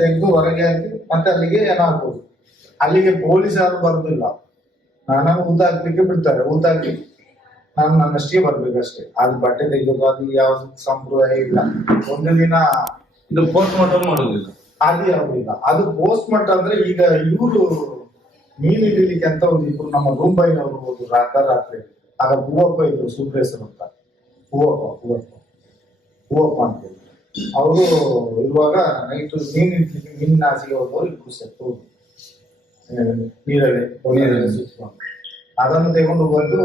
ತೆಗೆದು ಹೊರಗೆ ಹಾಕಿ ಮತ್ತೆ ಅಲ್ಲಿಗೆ ಏನಾಗ್ಬೋದು. ಅಲ್ಲಿಗೆ ಪೊಲೀಸ್ ಯಾರು ಬರುದಿಲ್ಲ, ನಮ್ಗೆ ಊತ ಹಾಕ್ಲಿಕ್ಕೆ ಬಿಡ್ತಾರೆ. ಊತ ಹಾಕಿ ನಾನು ನನ್ನಷ್ಟೇ ಬರ್ಬೇಕಷ್ಟೇ. ಅದು ಬಟ್ಟೆ ತೆಗೆಯೋದು ಅದು ಯಾವ್ದು ಸಂಪ್ರದಾಯ ಇಲ್ಲ. ಒಂದು ದಿನ ಇದು ಪೋಸ್ಟ್ ಮಾರ್ಟಮ್ ಮಾಡೋದಿಲ್ಲ, ಅದು ಯಾವ್ದಿಲ್ಲ. ಅದು ಪೋಸ್ಟ್ ಮಾರ್ಟಮ್ ಅಂದ್ರೆ ಈಗ ಇವರು ಮೀನು ಹಿಡಿಲಿಕ್ಕೆ ಅಂತ ಒಂದು ಇಬ್ರು ನಮ್ಮ ರೂಂಬೈನವರು ಹೋದ್ರು ರಾತ್ರಿ. ಆಗ ಹೂವಪ್ಪ ಇದ್ರು, ಸೂಪ್ರೇಸರ್ ಅಂತ, ಹೂವಪ್ಪ ಅಂತ ಹೇಳಿ. ಅವರು ಇರುವಾಗ ನೈಟ್ ಮೀನು ಹಿಡ್ಲಿಕ್ಕೆ ಮೀನಿನ ಆಸೆಗೆ ಹೋದವರು ಇಬ್ರು ಸತ್ತು ನೀರಲ್ಲಿ ಸುತ್ಕೊಂಡು. ಅದನ್ನು ತಗೊಂಡು ಬಂದು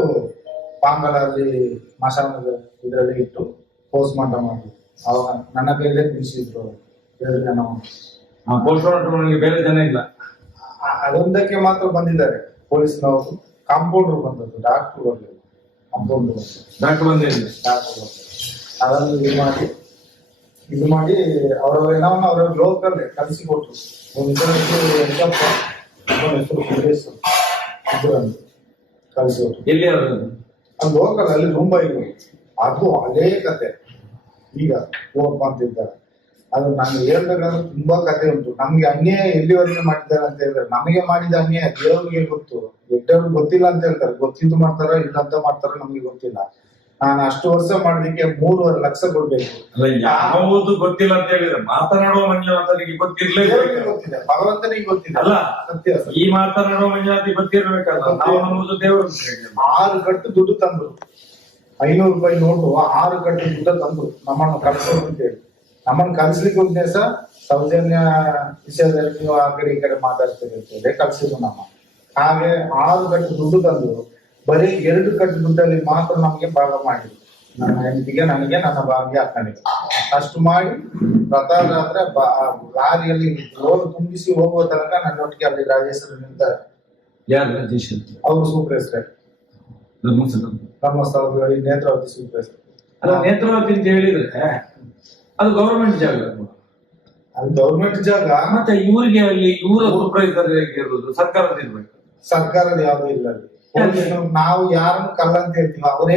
ಪಾಂಗಲಲ್ಲಿ ಮಶಾನದ ಇದರಲ್ಲಿ ಇಟ್ಟು ಪೋಸ್ಟ್ ಮಾರ್ಟಮ್ ಮಾಡಿದ್ರು. ಅವಾಗ ನನ್ನ ಕೈಲೇ ತಿಳಿಸಿದ್ರು 2 ಜನ. ಪೋಸ್ಟ್ ಮಾರ್ಟಮ್ ಬೇರೆ ಜನ ಇಲ್ಲ, ಅದೊಂದಕ್ಕೆ ಮಾತ್ರ ಬಂದಿದ್ದಾರೆ ಪೊಲೀಸ್ನವರು. ಕಾಂಪೌಂಡರ್ ಬಂದದ್ದು, ಡಾಕ್ಟರ್ ಬರಲಿಲ್ಲ. ಕಾಂಪೌಂಡರ್ ಡಾಕ್ಟರ್ ಬಂದಿಲ್ಲ. ಅದನ್ನು ಇದು ಮಾಡಿ ಅವರವರ ಏನವನ್ನ ಅವರ ಲೋಕಲ್ಲೇ ಕಲಿಸಿಕೊಟ್ರು. ಒಂದು ಹೆಸರು ಇಬ್ಬರನ್ನು ಕಲಿಸಿಕೊಟ್ರು. ಎಲ್ಲಿ ಅದು ಲೋಕಲ್ ಅಲ್ಲಿ ಮುಂಬೈ. ಅದು ಅದೇ ಕತೆ. ಈಗ ಹೂವಪ್ಪ ಅಂತ ಇದ್ದಾರೆ. ಅದು ನಾನು ಹೇಳ್ಬೇಕಾದ್ರೆ ತುಂಬಾ ಕತೆ ಉಂಟು. ನಮ್ಗೆ ಅನ್ಯಾಯ ಎಲ್ಲಿವರೆಗೆ ಮಾಡಿದ್ದಾರೆ ಅಂತ ಹೇಳಿದ್ರೆ, ನಮಗೆ ಮಾಡಿದ ಅನ್ಯಾಯ ದೇವರಿಗೆ ಗೊತ್ತು. ಎಷ್ಟವ್ರಿಗೆ ಗೊತ್ತಿಲ್ಲ ಅಂತ ಹೇಳ್ತಾರೆ. ಗೊತ್ತಿದ್ದು ಮಾಡ್ತಾರ ಇಲ್ಲ ಅಂತ ಮಾಡ್ತಾರ ನಮ್ಗೆ ಗೊತ್ತಿಲ್ಲ. ನಾನು ಅಷ್ಟು ವರ್ಷ ಮಾಡೋದಕ್ಕೆ 3.5 ಲಕ್ಷ ಕೊಡ್ಬೇಕು. ಯಾವುದು ಗೊತ್ತಿಲ್ಲ ಅಂತ ಹೇಳಿದ್ರೆ ಮಾತನಾಡುವ ಮಂಜುನಾಥನಿಗೆ ಗೊತ್ತಿರ್ಲೇ ಗೊತ್ತಿದೆ, ಭಗವಂತನಿಗೆ ಗೊತ್ತಿದೆ. ಅಲ್ಲ, ಸತ್ಯ. ಈ ಮಾತನಾಡುವ ಮಂಜುನಾಥಿಗೆ ಗೊತ್ತಿರ್ಬೇಕಲ್ಲ. ನಾವು ನಮ್ಮದು ದೇವರು 6 ಕಟ್ಟು ದುಡ್ಡು ತಂದ್ರು, 500 ರೂಪಾಯಿ ನೋಟು 6 ಕಟ್ಟು ದುಡ್ಡು ತಂದ್ರು ನಮ್ಮನ್ನು ಕಳಿಸೋದು ಅಂತ ಹೇಳಿ. ನಮ್ಮನ್ನು ಕಲಿಸ್ಲಿಕ್ಕೆ ಉದ್ದೇಶ ಸೌಜನ್ಯ ವಿಷಯದಲ್ಲಿ ನೀವು ಆ ಕಡೆ ಈ ಕಡೆ ಮಾತಾಡ್ತಿರ್ತೇವೆ ಕಲಿಸಿದ್ರು ನಮ್ಮ. ಹಾಗೆ 6 ಕಟ್ಟು ದುಡ್ಡು ತಂದು ಬರೀ 2 ಕಟ್ಟು ದುಡ್ಡಲ್ಲಿ ಮಾತ್ರ ನಮಗೆ ಭಾಗ ಮಾಡಿದ್ರು. ನನ್ನ ಹೆಂಡತಿಗೆ ನನಗೆ ನನ್ನ ಭಾಗ್ಯ ಹಾಕೊಂಡಿದ್ರು. ಅಷ್ಟು ಮಾಡಿ ರಥಯಾತ್ರೆ ಲಾರಿಯಲ್ಲಿ ಲೋಡ್ ತುಂಬಿಸಿ ಹೋಗುವ ತನಕ ನನ್ನೊಟ್ಟಿಗೆ ಅಲ್ಲಿ ರಾಜೇಶ್ವರ ನಿಂತಾರೆ. ಯಾರು ರಾಜೇಶ್? ಅವರು ಸೂಪರ್ವೈಸರ್ ಧರ್ಮಸ್ಥಳದ ನೇತ್ರಾವತಿ ಸೂಪರ್ವೈಸರ್. ಅಲ್ಲ, ನೇತ್ರಾವತಿ ಅಂತ ಹೇಳಿದ್ರೆ ಅದು ಗವರ್ಮೆಂಟ್ ಜಾಗ. ಅದು ಗವರ್ಮೆಂಟ್ ಜಾಗ. ಮತ್ತೆ ಇವರಿಗೆ ಅಲ್ಲಿ ಇವರ ಸೂಪರ್ವೈಸರ್ ಇರೋದು ಸರ್ಕಾರದ ಇರ್ಬೇಕು. ಸರ್ಕಾರದ ಯಾವ್ದು ಇಲ್ಲ ಅಲ್ಲಿ. ನಾವು ಯಾರನ್ನು ಕಲ್ಲ ಅಂತ ಹೇಳ್ತೀವಿ,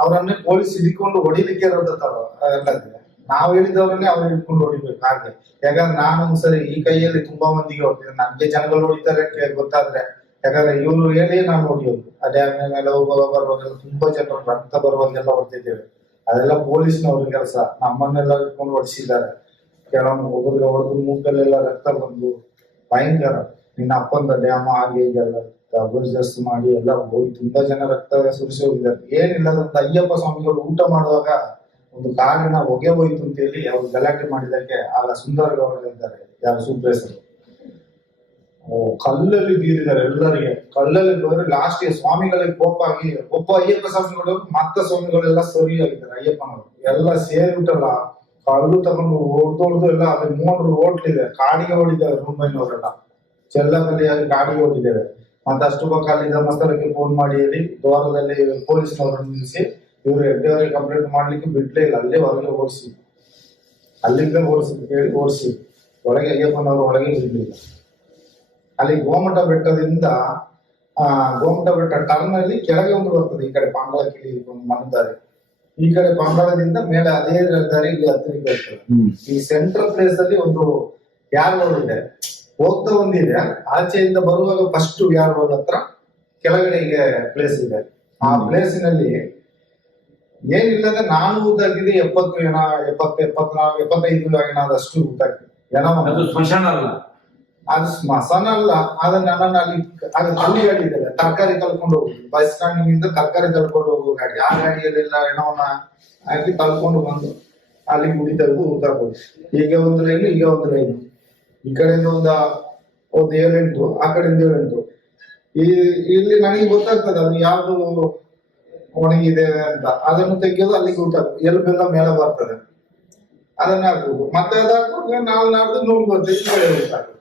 ಅವರನ್ನೇ ಪೊಲೀಸ್ ಹಿಡ್ಕೊಂಡು ಹೊಡಿಲಿಕ್ಕೆ ಇರೋದಲ್ಲದೆ ನಾವು ಹೇಳಿದವರನ್ನೇ ಅವ್ರು ಹಿಡ್ಕೊಂಡು ಹೊಡಿಬೇಕು. ಹಾಗೆ ಯಾಕಂದ್ರೆ ನಾನು ಸರಿ ಈ ಕೈಯಲ್ಲಿ ತುಂಬಾ ಮಂದಿಗೆ ಹೊಡ್ತೀನಿ. ನನ್ಗೆ ಜನಗಳು ಹೊಡಿತಾರೆ ಗೊತ್ತಾದ್ರೆ, ಯಾಕಂದ್ರೆ ಇವ್ರು ಹೇಳಿ ನಾನು ಹೊಡಿಯೋದು. ಅದೇ ಮೇಲೆ ಹೋಗುವಾಗ ಬರುವಾಗೆಲ್ಲ ತುಂಬಾ ಜನರು ರಕ್ತ ಬರುವಾಗೆಲ್ಲ ಹೊಡ್ತಿದ್ದೇವೆ. ಅದೆಲ್ಲ ಪೊಲೀಸ್ನವ್ರ ಕೆಲಸ. ನಮ್ಮನ್ನೆಲ್ಲ ಇಟ್ಕೊಂಡು ಹೊಡಿಸಿದ್ದಾರೆ. ಕೆಲವೊಂದು ಒಬ್ಬರಿಗೆ ಹೊಡೆದು ಮೂಕಲ್ಲೆಲ್ಲ ರಕ್ತ ಬಂದು ಭಯಂಕರ. ನಿನ್ನ ಅಪ್ಪಂದ ಡ್ಯಾಮ ಹಾಗೆ ಹೀಗೆಲ್ಲ ಅಬರ್ಜಸ್ ಮಾಡಿ ಎಲ್ಲ ಹೋಗಿ ತುಂಬಾ ಜನ ರಕ್ತ ಸುರಿಸಿ ಹೋಗಿದ್ದಾರೆ. ಏನಿಲ್ಲ, ಅಯ್ಯಪ್ಪ ಸ್ವಾಮಿಗಳು ಊಟ ಮಾಡುವಾಗ ಒಂದು ಕಾರಿನ ಹೊಗೆ ಹೋಯ್ತು ಅಂತ ಹೇಳಿ ಅವ್ರು ಗಲಾಟೆ ಮಾಡಿದಕ್ಕೆ ಆಗ ಸುಂದರ ಗೌಡ ಇದ್ದಾರೆ, ಯಾರು ಸೂಪರ್ವೈಸರ್, ಕಲ್ಲಲ್ಲಿ ಬೀರಿದ್ದಾರೆ ಎಲ್ಲರಿಗೆ. ಕಲ್ಲಲ್ಲಿ ಹೋದ್ರೆ ಲಾಸ್ಟ್ ಸ್ವಾಮಿಗಳಿಗೆ ಕೋಪ ಆಗಿ ಒಬ್ಬ ಅಯ್ಯಪ್ಪ ಸ್ವಾಮಿಗಳು ಮತ್ತ ಸ್ವಾಮಿಗಳೆಲ್ಲ ಸರಿ ಆಗಿದ್ದಾರೆ. ಅಯ್ಯಪ್ಪನವರು ಎಲ್ಲ ಸೇರಿಬಿಟ್ಟಲ್ಲ, ಕಲ್ಲು ತಗೊಂಡು ಹೊಡೆದು ಎಲ್ಲ ಅಲ್ಲಿ 3 ಹೋಟ್ಲಿದೆ, ಕಾಡಿಗೆ ಹೊಡಿದ್ದೇವೆ. ಮುಂಬೈನವರೆಲ್ಲ ಚೆಲ್ಲಬಲಿಯಾಗಿ ಕಾಡಿಗೆ ಹೊಡಿದ್ದೇವೆ. ಮತ್ತೆ ಅಷ್ಟು ಪಕ್ಕ ಅಲ್ಲಿ ಧರ್ಮಸ್ಥಳಕ್ಕೆ ಫೋನ್ ಮಾಡಿ ಹೇಳಿ ದ್ವಾರದಲ್ಲಿ ಪೊಲೀಸ್ನವರನ್ನು ನಿಲ್ಲಿಸಿ ಇವರು ಎಡ್ಡೆಯವರಿಗೆ ಕಂಪ್ಲೇಂಟ್ ಮಾಡ್ಲಿಕ್ಕೆ ಬಿಡ್ಲೇ ಇಲ್ಲ. ಅಲ್ಲೇ ಹೊರಗೆ ಓಡಿಸಿ, ಅಲ್ಲಿಂದ ಓಡಿಸಿ ಒಳಗೆ ಅಯ್ಯಪ್ಪನವರು ಒಳಗೆ ಬಿಡ್ಲಿಲ್ಲ. ಅಲ್ಲಿ ಗೋಮಠ ಬೆಟ್ಟದಿಂದ ಗೋಮಠ ಬೆಟ್ಟ ಟರ್ನ್ ಅಲ್ಲಿ ಕೆಳಗೆ ಒಂದು ಬರ್ತದೆ. ಈ ಕಡೆ ಪಾಂಗಳ ಕಿಳಿ ಒಂದು ಮನದಾರಿ, ಈ ಕಡೆ ಪಾಂಗಳದಿಂದ ಮೇಲೆ ಅದೇ ದಾರಿ ಇಲ್ಲಿ ಹತ್ತಿರಕ್ಕೆ ಬರ್ತದೆ. ಈ ಸೆಂಟ್ರಲ್ ಪ್ಲೇಸ್ ಅಲ್ಲಿ ಒಂದು ಯಾರ್ ರೋಡ್ ಇದೆ, ಹೋಗ್ತಾ ಒಂದಿದೆ. ಆಚೆಯಿಂದ ಬರುವಾಗ ಫಸ್ಟ್ ಯಾರ್ ರೋಡ್ ಹತ್ರ ಕೆಳಗಡೆಗೆ ಪ್ಲೇಸ್ ಇದೆ. ಆ ಪ್ಲೇಸಿನಲ್ಲಿ ಏನಿಲ್ಲದೆ ನಾನು ಊದಾಗಿದೆ 75 ಏನಾದಷ್ಟು ಊದಾಗಿದೆ. ಅದು ಸ್ಮಶಾನ ಅಲ್ಲ, ಅದು ಸ್ಮಶಾನ ಅಲ್ಲ. ಆದ್ರೆ ನನ್ನನ್ನು ಅಲ್ಲಿ ಅಲ್ಲಿ ಗಾಡಿ ಇದೆ, ತರಕಾರಿ ತಳ್ಕೊಂಡು ಹೋಗುದು. ಬಸ್ ಸ್ಟ್ಯಾಂಡಿನಿಂದ ತರಕಾರಿ ತಳ್ಕೊಂಡು ಹೋಗುವ ಗಾಡಿ. ಆ ಗಾಡಿಯಲ್ಲೆಲ್ಲ ಹೆಣವನ್ನ ಹಾಕಿ ತಳ್ಕೊಂಡು ಬಂದು ಅಲ್ಲಿ ಗುಡಿ ತೆಗೆದು ಊದಾಕೋದು. ಈಗ ಒಂದು ಲೈನು, ಈಗ ಒಂದು ಲೈನು, ಈ ಕಡೆಯಿಂದ ಒಂದು 7-8, ಆ ಕಡೆಯಿಂದ 7-8. ಇಲ್ಲಿ ನನಗೆ ಗೊತ್ತಾಗ್ತದೆ ಅದು ಯಾವ್ದು ಒಣಗಿದೆ ಅಂತ. ಅದನ್ನು ತೆಗೆಯೋದು ಅಲ್ಲಿಗೆ ಗೊತ್ತಾಗ್ತದೆ. ಎಲ್ಬೆಲ್ಲ ಮೇಲೆ ಬರ್ತದೆ, ಅದನ್ನ ಹಾಕುದು. ಮತ್ತೆ ಅದು ಹಾಕುವಾಗ ನಾಡ್ದು ನೋಡ್ಬೋದು ಈ ಕಡೆ ಗೊತ್ತಾಗ್ತದೆ.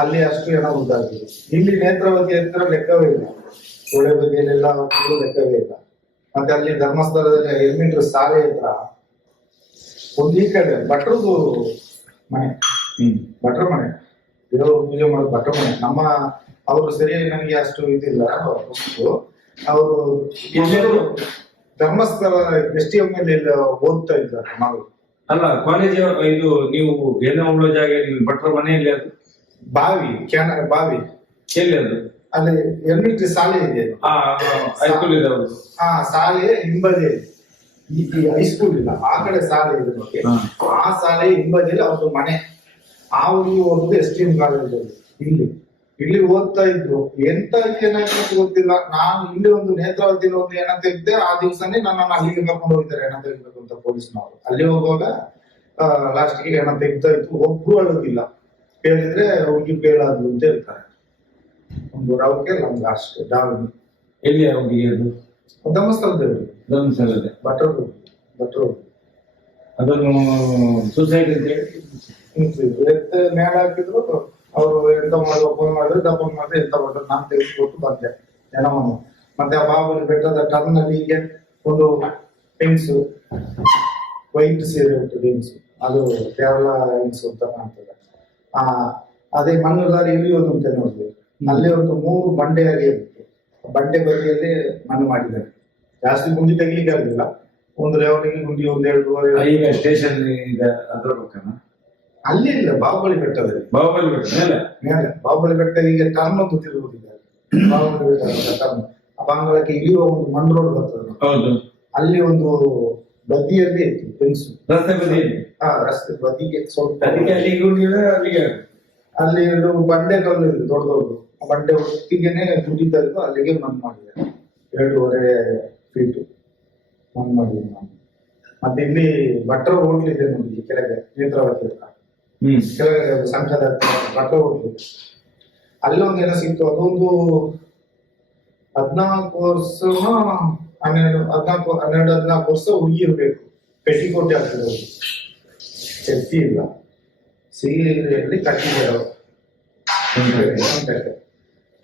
ಅಲ್ಲಿ ಅಷ್ಟು ಏನೋ ಉದ್ದಾಗಿದೆ. ಇಲ್ಲಿ ನೇತ್ರಾವತಿ ಹತ್ರ ಲೆಕ್ಕವೇ ಇಲ್ಲ, ಒಳ್ಳೆ ಬದಿಯಲ್ಲೆಲ್ಲ ಲೆಕ್ಕವೇ ಇಲ್ಲ. ಮತ್ತೆ ಅಲ್ಲಿ ಧರ್ಮಸ್ಥಳದಲ್ಲಿ 2 ಮೀಟರ್ ಸಾಲೆ ಹತ್ರ ಒಂದು ಈ ಕಡೆ ಭಟ್ರದು ಮನೆ, ಭಟ್ರ ಮನೆ, ದೇವರು ಪೂಜೆ ಮಾಡೋದು ಭಟ್ರ ಮನೆ. ನಮ್ಮ ಅವರು ಸರಿಯಾಗಿ ನನಗೆ ಅಷ್ಟು ಇದಿಲ್ಲ. ಅವರು ಧರ್ಮಸ್ಥಳ STM ಓದ್ತಾ ಇದ್ದಾರೆ ಮಗಳು. ಅಲ್ಲ ಕಾಲೇಜ್ ಇದು ನೀವು ಏನೋ ಉಳ್ಳೋ ಜಾಗ ಇಲ್ಲಿ ಭಟ್ರ ಮನೆಯಲ್ಲಿ ಅದು ಬಾವಿ ಬಾವಿ ಎಲ್ಲಿ ಅದು ಅಲ್ಲಿ ಎಲ್ಮಿಟ್ರಿ ಶಾಲೆ ಇದೆ. ಹೈಸ್ಕೂಲ್ ಇದೆ ಅವರು. ಆ ಶಾಲೆ ಹಿಂಬದಿ ಈ ಹೈಸ್ಕೂಲ್ ಇಲ್ಲ, ಆ ಕಡೆ ಶಾಲೆ ಇದೆ ನೋಡಿ. ಆ ಶಾಲೆ ಹಿಂಬದಿಯಲ್ಲಿ ಅವ್ರದ್ದು ಮನೆ. ಆ ಊರಿಗೆ ಹೋಗುದು ಎಸ್ಟಿಎಂ ಕಾಲೇಜಲ್ಲಿ ಇಲ್ಲಿ ಓದ್ತಾ ಇದ್ರು. ಎಂತ ಏನಾಯ್ತು ಗೊತ್ತಿಲ್ಲ. ನಾನು ಇಲ್ಲಿ ಒಂದು ನೇತ್ರಾವತಿ ಒಂದು ಏನ ತೆಗ್ದೆ. ಆ ದಿವಸನೇ ನನ್ನನ್ನು ಅಲ್ಲಿಗೆ ಕರ್ಕೊಂಡು ಹೋಗಿದ್ದಾರೆ ಏನ ತೆಗಿಬೇಕು ಅಂತ ಪೊಲೀಸ್ನವರು. ಅಲ್ಲಿ ಹೋಗುವಾಗ ಲಾಸ್ಟ್ಗೆ ಏನ ತೆಗ್ತಾ ಇತ್ತು. ಒಬ್ರು ಅಳೋದಿಲ್ಲ, ಕೇಳಿದ್ರೆ ಹುಡುಗಿ ಬೇಡಾದ್ರು ಅಂತ ಹೇಳ್ತಾರೆ. ಒಂದು ರವಕ್ಕೆ ನಮ್ಗೆ ಅಷ್ಟೇ ದಾವಣಿ. ಎಲ್ಲಿ ಹುಡುಗಿ ಅದು? ಧರ್ಮಸ್ಥಳದಲ್ಲಿ. ಧರ್ಮಸ್ಥಳದ ಭಟ್ರು ಅದನ್ನು ಸೂಸೈಡ್ ಅಂತ ಹೇಳಿ ಮೇಲೆ ಹಾಕಿದ್ರು. ಅವರು ಎಂತ ಮಾಡುವ ಫೋನ್ ಮಾಡಿದ್ರೆ ದಪ್ಪನ್ ಮಾಡಿದ್ರೆ ಎಂತ ಮಾಡಿದ್ರು ನಾನು ತೆಗೆದುಕೊಟ್ಟು ಬಂದೆ ಜನವನ್ನು. ಮತ್ತೆ ಆ ಬಾಬುಲಿ ಬೆಟ್ಟದ ಟರ್ನ್ ಅಲ್ಲಿ ಹೀಗೆ ಒಂದು ಹೆಂಗ್ಸು ವೈಟ್ ಸೀರೆ ಉಂಟು ಹೆಂಗ್ಸು, ಅದು ಕೇರಳ ಹೆಂಗ್ಸು ಅಂತ ಕಾಣ್ತದೆ. ಅದೇ ಮಣ್ಣು ದಾರಿ ಇಳಿಯೋದು ಅಂತ ನೋಡಿದ್ವಿ. ಅಲ್ಲಿ ಒಂದು 3 ಬಂಡೆಯಾಗಿ ಇರುತ್ತೆ. ಬಂಡೆ ಬದಿಯಲ್ಲಿ ಮಣ್ಣು ಮಾಡಿದ್ದಾರೆ. ಜಾಸ್ತಿ ಗುಂಡಿ ತೆಗಿಲಿಕ್ಕೆ ಆಗಲಿಲ್ಲ. ಒಂದು ರೇವಣಿಗೆ ಗುಂಡಿ 1-2 ಈಗ ಸ್ಟೇಷನ್ ಇದೆ ಅದ್ರ ಪಕ್ಕನ ಅಲ್ಲಿ ಇಲ್ಲ. ಬಾಹುಬಲಿ ಬೆಟ್ಟದಲ್ಲಿ ಮೇಲೆ ಬಾಹುಬಲಿ ಬೆಟ್ಟ ಈಗ ಟರ್ನ್ ಒಂದು ತಿರುಗುತ್ತಿದ್ದಾರೆ. ಬಾಹುಬಲಿ ಬೆಟ್ಟ ಟರ್ನ್ ಆ ಬಂಗಾಳಕ್ಕೆ ಇಳಿಯುವ ಒಂದು ಮಣ್ ರೋಡ್ ಬರ್ತದೆ. ಹೌದು, ಅಲ್ಲಿ ಒಂದು ಬದಿಯಲ್ಲಿ ಇತ್ತು ಬೆನ್ಸು. ರಸ್ತೆ ಬದಿಯಲ್ಲಿ ರಸ್ತೆ ಬದಿಗೆ ಸ್ವಲ್ಪ ಅಲ್ಲಿ ಬಂಡೆ ಕಲ್ಲು ಇದೆ ದೊಡ್ಡ ದೊಡ್ಡದು. ಆ ಬಂಡೆ ಒಟ್ಟಿಗೆನೆ ಗುಡಿ ತೆಗೆದು ಅಲ್ಲಿಗೆ ಮಣ್ಣು ಮಾಡಿದೆ. 2.5 ಫೀಟ್ ಮಣ್ಣು ಮಾಡಿದೆ ನಾನು. ಮತ್ತೆ ಇಲ್ಲಿ ಭಟ್ರ ಹೋಟ್ಲ್ ಇದೆ ನೋಡಿ ಕೆಳಗೆ ನೇತ್ರಾವತಿ ಹತ್ರ. ಕೆಳಗೆ ಸಂಘದ ಭಟ್ರ ಹೋಟ್ಲ್. ಅಲ್ಲಿ ಒಂದು ಏನೋ ಸಿಕ್ತು. ಅದೊಂದು 14 ವರ್ಷ 12-14 ವರ್ಷ ಹುಡುಗಿ ಇರ್ಬೇಕು. ಪೆಟ್ಟಿಕೋಟೆ ಆಗ್ತದೆ. ಎತ್ತಿ ಇಲ್ಲ, ಸೀರೆಯಲ್ಲಿ ಕಟ್ಟಿದ್ದಾರೆ.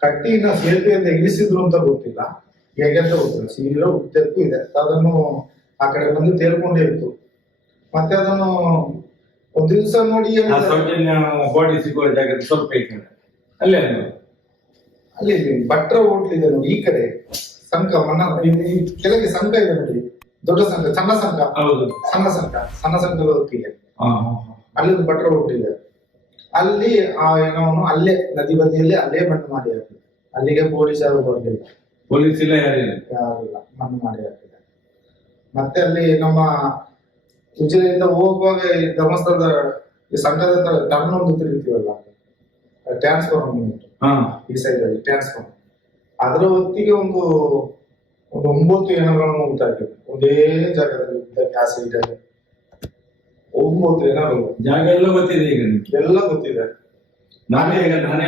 ಕಟ್ಟಿ ಸೇತುವೆಯಿಂದ ಇಳಿಸಿದ್ರು ಅಂತ ಗೊತ್ತಿಲ್ಲ, ಹೇಗೆ ಅಂತ ಗೊತ್ತಿಲ್ಲ. ಸೀರೆ ಉದ್ದಕ್ಕೂ ಇದೆ. ಅದನ್ನು ಆ ಕಡೆ ಬಂದು ತೇಲ್ಕೊಂಡೇ ಇತ್ತು. ಮತ್ತೆ ಅದನ್ನು ಒಂದು ದಿವಸ ನೋಡಿ ಬಾಡಿ ಸಿಗುವ ಜಾಗ ಸ್ವಲ್ಪ ಅಲ್ಲೇ ಅಲ್ಲಿ ಭಟ್ರ ಹೋಟ್ಲ್ ಇದೆ ನೋಡಿ. ಈ ಕಡೆ ಸಂಘ ಈ ಕೆಳಗೆ ಸಂಘ ಇದೆ ನೋಡಿ. ದೊಡ್ಡ ಸಂಘ, ಸಣ್ಣ ಸಂಘ, ಸಣ್ಣ ಸಂಘದ ಹೊತ್ತಿಗೆ ಅಲ್ಲಿ ಒಂದು ಭಟ್ರ ಹೋಟ್ಲ್ ಇದೆ. ಅಲ್ಲಿ ಆ ಏನೋನು ಅಲ್ಲೇ ನದಿ ಬದಿಯಲ್ಲಿ ಅಲ್ಲೇ ಮಣ್ಣು ಮಾಡಿ ಹಾಕಿದೆ. ಅಲ್ಲಿಗೆ ಪೊಲೀಸ್ ಯಾರು ಬರಲಿಲ್ಲ. ಪೊಲೀಸ್ ಇಲ್ಲ, ಯಾರಿಲ್ಲ, ಮಣ್ಣು ಮಾಡಿ ಹಾಕಿದೆ. ಮತ್ತೆ ಅಲ್ಲಿ ನಮ್ಮ ಉಜಿರೆಯಿಂದ ಹೋಗುವಾಗ ಈ ಧರ್ಮಸ್ಥಳದ ಈ ಸಂಘದ ಟರ್ನ್ ಒಂದು ತಿರುಗ್ತೀವಲ್ಲ, ಟ್ರಾನ್ಸ್ಫಾರ್ಮರ್ ಉಂಟು ಈ ಸೈಡ್ ಅಲ್ಲಿ ಟ್ರಾನ್ಸ್ಫಾರ್ಮರ್. ಅದರ ಹೊತ್ತಿಗೆ ಒಂದು 9 ಹೆಣಗಳನ್ನು ಊಟ ಹಾಕಿದೆ ಒಂದೇ ಜಾಗದಲ್ಲಿ. ಆ ಸೈಡ್ ಅಲ್ಲಿ 9 ಹೆಣಗಳು. ಜಾಗ ಎಲ್ಲ ಗೊತ್ತಿದೆ ಈಗ, ಎಲ್ಲ ಗೊತ್ತಿದೆ. ನಾನೇ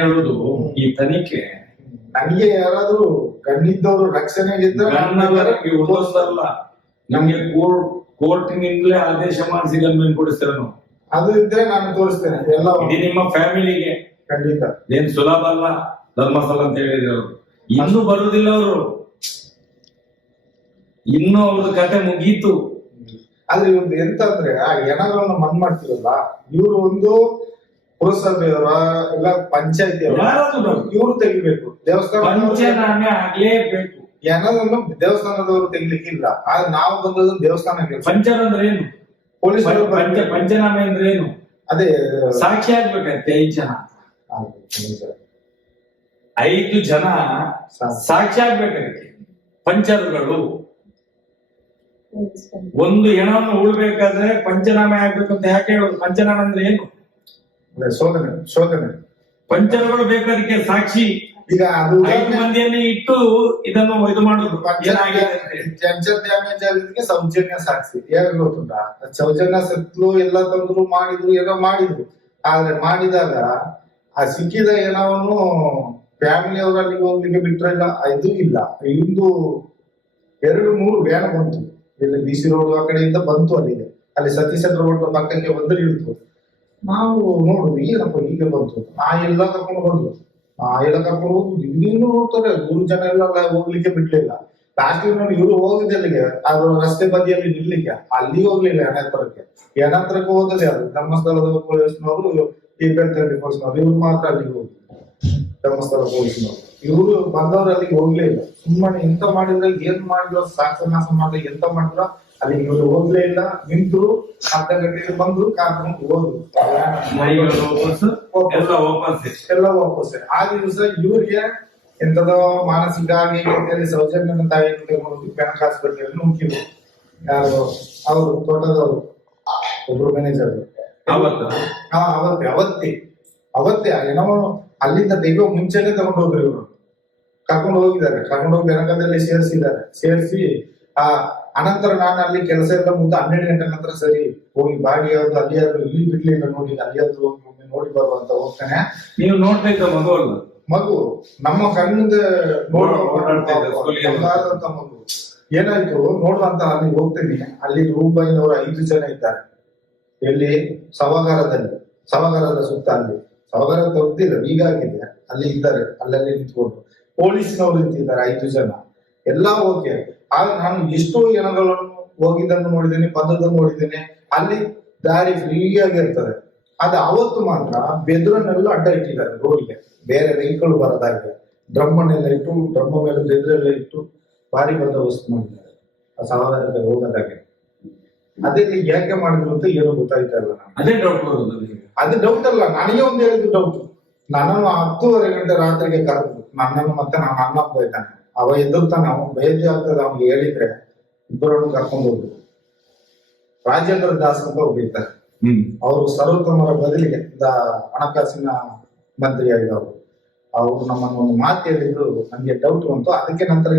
ಹೇಳುದು ಈ ತನಿಖೆ ನನಗೆ ಯಾರಾದ್ರೂ ಕಣ್ಣಿದ್ದವರು ರಕ್ಷಣೆಗಿದ್ದರೆ ನಮ್ಗೆ ಕೋರ್ಟಿನಿಂದಲೇ ಆದೇಶ ಮಾಡಿಸಿ ಗನ್ಮೇನ್ ಕೊಡಿಸ್ತಾರೆ ನಾವು. ಅದು ಇದ್ರೆ ನಾನು ತೋರಿಸ್ತೇನೆ ಎಲ್ಲ. ಇದು ನಿಮ್ಮ ಫ್ಯಾಮಿಲಿಗೆ ಖಂಡಿತ ಏನ್ ಸುಲಭ ಅಲ್ಲ ಧರ್ಮಸ್ಥಳ ಅಂತ ಹೇಳಿದ್ರೆ. ಅವರು ಇನ್ನೂ ಬರುದಿಲ್ಲ, ಅವರು ಇನ್ನೂ ಅವ್ರದ್ದು ಕತೆ ಮುಗೀತು. ಆದ್ರೆ ಇವ್ರದ್ದು ಎಂತ ಅಂದ್ರೆ ಆ ಹೆಣಗಳನ್ನು ಮಣ್ಣು ಮಾಡ್ತಿರಲ್ಲ, ಇವರು ಒಂದು ಪುರಸಭೆಯವರ ಎಲ್ಲ ಪಂಚಾಯತಿ ಇವರು ತೆಗಿಬೇಕು. ದೇವಸ್ಥಾನ ಪಂಚನಾಮೆ ಆಗ್ಲೇಬೇಕು. ಹೆಣವನ್ನು ದೇವಸ್ಥಾನದವರು ತೆಗಿಲಿಕ್ಕಿಲ್ಲ. ಆದ್ರೆ ನಾವು ಬಂದದ್ದು ದೇವಸ್ಥಾನಕ್ಕೆ. ಪಂಚರ್ ಅಂದ್ರೆ ಏನು? ಪೊಲೀಸ್ ಪಂಚನಾಮೆ ಅಂದ್ರೆ ಏನು? ಅದೇ ಸಾಕ್ಷಿ ಆಗ್ಬೇಕಂತೆ 5 ಜನ. 5 ಜನ ಸಾಕ್ಷಿ ಆಗ್ಬೇಕಂತೆ ಪಂಚರ್ಗಳು. ಒಂದು ಹೆಣವನ್ನು ಉಳ್ಬೇಕಾದ್ರೆ ಪಂಚನಾಮೆ ಆಗ್ಬೇಕಂತ ಯಾಕೆ ಹೇಳೋದು? ಪಂಚನಾಮೆ ಅಂದ್ರೆ ಏನು? ಶೋಧನೆ ಪಂಚರ್ಗಳು ಬೇಕಾದಕ್ಕೆ ಸಾಕ್ಷಿ. ಈಗ ಅದು 5 ಮಂದಿಯನ್ನೇ ಇಟ್ಟು ಇದನ್ನು ಇದು ಮಾಡುದು. ಡ್ಯಾಮೇಜ್ ಆಗಿದ್ದಕ್ಕೆ ಸೌಜನ್ಯ ಸಾಕ್ಷಿ. ಹೇಗೆ ಗೊತ್ತುಂಟಾ? ಸೌಜನ್ಯ ಸತ್ಲು ಎಲ್ಲ ತಂದ್ರು ಮಾಡಿದ್ರು ಏನೋ ಮಾಡಿದ್ರು. ಆದ್ರೆ ಮಾಡಿದಾಗ ಆ ಸಿಕ್ಕಿದ ಏನವನ್ನು ಫ್ಯಾಮಿಲಿ ಅವರಲ್ಲಿ ಹೋಗ್ಲಿಕ್ಕೆ ಬಿಟ್ರಲ್ಲ, ಇದು ಇಲ್ಲ. ಇಂದು 2-3 ವ್ಯಾನ್ ಬಂತು. ಇಲ್ಲಿ BC ರೋಡ್ ಆ ಕಡೆಯಿಂದ ಬಂತು ಅಲ್ಲಿಗೆ. ಅಲ್ಲಿ ಸತೀಶ್ ರೋಡ್ ಪಕ್ಕಕ್ಕೆ ಬಂದ್ರೆ ಇಳಿತು. ನಾವು ನೋಡುದು ಏನಪ್ಪ ಹೀಗೆ ಬಂತು. ಎಲ್ಲ ಕರ್ಕೊಂಡು ಬಂದ್ರು. ಎಲ್ಲ ಕರ್ಕೊಂಡು ಹೋಗುದು. ಇನ್ನೂ ನೋಡ್ತಾರೆ 3 ಜನ ಎಲ್ಲ ಹೋಗ್ಲಿಕ್ಕೆ ಬಿಡ್ಲಿಲ್ಲ. ಲಾಸ್ಟ್ ನೋಡಿ ಇವರು ಹೋಗಿದ್ದಲ್ಲಿಗೆ ಅದು ರಸ್ತೆ ಬದಿಯಲ್ಲಿ ನಿಲ್ಲಿಕ್ಕೆ. ಅಲ್ಲಿ ಹೋಗ್ಲಿಲ್ಲ ಹೆಣತ್ರಕ್ಕೆ. ಹೆಣತ್ರಕ್ಕೆ ಹೋಗದೆ ಅದು ಧರ್ಮಸ್ಥಳದ ಪೊಲೀಸ್ನವರು, ಈ ಬೆಳ್ತಂಡಿ ಪೊಲೀಸ್ನವರು, ಇವ್ರು ಮಾತ್ರ ಅಲ್ಲಿಗೆ ಹೋಗಿ ಧರ್ಮಸ್ಥಳ ಪೊಲೀಸ್ನವರು. ಇವರು ಬಂದವರು ಅಲ್ಲಿಗೆ ಹೋಗ್ಲೇ ಇಲ್ಲ. ಸುಮ್ಮನೆ ಎಂತ ಮಾಡಿದ್ರೆ ಏನ್ ಮಾಡಿದ್ರು, ಸಾಕ್ಷನಾಶ ಮಾಡಿದ್ರೆ ಎಂತ ಮಾಡಿದ್ರು ಅಲ್ಲಿ ಇವರು ಹೋಗ್ಲೇ ಇಲ್ಲ, ನಿಂತರು, ಅರ್ಧ ಗಂಟೆಗೆ ಬಂದ್ರು, ಕಾರ್ಕೊಂಡು ಹೋದ್ರು. ಎಲ್ಲ ವಾಪಸ್. ಆ ದಿವಸ ಇವ್ರಿಗೆ ಎಂತದೋ ಮಾನಸಿಕ ಆಗಿ ಅಂತೇಳಿ ಸೌಜನ್ಯನ ತಾಯಿಯನ್ನು ತಗೊಂಡು ಬೆನಕ ಆಸ್ಪತ್ರೆಯಲ್ಲಿ ನುಗ್ಗಿದ್ರು. ಯಾರು ಅವರು ತೋಟದವರು ಒಬ್ರು ಮ್ಯಾನೇಜರ್. ಅವತ್ತೇ ಏನೋ ಅಲ್ಲಿಂದ ತೆಗೆಯೋ ಮುಂಚೆನೆ ತಗೊಂಡು ಹೋದ್ರು ಇವರು. ಕರ್ಕೊಂಡು ಹೋಗಿದ್ದಾರೆ, ಕರ್ಕೊಂಡು ಹೋಗಿ ಬೆನಕದಲ್ಲಿ ಸೇರಿಸಿ ಆ ಅನಂತರ ನಾನು ಅಲ್ಲಿ ಕೆಲಸ ಎಲ್ಲ ಮುಂದೆ 12 ಗಂಟೆ ನಂತರ ಸರಿ ಹೋಗಿ ಬಾಡಿ ಯಾವ್ದು ಅಲ್ಲಿ ಯಾವ್ದು ಇಲ್ಲಿ ಬಿಡ್ಲಿಲ್ಲ ನೋಡಿ, ಅಲ್ಲಿ ಯಾವ್ದು ಹೋಗಿ ನೋಡಿ ಬರುವಂತ ಹೋಗ್ತಾನೆ. ನೀವು ನೋಡ್ಬೇಕು ಮಗು ಅಲ್ಲ, ಮಗು ನಮ್ಮ ಕಣ್ಣಿಂದ ನೋಡುವಂತ ಮಗು. ಏನಾಯ್ತು ನೋಡುವಂತ ಅಲ್ಲಿ ಹೋಗ್ತೀನಿ, ಅಲ್ಲಿ ರೂಪಾಯಿನವರು 5 ಜನ ಇದ್ದಾರೆ. ಎಲ್ಲಿ? ಸವಗಾರದ ಸುತ್ತ ಅಲ್ಲಿ ಸವಗಾರ ತೆಗ್ದಿಲ್ಲ, ಹೀಗಾಗಿದೆ. ಅಲ್ಲಿ ಇದ್ದಾರೆ, ಅಲ್ಲಲ್ಲಿ ನಿಂತ್ಕೊಂಡು ಪೊಲೀಸ್ನವರು ನಿಂತಿದ್ದಾರೆ 5 ಜನ. ಎಲ್ಲ ಓಕೆ. ಆಗ ನಾನು ಎಷ್ಟೋ ಜನಗಳನ್ನು ಹೋಗಿದ್ದನ್ನು ನೋಡಿದ್ದೇನೆ, ಬಂದದನ್ನು ನೋಡಿದ್ದೇನೆ. ಅಲ್ಲಿ ದಾರಿ ಫ್ರೀಯಾಗಿ ಇರ್ತದೆ. ಅದು ಅವತ್ತು ಮಾತ್ರ ಬೆದರನ್ನೆಲ್ಲ ಅಡ್ಡ ಇಟ್ಟಿದ್ದಾರೆ ರೋಡ್ಗೆ, ಬೇರೆ ವೆಹಿಕಲ್ ಬರೋದಾಗಿದೆ. ಡ್ರಮ್ಮನ್ನೆಲ್ಲ ಇಟ್ಟು, ಡ್ರಮ್ಮ ಮೇಲೆ ಬೆದರೆಲ್ಲ ಇಟ್ಟು ಭಾರಿ ಬಂದೋಬಸ್ತ್ ಮಾಡಿದ್ದಾರೆ ಆ ಸಹೋದರಕ್ಕೆ ಹೋಗೋದಾಗೆ. ಅದೇ ಯಾಕೆ ಮಾಡಿದ್ರು ಅಂತ ಏನೋ ಗೊತ್ತಾಯ್ತಾ ಇಲ್ಲ. ಅದೇ ಡೌಟ್ ಅದು ಡೌಟ್ ಅಲ್ಲ, ನನಗೆ ಒಂದು ಹೇಳಿದ್ದು ಡೌಟ್. ನನ್ನನ್ನು 10:30 ಗಂಟೆ ರಾತ್ರಿಗೆ ಕರೆದು ನನ್ನನ್ನು ಮತ್ತೆ ನನ್ನ ಅಣ್ಣ ಬೈತಾನೆ. ಅವ ಎದುರ್ತಾನೆ, ಅವನು ಬೇಜಾರು ಆಗ್ತದೆ. ಅವ್ನಿಗೆ ಹೇಳಿದ್ರೆ ಇಬ್ಬರನ್ನು ಕರ್ಕೊಂಡು ಹೋಗ್ಬೇಕು. ರಾಜೇಂದ್ರ ದಾಸ್ ಅಂತ ಒಬ್ಬಿರ್ತಾರೆ, ಅವರು ಸರ್ವೋತ್ತಮರ ಬದಲಿಗೆ ಹಣಕಾಸಿನ ಮಂತ್ರಿ ಆಗಿದ್ದವರು. ಅವರು ನಮ್ಮನ್ನು ಒಂದು ಮಾತು ಹೇಳಿದ್ರು, ನನಗೆ ಡೌಟ್ ಬಂತು. ಅದಕ್ಕೆ ನಂತರ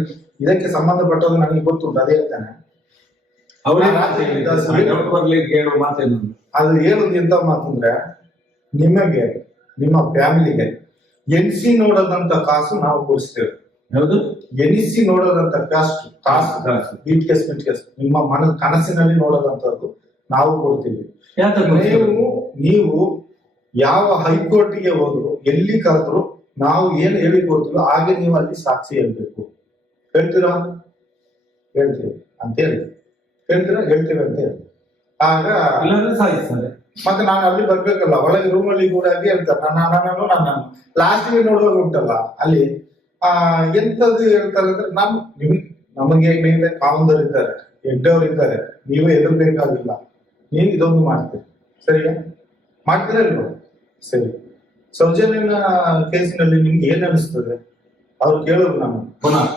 ಇದಕ್ಕೆ ಸಂಬಂಧಪಟ್ಟದ್ದು ನನಗೆ ಗೊತ್ತುಂಟು, ಅದೇ ಹೇಳ್ತಾನೆ. ಅದು ಹೇಳುದು ಎಂತ ಮಾತು ಅಂದ್ರೆ, ನಿಮಗೆ ನಿಮ್ಮ ಫ್ಯಾಮಿಲಿಗೆ ಎನಿಸಿ ನೋಡೋದಂತ ಕಾಸು ನಾವು ಕೊಡಿಸ್ತೇವೆ. ಯಾವುದು? ಎನಿಸಿ ನೋಡೋದಂತ ಕಾಸು ನಿಮ್ಮ ಕನಸಿನಲ್ಲಿ ನೋಡೋದಂತದ್ದು ನಾವು ಕೊಡ್ತೀವಿ. ನೀವು ಯಾವ ಹೈಕೋರ್ಟ್ಗೆ ಹೋದ್ರು, ಎಲ್ಲಿ ಕರೆದ್ರು, ನಾವು ಏನ್ ಹೇಳಿ ಕೊಡ್ತೀವಿ ಹಾಗೆ ನೀವು ಅಲ್ಲಿ ಸಾಕ್ಷಿ ಹೇಳ್ಬೇಕು. ಹೇಳ್ತೀರಾ? ಹೇಳ್ತೀವಿ ಅಂತ ಹೇಳಿ. ಹೇಳ್ತೀರಾ? ಹೇಳ್ತೀವಿ ಅಂತ ಹೇಳಿ. ಆಗ ಮತ್ತೆ ನಾನು ಅಲ್ಲಿ ಬರ್ಬೇಕಲ್ಲ, ಒಳಗೆ ರೂಮಲ್ಲಿ ಕೂಡ ಹೇಳ್ತಾರೆ ನನ್ನನ್ನು ಲಾಸ್ಟ್ಗೆ ನೋಡುವಾಗ ಉಂಟಲ್ಲ ಅಲ್ಲಿ ಎಂತದ್ದು ಹೇಳ್ತಾರೆ ಅಂದ್ರೆ, ನಮಗೆ ಮೇಲೆ ಕಾವಂದರಿದ್ದಾರೆ, ಹೆಗ್ಡವರಿದ್ದಾರೆ, ನೀವು ಎದುರ್ಬೇಕಾಗಿಲ್ಲ, ನೀವು ಇದೊಂದು ಮಾಡ್ತೀರಿ, ಸರಿಯಾ? ಮಾಡ್ತೀರಾ ಇಲ್ವಾ? ಸರಿ. ಸೌಜನ್ಯನ ಕೇಸಿನಲ್ಲಿ ನಿಮ್ಗೆ ಏನ್ ಅನಿಸ್ತದೆ? ಅವ್ರು ಕೇಳೋದು ನಾನು ಪುನಃ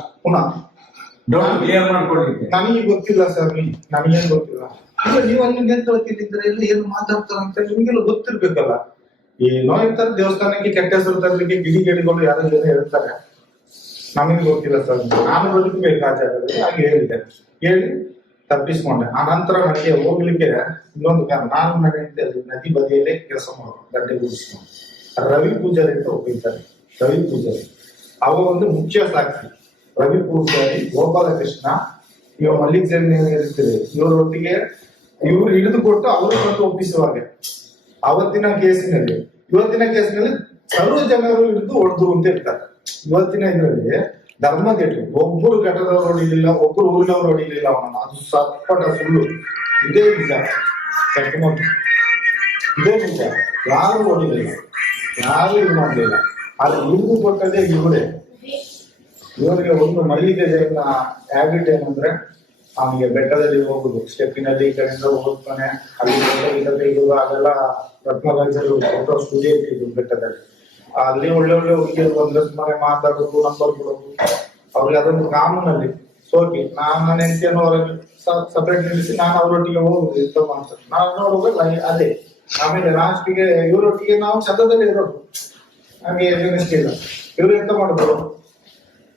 ನನಗೆ ಗೊತ್ತಿಲ್ಲ ಸರ್, ನನಗೇನು ಗೊತ್ತಿಲ್ಲ. ಇಲ್ಲ, ನೀವು ಅಲ್ಲಿ ನೇತೃತ್ವದಿದ್ರೆ ಎಲ್ಲ ಏನು ಮಾತಾಡ್ತಾರೆ ಅಂತ ನಿಮ್ಗೆಲ್ಲ ಗೊತ್ತಿರ್ಬೇಕಲ್ಲ. ಏನೋ ಇರ್ತಾರೆ, ದೇವಸ್ಥಾನಕ್ಕೆ ಕೆಟ್ಟ ಹೆಸರು ತರಲಿಕ್ಕೆ ಗಿಡಿಗಳು ಯಾರೋ ಜನ ಹೇಳ್ತಾರೆ. ನಮಗೆ ಗೊತ್ತಿಲ್ಲ ಸರ್, ನಾನು ಬದುಕಬೇಕು ಆ ಜಾಗದಲ್ಲಿ, ಹಾಗೆ ಹೇಳಿದೆ. ಹೇಳಿ ತಪ್ಪಿಸ್ಕೊಂಡೆ. ಆ ನಂತರ ನನಗೆ ಹೋಗ್ಲಿಕ್ಕೆ ಇನ್ನೊಂದು ಕಾರಣ, ನಾನು ನದಿ ಬದಿಯಲ್ಲೇ ಕೆಲಸ ಮಾಡೋದು, ಗಡ್ಡೆ ಗುಡಿಸ್ಕೊಂಡು. ರವಿ ಪೂಜಾರಿ ಅಂತ ಒಪ್ಪಿದ್ದಾರೆ. ರವಿ ಪೂಜಾರಿ ಅವ ಒಂದು ಮುಖ್ಯ ಸಾಕ್ಷಿ. ರವಿ ಪೂಜಾರಿ, ಗೋಪಾಲಕೃಷ್ಣ, ಇವ ಮಲ್ಲಿಕಾರ್ಜುನ ಇರ್ತೀವಿ, ಇವರೊಟ್ಟಿಗೆ ಇವ್ರು ಹಿಡಿದುಕೊಟ್ಟು ಅವರು ಬಂದು ಒಪ್ಪಿಸುವಾಗ ಇವತ್ತಿನ ಕೇಸಿನಲ್ಲಿ ಸರ್ವ ಜನರು ಹಿಡಿದು ಹೊಡೆದ್ರು ಅಂತ ಹೇಳ್ತಾರೆ. ಇವತ್ತಿನ ಇದರಲ್ಲಿ ಧರ್ಮದೇಟು ಒಬ್ಬರು ಘಟದವ್ರು ಹೊಡಿಲಿಲ್ಲ, ಒಬ್ಬರು ಊರಿನವ್ರು ಹೊಡಿಲಿಲ್ಲ ಅವನನ್ನು. ಅದು ಸಪ್ಪಟ ಸುಳ್ಳು. ಇದೇ ನಿಜ, ಇದೇ ನಿಜ. ಯಾರು ಹೊಡಿಲಿಲ್ಲ, ಯಾರು ಇದು ಮಾಡಲಿಲ್ಲ. ಆದ್ರೆ ಇವ್ರಿಗೂ ಕೊಟ್ಟದೇ ಇವರೇ. ಇವರಿಗೆ ಒಂದು ಮಲ್ಲಿಗೆ ಜೈನ ಹ್ಯಾಬಿಟ್ ಏನಂದ್ರೆ, ಅವನಿಗೆ ಬೆಟ್ಟದಲ್ಲಿ ಹೋಗುದು, ಸ್ಟೆಪ್ಪಿನಲ್ಲಿ ಈ ಕಡೆಯಿಂದ ಹೋಗ್ತಾನೆ, ಅಲ್ಲಿ ತೆಗೆಯುವುದು, ಅದೆಲ್ಲ ರತ್ನರಾಜರು ಫೋಟೋ ಸ್ಟುಡಿಯೋ ಇಟ್ಟಿದ್ರು ಬೆಟ್ಟದಲ್ಲಿ. ಅಲ್ಲಿ ಒಳ್ಳೆ ಹುಡುಗಿಯರು ಬಂದ್ರೆ ಸುಮ್ಮನೆ ಮಾತಾಡೋದು, ನಂಬರ್ ಕೊಡೋದು, ಅವ್ರಿಗೆ ಅದೊಂದು ಕಾಮನ್ ಅಲ್ಲಿ ಸೋಕಿ. ನನ್ನ ಹೆಂಡತಿಯನ್ನು ಹೊರಗೆ ಸಪರೇಟ್ ನಿಲ್ಲಿಸಿ ನಾನು ಅವರೊಟ್ಟಿಗೆ ಹೋಗುದು ಎಂತ ಮಾಡ್ತಾರೆ. ನಾವು ನೋಡುವಾಗ ಅದೇ. ಆಮೇಲೆ ಲಾಸ್ಟಿಗೆ ಇವರೊಟ್ಟಿಗೆ ನಾವು ಚಂದದಲ್ಲಿ ಇರೋದು, ನಮಗೆ ಇಲ್ಲ. ಇವ್ರು ಎಂತ ಮಾಡಿದ್ರು,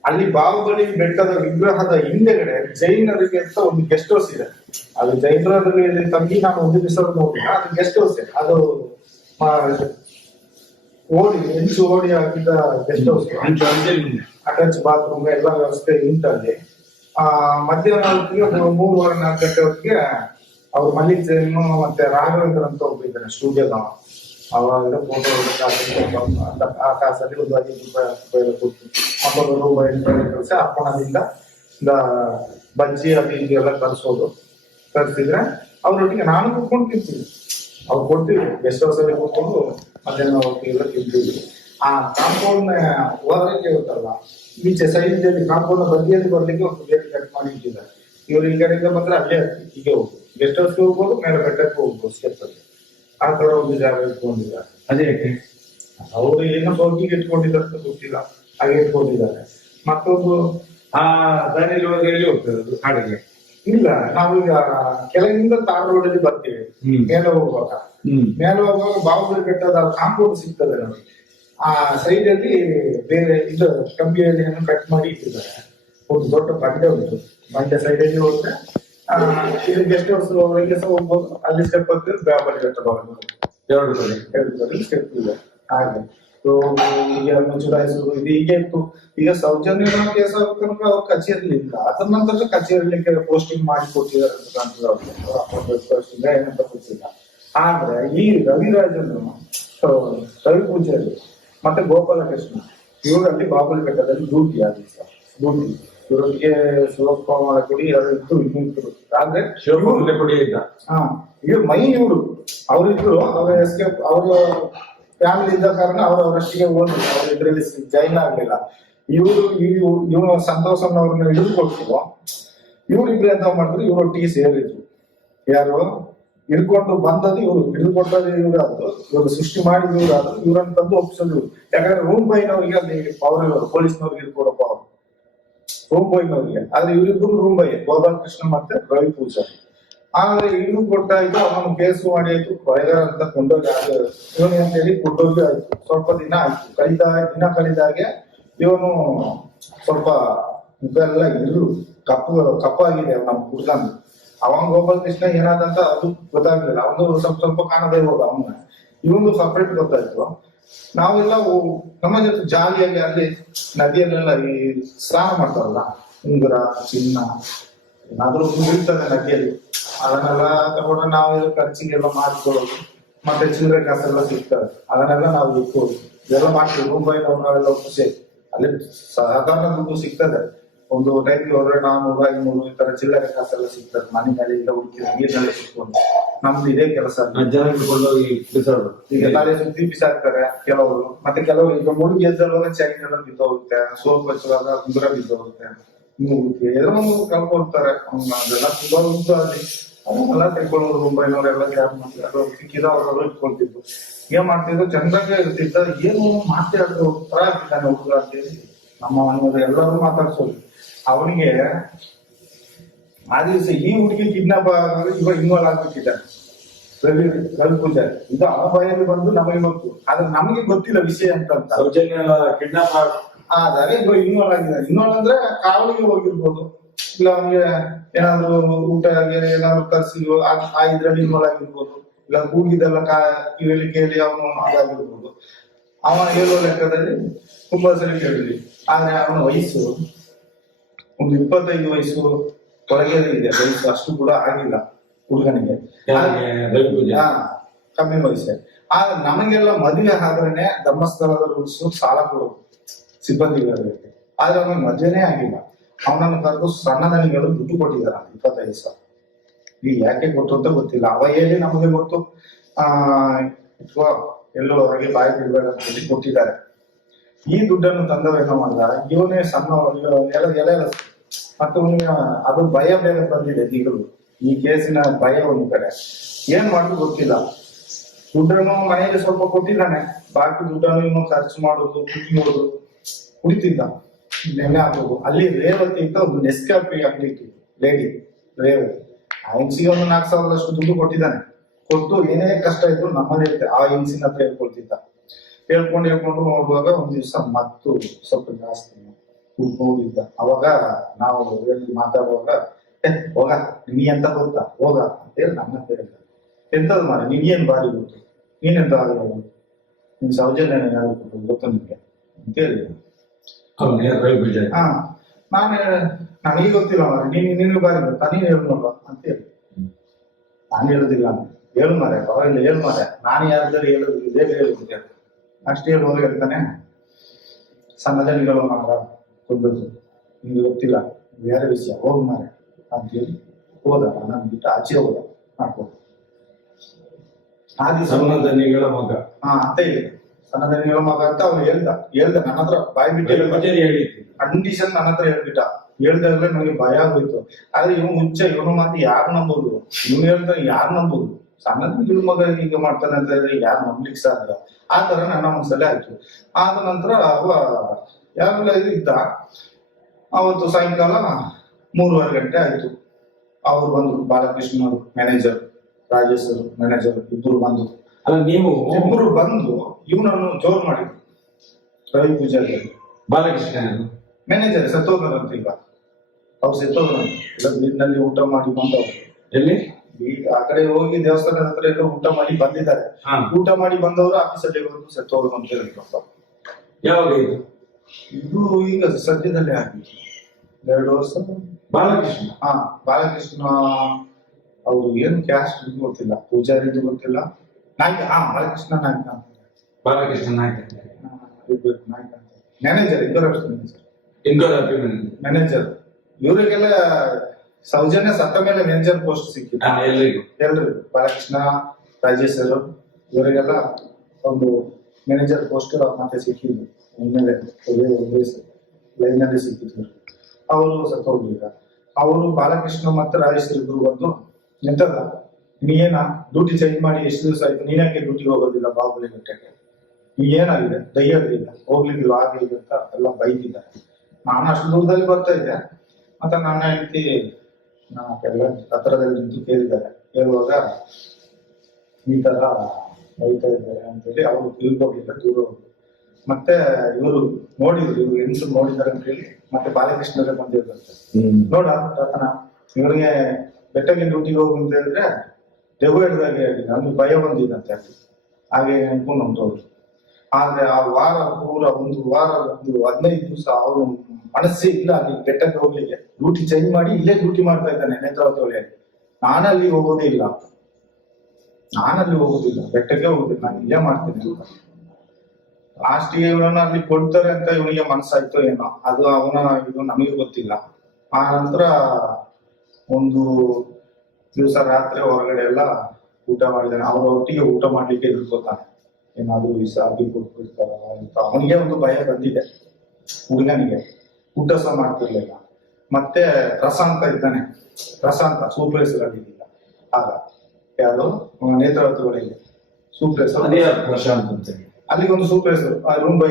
ಅಲ್ಲಿ ಬಾಹುಬಲಿ ಬೆಟ್ಟದ ವಿಗ್ರಹದ ಹಿಂದೆಗಡೆ ಜೈನರಿಗೆ ಅಂತ ಒಂದು ಗೆಸ್ಟ್ ಹೌಸ್ ಇದೆ. ಅದು ಜೈನರಲ್ಲಿ ತಂಗಿ ನಾನು ಒಂದು ದಿವಸ ನೋಡಿಲ್ಲ, ಅದು ಗೆಸ್ಟ್ ಹೌಸ್. ಅದು ಹೆಂಚು ಓಡಿ ಹಾಕಿದ ಗೆಸ್ಟ್ ಹೌಸ್, ಅಟ್ಯಾಚ್ ಬಾತ್ರೂಮ್ ಎಲ್ಲ ವ್ಯವಸ್ಥೆ ಉಂಟಲ್ಲಿ. ಮಧ್ಯಾಹ್ನ ಹೊತ್ತಿಗೆ 3-4 ಗಂಟೆ ಹೊತ್ತಿಗೆ ಅವ್ರು ಮಲ್ಲಿಕ್ ಜೈನ್ ಮತ್ತೆ ರಾಘವೇಂದ್ರ ಅಂತ ಹೋಗಿದ್ದಾನೆ ಸ್ಟುಡಿಯೋದವ. ಅವಾಗ ಫೋಟೋ ಆ ಕಾಸಲ್ಲಿ ಒಂದು 5 ರೂಪಾಯಿ ಕೊಟ್ಟು ಮತ್ತೊಂದು ರೂಪಾಯಿ ಕಳಿಸಿ ಅಪ್ಪಣದಿಂದ ಬಜ್ಜಿ ಅದು ಇದು ಎಲ್ಲ ಕಳಿಸಿದ್ರೆ ಅವ್ರೊಟ್ಟಿಗೆ ನಾನು ಕೂತ್ಕೊಂಡು ತಿಂತೀವಿ. ಅವ್ರು ಕೊಡ್ತೀವಿ, ಗೆಸ್ಟ್ ಹೌಸ್ ಅಲ್ಲಿ ಕೂತ್ಕೊಂಡು ಮಧ್ಯಾಹ್ನ ಹೊತ್ತಿಗೆಲ್ಲ ತಿಂತೀವಿ. ಆ ಕಾಂಪೌಂಡ್ ಹೊರಗೆ ಇರುತ್ತಲ್ಲ, ಈಚೆ ಸೈಡ್ ಕಾಂಪೌಂಡ್ ಬದಿಯಲ್ಲಿ ಬರ್ಲಿಕ್ಕೆ ಒಂದು ಗೇಟ್ ಕಟ್ ಮಾಡಿ ಇಟ್ಟಿದ್ದಾರೆ. ಇವ್ರು ಈ ಕಡೆಯಿಂದ ಬಂದ್ರೆ ಅಲ್ಲೇ ಹೀಗೆ ಹೋಗ್ಬೋದು, ಗೆಸ್ಟ್ ಹೌಸ್ಗೆ ಹೋಗ್ಬೋದು, ಮೇಲೆ ಬೆಟ್ಟಕ್ಕೆ ಹೋಗ್ಬೋದು ಸ್ಟೆಪ್ ಅಲ್ಲಿ. ಆ ತರ ಒಂದು ಜಾಗ ಇಟ್ಕೊಂಡಿದ್ದಾರೆ. ಅದೇ ಯಾಕೆ? ಅವರು ಏನೋ ಸೋಕಿಗೆ ಇಟ್ಕೊಂಡಿದ್ದಾರೆ ಅಂತ ಗೊತ್ತಿಲ್ಲ, ಹಾಗೆ ಇಟ್ಕೊಂಡಿದ್ದಾರೆ. ಮತ್ತೊಂದು ಆ ದಾರಿಯಲ್ಲಿ ಹೋಗಿ ಎಲ್ಲಿ ಹೋಗ್ತದೆ ಅದು ಕಾಡಿಗೆ? ಇಲ್ಲ, ನಾವೀಗ ಕೆಳಗಿಂದ ತಾರ್ ರೋಡ್ ಅಲ್ಲಿ ಬರ್ತೀವಿ, ಮೇಲೆ ಹೋಗುವಾಗ ಮೇಲೆ ಹೋಗುವಾಗ ಬಾಹುಬಲಿ ಬೆಟ್ಟದ ಕಾಂಪೌಂಡ್ ಸಿಗ್ತದೆ ನಮಗೆ. ಆ ಸೈಡ್ ಅಲ್ಲಿ ಬೇರೆ ಇದು ಕಂಬಿಯಲ್ಲಿ ಕಟ್ ಮಾಡಿ ಇಟ್ಟಿದ್ದಾರೆ. ಒಂದು ದೊಡ್ಡ ಬಂಡೆ ಉಂಟು, ಬಂಡೆ ಸೈಡ್ ಅಲ್ಲಿ ಹೋದ್ರೆ ಇದು ಗೆಸ್ಟ್ ಹೌಸ್ ಒಳಗೆ ಸಹ ಹೋಗ್ಬೋದು. ಅಲ್ಲಿ ಸ್ಟೆಪ್ ಹಾಕಿದ್ರೆ ಬಾಹುಬಲಿ ಬೆಟ್ಟ ಬರೋದು. ಎರಡು ಕಡೆ ಸ್ಟೆಪ್ ಇದೆ. ಹಾಗೆ ಈಗ ಚುಡಾಯಿಸುವುದು ಇದು ಹೀಗೆ ಇತ್ತು. ಈಗ ಸೌಜನ್ಯ ಕೇಸ್ ತನಕ ಅವ್ರು ಕಚೇರಿ ಇಲ್ಲ, ಅದ್ರ ನಂತರ ಕಚೇರಿಲಿಕ್ಕೆ ಪೋಸ್ಟಿಂಗ್ ಮಾಡಿ ಕೊಟ್ಟಿದ್ದಾರೆ ಅಂತ ಕಾಣ್ತದೆ. ಏನಂತ ಗೊತ್ತಿಲ್ಲ. ಆದ್ರೆ ಈ ರವಿರಾಜನು, ರವಿ ಪೂಜಾರಿ ಮತ್ತೆ ಗೋಪಾಲಕೃಷ್ಣ ಇವರಲ್ಲಿ ಬಾಹುಬಲಿ ಬೆಟ್ಟದಲ್ಲಿ ಡ್ಯೂಟಿ ಆಗಿತ್ತು ಸರ್. ಡ್ಯೂಟಿ ಇವರಿಗೆ ಶಿವಕುಮಾರ ಕೊಡಿ ಎರಡು ಇತ್ತು, ಇನ್ನೂ ಇತ್ತು. ಆದ್ರೆ ಶಿವಕುಮಾರ ಕೊಡಿ ಇದ್ದ. ಇವ್ರು ಮೈ ಇವರು ಅವರಿದ್ರು, ಅವ್ರ ಎಸ್ಕೇಪ್ ಅವ್ರ ಫ್ಯಾಮಿಲಿ ಇದ್ದ ಕಾರಣ ಅವರಷ್ಟಿಗೆ ಹೋದ್ರು. ಅವ್ರ ಇದ್ರಲ್ಲಿ ಜೈನ್ ಆಗ್ಲಿಲ್ಲ. ಇವ್ರು ಸಂತೋಷನ್ ಅವ್ರನ್ನ ಹಿಡಿದು ಕೊಟ್ಟಿದ್ರು. ಇವ್ರಿಬ್ರು ಎಂತ ಮಾಡಿದ್ರು, ಇವರೊಟ್ಟಿಗೆ ಸೇರಿದ್ರು. ಯಾರು ಹಿಡ್ಕೊಂಡು ಬಂದದ್ದು ಇವ್ರು, ಹಿಡಿದು ಕೊಟ್ಟದ್ದು ಇವ್ರಾದ್ರು, ಇವ್ರು ಸೃಷ್ಟಿ ಮಾಡಿದ್ರು ಇವ್ರಾದ್ರು, ಇವ್ರನ್ನ ತಂದು ಒಪ್ಪಿಸೋದು. ಯಾಕಂದ್ರೆ ರೂಮ್ ಬಾಯ್ನವ್ರಿಗೆ ಅಲ್ಲಿ ಪವರ್ ಇರೋದು, ಪೊಲೀಸ್ನವ್ರಿಗೆ ಇರ್ಕೊಡೋ ಪವರ್ ರೂಮ್ ಬಾಯ್ನವ್ರಿಗೆ. ಆದ್ರೆ ಇವರಿಬ್ರು ರೂಮ್ ಬಾಯ್, ಗೋಪಾಲಕೃಷ್ಣ ಮತ್ತೆ ರವಿ ಪೂಜಾರಿ. ಆದ್ರೆ ಇನ್ನು ಕೊಟ್ಟಾಯ್ತು, ಅವನು ಕೇಸು ಮಾಡಿ ಆಯ್ತು, ಕೊಲೆಗಾರ ಅಂತ ಕೊಂಡೋಗಿ ಇವನು ಅಂತೇಳಿ ಕೊಂಡೋಗಿ ಆಯ್ತು. ಸ್ವಲ್ಪ ದಿನ ಆಯ್ತು, ದಿನ ಕಳೆದಾಗೆ ಇವನು ಸ್ವಲ್ಪ ಮುಖ ಎಲ್ಲ ಇರು ಕಪ್ಪಾಗಿದೆ ನಮ್ಮ ಹುಡುಗನ್. ಅವನ್ ಗೋಪಾಲಕೃಷ್ಣ ಏನಾದಂತ ಅದು ಗೊತ್ತಾಗ್ಲಿಲ್ಲ. ಅವನು ಸ್ವಲ್ಪ ಕಾಣದೇ ಹೋದ ಅವನ್ನ. ಇವನು ಸಪ್ರೇಟ್ ಗೊತ್ತಾಯ್ತು. ನಾವೆಲ್ಲ ನಮ್ಮ ಜೊತೆ ಜಾಲಿಯಾಗಿ ಅಲ್ಲಿ ನದಿಯಲ್ಲೆಲ್ಲ ಈ ಸ್ನಾನ ಮಾಡ್ತಾರಲ್ಲ, ಉಂಗುರ ಚಿನ್ನ ಏನಾದ್ರೂ ಬೀಳ್ತದೆ ನದಿಯಲ್ಲಿ, ಅದನ್ನೆಲ್ಲ ತಗೊಂಡು ನಾವು ಖರ್ಚಿಗೆಲ್ಲ ಮಾಡ್ಕೊಳ್ಳೋದು. ಮತ್ತೆ ಚಿಲ್ಲರೆ ಕಾಸೆಲ್ಲ ಸಿಗ್ತದೆ, ಅದನ್ನೆಲ್ಲ ನಾವು ಇಟ್ಕೊಳ್ಳೋದು. ಇದೆಲ್ಲ ಮಾಡ್ತೀವಿ. ಮುಂಬೈನವ್ರು ನಾವೆಲ್ಲ ಖುಷಿ. ಅಲ್ಲಿ ಸಾಧಾರಣ ದುಡ್ಡು ಸಿಗ್ತದೆ. ಒಂದು ಟೈಮ್ಗೆ ಹೋದ್ರೆ 400, 500 ಈ ತರ ಚಿಲ್ಲರೆ ಕಾಸೆಲ್ಲ ಸಿಗ್ತದೆ. ಮನೆಯಲ್ಲಿ ಇಲ್ಲ ಹುಡುಕಿದ ನೀರಿನಲ್ಲಿ ಸಿಕ್ಕೊಂಡು ನಮ್ದು ಇದೇ ಕೆಲಸ. ಜನ ಹಿಡ್ಕೊಂಡೋಗಿ ಬಿಸಾಡು. ಈಗ ತಲೆ ಸುದ್ದಿ ಬಿಸಾಕ್ತಾರೆ ಕೆಲವರು. ಮತ್ತೆ ಕೆಲವರು ಈಗ ಮುಳುಗಿ ಎದ್ದವಾಗ ಚೈನ್ ಎಲ್ಲ ಬಿದ್ದೋಗುತ್ತೆ, ಸೋಪ್ ಹಚ್ಚುವಾಗ ಉಂಗುರ ಬಿದ್ದೋಗುತ್ತೆ, ಏನೋ ಒಂದು ಕಳ್ಕೊಳ್ತಾರೆ. ಅದೆಲ್ಲ ತುಂಬಾ ಉಂಟು ಅಲ್ಲಿ. ಅವನ್ನೆಲ್ಲ ತೆಕ್ಕೊಳ್ಳೋರು ಮುಂಬೈನವರೆಲ್ಲ ಕ್ಯಾಬ್ ಮಾಡಿ ಅದು ಸಿಕ್ಕಿದ ಅವರೆಲ್ಲ ಇಟ್ಕೊಳ್ತಿದ್ರು. ಏನ್ ಮಾಡ್ತಿದ್ರು, ಚಂದಾಗೆ ಇರ್ತಿದ್ದ. ಏನು ಮಾತಾಡಿದ್ರು ತರ ಆಗ್ತಿದ್ದಾನೆ ಹುಡುಗ ಅಂತೇಳಿ ನಮ್ಮ ಮನೆಯವರು ಎಲ್ಲರೂ ಮಾತಾಡ್ಸೋದು. ಅವನಿಗೆ ಆ ದಿವಸ ಈ ಹುಡುಗಿ ಕಿಡ್ನಾಪ್ ಆಗೋದು ಇವಾಗ ಇನ್ವಾಲ್ವ್ ಆಗ್ಬಿಟ್ಟಿದ್ದಾರೆ ರವಿ ಪೂಜಾರಿ. ಇದು ಆ ಭಯಲ್ಲಿ ಬಂದು ನಮಗೆ ಗೊತ್ತು, ಆದ್ರೆ ನಮಗೆ ಗೊತ್ತಿಲ್ಲ ವಿಷಯ ಅಂತ. ಸೌಜನ್ಯ ಕಿಡ್ನಾಪ್ ಆದರೆ ಇನ್ವಾಲ್ವ್ ಆಗಿದ್ದಾರೆ. ಇನ್ವಾಲ್ವ್ ಅಂದ್ರೆ ಕಾವಲಿಗೆ ಹೋಗಿರ್ಬೋದು, ಇಲ್ಲ ಅವನಿಗೆ ಏನಾದ್ರು ಊಟ ಏನಾದ್ರು ತರಿಸಿ ಆ ಇದ್ರಲ್ಲಿ ಇನ್ವಾಲ್ವ್ ಆಗಿರ್ಬೋದು, ಇಲ್ಲ ಕೂಗಿದೆಲ್ಲ ಕಿವಿಯಲ್ಲಿ ಕೇಳಿ ಅವನು ಇದಾಗಿರ್ಬೋದು. ಅವನ ಹೇಳುವ ಲೆಕ್ಕದಲ್ಲಿ ತುಂಬಾ ಸರಿ ಕೇಳಿದ್ವಿ. ಆದ್ರೆ ಅವನ ವಯಸ್ಸು ಒಂದು 25 ವಯಸ್ಸು ಒಳಗೆ ಇದೆ. ವಯಸ್ಸು ಅಷ್ಟು ಕೂಡ ಆಗಿಲ್ಲ ಹುಡುಗನಿಗೆ, ಕಮ್ಮಿ ವಯಸ್ಸೇ. ಆದ್ರೆ ನಮಗೆಲ್ಲ ಮದುವೆ ಆದ್ರೇನೆ ಧರ್ಮಸ್ಥಳದ ರೂಲ್ಸ್ ಸಾಲ ಕೊಡೋದು ಸಿಬ್ಬಂದಿಗಳಿಗೆ. ಆದ್ರೆ ಅವನಿಗೆ ಮದುವೆನೇ ಆಗಿಲ್ಲ. ಅವನನ್ನು ಕರೆದು ಸಣ್ಣದನಿಗಳು ದುಡ್ಡು ಕೊಟ್ಟಿದ್ದಾರೆ 25 ಸಾವಿರ. ಈಗ ಯಾಕೆ ಕೊಟ್ಟು ಅಂತ ಗೊತ್ತಿಲ್ಲ. ಅವ ಹೇಳಿ ನಮಗೆ ಗೊತ್ತು, ಎಲ್ಲೋ ಹೊರಗೆ ಬಾಯಿ ಬಿಡ್ಬೇಡ ಅಂತ ಹೇಳಿ ಕೊಟ್ಟಿದ್ದಾರೆ. ಈ ದುಡ್ಡನ್ನು ತಂದವೇನೋ ಮಾಡಿದ ಇವನೇ ಸಣ್ಣ ಎಲೆ ಮತ್ತೆ ಅವನಿಗೆ ಅದು ಭಯ ಬೇರೆ ಬಂದಿದೆ. ಈಗಲೂ ಈ ಕೇಸಿನ ಭಯ ಒಂದು ಕಡೆ. ಏನ್ ಮಾಡುದು ಗೊತ್ತಿಲ್ಲ. ದುಡ್ಡನ್ನು ಮನೆಯಲ್ಲಿ ಸ್ವಲ್ಪ ಕೊಟ್ಟಿದ್ದಾನೆ, ಬಾಕಿ ದುಡ್ಡನ್ನು ಇನ್ನು ಖರ್ಚು ಮಾಡೋದು, ಕುಡಿಯೋದು, ಕುಡಿತಿದ್ದ, ನೆನ್ನೆ ಹಾಕೋದು. ಅಲ್ಲಿ ರೇವತಿ ಅಂತ ಒಂದು ನೆಸ್ಕಾಫಿ ಆಗ್ಲಿಕ್ಕೆ ಲೇಡಿ ರೇವತಿ, ಆ ಹೆಂಗ್ಸಿಗೆ ಒಂದು 4,000 ದುಡ್ಡು ಕೊಟ್ಟಿದ್ದಾನೆ. ಕೊಟ್ಟು ಏನೇ ಕಷ್ಟ ಇದ್ರು ನಮ್ಮದೇ ಆ ಹೆಂಗ್ಸಿನ ಹತ್ರ ಹೇಳ್ಕೊಂಡು ನೋಡುವಾಗ ಒಂದ್ ದಿವ್ಸ ಮತ್ತು ಸ್ವಲ್ಪ ಜಾಸ್ತಿ ನೋಡಿದ್ದ. ಅವಾಗ ನಾವು ಮಾತಾಡುವಾಗ ಹೋಗ ನೀ ಎಂತ ಗೊತ್ತಾ ಹೋಗ ಅಂತ ಹೇಳಿ ನನ್ನ ಹೇಳಿದ. ಎಂತದ್ ಮಾಡ ನಿನ್ಗೇನ್ ಬಾರಿ ಗೊತ್ತು, ನೀನೆಂತ ಆಗಲ್ಲ, ನಿನ್ ಸೌಜನ್ಯ ಯಾರು ಗೊತ್ತು ನಿಮ್ಗೆ ಅಂತ ಹೇಳಿದ. ನನಗೆ ಗೊತ್ತಿಲ್ಲ ಮಾರ, ನಿನ್ಗೆ ಬಾರಿ ಗೊತ್ತಾ, ನೀನ್ ಹೇಳೋಲ್ಲ ಅಂತ ಹೇಳಿ. ನಾನು ಹೇಳುದಿಲ್ಲ, ಹೇಳು ಮಾರ ಪರವಾಗಿಲ್ಲ, ಹೇಳು ಮಾರ, ನಾನು ಯಾರ್ದಾರು ಹೇಳುದಿಲ್ಲ, ಬೇಗ ಹೇಳುತ್ತೆ ಅಷ್ಟೇ ಹೇಳುವಾಗ ಹೇಳ್ತಾನೆ, ಸಣ್ಣದನಿಗಳು ಮಾರ ಕೊಂದದ್ದು ನಿಮ್ಗೆ ಗೊತ್ತಿಲ್ಲ, ಬೇರೆ ವಿಷಯ, ಹೋಗ್ ಮಾರ ಅಂತೇಳಿ ಹೋದ. ನಾನು ಬಿಟ್ಟು ಆಚೆ ಹೋದ ಮಾಡ್ಕೊಂಡು. ಆ ದಿವಸ ಸಣ್ಣದನಿಗಳ ಮಗ ಅಂತ ಹೇಳಿ ಸಣ್ಣದನಿಗಳ ಮಗ ಅಂತ ಅವ್ನು ಹೇಳ್ದ. ನನ್ನ ಹತ್ರ ಬಾಯಿ ಬಿಟ್ಟು ಕಂಡೀಷನ್ ನನ್ನ ಹತ್ರ ಹೇಳ್ಬಿಟ್ಟ. ಹೇಳ್ದಾಗಲೇ ನನಗೆ ಭಯ ಆಗೋಯ್ತು. ಆದ್ರೆ ಇವನು ಹುಚ್ಚ, ಇವನು ಮಾತ್ರ ಯಾರು ನಂಬೋದು? ಇವ್ನು ಹೇಳ್ತಾರೆ ಯಾರು ನಂಬೋದು? ಸಣ್ಣದ ಇವ್ರ ಮಗ ಈಗ ಮಾಡ್ತಾನೆ ಅಂತ ಹೇಳಿದ್ರೆ ಯಾರು ನಂಬ್ಲಿಕ್ಕೆ ಸಾಧ್ಯ? ಆ ತರ ನನ್ನ ಮನಸ್ಸಲ್ಲೇ ಆಯ್ತು. ಆದ ನಂತರ ಅವ ಯಾರೆಲ್ಲ ಇದ್ದ, ಅವತ್ತು ಸಾಯಂಕಾಲ 3:30 ಗಂಟೆ ಆಯ್ತು. ಅವ್ರು ಬಂದ್ರು, ಬಾಲಕೃಷ್ಣ ಅವರು ಮ್ಯಾನೇಜರ್, ರಾಜೇಶ್ ಅವರು ಮ್ಯಾನೇಜರ್, ಇಬ್ಬರು ಬಂದ್ರು. ಅಲ್ಲ ನೀವು ಇಬ್ಬರು ಬಂದು ಇವನನ್ನು ಜೋರ್ ಮಾಡಿದ್ರು. ರವಿ ಪೂಜಾರಿ ಬಾಲಕೃಷ್ಣ ಮ್ಯಾನೇಜರ್ ಸತ್ತೋದ್ರಂತ. ಈಗ ಅವ್ರು ಸತ್ತೋದ್ರಂತ, ಬೀದಿನಲ್ಲಿ ಊಟ ಮಾಡಿ ಬಂದವರು. ಎಲ್ಲಿ? ಈಗ ಆ ಕಡೆ ಹೋಗಿ ದೇವಸ್ಥಾನದ ಹತ್ರ ಎಲ್ಲ ಊಟ ಮಾಡಿ ಬಂದಿದ್ದಾರೆ. ಊಟ ಮಾಡಿ ಬಂದವರು ಆಫೀಸಲ್ಲಿ ಬಂದು ಸತ್ತೋದ್ರು ಅಂತ ಹೇಳಿದ್ರು. ಯಾವಾಗ ಇದು? ಇದು ಈಗ ಸದ್ಯದಲ್ಲೇ ಆಗಿತ್ತು, 2 ವರ್ಷ. ಬಾಲಕೃಷ್ಣ ಬಾಲಕೃಷ್ಣ ಅವರು ಏನು ಕ್ಯಾಸ್ಟ್ ಗೊತ್ತಿಲ್ಲ, ಪೂಜಾರಿದು ಗೊತ್ತಿಲ್ಲ. ನಾಯ್ಕ, ಬಾಲಕೃಷ್ಣ ನಾಯ್ಕ ಅಂತ. ಬಾಲಕೃಷ್ಣ ನಾಯ್ಕ ನಾಯ್ಕ ಅಂತ ಮ್ಯಾನೇಜರ್, ಮ್ಯಾನೇಜರ್. ಇವರಿಗೆಲ್ಲ ಸೌಜನ್ಯ ಸತ್ತ ಮೇಲೆ ಮ್ಯಾನೇಜರ್ ಪೋಸ್ಟ್ ಸಿಕ್ಕಿತ್ತು ಎಲ್ರಿಗೂ. ಬಾಲಕೃಷ್ಣ, ರಾಜೇಶ್ ಇವರಿಗೆಲ್ಲ ಒಂದು ಮ್ಯಾನೇಜರ್ ಪೋಸ್ಟ್ ಮತ್ತೆ ಸಿಕ್ಕಿದ್ರು. ಒಂದೇ ಲೈನಲ್ಲಿ ಸಿಕ್ಕಿದ್ರು. ಅವರು ಸತ್ತೋಗ್ಲಿಲ್ಲ. ಅವರು ಬಾಲಕೃಷ್ಣ ಮತ್ತೆ ರಾಜೇಶ್ ಇಬ್ರು ಬಂದು, ಎಂತದ ನೀನ ಡ್ಯೂಟಿ ಚೇಂಜ್ ಮಾಡಿ ಎಷ್ಟು ದಿವಸ ಆಯ್ತು, ನೀನ್ಯಾಕೆ ಡ್ಯೂಟಿಗೆ ಹೋಗೋದಿಲ್ಲ ಬಾಹುಬಲಿ ಬೆಟ್ಟಕ್ಕೆ? ನೀ ಏನಾಗಿದೆ, ದಯ್ಯದಿಲ್ಲ, ಹೋಗ್ಲಿಲ್ಲ ಹಾಗೆ ಇದೆ ಅಂತ ಎಲ್ಲ ಬೈದಿದ್ದಾರೆ. ನಾನು ಅಷ್ಟು ದೂರದಲ್ಲಿ ಬರ್ತಾ ಇದ್ದೆ. ಮತ್ತೆ ನನ್ನ ಹೆಂಡತಿ ಎಲ್ಲ ಹತ್ರದಲ್ಲಿ ನಿಂತು ಕೇಳಿದ್ದಾರೆ. ಕೇಳುವಾಗ ಈ ತರ ಬೈತಾ ಇದ್ದಾರೆ ಅಂತೇಳಿ ಅವರು ತಿಳ್ಕೊಟ್ಟಿಲ್ಲ, ದೂರ ಹೋದ್ರು. ಮತ್ತೆ ಇವರು ನೋಡಿದ್ರು, ಇವ್ರು ಹೆಂಗಸರು ನೋಡಿದ್ದಾರೆ ಅಂತ ಹೇಳಿ ಮತ್ತೆ ಬಾಲಕೃಷ್ಣರೇ ಬಂದಿರ್ತಾರೆ. ನೋಡ ರತನ, ಇವ್ರಿಗೆ ಬೆಟ್ಟಕ್ಕೆ ಡ್ಯೂಟಿಗೆ ಹೋಗು ಅಂತ ಹೇಳಿದ್ರೆ ದೆವ್ವ ಹಿಡ್ದಾಗೆ ಆಗಿಲ್ಲ, ನಮ್ಗೆ ಭಯ ಬಂದಿದ್ದಂತೆ. ಹಾಗೆ ಅನ್ಕೊಂಡು ಹೊಂಟೋದ್ರು. ಆದ್ರೆ ಆ ವಾರ ಪೂರ, ಒಂದು ವಾರ, ಒಂದು 15 ದಿವಸ ಅವರು ಮನಸ್ಸೇ ಇಲ್ಲ ಅಲ್ಲಿ ಬೆಟ್ಟಕ್ಕೆ ಹೋಗ್ಲಿಕ್ಕೆ. ಡ್ಯೂಟಿ ಚೇಂಜ್ ಮಾಡಿ ಇಲ್ಲೇ ಡ್ಯೂಟಿ ಮಾಡ್ತಾ ಇದ್ದಾನೆ ನೇತ್ರಾವತಿ ಹೊಳೆಯಲ್ಲಿ. ನಾನಲ್ಲಿ ಹೋಗೋದೇ ಇಲ್ಲ, ಬೆಟ್ಟಕ್ಕೆ ಹೋಗುದಿಲ್ಲ, ನಾನು ಇಲ್ಲೇ ಮಾಡ್ತೀನಿ ಅಂತ. ಲಾಸ್ಟ್ಗೆ ಇವನನ್ನ ಅಲ್ಲಿ ಕೊಡ್ತಾರೆ ಅಂತ ಇವನಿಗೆ ಮನಸ್ಸಾಯ್ತು ಏನೋ, ಅದು ಇದು ನಮಗೆ ಗೊತ್ತಿಲ್ಲ. ಆ ನಂತರ ಒಂದು ದಿವಸ ರಾತ್ರಿ ಹೊರಗಡೆ ಎಲ್ಲ ಊಟ ಮಾಡಿದಾನೆ. ಅವ್ರ ಒಟ್ಟಿಗೆ ಊಟ ಮಾಡ್ಲಿಕ್ಕೆ ಎದುರ್ಕೋತಾನೆ, ಏನಾದ್ರು ವಿಷ ಆಗಿ ಕೊಟ್ಬಿಡ್ತಾರ ಅಂತ ಅವನಿಗೆ ಒಂದು ಭಯ ಬಂದಿದೆ. ಹುಡುಗನಿಗೆ ಊಟ ಸಹ ಮಾಡ್ತಿರ್ಲಿಲ್ಲ. ಮತ್ತೆ ಪ್ರಶಾಂತ ಇದ್ದಾನೆ, ಪ್ರಶಾಂತ ಸೂಪ್ರೇಸರಾಗಿದ್ದಿಲ್ಲ ಆಗ, ಯಾರು ನೇತ್ರಾವತಿ ಒಳಗೆ ಸೂಪ್ರೇಸರ್ ಪ್ರಶಾಂತ್ ಅಂತ. ಅಲ್ಲಿಗೆ ಒಂದು ಸೂಪ್ರೇಸರ್, ಆ ರೂಮ್ ಬೈ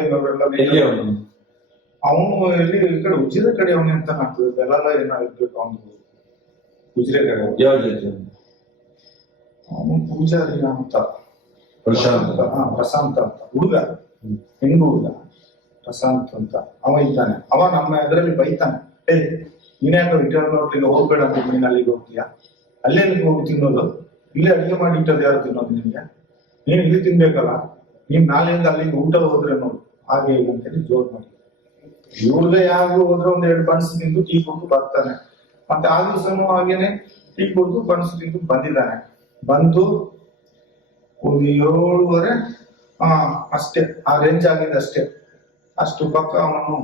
ಅವನು ಎಲ್ಲಿ ಈ ಕಡೆ ಉಜಿರೆ ಕಡೆ ಅವನೇ ಅಂತ ಕಾಣ್ತದೆ. ಬೆಲ್ಲ ಏನಾಗಿರ್ಬೇಕು ಅವನು ಉಜಿರೆ ಕಡೆ. ಅವನು ಪೂಜಾರಿ ಅಂತ ಪ್ರಶಾಂತ್ ಅಂತ ಹುಡುಗ, ಹೆಂಗು ಹುಡುಗ ಪ್ರಶಾಂತ್ ಅಂತ ಅವ ಇದ್ದಾನೆ. ಅವ ನಮ್ಮ ಇದರಲ್ಲಿ ಬೈತಾನೆ, ನೀನ್ಯಾಕ ರಿಟರ್ನ್ ಹೋಗ್ಲಿಕ್ಕೆ ಹೋಗ್ಬೇಡ ಅಂತ, ನೀನ್ ಅಲ್ಲಿಗೆ ಹೋಗ್ತೀಯಾ? ಅಲ್ಲೇ ನಿಮ್ಗೆ ಹೋಗಿ ತಿನ್ನೋದು, ಇಲ್ಲೇ ಅಡಿಗೆ ಮಾಡಿ ಇಟ್ಟದ್ದು ಯಾರು ತಿನ್ನೋದು ನಿಮ್ಗೆ? ನೀನ್ ಇಲ್ಲಿ ತಿನ್ಬೇಕಲ್ಲ, ನೀನ್ ನಾಳೆಯಿಂದ ಅಲ್ಲಿಗೆ ಊಟ ಹೋದ್ರೆ ನೋಡು, ಹಾಗೆ ಹೇಗೆ ಅಂತೇಳಿ ಜೋರ್ ಮಾಡಿ. ಇವ್ರಿಗೆ ಯಾರು ಹೋದ್ರೆ 1-2 ಬನ್ಸ್ ತಿಂದು ಟೀ ಕುಡಿದು ಬರ್ತಾನೆ. ಮತ್ತೆ ಆ ದಿವಸನೂ ಹಾಗೇನೆ ಟೀ ಕುಡಿದು ಬನ್ಸ್ ತಿಂದು ಬಂದಿದ್ದಾನೆ. ಬಂದು ಒಂದು 7:30 ಅಷ್ಟೇ, ಆ ರೇಂಜ್ ಆಗಿದೆ ಅಷ್ಟೇ. ಅಷ್ಟು ಪಕ್ಕ ಅವನು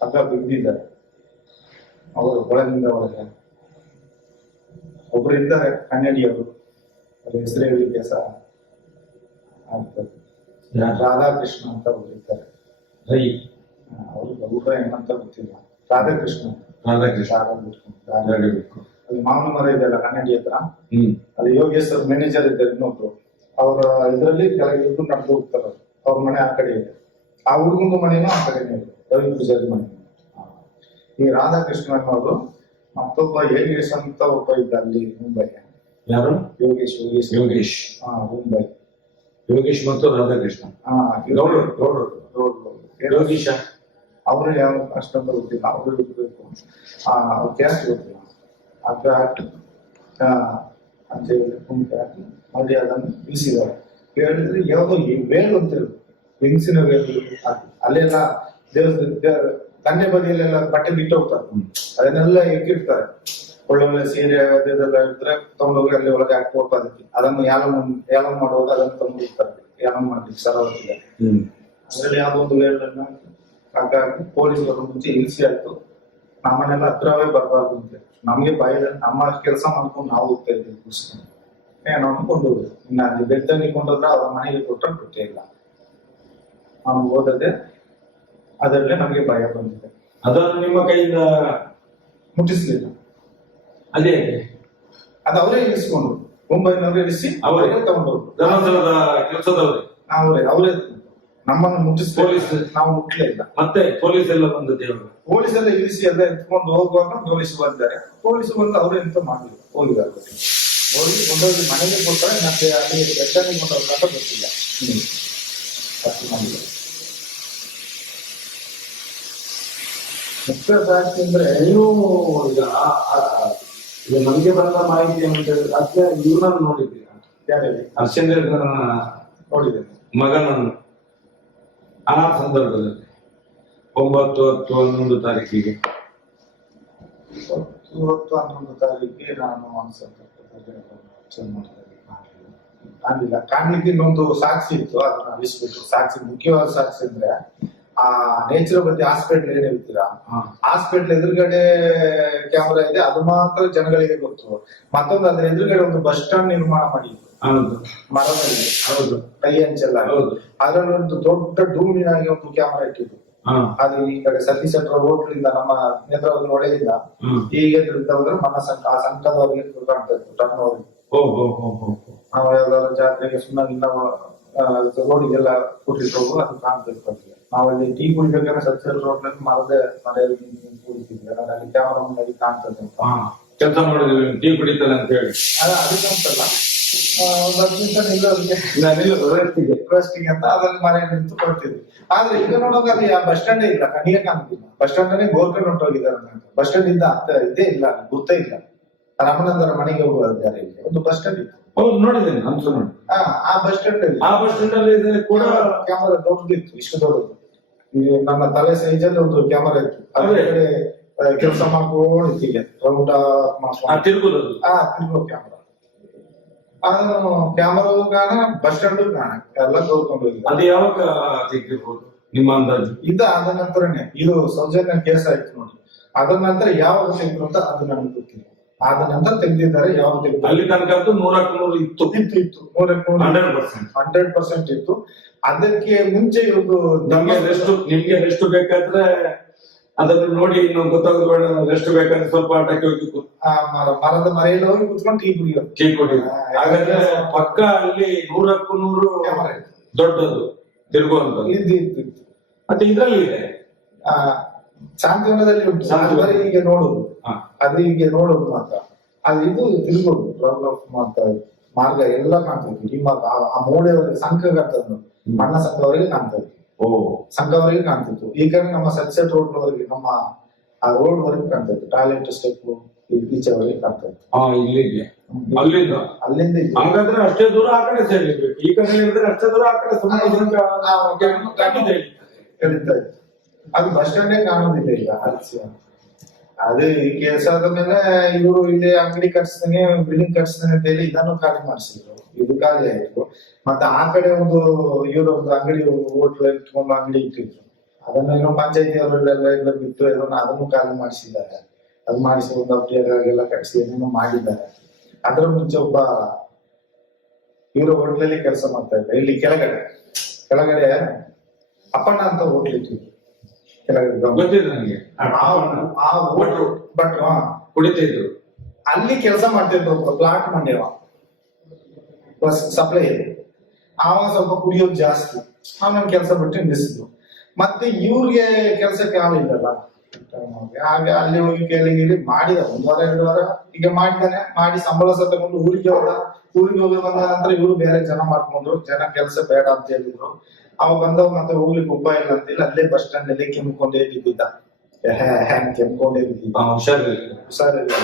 ಹಗ್ಗ ಬಿದ್ದಿದ್ದಾರೆ ಅವರು ಒಳಗಿಂದ ಒಳಗೆ. ಒಬ್ರು ಇದ್ದಾರೆ ಕನ್ನಡಿಯವರು, ಅವ್ರ ಹೆಸರು ಹೇಳಲಿಕ್ಕೆ ಸಹ ಆಗ್ತದೆ. ರಾಧಾಕೃಷ್ಣ ಅಂತ ಒಬ್ರು ಇದ್ದಾರೆ. ಅವರು ಗೌಡ ಏನಂತ ಗೊತ್ತಿಲ್ಲ, ರಾಧಾಕೃಷ್ಣ ಅಲ್ಲಿ ಮಾವಿನ ಮರ ಇದೆಯಲ್ಲ ಕನ್ನಡಿ ಹತ್ರ, ಅಲ್ಲಿ ಯೋಗೇಶ್ವರ್ ಮ್ಯಾನೇಜರ್ ಇದ್ದಾರೆ ಇನ್ನೊಬ್ರು. ಅವರ ಇದರಲ್ಲಿ ಕೆಳಗೆ ನಡೆದು ಹೋಗ್ತಾರೆ. ಅವ್ರ ಮನೆ ಆ ಕಡೆ ಇದೆ, ಆ ಹುಡುಗಂದು ಮನೆನೂ ಆ ಕಡೆನೇ ಇದೆ, ರವಿ ಪೂಜಾರಿ ಮನೆ. ಈ ರಾಧಾಕೃಷ್ಣನ್ ಅವರು ಮತ್ತೊಬ್ಬ ಯೋಗೇಶ್ ಅಂತ ಒಬ್ಬ ಇದ್ದ ಅಲ್ಲಿ ಮುಂಬೈ. ಯಾರು? ಯೋಗೇಶ್ ಮುಂಬೈ. ಯೋಗೇಶ್ ಮತ್ತು ರಾಧಾಕೃಷ್ಣ ಯೋಗೀಶ ಅವರು ಯಾವ ಅಷ್ಟೊಂದು ಗೊತ್ತಿಲ್ಲ, ಅವರು ಇರ್ಬೇಕು. ಅವ್ರ ಕ್ಯಾಸ್ಟ್ ಗೊತ್ತಿಲ್ಲ. ಅಗ್ಗ ಹಾಕಿ ಅಂತ ಹೇಳಿ ಕುಂಟೆ ಹಾಕಿ ಅಲ್ಲಿ ಅದನ್ನು ಇಳಿಸಿದ್ದಾರೆ. ಹೇಳಿದ್ರೆ ಯಾವುದೋ ವೇಲು ಅಂತ ಹೇಳುದು, ಹೆಂಗಸಿನ ವೇಲು ಹಾಕಿ ಅಲ್ಲೆಲ್ಲ ದಂಡೆ ಬದಿಯಲ್ಲೆಲ್ಲ ಬಟ್ಟೆ ಬಿಟ್ಟು ಹೋಗ್ತಾರೆ, ಅದನ್ನೆಲ್ಲ ಇಟ್ಟಿರ್ತಾರೆ. ಒಳ್ಳೊಳ್ಳೆ ಸೀರೆ ಅದೆಲ್ಲ ಇದ್ರೆ ತಗೊಂಡೋಗಿ ಅಲ್ಲಿ ಒಳಗೆ ಹಾಕಿ ಹೋಗ್ತಾರೆ. ಅದನ್ನು ಯಾಲಂ ಮಾಡುವಾಗ ಅದನ್ನು ತಗೊಂಡಿರ್ತಾರೆ, ಯಾಲಂ ಮಾಡ್ಲಿಕ್ಕೆ ಸರವತ್ತಿದೆ. ಅದ್ರಲ್ಲಿ ಯಾವ್ದೋ ಒಂದು ವೇಳನ್ನ ಹಾಗಾಗಿ ಪೊಲೀಸರು ಮುಂಚೆ ಇಳಿಸಿ ಆಯ್ತು. ನಮ್ಮನೆಲ್ಲ ಹತ್ರವೇ ಬರಬಾರ್ದು ಅಂತ ನಮ್ಗೆ ಭಯ. ನಮ್ಮ ಕೆಲಸ ಮಾಡ್ಕೊಂಡು ನಾವು ಹೋಗ್ತಾ ಇದ್ದೀವಿ, ಏನೋ ಅನ್ಕೊಂಡು ಇನ್ನ ಅಲ್ಲಿ ಬೆತ್ತಲ್ಲಿ ಕೊಂಡೋದ್ರೆ ಅವ್ರ ಮನೆಗೆ ಕೊಟ್ಟರೆ ಗೊತ್ತೇ ಇಲ್ಲ. ನಾವು ಓದದೆ ಅದರಲ್ಲೇ ನಮ್ಗೆ ಭಯ ಬಂದಿದೆ. ಅದನ್ನು ನಿಮ್ಮ ಕೈಯಿಂದ ಮುಟ್ಟಿಸ್ಲಿಲ್ಲ. ಅದೇ ಅದು ಅವರೇ ಇಳಿಸ್ಕೊಂಡು ಮುಂಬೈನವರೇ ಇಳಿಸಿ ಅವರೇ ತಗೊಂಡು ಧರ್ಮಸ್ಥಳದ ಕೆಲಸದವರು ಅವರೇ ನಮ್ಮನ್ನು ಮುಟ್ಟಿಸ್ ಪೊಲೀಸ್ ನಾವು ಮುಟ್ಲೇ ಇಲ್ಲ. ಮತ್ತೆ ಪೊಲೀಸ್ ಎಲ್ಲ ಬಂದದ್ದು ಯಾವಾಗ? ಪೊಲೀಸ್ ಎಲ್ಲ ಇಳಿಸಿ ಎಲ್ಲ ಎತ್ಕೊಂಡು ಹೋಗುವಾಗ ಪೊಲೀಸ್ ಬಂದಿದ್ದಾರೆ. ಪೊಲೀಸ್ ಬಂದು ಅವರೇ ಎಂತ ಮಾಡಿದ್ರು, ಹೋಗಿದ್ದಾರೆ. ಹೋಗಿ ಕೊಂಡೋಗಿ ಮನೆಗೆ ಕೊಡ್ತಾರೆ, ಮತ್ತೆ ಅಲ್ಲಿ ಬೆಟ್ಟನಿಗೆ ಕೊಂಡೋಗ್ರ ಅಂತ ಗೊತ್ತಿಲ್ಲ. ಅಷ್ಟು ಮಾಡಿದ್ರು. ಮುಖ್ಯ ಸಾಕ್ಷಿ ಅಂದ್ರೆ ನೀವು ಈಗ ನಮಗೆ ಬಂದ ಮಾಹಿತಿ ಅಂತ ಅದೇ ಇವ್ರನ್ನ ನೋಡಿದ್ದೀರಾ? ಯಾರಲ್ಲಿ ಹರ್ಷೇಂದ್ರ ನೋಡಿದ್ದೇನೆ ಮಗನನ್ನು ಆ ಸಂದರ್ಭದಲ್ಲಿ 9-10-11 ತಾರೀಕಿಗೆ 11 ತಾರೀಕಿಗೆ ನಾನು ಕಾಣ್ಲಿಕ್ಕೆ ಇನ್ನೊಂದು ಸಾಕ್ಷಿ ಇತ್ತು, ಅದನ್ನ ಅಳಿಸ್ಬಿಟ್ಟು. ಸಾಕ್ಷಿ ಮುಖ್ಯವಾದ ಸಾಕ್ಷಿ ಅಂದ್ರೆ ಆ ನೇಚುರೋಪತಿ ಹಾಸ್ಪಿಟಲ್ ಏನ್ ಹೇಳ್ತೀರಾ, ಹಾಸ್ಪಿಟಲ್ ಎದುರುಗಡೆ ಕ್ಯಾಮರಾ ಇದೆ, ಅದು ಮಾತ್ರ ಜನಗಳಿಗೆ ಗೊತ್ತು. ಮತ್ತೊಂದು ಅದ್ರ ಎದುರುಗಡೆ ಒಂದು ಬಸ್ ಸ್ಟಾಂಡ್ ನಿರ್ಮಾಣ ಮಾಡಿದ್ರು ಮರದಲ್ಲಿ, ಹೌದು ಕೈ ಹಂಚಲ್ಲ, ಅದ್ರಲ್ಲಿ ಒಂದು ದೊಡ್ಡ ಡೂಮಿನಾಗಿ ಒಂದು ಕ್ಯಾಮರಾ ಇಟ್ಟಿದ್ರು. ಅದು ಈ ಕಡೆ ಸತೀಶ್ ಹೋಟ್ಲಿಂದ ನಮ್ಮ ನೇತ್ರಾವತಿ ಒಳಗಿಂದ ಹೀಗೆ ತಿಳ್ಕೊಂಡ್ರೆ ಮನ ಸಂಘ, ಆ ಸಂಘದವರಿಗೆ ಕಾಣ್ತಾ ಇತ್ತು ಟರ್ನವರಿಗೆ. ನಾವು ಯಾವ್ದಾದ್ರು ಜಾತ್ರೆಗೆ ಸುಮ್ಮನೆ ನಾವು ರೋಡಿಗೆಲ್ಲ ಕೂಟಿಟ್ಟು ಅದು ಕಾಣ್ತಾ ಇತ್ತು. ನಾವಲ್ಲಿ ಟೀ ಕುಡಿಬೇಕಾದ್ರೆ ಸತ್ಯ ರೋಡ್ ಮರದ ಮನೆಯಲ್ಲಿ ಕುಡಿತಿದ್ವಿ, ಅಲ್ಲಿ ಕ್ಯಾಮರಾ ಮುಂದೆ ಕಾಣ್ತಾ ಇತ್ತು. ಕೆಲಸ ಮಾಡಿದ್ವಿ ಟೀ ಕುಡಿತಾರೆ ಅಂತ ಹೇಳಿ ಅದಕ್ಕೆ ಅಂತಲ್ಲ, ಒಂದು 10 ನಿಮಿಷ ನಿಲ್ಲೋದಕ್ಕೆ ರೆಸ್ಟಿಗೆ ಅಂತ ಅದನ್ನ ಮನೆಯಲ್ಲಿ ನಿಂತು ಕೊಡ್ತಿದ್ವಿ. ಆದ್ರೆ ಈಗ ನೋಡುವಾಗ ಅಲ್ಲಿ ಆ ಬಸ್ ಸ್ಟ್ಯಾಂಡೇ ಇಲ್ಲ, ಕಣ್ಣಿಗೆ ಕಾಣ್ತಿಲ್ಲ. ಬಸ್ ಸ್ಟ್ಯಾಂಡ್ ಅನ್ನೇ ಗೋರ್ಕಂಡ್ ಹೊಂಟೋಗಿದ್ದಾರೆ. ಬಸ್ ಸ್ಟ್ಯಾಂಡ್ ಇಂದ ಇದೇ ಇಲ್ಲ, ಗೊತ್ತೇ ಇಲ್ಲ. ರಾಮನಂದರ ಮನೆಗೆ ಹೋಗುವ ದಾರಿಯಲ್ಲಿ ಒಂದು ಬಸ್ ಸ್ಟ್ಯಾಂಡ್ ಇತ್ತು. ಹೌದು, ನೋಡಿದ್ದೇನೆ ನಾನು ನೋಡಿ. ಆ ಬಸ್ ಸ್ಟ್ಯಾಂಡ್ ಅಲ್ಲಿ, ಆ ಬಸ್ ಸ್ಟ್ಯಾಂಡ್ ಅಲ್ಲಿ ಕೂಡ ಕ್ಯಾಮರಾ ದೊಡ್ಡದಿತ್ತು, ಇಷ್ಟು ದೊಡ್ಡದು. ನನ್ನ ತಲೆ ಸೈಜ್ ಅಲ್ಲಿ ಒಂದು ಕ್ಯಾಮರಾ ಇತ್ತು. ಅದೇ ಕಡೆ ಕೆಲಸ ಮಾಡ್ಕೊಂಡಿದ್ದೀವಿ, ರೌಂಡ್ ತಿರುಗುದು ತಿರುಗೋ ಕ್ಯಾಮರಾ. ಅದನ್ನು ಕ್ಯಾಮರಾ ಕಾರಣ, ಬಸ್ ಸ್ಟ್ಯಾಂಡ್ ಕಾರಣ ಎಲ್ಲ ತೋರ್ಕೊಂಡು ಹೋಗಿದೆ. ಅದು ಯಾವಾಗ ತೆಗೆದಿರ್ಬೋದು ನಿಮ್ಮ ಅಂದಾಜು? ಆದ ನಂತರನೇ ಇದು ಸೌಜನ್ಯ ಕೇಸ್ ಆಯ್ತು ನೋಡಿ. ಅದ ನಂತರ ಯಾವಾಗ ತೆಗೆದ್ರು ಅಂತ ಅದು ನನಗೆ ಗೊತ್ತಿಲ್ಲ. ಆದ ನಂತರ ತೆಗೆದಿದ್ದಾರೆ, ಯಾವಾಗ ತೆಗೆದು. ಅಲ್ಲಿ ತನಕ 100% ಇತ್ತು ಇತ್ತು 100% ಇತ್ತು. ಅದಕ್ಕೆ ಮುಂಚೆ ಇವ್ರದ್ದು ನಿಮ್ಗೆ ರೆಸ್ಟ್ ಬೇಕಾದ್ರೆ ಅದನ್ನು ನೋಡಿ ಇನ್ನು ಗೊತ್ತಾಗೋದು, ರೆಸ್ಟ್ ಬೇಕಾದ್ರೆ ಸ್ವಲ್ಪ ಆಟಕ್ಕೆ ಹೋಗಿ ಮರದ ಮರೆಯಲ್ಲಿ ಹೋಗಿ ಕುತ್ಕೊಂಡು ಟೀ ಕುಡಿಯೋದು. ಹಾಗಾದ್ರೆ ಪಕ್ಕ ಅಲ್ಲಿ 100% ದೊಡ್ಡದು ತಿರುಗುವಂತದ್ದು ಇತ್ತು. ಮತ್ತೆ ಇದ್ರಲ್ಲಿ ಇದೆ ಸಾಂತ್ವನದಲ್ಲಿ ಉಂಟು. ಬರೀ ಹೀಗೆ ನೋಡುದು, ಅದು ಹೀಗೆ ನೋಡುದು ಮಾತ್ರ. ಅದು ಇದು ತಿರುಗೋದು ಮಾರ್ಗ ಎಲ್ಲ ಕಾಣ್ತೈತಿ. ಈ ಮಾರ್ಗ ಆ ಮೂಳೆಯವರೆಗೆ ಸಂಘ ಕಾಣ್ತದ, ಮಣ್ಣ ಸಂಘವರೆಗೆ ಕಾಣ್ತೈತಿ, ಸಂಘವರೆಗೆ ಕಾಣ್ತಿತ್ತು. ಈಗ ನಮ್ಮ ಸನ್ಸೆಟ್ ರೋಡ್ ವರೆಗೆ, ನಮ್ಮ ಆ ರೋಡ್ ವರೆಗೆ ಕಾಣ್ತೈತಿ. Toilet step ಈಚೆವರೆಗೆ ಕಾಣ್ತೈತಿ. ಅಲ್ಲಿಂದ ಹಾಗಾದ್ರೆ ಅಷ್ಟೇ ದೂರ ಆ ಕಡೆ ಸೇರ್ಲಿಬೇಕು. ಈ ಕಡೆ ಹೇಳಿದ್ರೆ ಅಷ್ಟೇ ದೂರ ಆ ಕಡೆ ಹೇಳ್ತಾ ಇತ್ತು. ಅದು ಬಸ್ ಸ್ಟ್ಯಾಂಡೇ ಕಾಣೋದಿಲ್ಲ ಈಗ. ಅದೇ ಈ ಕೇಸ್ ಆದ ಮೇಲೆ ಇವರು ಇಲ್ಲಿ ಅಂಗಡಿ ಕಟ್ಸ್ತಾನೆ, ಬಿಲ್ಡಿಂಗ್ ಕಟ್ಸ್ತಾನೆ ಅಂತ ಹೇಳಿ ಇದನ್ನು ಖಾಲಿ ಮಾಡಿಸಿದ್ರು. ಇದು ಖಾಲಿ ಆಯ್ತು. ಮತ್ತೆ ಆ ಕಡೆ ಒಂದು ಇವರೊಂದು ಅಂಗಡಿ, ಹೋಟ್ಲ್ ಇಟ್ಕೊಂಡು ಅಂಗಡಿ ಇಟ್ಟಿದ್ರು. ಅದನ್ನು ಏನೋ ಪಂಚಾಯತಿ ಅವರೆಲ್ಲ ಬಿಟ್ಟು ಅದನ್ನು ಖಾಲಿ ಮಾಡಿಸಿದ್ದಾರೆ. ಅದು ಮಾಡಿಸಿ ಒಂದು ಅಪ್ಡಿಯಾಗೆಲ್ಲ ಕಟ್ಸಿ ಏನೇನೋ ಮಾಡಿದ್ದಾರೆ. ಅದರ ಮುಂಚೆ ಒಬ್ಬ ಇವರು ಹೋಟ್ಲಲ್ಲಿ ಕೆಲಸ ಮಾಡ್ತಾ ಇದ್ದಾರೆ. ಇಲ್ಲಿ ಕೆಳಗಡೆ ಅಪ್ಪಣ್ಣ ಅಂತ ಹೋಟ್ಲ್ ಇಟ್ಟಿದ್ರು. ಕುಡಿತಿದ್ರು, ಅಲ್ಲಿ ಕೆಲಸ ಮಾಡ್ತಿದ್ರು. ಪ್ಲಾಟ್ ಮಂಡ್ಯವ ಸಪ್ಲೈ. ಆವಾಗ ಸ್ವಲ್ಪ ಕುಡಿಯೋದು ಜಾಸ್ತಿ. ಅವನ ಕೆಲಸ ಬಿಟ್ಟು ನಿಲ್ಲಿಸಿದ್ರು. ಮತ್ತೆ ಇವ್ರಿಗೆ ಕೆಲಸಕ್ಕೆ ಇಲ್ಲಲ್ಲ, ಹಾಗೆ ಅಲ್ಲಿ ಹೋಗಿ ಕೇಳಿಗಿರಿ ಮಾಡಿದ 1 ವಾರ 2 ವಾರ ಈಗ ಮಾಡಿದಾನೆ. ಮಾಡಿ ಸಂಬಳ ಸಹ ತಗೊಂಡು ಊರಿಗೆ ಹೋದ. ಊರಿಗೆ ಹೋಗಿ ಬಂದ ನಂತರ ಇವರು ಬೇರೆ ಜನ ಮಾಡ್ಕೊಂಡ್ರು. ಜನ ಕೆಲಸ ಬೇಡ ಅಂತ ಹೇಳಿದ್ರು. ಅವ ಬಂದವ್ ಮತ್ತೆ ಹೋಗ್ಲಿಕ್ಕೆ ಉಪಾಯ ಇಲ್ಲ ಅಂತಿಲ್ಲ. ಅಲ್ಲೇ ಬಸ್ ಸ್ಟ್ಯಾಂಡ್ ಅಲ್ಲಿ ಕೆಮ್ಕೊಂಡೇ ಬಿದ್ದಿದ್ದ. ಕೆಮ್ಕೊಂಡೇ ಬಿದ್ದಿದ್ದ, ಹುಷಾರಿಲ್ಲ.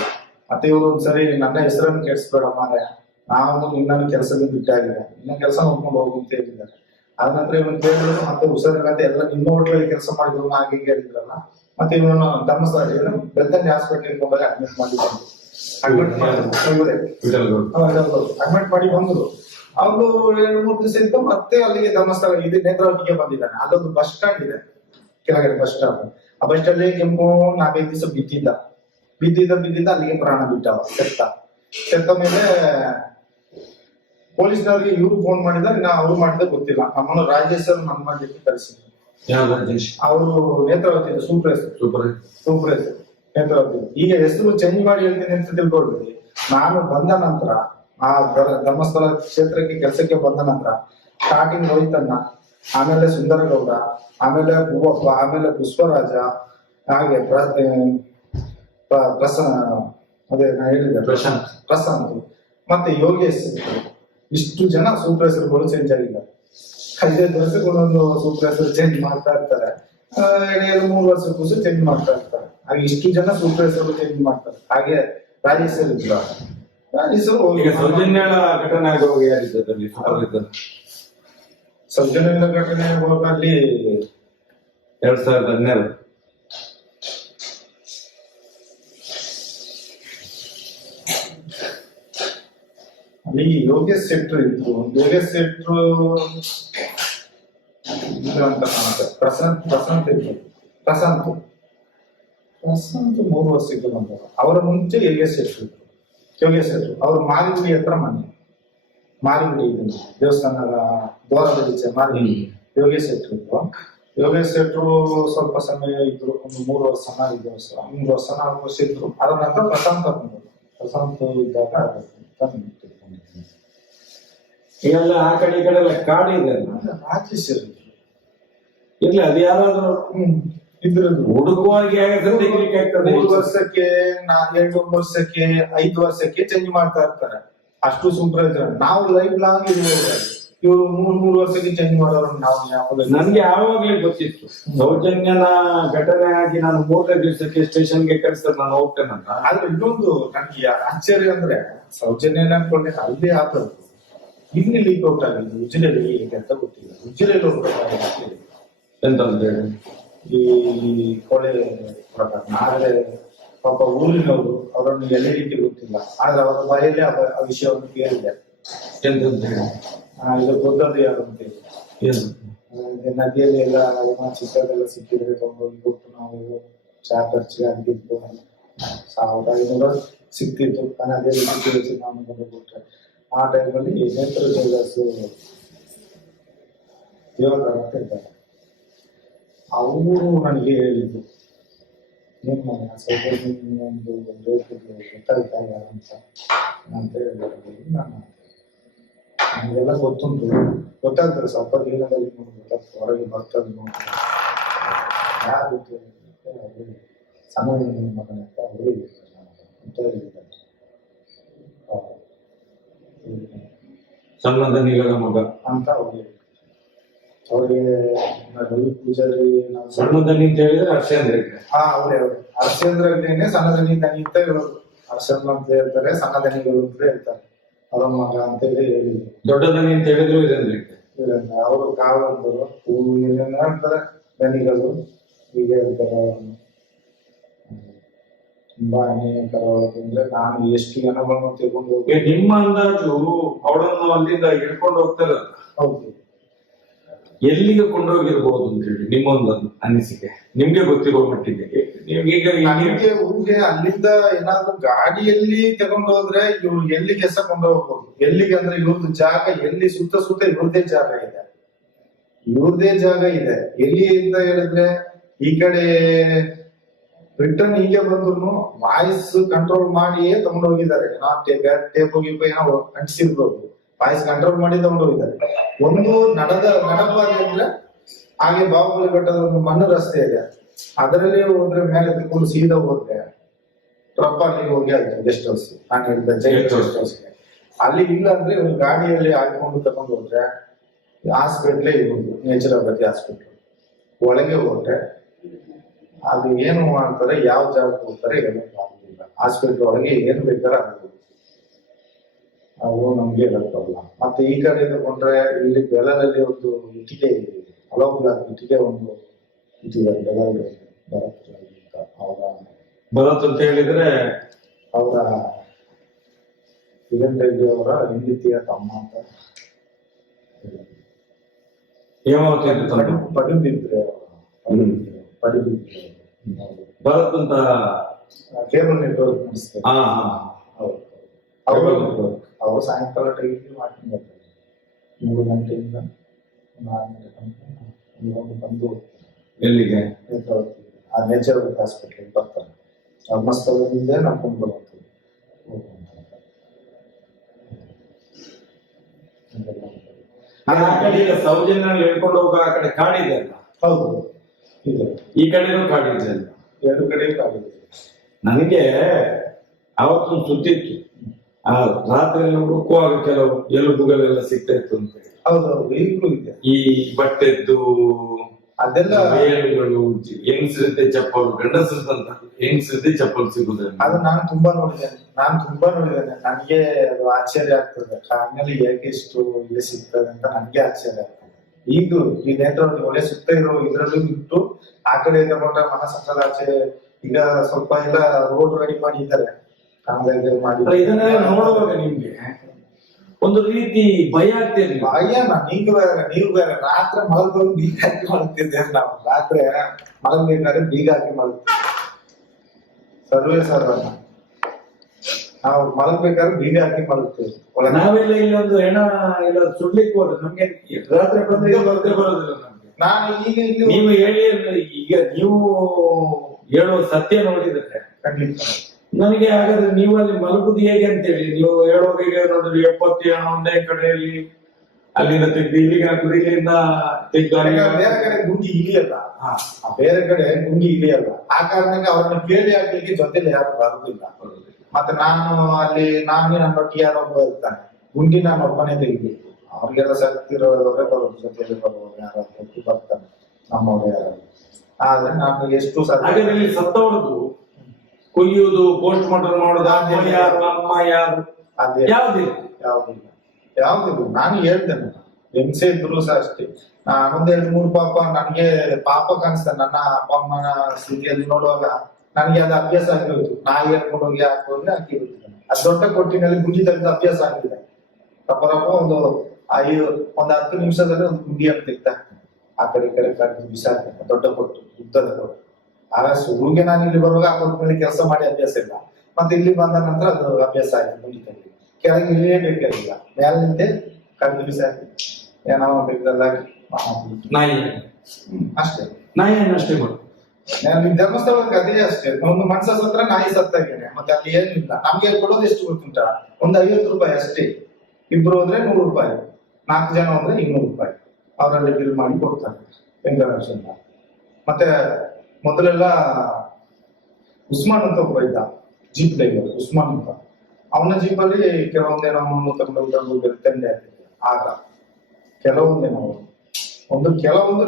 ಮತ್ತೆ ಇವರು ಒಂದ್ಸರಿ ನನ್ನ ಹೆಸರನ್ನು ಕೆಡಿಸ್ಬೇಡ ಮಾರ್ರೆ, ನಾವು ನಿನ್ನ ಕೆಲಸದ ಬಿಟ್ಟಾಗಿದೆ, ಇನ್ನ ಕೆಲಸ ನೋಡ್ಕೊಂಡು ಹೋಗು ಅಂತ ಹೇಳಿದ್ದಾರೆ. ಅದ ನಂತರ ಇವನು ಕೇಳಿದ್ರು, ಮತ್ತೆ ಹುಷಾರಿಲ್ಲ ಅಂತ ಎಲ್ಲ ನಿಮ್ಮ ಹೋಟ್ಲಲ್ಲಿ ಕೆಲಸ ಮಾಡಿದ್ರು ಹಾಗೆ ಹೇಳಿದ್ರಲ್ಲ. ಮತ್ತೆ ಇವನು ಧರ್ಮಸ್ಥಳ ಬೆಳ್ತಂಗಿ ಹಾಸ್ಪಿಟಲ್ ಹೋದಾಗ ಅಡ್ಮಿಟ್ ಮಾಡಿದ್ರು. ಅಡ್ಮಿಟ್ ಮಾಡಿ ಬಂದ್ರು. ಅವ್ರು 2-3 ದಿವಸ ಇತ್ತು. ಮತ್ತೆ ಅಲ್ಲಿಗೆ ಧರ್ಮಸ್ಥಳ ಇದು ನೇತ್ರಾವತಿಗೆ ಬಂದಿದ್ದಾನೆ. ಅಲ್ಲೊಂದು ಬಸ್ ಸ್ಟ್ಯಾಂಡ್ ಇದೆ, ಕೆಳಗಡೆ ಬಸ್ ಸ್ಟಾಂಡ್. ಆ ಬಸ್ ಸ್ಟ್ಯಾಂಡ್ ಕೆಂಪು 4-5 ದಿವಸ ಬಿದ್ದಿದ್ದ ಅಲ್ಲಿಗೆ ಪ್ರಾಣ ಬಿಟ್ಟವ. ಸೆತ್ತ ಮೇಲೆ ಪೊಲೀಸ್ನವ್ರಿಗೆ ಇವ್ರು ಫೋನ್ ಮಾಡಿದ್ರೆ, ಅವ್ರು ಮಾಡಿದ್ರೆ ಗೊತ್ತಿಲ್ಲ. ನಮ್ಮನ್ನು ರಾಜೇಶ್ ಅವ್ರು ನನ್ನ ಮಾಡ್ಲಿಕ್ಕೆ ಕಳಿಸಿದ್ರು. ಯಾವ ರಾಜೇಶ್? ಅವರು ನೇತ್ರಾವತಿ ಸೂಪರ್ ಸೂಪರ್ ನೇತ್ರಾವತಿ. ಈಗ ಹೆಸರು ಚೇಂಜ್ ಮಾಡಿ ಹೇಳ್ತೀನಿ ಅಂತ ತಿಳ್ಕೊಳ್ರಿ. ನಾನು ಬಂದ ನಂತರ ಆ ಧರ್ಮಸ್ಥಳ ಕ್ಷೇತ್ರಕ್ಕೆ ಕೆಲಸಕ್ಕೆ ಬಂದ ನಂತರ ಸ್ಟಾರ್ಟಿಂಗ್ ರೋಹಿತಣ್ಣ, ಆಮೇಲೆ ಸುಂದರಗೌಡ, ಆಮೇಲೆ ಹೂವಪ್ಪ, ಆಮೇಲೆ ಪುಷ್ಪರಾಜ, ಹಾಗೆ ಅದೇ ನಾ ಹೇಳಿದೆ ಪ್ರಶಾಂತ್, ಮತ್ತೆ ಯೋಗೇಶ್, ಇಷ್ಟು ಜನ ಸೂಪರ್ ಹೆಸರುಗಳು ಚೇಂಜ್ ಆಗಿಲ್ಲ. 5 ವರ್ಷಕ್ಕೆ ಒಂದೊಂದು ಸೂಪರ್ ಹೆಸರು ಚೇಂಜ್ ಮಾಡ್ತಾ ಇರ್ತಾರೆ. 3 ವರ್ಷಕ್ಕೂ ಚೇಂಜ್ ಮಾಡ್ತಾ ಇರ್ತಾರೆ. ಹಾಗೆ ಇಷ್ಟು ಜನ ಸೂಪರ್ ಹೆಸರು ಚೇಂಜ್ ಮಾಡ್ತಾರೆ. ಹಾಗೆ ರಾಜೇಶ್ ಸರ್ ಇದ್ರು. ಈಗ ಸೌಜನ್ಯ ಘಟನೆ ಆಗುವಾಗ ಯಾರಿದ್ದಲ್ಲಿ ಸೌಜನ್ಯ ಘಟನೆ ಆಗುವಾಗಲ್ಲಿ 2012 ಅಲ್ಲಿ ಯೋಗೇಶ್ ಶೆಟ್ರು ಇದ್ರು. ಯೋಗೇಶ್ ಶೆಟ್ರು ಅಂತ ಕಾಣುತ್ತೆ. ಪ್ರಶಾಂತ್ ಇದ್ರು. ಪ್ರಶಾಂತ್ 3 ವರ್ಷಕ್ಕೆ ಬಂದವರು. ಅವರ ಮುಂಚೆ ಯೋಗೇಶ್ ಶೆಟ್ರು ಇದ್ರು. ಯೋಗೇಶ್ ಶೆಟ್ರು ಅವರು ಮಾರಿಗುಡಿ ಹತ್ರ ಮನೆ, ಮಾರಿಗುಡಿ ಇದೆ ದೇವಸ್ಥಾನದ ದ್ವಾರದ ಈಚೆ ಮಾರಿಗುಡಿ. ಯೋಗೇಶ್ ಶೆಟ್ರು ಇದ್ರು. ಯೋಗೇಶ್ ಶೆಟ್ರು ಸ್ವಲ್ಪ ಸಮಯ ಇದ್ರು, ಒಂದು 3 ವರ್ಷ 4 ವರ್ಷ ಇದ್ರು. ಅದರ ನಂತರ ಪ್ರಶಾಂತ್ ಇದ್ದಾಗ ಈಗೆಲ್ಲ ಆ ಕಡೆ ಈ ಕಡೆ ಎಲ್ಲ ಕಾಡು ಇದೆ ಅಲ್ಲ, ರಾಜೇಶ್ ಇರ್ಲಿ ಅದು ಯಾರಾದ್ರೂ ಇದ್ರದ್ದು ಹುಡುಕುವಾಗಿ ತೆಗಿಲಿಕ್ಕೆ ಆಗ್ತದೆ. 3 ವರ್ಷಕ್ಕೆ 2 ವರ್ಷಕ್ಕೆ 5 ವರ್ಷಕ್ಕೆ ಚೇಂಜ್ ಮಾಡ್ತಾ ಇರ್ತಾರೆ. ಅಷ್ಟು ಸೂಪರ್ ಇದ್ದಾರೆ. ನಾವು ಲೈಫ್ ಲಾಂಗ್ ಇವರು 3 ವರ್ಷಕ್ಕೆ ಚೇಂಜ್ ಮಾಡೋರು. ನಾವು ನನ್ಗೆ ಯಾವಾಗ್ಲೇ ಗೊತ್ತಿತ್ತು ಸೌಜನ್ಯನ ಘಟನೆ ಆಗಿ ನಾನು 3 ದಿವಸಕ್ಕೆ ಸ್ಟೇಷನ್ಗೆ ಕರೆಸ್ತಾರೆ ನಾನು ಹೋಗ್ತೇನೆ ಅಂತ. ಆದ್ರೆ ಇನ್ನೊಂದು ನನ್ಗೆ ಆಶ್ಚರ್ಯ ಅಂದ್ರೆ ಸೌಜನ್ಯನ ಅನ್ಕೊಂಡೆ ಅಲ್ಲಿ ಆತದ್ದು ಇಲ್ಲಿ ಲೀಕ್ ಔಟ್ ಆಗಿದೆ. ಉಜಿರೆಯಲ್ಲಿ ಅಂತ ಗೊತ್ತಿಲ್ಲ. ಉಜಿರೆಯಲ್ಲಿ ಎಂತ ಅಂತ ಹೇಳಿ ಈ ಕೊಳೆ ಪ್ರಕರಣ. ಆದ್ರೆ ಪಾಪ ಊರಿನವರು ಅವರನ್ನು ಎಲ್ಲಿ ರೀತಿ ಗೊತ್ತಿಲ್ಲ. ಆದ್ರೆ ಅವರ ಬಾಯಲ್ಲಿ ಆ ವಿಷಯವನ್ನು ಕೇಳಿದೆ. ಎಂತ ಹೇಳಿ ಇದು ಗೊತ್ತದ್ದು ಯಾರು ಅಂತ ಹೇಳಿ ನದಿಯಲ್ಲಿ ಎಲ್ಲ ಚಿಕ್ಕದೆಲ್ಲ ಸಿಕ್ಕಿದ್ರೆ ತಗೊಂಡೋಗಿ ಕೊಟ್ಟು ನಾವು ಚಾ ಖರ್ಚಿಗೆ ಆಗಿದ್ದು 1500 ಸಿಕ್ತಿತ್ತು. ಅದೇ ರೀತಿ ನಾನು ಕೊಟ್ಟರೆ ಆ ಟೈಮಲ್ಲಿ ನೇತ್ರ ಜೈಲರ್ಸು ದೇವರ ಅಂತ ಇದ್ದಾರೆ. ಅವರು ನನಗೆ ಹೇಳಿದ್ದು ನಿಮ್ಮ ಒಂದು ಗೊತ್ತಾಯ್ತಾ ಯಾರಂತ ಅಂತ ಹೇಳಿದ್ರು. ನನಗೆಲ್ಲ ಗೊತ್ತುಂಟು, ಗೊತ್ತಾಗ್ತದೆ ಸ್ವಲ್ಪ ದಿನದಲ್ಲಿ ಗೊತ್ತಾಗ್ತದೆ. ಹೊರಗೆ ಬರ್ತದೆ ಯಾರು ಸಣ್ಣ ಮಗನ ಅಂತ ಅವರಿಗೆ ಅಂತ ಹೇಳಿದ್ದಾರೆ. ಸಣ್ಣದನಿಗಳ ಮಗ ಅಂತ ಅವ್ರಿಗೆ ರವಿ ಪೂಜಾರಿ ಸಣ್ಣದನಿ ಅಂತ ಹೇಳಿದ್ರೆ ಹರ್ಷೇಂದ್ರ. ಅವರೇ ಹರ್ಷೇಂದ್ರನೇ ಸಣ್ಣದನಿ ದನಿ ಅಂತ ಹೇಳೋದು. ಹರ್ಷೇಂದ್ರ ಅಂತ ಹೇಳ್ತಾರೆ, ಸಣ್ಣದನಿಗಳು ಅಂತ ಹೇಳ್ತಾರೆ. ಅವರ ಮಗ ಅಂತ ಹೇಳಿ ದೊಡ್ಡದನಿ ಅಂತ ಹೇಳಿದ್ರು ಇದಂದ್ರೆ ಅವರು ಕಾವಂತರು ಹೇಳ್ತಾರೆ. ದನಿಗಳು ಹೀಗೆ ಹೇಳ್ತಾರೆ. ತುಂಬಾ ಅನೇಕರವಾದ್ರೆ ನಾನು ಎಷ್ಟು ಜನಗಳನ್ನು ತೆಗೆದುಕೊಂಡು ಹೋಗಿ. ನಿಮ್ಮ ಅಂದಾಜು ಅವಳನ್ನು ಅಲ್ಲಿಂದ ಹಿಡ್ಕೊಂಡು ಹೋಗ್ತಾರ, ಹೌದು, ಎಲ್ಲಿಗೆ ಕೊಂಡೋಗಿರ್ಬೋದು ಅಂತ ಹೇಳಿ ನಿಮ್ಮೊಂದು ಅನಿಸಿಕೆ, ನಿಮ್ಗೆ ಗೊತ್ತಿರೋ ಮಟ್ಟಿಗೆ. ನನಗೆ ಊರಿಗೆ ಅಲ್ಲಿಂದ ಏನಾದ್ರು ಗಾಡಿಯಲ್ಲಿ ತಗೊಂಡು ಹೋದ್ರೆ ಇವ್ರು ಎಲ್ಲಿಗೆ ಸಹ ಕೊಂಡು ಹೋಗ್ಬೋದು. ಎಲ್ಲಿಗೆ ಅಂದ್ರೆ ಇವ್ರದ್ದು ಜಾಗ ಎಲ್ಲಿ ಸುತ್ತ ಇವ್ರದೇ ಜಾಗ ಇದೆ. ಎಲ್ಲಿ ಅಂತ ಹೇಳಿದ್ರೆ ಈ ಕಡೆ ರಿಟರ್ನ್ ಹೀಗೆ ಬಂದ್ರು ವಾಯ್ಸ್ ಕಂಟ್ರೋಲ್ ಮಾಡಿಯೇ ತಗೊಂಡು ಹೋಗಿದ್ದಾರೆ. ಟೇಪ್ ಹೋಗಿ ಏನೋ ಅಂಟಿಸಿರ್ಬೋದು. ವಾಯ್ಸ್ ಕಂಟ್ರೋಲ್ ಮಾಡಿ ತಗೊಂಡು ಹೋಗಿದ್ದಾರೆ. ಒಂದು ನಡಪಾದೆ ಅಂದ್ರೆ ಹಾಗೆ ಬಾಹುಬಲಿ ಬೆಟ್ಟದ ಒಂದು ಮಣ್ಣು ರಸ್ತೆ ಇದೆ. ಅದರಲ್ಲಿ ಹೋದ್ರೆ ಮೇಲೆ ತಿಳ್ಕೊಂಡು ಸೀದಾ ಹೋದ್ರೆ ಪ್ರೊಪರ್ಲಿ ಹೋಗಿ ಆಯ್ತು ಗೆಸ್ಟ್ ಹೌಸ್. ನಾನು ಹೇಳಿದ ಜೈಲ್ ಗೆಸ್ಟ್ ಹೌಸ್ಗೆ ಅಲ್ಲಿ ಇಲ್ಲ ಅಂದ್ರೆ ಇವ್ರು ಗಾಡಿಯಲ್ಲಿ ಹಾಕೊಂಡು ತಗೊಂಡು ಹೋದ್ರೆ ಹಾಸ್ಪಿಟ್ಲೇ ಇರ್ಬೋದು, ನೇಚುರೋಪತಿ ಹಾಸ್ಪಿಟ್ಲ್ ಒಳಗೆ ಹೋದ್ರೆ ಅದು ಏನು ಮಾಡ್ತಾರೆ, ಯಾವ ಜಾಗಕ್ಕೆ ಹೋಗ್ತಾರೆ ಹೇಳಕ್ ಆಗುದಿಲ್ಲ. ಹಾಸ್ಪಿಟ್ಲ್ ಒಳಗೆ ಏನು ಬೇಕಾದ್ರೆ ಆಗ್ಬೋದು, ಅವು ನಮ್ಗೆ ಹೇಳಕ್ ಬರಲ್ಲ. ಮತ್ತೆ ಈ ಕಡೆ ತಗೊಂಡ್ರೆ ಇಲ್ಲಿ ಬೆಳದಲ್ಲಿ ಒಂದು ಇಟ್ಟಿಗೆ ಬ್ಲಾಕ್ ಇಟ್ಟಿಗೆ ಒಂದು ಇಟ್ಟಿದ್ದಾರೆ ಬೆಳಲ್ಲಿ ಭರತ್ ಅಂತ ಹೇಳಿದ್ರೆ ಅವರ ಕಿರಣ್ ರೆಡ್ಡಿ ಅವರ ಹೆಂಡತಿಯ ತಮ್ಮ ಅಂತ ಪಡುಬಿದ್ರೆ ಭರತ್ ಅಂತ ಕೇಬಲ್ ನೆಟ್ವರ್ಕ್ ನಡೆಸ್ತಾರೆ. ಅವರು ಸಾಯಂಕಾಲ ಟೈಮಿಗೆ ಮಾಡ್ಕೊಂಡು ಬರ್ತಾರೆ 3 ಗಂಟೆಯಿಂದ ಒಂದು ಬಂದು ಎಲ್ಲಿಗೆ ನೇತ್ರಾವತಿ ಆ ನೇಚರ್ ಹಾಸ್ಪಿಟಲ್ ಬರ್ತಾರೆ, ಧರ್ಮಸ್ಥಳದಿಂದ ನಡ್ಕೊಂಡು ಬರುವಂಥದ್ದು. ಆ ಕಡೆ ಈಗ ಸೌಜನ್ಯ ಹೇಳ್ಕೊಂಡು ಹೋಗೋ ಆ ಕಡೆ ಕಾಡಿದೆ ಅಲ್ಲ, ಹೌದು ಇದೆ, ಈ ಕಡೆನೂ ಕಾಡಿದೆ ಅಲ್ಲ, ಎರಡು ಕಡೆ ಕಾಡಿದೆ. ನನಗೆ ಅವತ್ತೊಂದು ಸುದ್ದಿ ಇತ್ತು, ಆ ರಾತ್ರಿ ಎಲ್ಲ ಹುಡುಕುವಾಗ ಕೆಲವು ಎಲುಬುಗಳೆಲ್ಲ ಸಿಗ್ತಾ ಇತ್ತು ಅಂತ ಹೇಳಿ. ಹೌದೌದು, ಈಗಲೂ ಇದೆ. ಈ ಬಟ್ಟೆದ್ದು ಅದೆಲ್ಲ ಬೇರುಗಳು, ಹೆಂಗಸರಿದ್ದೆ ಚಪ್ಪಲು, ಗಂಡಸರಿದ್ದಂತ ಹೆಂಗಸರಿದ್ದೆ ಚಪ್ಪಲು ಸಿಗುದಿಲ್ಲ. ಅದು ನಾನು ತುಂಬಾ ನೋಡಿದ್ದೇನೆ. ನನಗೆ ಅದು ಆಶ್ಚರ್ಯ ಆಗ್ತದೆ, ಕಾಡಿನಲ್ಲಿ ಏಕೆ ಇಷ್ಟು ಇಲ್ಲಿ ಸಿಗ್ತದೆ ಅಂತ ನನಗೆ ಆಶ್ಚರ್ಯ ಆಗ್ತದೆ. ಈಗಲೂ ಈ ನೇತ್ರಾವತಿ ಒಳ್ಳೆ ಸುತ್ತ ಇರೋ ಇದ್ರಲ್ಲೂ ಬಿಟ್ಟು ಆ ಕಡೆ ತಗೊಂಡ್ರೆ ಮನಸಂದ್ರದ ಆಚೆ ಈಗ ಸ್ವಲ್ಪ ಎಲ್ಲ ರೋಡ್ ರೆಡಿ ಮಾಡಿದ್ದಾರೆ, ಕಾಮಗಾರಿ ಮಾಡಿ. ಇದನ್ನೆಲ್ಲ ನೋಡುವಾಗ ನಿಮ್ಗೆ ಒಂದು ರೀತಿ ಭಯ ಆಗ್ತಿರ್ಲಿ. ಭಯನ ನೀವು ಬೇರೆ ರಾತ್ರಿ ಮಲಗೋದು ಬೀಗ ಹಾಕಿ ಮಲಗ್ತಿದ್ದೇವೆ ನಾವು. ರಾತ್ರಿ ಮಲಗ್ಬೇಕಾದ್ರೆ ಬೀಗ ಹಾಕಿ ಮಲಗ್ತೀವಿ, ಸರ್ವೇ ಸಾಧಾರಣ. ನಾವು ಮಲಗ್ಬೇಕಾದ್ರೆ ಬೀಗ ಹಾಕಿ ಮಲಗ್ತೀವಿ. ನಾವೆಲ್ಲ ಇಲ್ಲಿ ಒಂದು ಹೆಣ ಇಲ್ಲ ಸುಡ್ಲಿಕ್ಕೆ ಹೋದ್ರೆ ನಮ್ಗೆ ರಾತ್ರಿ ಬಂದ್ರೆ ಬರೋದಿಲ್ಲ ನಮ್ಗೆ. ನಾನು ಈಗ ನೀವು ಹೇಳಿ ಈಗ ನೀವು ಹೇಳುವ ಸತ್ಯ ನೋಡಿದ್ರೆ ಖಂಡಿತ ನನಗೆ ಹಾಗಾದ್ರೆ ನೀವು ಅಲ್ಲಿ ಮಲಗುದು ಹೇಗೆ ಅಂತೇಳಿ ನೀವು ಹೇಳುವಾಗ ಈಗ ನೋಡಿದ್ರೆ 70 ಜನ ಒಂದೇ ಕಡೆಯಲ್ಲಿ ಅಲ್ಲಿಂದ ತೆಗ್ದು ಇಲ್ಲಿಗೆ ಹಾಕುದು, ಇಲ್ಲಿಂದ ತೆಗ್ದು ಬೇರೆ ಕಡೆ ಗುಂಡಿ ಇಳಿಯಲ್ಲ, ಬೇರೆ ಕಡೆ ಗುಂಡಿ ಇಳಿಯಲ್ಲ. ಆ ಕಾರಣಕ್ಕೆ ಅವ್ರನ್ನ ಕೇಳಿ ಹಾಕ್ಲಿಕ್ಕೆ ಜೊತೆಲಿ ಯಾರು ಬರುದಿಲ್ಲ. ಮತ್ತೆ ನಾನು ನನ್ನ ಒಟ್ಟಿಗೆ ಯಾರೊಬ್ಬ ಇರ್ತಾನೆ, ಗುಂಡಿ ನಾನು ಒಬ್ಬನೇ ತೆಗಿಬೇಕು. ಅವ್ರಿಗೆಲ್ಲ ಶಕ್ತಿ ಇರೋದ್ರೆ ಬರೋದು, ಜೊತೆಲಿ ಬರೋದು ಯಾರಾದ್ರೂ ಬರ್ತಾನೆ ನಮ್ಮವ್ರು ಯಾರಾದ್ರು. ಆದ್ರೆ ನಾನು ಎಷ್ಟು ಸತ್ತವರದು ಕೊಯ್ಯುವುದು, ಪೋಸ್ಟ್ ಮಾರ್ಟಮ್ ಮಾಡೋದು, ಅಮ್ಮ ಯಾರು ಅಮ್ಮ ಯಾರು ಅದೇ ಯಾವ್ದಿಲ್ಲ ಯಾವ್ದಿಲ್ಲ. ನಾನು ಹೇಳ್ತೇನೆ, ಹೆಂಗಸೆ ಇದ್ರು ಸಹ ಅಷ್ಟೇ. ಒಂದ್ 2-3 ಪಾಪ ನನ್ಗೆ ಪಾಪ ಕಾಣಿಸ್ತೇನೆ. ನನ್ನ ಅಪ್ಪ ಅಮ್ಮನ ಸ್ಥಿತಿಯಲ್ಲಿ ನೋಡುವಾಗ ನನಗೆ ಅದು ಅಭ್ಯಾಸ ಆಗಿರೋದು. ನಾಯಿ ಹೇಳ್ಕೊಂಡು ಹೋಗಿ ಹಾಕೋದ್ರೆ ಹಾಕಿ ಬಿಡ್ತೇನೆ. ಅದು ದೊಡ್ಡ ಕೊಟ್ಟಿನಲ್ಲಿ ಗುಂಡಿ ತೆಗೆದು ಅಭ್ಯಾಸ ಆಗಿದೆ. ರಪ್ಪ ಒಂದು 10 ನಿಮಿಷದಲ್ಲಿ ಒಂದು ಗುಂಡಿ ಅಂತ ತೆಗ್ತಾ ಆ ಕಡೆ ಈ ಕಡೆ ಕಟ್ಟಿ ಬಿಸಾಕ್ತೇನೆ. ದೊಡ್ಡ ಕೊಟ್ಟು, ಉದ್ದದ ಕೊಟ್ಟು. ಆಗ ಶುರುಗೆ ನಾನು ಇಲ್ಲಿ ಬರುವಾಗ ಆ ಕೊಟ್ಟ ಮೇಲೆ ಕೆಲಸ ಮಾಡಿ ಅಭ್ಯಾಸ ಇಲ್ಲ. ಮತ್ತೆ ಇಲ್ಲಿ ಬಂದ ನಂತರ ಅದು ಅಭ್ಯಾಸ ಆಯ್ತು. ಗುಂಡಿ ತೆಗಿ ಕೆಳಗೆ ಇಳಿಯಬೇಕಿರಲಿಲ್ಲ, ಮೇಲೆ ನಿಂತೆ ಕಡ್ದು ಬಿಸಾಕಿ ಏನೋ ನಾಯಿ ಅಷ್ಟೇ. ನಾಯಿಯನ್ನು ಅಷ್ಟೇ ಮಾಡು. ಧರ್ಮಸ್ಥಳಕ್ಕೆ ಅದೇ ಅಷ್ಟೇ. ಒಂದು ಮನ್ಸ ಸತ್ರ ನಾಯಿ ಸತ್ತಾಗೇನೆ, ಮತ್ತೆ ಅಲ್ಲಿ ಏನಿಲ್ಲ. ನಮ್ಗೆ ಕೊಡೋದು ಎಷ್ಟು ಗೊತ್ತುಂಟ, ಒಂದು 50 ರೂಪಾಯಿ ಅಷ್ಟೇ. ಇಬ್ರು ಹೋದ್ರೆ 100 ರೂಪಾಯಿ, 4 ಜನ ಹೋದ್ರೆ 200 ರೂಪಾಯಿ ಅವರಲ್ಲಿ ಬಿಲ್ ಮಾಡಿ ಕೊಡ್ತಾರೆ ಬೆಂಗಳೂರಿನಿಂದ. ಮತ್ತೆ ಮೊದಲೆಲ್ಲ ಉಸ್ಮಾನ್ ಅಂತ ಒಬ್ಬ ಇದ್ದ, ಜೀಪ್ ಡ್ರೈವರ್ ಉಸ್ಮಾನ್ ಅಂತ. ಅವನ ಜೀಪಲ್ಲಿ ಕೆಲವೊಂದೇನೋ 300 ತಂದೆ ಆಗ್ತಿದೆ. ಆಗ ಕೆಲವೊಂದು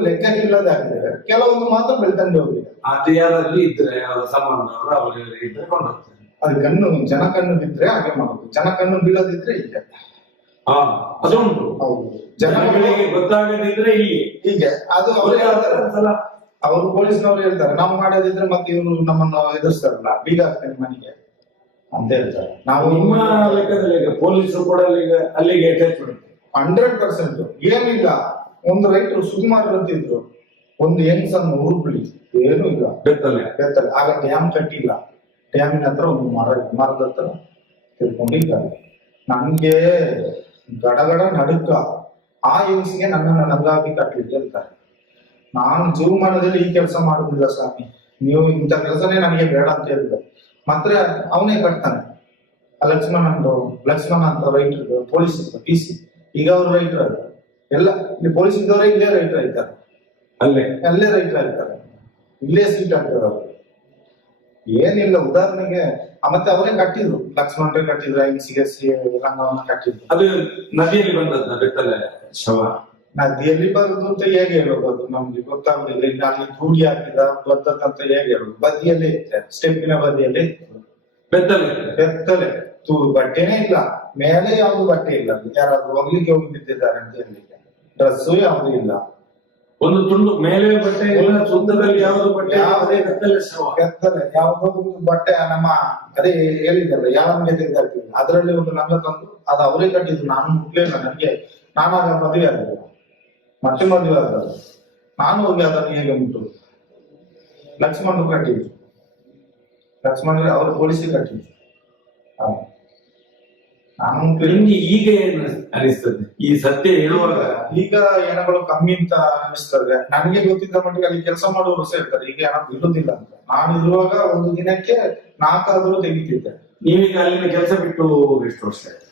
ಲೆಕ್ಕಕ್ಕಿಲ್ಲದಾಗಿದೆ, ಕೆಲವೊಂದು ಮಾತ್ರ ಬೆಳ್ತಂಡೆ ಹೋಗಿದೆ. ಅದು ಯಾರಲ್ಲಿ ಇದ್ರೆ ಅವರ ಸಂಬಂಧವರು ಅವರಲ್ಲಿ ಇದ್ರೆ ಕೊಂಡೋಗ್ತಾರೆ. ಅದು ಜನ ಕಣ್ಣು ಬಿದ್ರೆ ಹಾಗೆ ಮಾಡುದು, ಜನ ಕಣ್ಣು ಬೀಳದಿದ್ರೆ ಹೀಗೆ. ಅದೊಂದು ಹೌದು, ಜನಗಳಿಗೆ ಗೊತ್ತಾಗದಿದ್ರೆ ಹೀಗೆ. ಅದು ಅವರು ಪೊಲೀಸ್ನವ್ರು ಹೇಳ್ತಾರೆ, ನಾವು ಮಾಡೋದಿದ್ರೆ ಮತ್ತೆ ಇವರು ನಮ್ಮನ್ನು ಎದುರಿಸ್ತಾರಲ್ಲ, ಬೀಗ ಹಾಕ್ತೇನೆ ಮನೆಗೆ ಅಂತ ಹೇಳ್ತಾರೆ. ನಾವು ನಿಮ್ಮ ಲೆಕ್ಕದಲ್ಲಿ ಪೊಲೀಸರು ಕೂಡ ಅಲ್ಲಿಗೆ ಅಟ್ಯಾಚ್ಮೆಂಟ್ 100%. ಏನಿಲ್ಲ, ಒಂದು ರೈತರು ಸುಕುಮಾರ್ ಅಂತಿದ್ರು, ಒಂದು ಹೆಂಗಸನ್ನು ಉರುಪುಳಿ ಏನು ಇಲ್ಲ, ಬೆತ್ತಲೆ. ಆಗ ಡ್ಯಾಮ್ ಕಟ್ಟಿಲ್ಲ, ಡ್ಯಾಮಿನ ಹತ್ರ ಒಂದು ಮರದ ಹತ್ರ ತಿಳ್ಕೊಂಡಿದ್ದಾರೆ. ನನ್ಗೆ ಗಡಗಡ ನಡುಕ. ಆ ಹೆಂಗಸಿಗೆ ನನ್ನನ್ನು ನಲ್ಲಾಗಿ ಕಟ್ಟಲಿಕ್ಕೆ ಹೇಳ್ತಾರೆ. ನಾನು ಜೀವಮಾನದಲ್ಲಿ ಈ ಕೆಲಸ ಮಾಡುದಿಲ್ಲ ಸ್ವಾಮಿ, ನೀವು ಇಂಥ ಕೆಲಸನೇ ನನಗೆ ಬೇಡ ಅಂತ ಹೇಳಿದೆ. ಮಾತ್ರ ಅವನೇ ಕಟ್ತಾನೆ. ಲಕ್ಷ್ಮಣ ಅಂತ ರೈಟರ್, ಪೊಲೀಸ್ PC. ಈಗ ಅವ್ರು ರೈಟರ್ ಅಲ್ಲ, ಎಲ್ಲ ಇಲ್ಲಿ ಪೊಲೀಸ್ ಇದ್ದವರೇ ಇಲ್ಲೇ ರೈಟರ್ ಆಯ್ತಾರೆ, ಅಲ್ಲೇ ರೈಟರ್ ಆಗ್ತಾರೆ, ಇಲ್ಲೇ ಸೀಟ್ ಆಗ್ತದೆ ಅವ್ರು. ಏನಿಲ್ಲ, ಉದಾಹರಣೆಗೆ ಮತ್ತೆ ಅವರೇ ಕಟ್ಟಿದ್ರು, ಲಕ್ಷ್ಮಣರೇ ಕಟ್ಟಿದ್ರು, ಹೆಂಗಸಿಗೆ ರಂಗವನ್ನ ಕಟ್ಟಿದ್ರು. ಅದು ನದಿಯಲ್ಲಿ ಬಂದದ್ದು ಬೆತ್ತಲೆ ಶವ. ನದಿಯಲ್ಲಿ ಬರುದು ಅಂತ ಹೇಗೆ ಹೇಳೋದು, ಅದು ನಮ್ಗೆ ಗೊತ್ತಾಗುದಿಲ್ಲ. ಇಲ್ಲಿ ಅಲ್ಲಿ ರೂಢಿ ಹಾಕಿದ ಬರ್ತದಂತ ಹೇಗೆ ಹೇಳೋದು. ಬದಿಯಲ್ಲೇ ಇತ್ತೆ, ಸ್ಟೆಪ್ಪಿನ ಬದಿಯಲ್ಲೇ ಇತ್ತು ಬೆತ್ತಲೆ. ಬಟ್ಟೆನೇ ಇಲ್ಲ, ಮೇಲೆ ಯಾವ್ದು ಬಟ್ಟೆ ಇಲ್ಲ. ಯಾರಾದ್ರೂ ಹೋಗ್ಲಿಕ್ಕೆ ಹೋಗಿ ಬಿದ್ದಿದ್ದಾರೆ ಅಂತ ಹೇಳಲಿಕ್ಕೆ ಡ್ರೆಸ್ಸು ಯಾವ್ದು ಇಲ್ಲ, ಒಂದು ತುಂಡು ಮೇಲೆ ಬಟ್ಟೆ ಇಲ್ಲ, ಸುತ್ತದಲ್ಲಿ ಯಾವ್ದು ಬಟ್ಟೆ, ಬೆತ್ತಲೆ ಯಾವ್ದೋ ಒಂದು ಬಟ್ಟೆ. ನಮ್ಮ ಅದೇ ಹೇಳಿದ್ದಲ್ಲ, ಯಾವನಿಗೆ ತೆಗೆದಾಕ್ತಿಲ್ಲ, ಅದರಲ್ಲಿ ಒಂದು ಲಂಗ ತಂದು ಅದು ಅವರೇ ಕಟ್ಟಿದ್ರು. ನಾನು ಮುಟ್ಲಿಲ್ಲ, ನಾನಾಗ ಮದುವೆ ಆಗಿಲ್ಲ, ಮತ್ತೆ ಮದುವೆ ಆದ ನಾನು ಹೋಗಿ ಅದನ್ನು ಹೇಗೆ ಮುಟ್ಟು. ಲಕ್ಷ್ಮಣ್ ಕಟ್ಟಿದ್ರು, ಲಕ್ಷ್ಮಣ್ ಅವರು ಪೊಲೀಸಿಗೆ ಕಟ್ಟಿದ್ರು. ನಾನು ನಿಮ್ಗೆ ಈಗ ಅನಿಸ್ತದೆ ಈ ಸತ್ಯ ಹೇಳುವಾಗ. ಈಗ ಹೆಣಗಳು ಕಮ್ಮಿ ಅಂತ ಅನಿಸ್ತದೆ. ನನಗೆ ಗೊತ್ತಿದ್ದ ಮಟ್ಟಿಗೆ ಅಲ್ಲಿ ಕೆಲಸ ಮಾಡುವವರು ಸಹ ಇರ್ತಾರೆ, ಈಗ ಹೆಣ ಬೀಳುದಿಲ್ಲ ಅಂತ. ನಾನು ಇರುವಾಗ ಒಂದು ದಿನಕ್ಕೆ 4 ತೆಗಿತಿದ್ದೆ. ನೀವೀಗ ಅಲ್ಲಿನ ಕೆಲಸ ಬಿಟ್ಟು ಎಷ್ಟು ವರ್ಷ ಆಯ್ತು?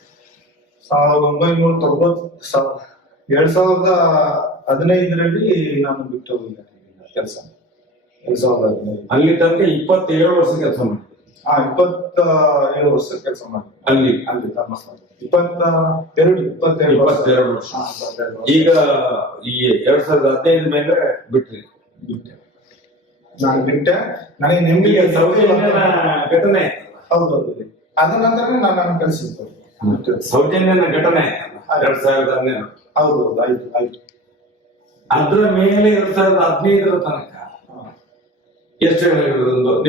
2015ರಲ್ಲಿ ನಾನು ಬಿಟ್ಟು ಕೆಲಸ. 2015 ಅಲ್ಲಿ ತನಕ 27 ವರ್ಷ ಕೆಲಸ ಮಾಡಿ. 27 ವರ್ಷ ಕೆಲಸ ಮಾಡಿ ಅಲ್ಲಿ ಧರ್ಮಸ್ಥಳ. 22 ವರ್ಷ. ಈಗ ಈ 2015 ಮೇಲೆ ಬಿಟ್ರಿ? ನಾನು ಬಿಟ್ಟೆ. ನನಗೆ ನೆಮ್ಮದಿ ಸೌಜನ್ಯನ ಘಟನೆ. ಹೌದೌದು. ಅದ ನಂತರ ನಾನು ಕಲಿಸಿದ್ದು ಸೌಜನ್ಯನ ಘಟನೆ 2012. ಹೌದೌದು, ಆಯ್ತು. ಅದ್ರ ಮೇಲೆ 2015 ತನಕ ಎಷ್ಟು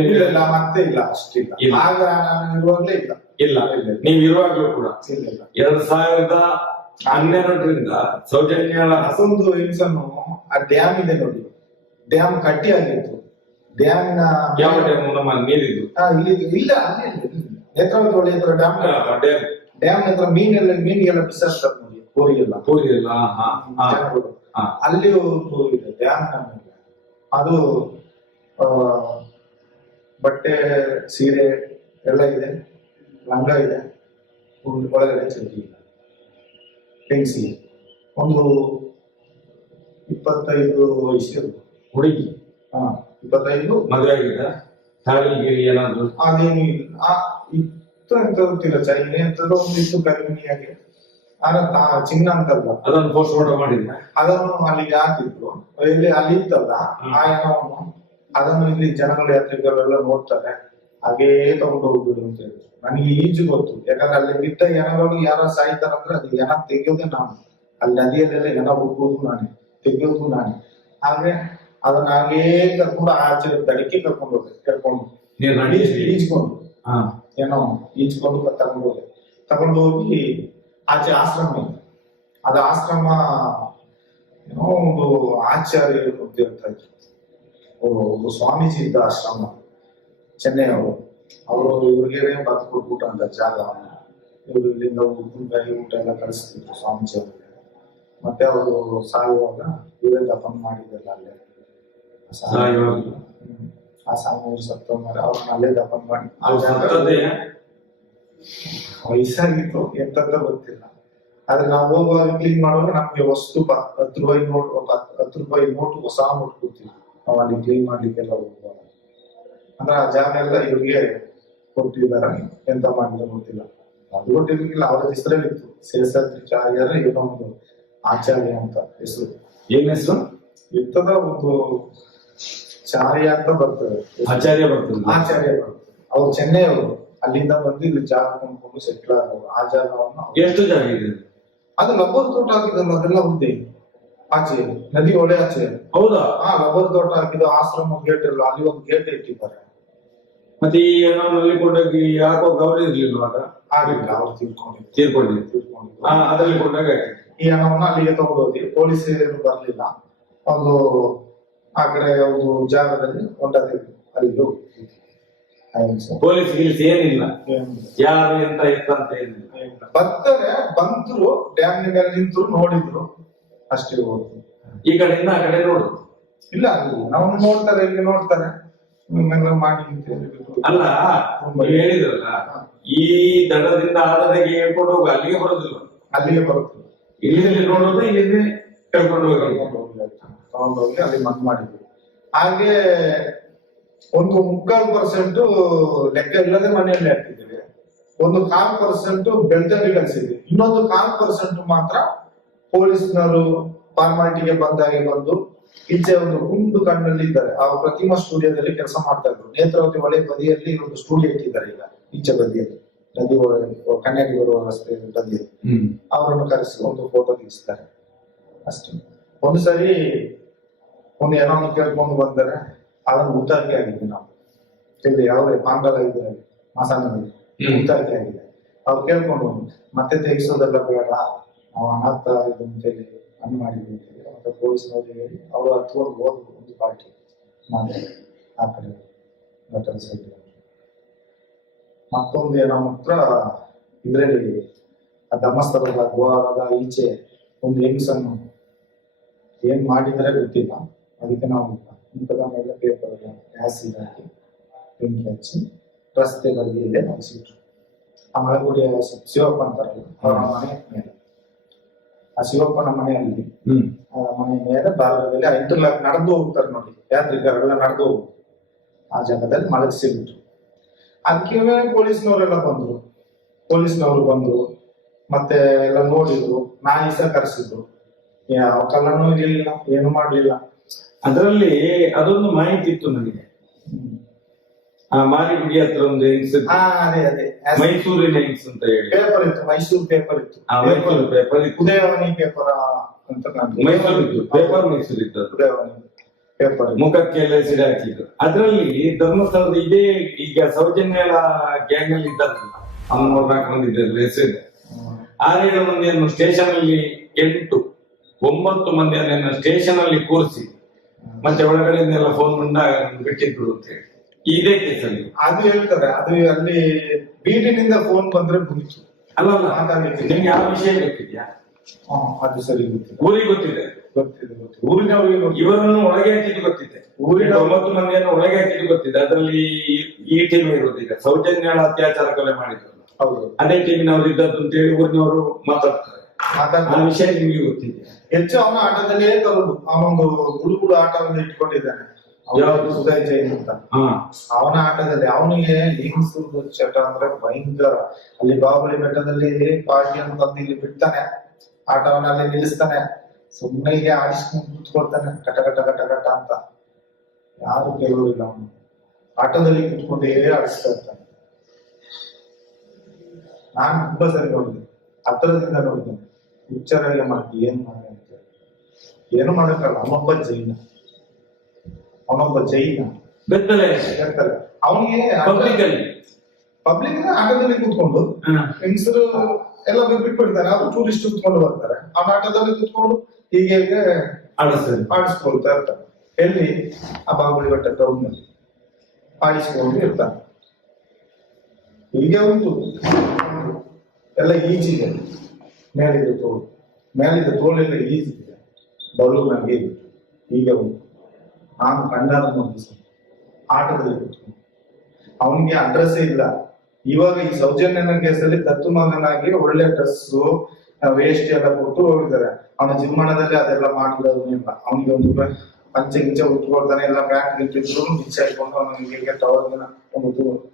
ಇಲ್ಲ, ಮತ್ತೆ ಇಲ್ಲ, ಅಷ್ಟಿಲ್ಲ. ಆಗ ನಾನು ಇರುವಾಗಲೇ ಇಲ್ಲ. ನೀವು ಇರುವಾಗಲೂ ಕೂಡ ಇಲ್ಲ. 2012ರಿಂದ ಸೌಜನ್ಯ ಅದೊಂದು ಇನ್ಸನ್ನು ಆ ಡ್ಯಾಮ್ ಇದೆ ನೋಡಿ, ಡ್ಯಾಮ್ ಕಟ್ಟಿ ಆಗಿತ್ತು. ಡ್ಯಾಮಿನ ಯಾವ ಡ್ಯಾಮ್? ನಮ್ಮ ನೀರಿದ್ದು ಇಲ್ಲಿ ಇಲ್ಲ, ಅಲ್ಲಿ ನೇತ್ರಾವತಿ ಹೊಳೆ ಹತ್ರ ಡ್ಯಾಮ್ ಹತ್ರ ಮೀನಿಗೆಲ್ಲ ಬಿಸಾಡ್ತಾರೆ ನೋಡಿ, ಕೋರಿಗೆಲ್ಲ. ಜನಗಳು ಅಲ್ಲಿ ಒಂದು ಇದೆ ಡ್ಯಾಮ್. ಅದು ಬಟ್ಟೆ, ಸೀರೆ ಎಲ್ಲ ಇದೆ, ಲಂಗ ಇದೆ, ಒಳಗಡೆ ಚಡ್ಡಿ ಇಲ್ಲ. ಹೆಂಗಸಿ ಒಂದು 25 ವಯಸ್ಸು ಹುಡುಗಿ. 25. ಮದುವೆ ಆಗಿದೆ? ತಾಳಿ ಗಿಳಿ ಏನಾದ್ರು? ಅದೇನು ಇಲ್ಲ. ಇತ್ತು ಅಂತ ಗೊತ್ತಿಲ್ಲ. ಚೈನೆ ಅಂತಲೂ ಒಂದು ಇತ್ತು ಕರಿಮಣಿಯಾಗಿ. ಚಿನ್ನ ಅಂತಲ್ಲ, ಅದನ್ನು ಪೋಸ್ಟ್ ಮಾರ್ಟಮ್ ಮಾಡಿದ್ರೆ ಅದನ್ನು ಅಲ್ಲಿಗೆ ಹಾಕಿದ್ರು. ಅಲ್ಲಿ ಇತ್ತಲ್ಲ ಆ ಹೆಣವನ್ನು, ಅದನ್ನು ಇಲ್ಲಿ ಜನಗಳು, ಯಾತ್ರಿಕರೆಲ್ಲ ನೋಡ್ತಾರೆ. ಹಾಗೇ ತಗೊಂಡು ಹೋಗ್ಬಿಡು ಅಂತ ಹೇಳಿದ್ರು. ನನಗೆ ಈಜು ಗೊತ್ತು, ಯಾಕಂದ್ರೆ ಅಲ್ಲಿ ಬಿದ್ದ ಹೆಣಗಳು ಯಾರ ಸಾಯ್ತಾರಂದ್ರೆ ಅದು ಹೆಣ ತೆಗೆಯೋದೇ ನಾನು. ಅಲ್ಲಿ ನದಿಯಲ್ಲೆಲ್ಲ ಹೆಣ ಹುಡುಕೋದು ನಾನೇ, ತೆಗೆಯೋದು ನಾನೇ. ಹಾಗೆ ಅದನ್ನ ಹಾಗೇ ಕರ್ಕೊಂಡು ಆಚೆ ದಡಕ್ಕೆ ಕರ್ಕೊಂಡು ಈಜ್ಕೊಂಡು ಏನೋ ಈಜ್ಕೊಂಡು ತಗೊಂಡು ಹೋಗಿ ಆಚೆ ಆಶ್ರಮ ಇದೆ. ಅದು ಆಶ್ರಮ ಏನೋ ಒಂದು ಆಚಾರ್ಯರು ಅಂತ ಹೇಳ್ತಾ ಇದ್ರು. ಒಂದು ಸ್ವಾಮೀಜಿ ಇದ್ದ ಆಶ್ರಮ, ಚೆನ್ನೈ ಅವರು ಇವ್ರಿಗೆ ಬದು ಕೊಟ್ಬಿಟ್ಟು ಅಂತ ಜಾಗ. ಇವರು ಇಲ್ಲಿಂದ ಉಪ್ಪಿನಕಾಯಿ ಊಟ ಎಲ್ಲ ಕಳಿಸ್ತಿದ್ರು ಸ್ವಾಮೀಜಿ ಅವರಿಗೆ. ಮತ್ತೆ ಅವರು ಸಾಯುವಾಗ ಇವರೇ ದಫನ್ ಮಾಡಿದ್ರಲ್ಲ ಅಲ್ಲೇ. ಆ ಸ್ವಾಮಿಯವರು ಸತ್ತ ಮೇಲೆ ಅವ್ರನ್ನ ಅಲ್ಲೇ ದಫನ್ ಮಾಡಿ. ವಯಸ್ಸಾಗಿತ್ತು, ಎಂತಂತ ಗೊತ್ತಿಲ್ಲ. ಆದ್ರೆ ನಾವು ಹೋಗುವಾಗ ಕ್ಲೀನ್ ಮಾಡುವಾಗ ನಮ್ಗೆ ವಸ್ತು 10 ರೂಪಾಯಿ ನೋಟು, ಹೊಸ ನೋಟ್ ಕೊಡ್ತೀವಿ ನಾವು ಅಲ್ಲಿ ಕ್ಲೀನ್ ಮಾಡ್ಲಿಕ್ಕೆಲ್ಲ ಹೋಗುವಾಗ. ಅಂದ್ರೆ ಆ ಜಾಗ ಎಲ್ಲ ಇವ್ರಿಗೆ ಕೊಟ್ಟಿದ್ದಾರೆ. ಎಂತ ಮಾಡಿದ್ರು ಗೊತ್ತಿಲ್ಲ. ಅದು ಕೊಟ್ಟಿರ್ಲಿಕ್ಕಿಲ್ಲ, ಅವರ ಹೆಸರಲ್ಲಿತ್ತು ಶೇಷಾದ್ರಿಚಾರ್ಯರ ಏನೋ ಒಂದು ಆಚಾರ್ಯ ಅಂತ ಹೆಸರು. ಏನ್ ಹೆಸರು ಇರ್ತದ? ಒಂದು ಚಾರ್ಯ ಅಂತ ಬರ್ತದೆ. ಆಚಾರ್ಯ ಬರ್ತದೆ. ಅವ್ರು ಚೆನ್ನೈ ಅವರು. ಅಲ್ಲಿಂದ ಬಂದು ಇಲ್ಲಿ ಜಾಗ ಕೊಂಡ್ಕೊಂಡು ಸೆಟ್ಲ್ ಆದವರು. ಆ ಜಾಗವನ್ನು ಎಷ್ಟು ಜಾಗ ಇದೆ? ಅದು ರಬ್ಬರ್ ತೋಟ ಹಾಕಿದಲ್ಲ, ಅದೆಲ್ಲ ಉದ್ದೆ ಆಚೆ ನದಿ ಒಳೆ ಆಚೆ. ಹೌದಾ? ರಬ್ಬರ್ ತೋಟ ಹಾಕಿದ ಆಶ್ರಮ ಗೇಟ್ ಎಲ್ಲ, ಅಲ್ಲಿ ಒಂದು ಗೇಟ್ ಇಟ್ಟಿದ್ದಾರೆ. ಮತ್ತೆ ಈ ನಲ್ಲಿ ಕೊಂಡೋಗಿ ಯಾಕೋ ಗೌರಿ ಇರ್ಲಿಲ್ವಾಗ? ಆಗಿಲ್ಲ, ಅವ್ರು ತೀರ್ಕೊಂಡಿದ್ರು. ಅದರಲ್ಲಿ ಕೊಂಡಾಗ ಈ ಹಣವನ್ನು ಅಲ್ಲಿಗೆ ತಗೊಂಡೋಗಿ ಪೊಲೀಸರು ಬರ್ಲಿಲ್ಲ. ಒಂದು ಆ ಕಡೆ ಒಂದು ಜಾಗದಲ್ಲಿ ಹೊಂಡದಲ್ಲಿ ಅಲ್ಲಿಗೆ ಪೊಲೀಸ್ ಗಿಲ್ಸ್ ಏನಿಲ್ಲ, ಯಾರು ಎಂತ ಇತ್ತಂತ ಏನಿಲ್ಲ. ಬರ್ತಾರೆ, ಬಂದ್ರು ಡ್ಯಾಮ್ನಲ್ಲಿ ನಿಂತರು, ನೋಡಿದ್ರು ಅಷ್ಟೇ. ಹೋದ್ರು ಈ ಕಡೆಯಿಂದ ಆ ಕಡೆ ನೋಡು ಇಲ್ಲ, ನಾವು ನೋಡ್ತಾರೆ, ಇಲ್ಲಿ ನೋಡ್ತಾರೆ ಮಾಡಿ. ಅಲ್ಲ, ಹೇಳಿದ್ರಲ್ಲ ಈ ದಡದಿಂದ ಆ ದಡಗೆ ಹೇಳ್ಕೊಂಡು ಹೋಗಿ ಅಲ್ಲಿಗೆ ಬರೋದಿಲ್ಲ. ಅಲ್ಲಿಗೆ ಬರುತ್ತೆ, ಇಲ್ಲಿ ನೋಡೋದು, ಇಲ್ಲಿ ಕರ್ಕೊಂಡು ಹೋಗಿ ತಗೊಂಡೋಗಿ ಅಲ್ಲಿ ಮತ್ ಮಾಡಿದ್ವಿ. ಹಾಗೆ ಒಂದು 3/4% ಲೆಕ್ಕ ಇಲ್ಲದೆ ಮನೆಯಲ್ಲಿ ಹಾಕಿದ್ದೀವಿ. ಒಂದು 4% ಬೆಳ್ತಂಗಿ ಕಳಿಸಿದ್ವಿ. ಇನ್ನೊಂದು 4% ಮಾತ್ರ ಪೊಲೀಸ್ನವರು ಫಾರ್ಮಾಲಿಟಿಗೆ ಬಂದಾಗೆ ಬಂದು ಈಚೆ ಒಂದು ಗುಂಡು ಕಣ್ಣಲ್ಲಿ ಇದ್ದಾರೆ. ಆ ಪ್ರತಿಮಾ ಸ್ಟುಡಿಯೋದಲ್ಲಿ ಕೆಲಸ ಮಾಡ್ತಾ ಇದ್ರು. ನೇತ್ರಾವತಿ ಹೊಳೆ ಬದಿಯಲ್ಲಿ ಒಂದು ಸ್ಟುಡಿಯೋ ಇಟ್ಟಿದ್ದಾರೆ ಈಗ, ಈಚೆ ಬದಿಯಲ್ಲಿ, ನದಿ ಕನ್ಯಾಡಿ ಬರುವ ರಸ್ತೆ ಬದಿಯಲ್ಲಿ. ಅವರನ್ನು ಕರೆಸಿ ಒಂದು ಫೋಟೋ ತೆಗಿಸ್ತಾರೆ ಅಷ್ಟೇ. ಒಂದು ಸರಿ ಒಂದು ಏನೋ ಕೇಳ್ಕೊಂಡು ಬಂದರೆ ಅದನ್ನು ಊತಾರಿಕೆ ಆಗಿದೆ. ನಾವು ಇಲ್ಲಿ ಯಾವುದೇ ಪಾಂಗಲ ಇದ್ರೆ ಮಾಸಾನಲ್ಲಿ ಊತಾರಿಕೆ ಆಗಿದೆ. ಅವ್ರು ಕೇಳ್ಕೊಂಡು ಮತ್ತೆ ತೆಗಿಸೋದೆಲ್ಲ ಬೇಡ, ನಾವು ಅನಾಥ ಇದು ಅಂತೇಳಿ ಅನ್ ಮಾಡಿದ್ವಿ ಅಂತೇಳಿ ಮತ್ತೆ ಪೊಲೀಸ್ನವ್ರಿಗೆ ಹೇಳಿ ಅವರು ಹತ್ಕೊಂಡು ಹೋದ್ರು. ಒಂದು ಪಾರ್ಟಿ ಮಾತಾಡಿ ಆ ಕಡೆ ಘಟನ ಸೈಡ್. ಮತ್ತೊಂದು ನಮ್ಮ ಹತ್ರ ಇದರಲ್ಲಿ ಆ ಧರ್ಮಸ್ಥಳದ ದ್ವಾರದ ಈಚೆ ಒಂದು ಹೆಂಗಸನ್ನು ಏನ್ ಮಾಡಿದ್ರೆ ಗೊತ್ತಿಲ್ಲ. ಅದಕ್ಕೆ ನಾವು ಮುಖದ ಮೇಲೆ ಪೇಪರ್ ಆಸಿಡ್ ಹಾಕಿ ಬೆಂಕಿ ಹಚ್ಚಿ ರಸ್ತೆ ಬದಿಯಲ್ಲೇ ಮಲಗಿಸಿಟ್ರು. ಆ ಮಳಗುಡಿಯ ಶಿವಪ್ಪ ಅಂತಾರಲ್ಲ ಅವರ ಮನೆ ಮೇಲೆ, ಆ ಶಿವಪ್ಪನ ಮನೆಯಲ್ಲಿ ಆ ಮನೆ ಮೇಲೆ ಭಾರತದಲ್ಲಿ ಇಂಟರ್ಲಾಕ್ ನಡೆದು ಹೋಗ್ತಾರೆ ನೋಡಿ, ಯಾತ್ರಿಕರೆಲ್ಲ ನಡೆದು ಹೋಗ್ತಾರೆ. ಆ ಜಾಗದಲ್ಲಿ ಮಲಗಿಸಿಬಿಟ್ರು. ಅದಕ್ಕೆ ಪೊಲೀಸ್ನವರೆಲ್ಲ ಬಂದ್ರು. ಪೊಲೀಸ್ನವರು ಬಂದ್ರು, ಮತ್ತೆ ಎಲ್ಲ ನೋಡಿದ್ರು, ನಾಯಿ ಸಹ ಕರೆಸಿದ್ರು. ಯಾವ ಕಲ್ಲನ್ನು ಇರ್ಲಿಲ್ಲ, ಏನು ಮಾಡ್ಲಿಲ್ಲ. ಅದರಲ್ಲಿ ಅದೊಂದು ಮಾಹಿತಿ ಇತ್ತು ನನಗೆ. ಆ ಮಾರಿಗುಡಿ ಹತ್ರ ಒಂದು ಹೆಂಗ್ಸ್, ಅದೇ ಅದೇ ಮೈಸೂರಿನ ಹೆಂಗ್ಸ್ ಅಂತ ಹೇಳಿ ಪೇಪರ್ ಇತ್ತು, ಮೈಸೂರು ಪೇಪರ್ ಇತ್ತು, ಮೈಸೂರು ಪೇಪರ್ ಇತ್ತು, ಉದಯವಾಣಿ ಪೇಪರ್ ಅಂತ ಮೈಸೂರು ಇತ್ತು, ಪೇಪರ್ ಮೈಸೂರು ಇತ್ತು. ಉದಯವಾಣಿ ಪೇಪರ್ ಮುಖಕ್ಕೆಲ್ಲ ಸಿಡಿ ಹಾಕಿದ್ರು. ಅದರಲ್ಲಿ ಧರ್ಮಸ್ಥಳದ ಇದೇ ಈಗ ಸೌಜನ್ಯ ಗ್ಯಾಂಗ್ ಅಲ್ಲಿ ಇದ್ದಾರಲ್ಲ, 3-4 ಮಂದಿ ಇದ್ದಾರೆ ಹೆಸರಿದೆ. 6-7 ಮಂದಿಯನ್ನು ಸ್ಟೇಷನ್ ಅಲ್ಲಿ 8-9 ಮಂದಿಯನ್ನು ಸ್ಟೇಷನ್ ಅಲ್ಲಿ ಕೂರಿಸಿ ಮತ್ತೆ ಒಳಗಡೆಯಿಂದೆಲ್ಲ ಫೋನ್ ಬಂದಾಗ ಬಿಟ್ಟಿದ್ರು ಅಂತ ಹೇಳಿ ಇದೇ ಕೇಸಲ್ಲಿ ಅದು ಹೇಳ್ತಾರೆ. ಅದು ಅಲ್ಲಿ ಬೀಟಿನಿಂದ ಫೋನ್ ಬಂದ್ರೆ ಮುಗಿತು. ಅಲ್ಲ ನಿಮ್ಗೆ ಯಾವ ವಿಷಯ ಗೊತ್ತಿದ್ಯಾ? ಅದು ಸರಿ ಗೊತ್ತಿಲ್ಲ. ಊರಿಗೆ ಗೊತ್ತಿದೆ, ಗೊತ್ತಿದೆ ಗೊತ್ತಿದೆ. ಊರಿನವರಿಗೆ ಇವರನ್ನು ಒಳಗೆ ಹಾಕಿದ್ದು ಗೊತ್ತಿದೆ. ಊರಿನ 9 ಮಂದಿಯನ್ನು ಒಳಗೆ ಹಾಕಿದ್ದು ಗೊತ್ತಿದೆ. ಅದರಲ್ಲಿ ಈ ಟೀಮ್ ಇರುವುದಿಲ್ಲ, ಸೌಜನ್ಯಳ ಅತ್ಯಾಚಾರ ಕೊಲೆ ಮಾಡಿದ್ರು ಹೌದು, ಅದೇ ಟೀಮಿನವರು ಇದ್ದದ್ದು ಅಂತ ಹೇಳಿ ಊರಿನವರು ಮಾತಾಡ್ತಾರೆ. ಆ ವಿಷಯ ನಿಮ್ಗೆ ಗೊತ್ತಿದೆ. ಹೆಚ್ಚು ಅವನ ಆಟದಲ್ಲೇ ತರುದು. ಅವನೊಂದು ಗುಡುಗುಡು ಆಟವನ್ನು ಇಟ್ಕೊಂಡಿದ್ದಾನೆ, ಯಾವುದು ಉದಯ್ ಜೈನ್ ಅಂತ. ಅವನ ಆಟದಲ್ಲಿ ಅವನಿಗೆ ಹೆಂಗಸರು ಚಟ ಅಂದ್ರೆ ಭಯಂಕರ. ಅಲ್ಲಿ ಬಾಹುಬಲಿ ಬೆಟ್ಟದಲ್ಲಿ ಪಾರ್ಟಿ ಅಂತ ಇಲ್ಲಿ ಬಿಡ್ತಾನೆ, ಆಟವನ್ನ ಅಲ್ಲಿ ನಿಲ್ಲಿಸ್ತಾನೆ, ಸುಮ್ಮನೆ ಆಡಿಸ್ಕೊಂಡು ಕೂತ್ಕೊಳ್ತಾನೆ, ಕಟ ಕಟ ಕಟ ಕಟ ಅಂತ. ಯಾರು ಕೇಳುವುದಿಲ್ಲ. ಅವನು ಆಟದಲ್ಲಿ ಕೂತ್ಕೊಂಡೇ ಆಡಿಸ್ತಾ ಇರ್ತಾನೆ. ನಾನು ತುಂಬಾ ಸರಿ ನೋಡಿದೆ, ಹತ್ರದಿಂದ ನೋಡಿದ್ದೇನೆ. ವಿಚಾರ ಎಲ್ಲ ಮಾಡಿ ಏನ್ ಮಾಡಿ ಅಂತ ಏನು ಮಾಡಕ್ಕಲ್ಲ. ಅವನೊಬ್ಬ ಜೈನ, ಅವನಿಗೆ ಪಬ್ಲಿಕ್ ಆಟದಲ್ಲಿ ಕೂತ್ಕೊಂಡು ಹೆಂಗಸರು ಎಲ್ಲ ಬಿಟ್ಬಿಡ್ತಾರೆ. ಅದು ಟೂರಿಸ್ಟ್ ಕೂತ್ಕೊಂಡು ಬರ್ತಾರೆ, ಆ ಆಟದಲ್ಲಿ ಕೂತ್ಕೊಂಡು ಹೀಗೆ ಆಡಿಸ್ಕೊಳ್ತಾ ಇರ್ತಾರೆ. ಎಲ್ಲಿ ಆ ಬಾಹುಬಲಿ ಬೆಟ್ಟ ಗ್ರೌಂಡ್ ನಲ್ಲಿ ಆಡಿಸ್ಕೊಂಡು ಇರ್ತಾರೆ. ಹೀಗೆ ಉಂಟು ಎಲ್ಲ ಈಜಿದೆ. ಮೇಲಿದ್ದ ತೋಳೆಲ್ಲ ಈಜಿದೆ, ಬಲೂನಾಗೆ ಹೀಗೆ ಉಂಟು. ನಾನು ಕಂಡಾರ ಆಟದಲ್ಲಿ ಕೂತ್ಕೊಂಡು ಅವನಿಗೆ ಅಡ್ರೆಸ್ ಇಲ್ಲ. ಇವಾಗ ಈ ಸೌಜನ್ಯನ ಕೇಸಲ್ಲಿ ದತ್ತು ಮಗನಾಗಿ ಒಳ್ಳೆ ಡ್ರೆಸ್ಸು ವೇಸ್ಟ್ ಎಲ್ಲ ಕೊಟ್ಟು ಹೋಗಿದ್ದಾರೆ. ಅವನ ಜೀವನದಲ್ಲಿ ಅದೆಲ್ಲ ಮಾಡಿರೋದಿಲ್ಲ. ಅವನಿಗೆ ಒಂದು ಪಂಚೆ ಗಿಂಚೆ ಉಟ್ಕೊಳ್ತಾನೆ, ಎಲ್ಲ ಬ್ಯಾಂಕ್ ಇಟ್ಟಿದ್ರು ಗಿಂಚ ಇಟ್ಕೊಂಡು ಅವನಿಗೆ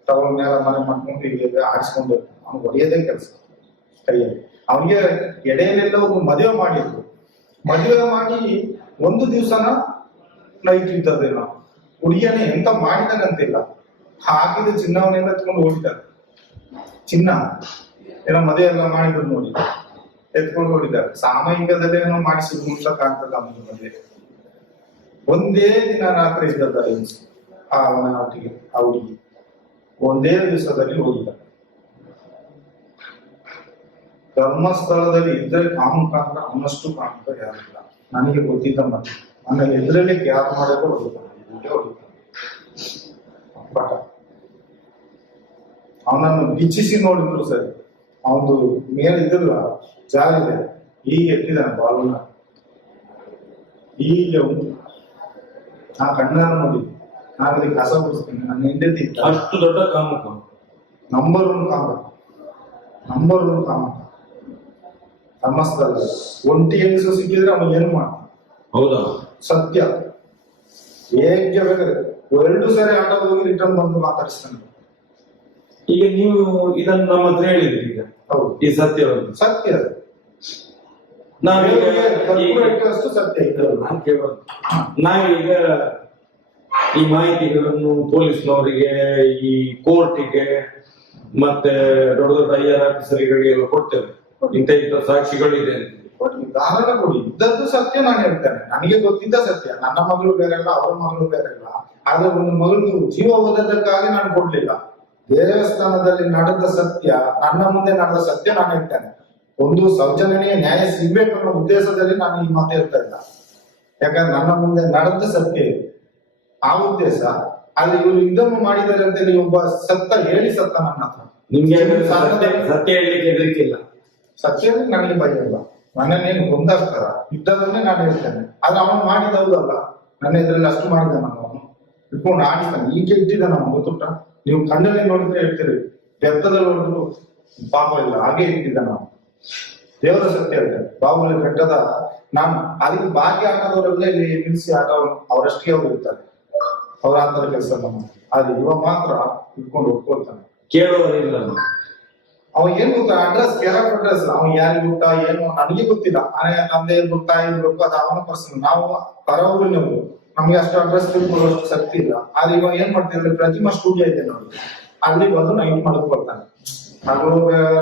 ಟವಲ್ ಮೇಲೆ ಮನೆ ಮಾಡ್ಕೊಂಡು ಹೀಗೆ ಆಡಿಸ್ಕೊಂಡು ಅವ್ನು ಹೊಡೆಯೋದೇ ಕೆಲಸ ಕೈಯಲ್ಲಿ. ಅವನಿಗೆ ಎಡೆಯಲ್ಲೆಲ್ಲ ಒಂದು ಮದುವೆ ಮಾಡಿದ್ರು. ಮದುವೆ ಮಾಡಿ ಒಂದು ದಿವಸನ ನೈಟ್ ಇದ್ದದೇನೋ ಹುಡುಗಿಯನ್ನ ಎಂತ ಮಾಡಿದಾಗಂತಿಲ್ಲ, ಹಾಕಿದ ಚಿನ್ನವನ್ನೆಲ್ಲ ಎತ್ಕೊಂಡು ಓಡಿದ್ದಾರೆ. ಚಿನ್ನ ಏನೋ ಮದುವೆ ಎಲ್ಲ ಮಾಡಿದ್ರು ನೋಡಿ, ಎತ್ಕೊಂಡು ಓಡಿದ್ದಾರೆ. ಸಾಮೂಹಿಕದಲ್ಲಿ ಏನೋ ಮಾಡಿಸಿದ್ರು ಅಂತ ಕಾಣ್ತದ. ಅವನಿಗೆ ಮದುವೆ ಒಂದೇ ದಿನ ರಾತ್ರಿ ಇದ್ದದ ಅವನ ಒಟ್ಟಿಗೆ ಆ ಹುಡುಗಿ ಒಂದೇ ದಿವಸದಲ್ಲಿ ಹೋಗಿದ್ದಾರೆ. ಧರ್ಮಸ್ಥಳದಲ್ಲಿ ಇದ್ರೆ ಕಾಮುಕ ಅವನಷ್ಟು ಕಾಮುಕ ಯಾರಿಲ್ಲ ನನಗೆ ಗೊತ್ತಿದ್ದ. ಮತ್ತೆ ನನ್ನ ಎದುರಲ್ಲಿ ಯಾರು ಮಾಡೋದು ಹೊಡಿತಾನೆ. ಅವನನ್ನು ಬಿಚ್ಚಿಸಿ ನೋಡಿದ್ರು ಸರಿ, ಅವನು ಮೇಲೆ ಇದ್ರಲ್ಲ ಜಾರಿದೆ, ಹೀಗೆ ಎತ್ತಿದ್ದಾನೆ ಬಾಲುನ, ಹೀಗೆ ಉಂಟು. ನಾ ಕಣ್ಣಾರ ನೋಡಿ, ನಾನಲ್ಲಿ ಕಸ ಬಿಡಿಸ್ತೀನಿ. ನನ್ನ ಹೆಂಡತಿ ಅಷ್ಟು ದೊಡ್ಡ ಕಾಮುಕ, ನಂಬರ್ 1 ಕಾಮುಕ, ನಂಬರ್ 1 ಕಾಮುಕ. ಧರ್ಮಸ್ಥಳದಲ್ಲಿ ಒಂಟಿ ಹೆಂಗಸು ಸಿಕ್ಕಿದ್ರೆ ಅವನು ಏನು ಮಾಡ್ತಾನೆ? ಹೌದಾ? ಸತ್ಯ. ಹೇಗೆ ಬೇಕಾದ್ರೆ 2 ಸರಿ ಆಟ ಹೋಗಿ ರಿಟರ್ನ್ ಬಂದು ಮಾತಾಡಿಸ್ತಾನೆ. ಈಗ ನೀವು ಇದನ್ನು ನಮ್ಮ ಹತ್ರ ಹೇಳಿದ್ರಿ. ಈಗ ಹೌದು, ಈ ಸತ್ಯ ಸತ್ಯ. ಅಷ್ಟು ಸತ್ಯ ನಾವೀಗ ಈ ಮಾಹಿತಿಗಳನ್ನು ಪೊಲೀಸ್ನವರಿಗೆ, ಈ ಕೋರ್ಟಿಗೆ, ಮತ್ತೆ ದೊಡ್ಡ ದೊಡ್ಡ ಐಆರ್ ಆಫೀಸರ್ಗಳಿಗೆಲ್ಲ ಕೊಡ್ತೇವೆ. ಇಂಥ ಸಾಕ್ಷಿಗಳಿದೆ ಧಾರಾಳ ಕೊಡಿ. ಇದ್ದದ್ದು ಸತ್ಯ ನಾನು ಹೇಳ್ತೇನೆ, ನನಗೆ ಗೊತ್ತಿದ್ದ ಸತ್ಯ. ನನ್ನ ಮಗಳು ಬೇರೆ ಅಲ್ಲ, ಅವರ ಮಗಳು ಬೇರೆ ಅಲ್ಲ. ಆದ್ರೆ ಒಂದು ಮಗಳು ಜೀವ ಹೋದಕ್ಕಾಗಿ ನಾನು ಕೊಡ್ಲಿಲ್ಲ. ದೇವಸ್ಥಾನದಲ್ಲಿ ನಡೆದ ಸತ್ಯ, ನನ್ನ ಮುಂದೆ ನಡೆದ ಸತ್ಯ ನಾನು ಹೇಳ್ತೇನೆ. ಒಂದು ಸೌಜನ್ಯನಿಗೆ ನ್ಯಾಯ ಸಿಗ್ಬೇಕು ಅನ್ನೋ ಉದ್ದೇಶದಲ್ಲಿ ನಾನು ಈ ಮಾತು ಹೇಳ್ತಾ ಇಲ್ಲ. ಯಾಕಂದ್ರೆ ನನ್ನ ಮುಂದೆ ನಡೆದ ಸತ್ಯ ಇದೆ, ಆ ಉದ್ದೇಶ. ಅಲ್ಲಿ ಇವರು ಇದನ್ನು ಮಾಡಿದ್ದಾರೆ ಅಂತ ಒಬ್ಬ ಸತ್ತ ಹೇಳಿ ಸತ್ತ ನನ್ನ ಹತ್ರ. ನಿಮ್ಗೆ ಸತ್ಯ ಹೇಳಲಿಕ್ಕೆ ಹೆದರಿಕೆ ಇಲ್ಲ. ಸತ್ಯ ಅಂದ್ರೆ ನನಗೆ ಭಯ ಇಲ್ಲ, ನನ್ನನ್ನೇನು ಗೊಂದಾಗ್ತಾರ ಇದ್ದದನ್ನೇ ನಾನು ಹೇಳ್ತೇನೆ. ಆದ್ರೆ ಅವನು ಮಾಡಿದೌದಲ್ಲ, ನನ್ನ ಇದ್ರಲ್ಲಿ ಅಷ್ಟು ಮಾಡಿದ ಅವನು ಇಟ್ಕೊಂಡು ಆಡಿಸ್ತಾನೆ. ಈಗ ಇಟ್ಟಿದ್ದಾನೆ ಅವನು, ಗೊತ್ತುಂಟ? ನೀವು ಕಣ್ಣಲ್ಲಿ ನೋಡಿದ್ರೆ ಹೇಳ್ತೀರಿ, ಬೆತ್ತದಲ್ಲಿ ನೋಡಿದ್ರು ಪಾಪ ಇಲ್ಲ, ಹಾಗೆ ಇಟ್ಟಿದ್ದಾನೆ ಅವನು. ದೇವರ ಸತ್ಯ ಹೇಳ್ತಾರೆ. ಬಾಹುಬಲಿ ಬೆಟ್ಟದ ನಾನು ಅದಕ್ಕೆ ಭಾಗ್ಯ ಆಟದವರೆಲ್ಲ ಇಲ್ಲಿ ನಿಲ್ಲಿಸಿ ಆಟವನ್ನು ಅವರಷ್ಟೇ ಅವ್ರು ಇರ್ತಾರೆ, ಅವ್ರ ಆತರ ಕೆಲಸ ಮಾಡ್ತಾರೆ. ಆದ್ರೆ ಇವ ಮಾತ್ರ ಇಟ್ಕೊಂಡು ಒಪ್ಕೊಳ್ತಾನೆ. ಕೇಳುವುದಿಲ್ಲ. ಅವ ಏನ್ ಗೊತ್ತಾ, ಅಡ್ರೆಸ್ ಕೇರಳ ಅಡ್ರೆಸ್ ಅವ್ನು ಯಾರಿಗೆ ಗೊತ್ತಾ ಏನು ನನಗೆ ಗೊತ್ತಿಲ್ಲ. ತಂದೆ ಇರ್ಬೇಕು, ತಾಯಿ ಇರ್ಬೇಕು, ಅದು ಅವನ ಪರ್ಸನ್. ನಾವು ಹೊರಊರಿನವರು, ನಮ್ಗೆ ಅಷ್ಟು ಅಡ್ರೆಸ್ ತಿಳ್ಕೊಳ್ಳೋಷ್ಟು ಶಕ್ತಿ ಇಲ್ಲ. ಆದ್ರೆ ಇವಾಗ ಏನ್ ಮಾಡ್ತಿದ್ರೆ, ಪ್ರತಿಮಾ ಸ್ಟುಡಿಯೋ ಇದೆ ನೋಡಿ, ಅಲ್ಲಿ ಬಂದು ನೈಟ್ ಮಲ್ಕೊಳ್ತಾನೆ. ಹಗಲು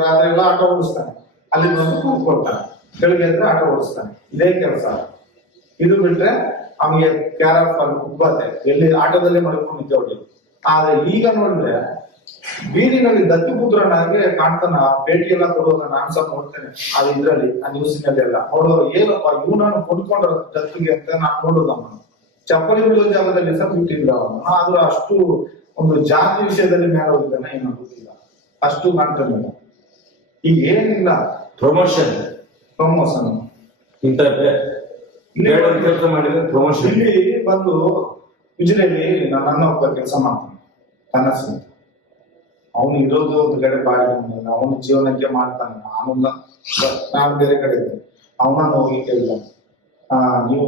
ರಾತ್ರಿ ಎಲ್ಲ ಆಟೋ ಓಡಿಸ್ತಾನೆ, ಅಲ್ಲಿ ಬಂದು ಕೂತ್ಕೊಳ್ತಾನೆ, ಬೆಳಿಗ್ಗೆ ಎದ್ರೆ ಆಟೋ ಓಡಿಸ್ತಾನೆ. ಇದೇ ಕೆಲಸ. ಇದು ಬಿಟ್ರೆ ಅವನಿಗೆ ಕ್ಯಾರಫಲ್ ಉಬ್ಬತ್ತೆ, ಎಲ್ಲಿ ಆಟೋದಲ್ಲೇ ಮಲ್ಕೊಂಡಿದ್ದೆ ಒಳ್ಳೆ. ಆದ್ರೆ ಈಗ ನೋಡಿದ್ರೆ ಬೀದಿನಲ್ಲಿ ದತ್ತುಪುತ್ರನಾಗೆ ಕಾಣ್ತಾನ. ಭೇಟಿ ಎಲ್ಲ ಕೊಡುವಾಗ ನಾನು ಸಹ ನೋಡ್ತೇನೆ, ಅದು ಇದ್ರಲ್ಲಿ ಆ ನ್ಯೂಸಿನಲ್ಲಿ ಎಲ್ಲ ನೋಡುವಾಗ ಏನಪ್ಪ ಇವನನ್ನು ಕೊಂಡ್ಕೊಂಡ್ರ ದತ್ತಿಗೆ ಅಂತ ನಾನು ನೋಡುದು. ಅವನು ಚಪ್ಪಲಿ ಬಿಡುವ ಜಾಗದಲ್ಲಿ ಸಹ ಬಿಟ್ಟಿಲ್ಲ ಅವನು. ಆದ್ರೂ ಅಷ್ಟು ಒಂದು ಜಾತಿ ವಿಷಯದಲ್ಲಿ ಮೇಲೆ ಹೋಗಿದ್ದಾನೆ, ಏನೋ ಗೊತ್ತಿಲ್ಲ, ಅಷ್ಟು ಕಾಣ್ತಾನೆ. ಈಗ ಏನಿಲ್ಲ, ಪ್ರಮೋಷನ್ ಇಂತ ಕೆಲಸ ಮಾಡಿದ್ರೆ ಪ್ರಮೋಷನ್. ಇಲ್ಲಿ ಬಂದು ಉಜಿರೆಯಲ್ಲಿ ನನ್ನ ಒಬ್ಬ ಕೆಲಸ ಮಾಡ್ತಾನೆ, ಕನಸು. ಅವನು ಇರೋದು ಒಂದು ಕಡೆ ಬಾಡಿ, ಅವನ ಜೀವನಕ್ಕೆ ಮಾಡ್ತಾನೆ. ನಾನು ಬೇರೆ ಕಡೆ ಇದ್ದೆ. ಅವನ ಹೋಗಿ ಕೇಳಿದ, ನೀವು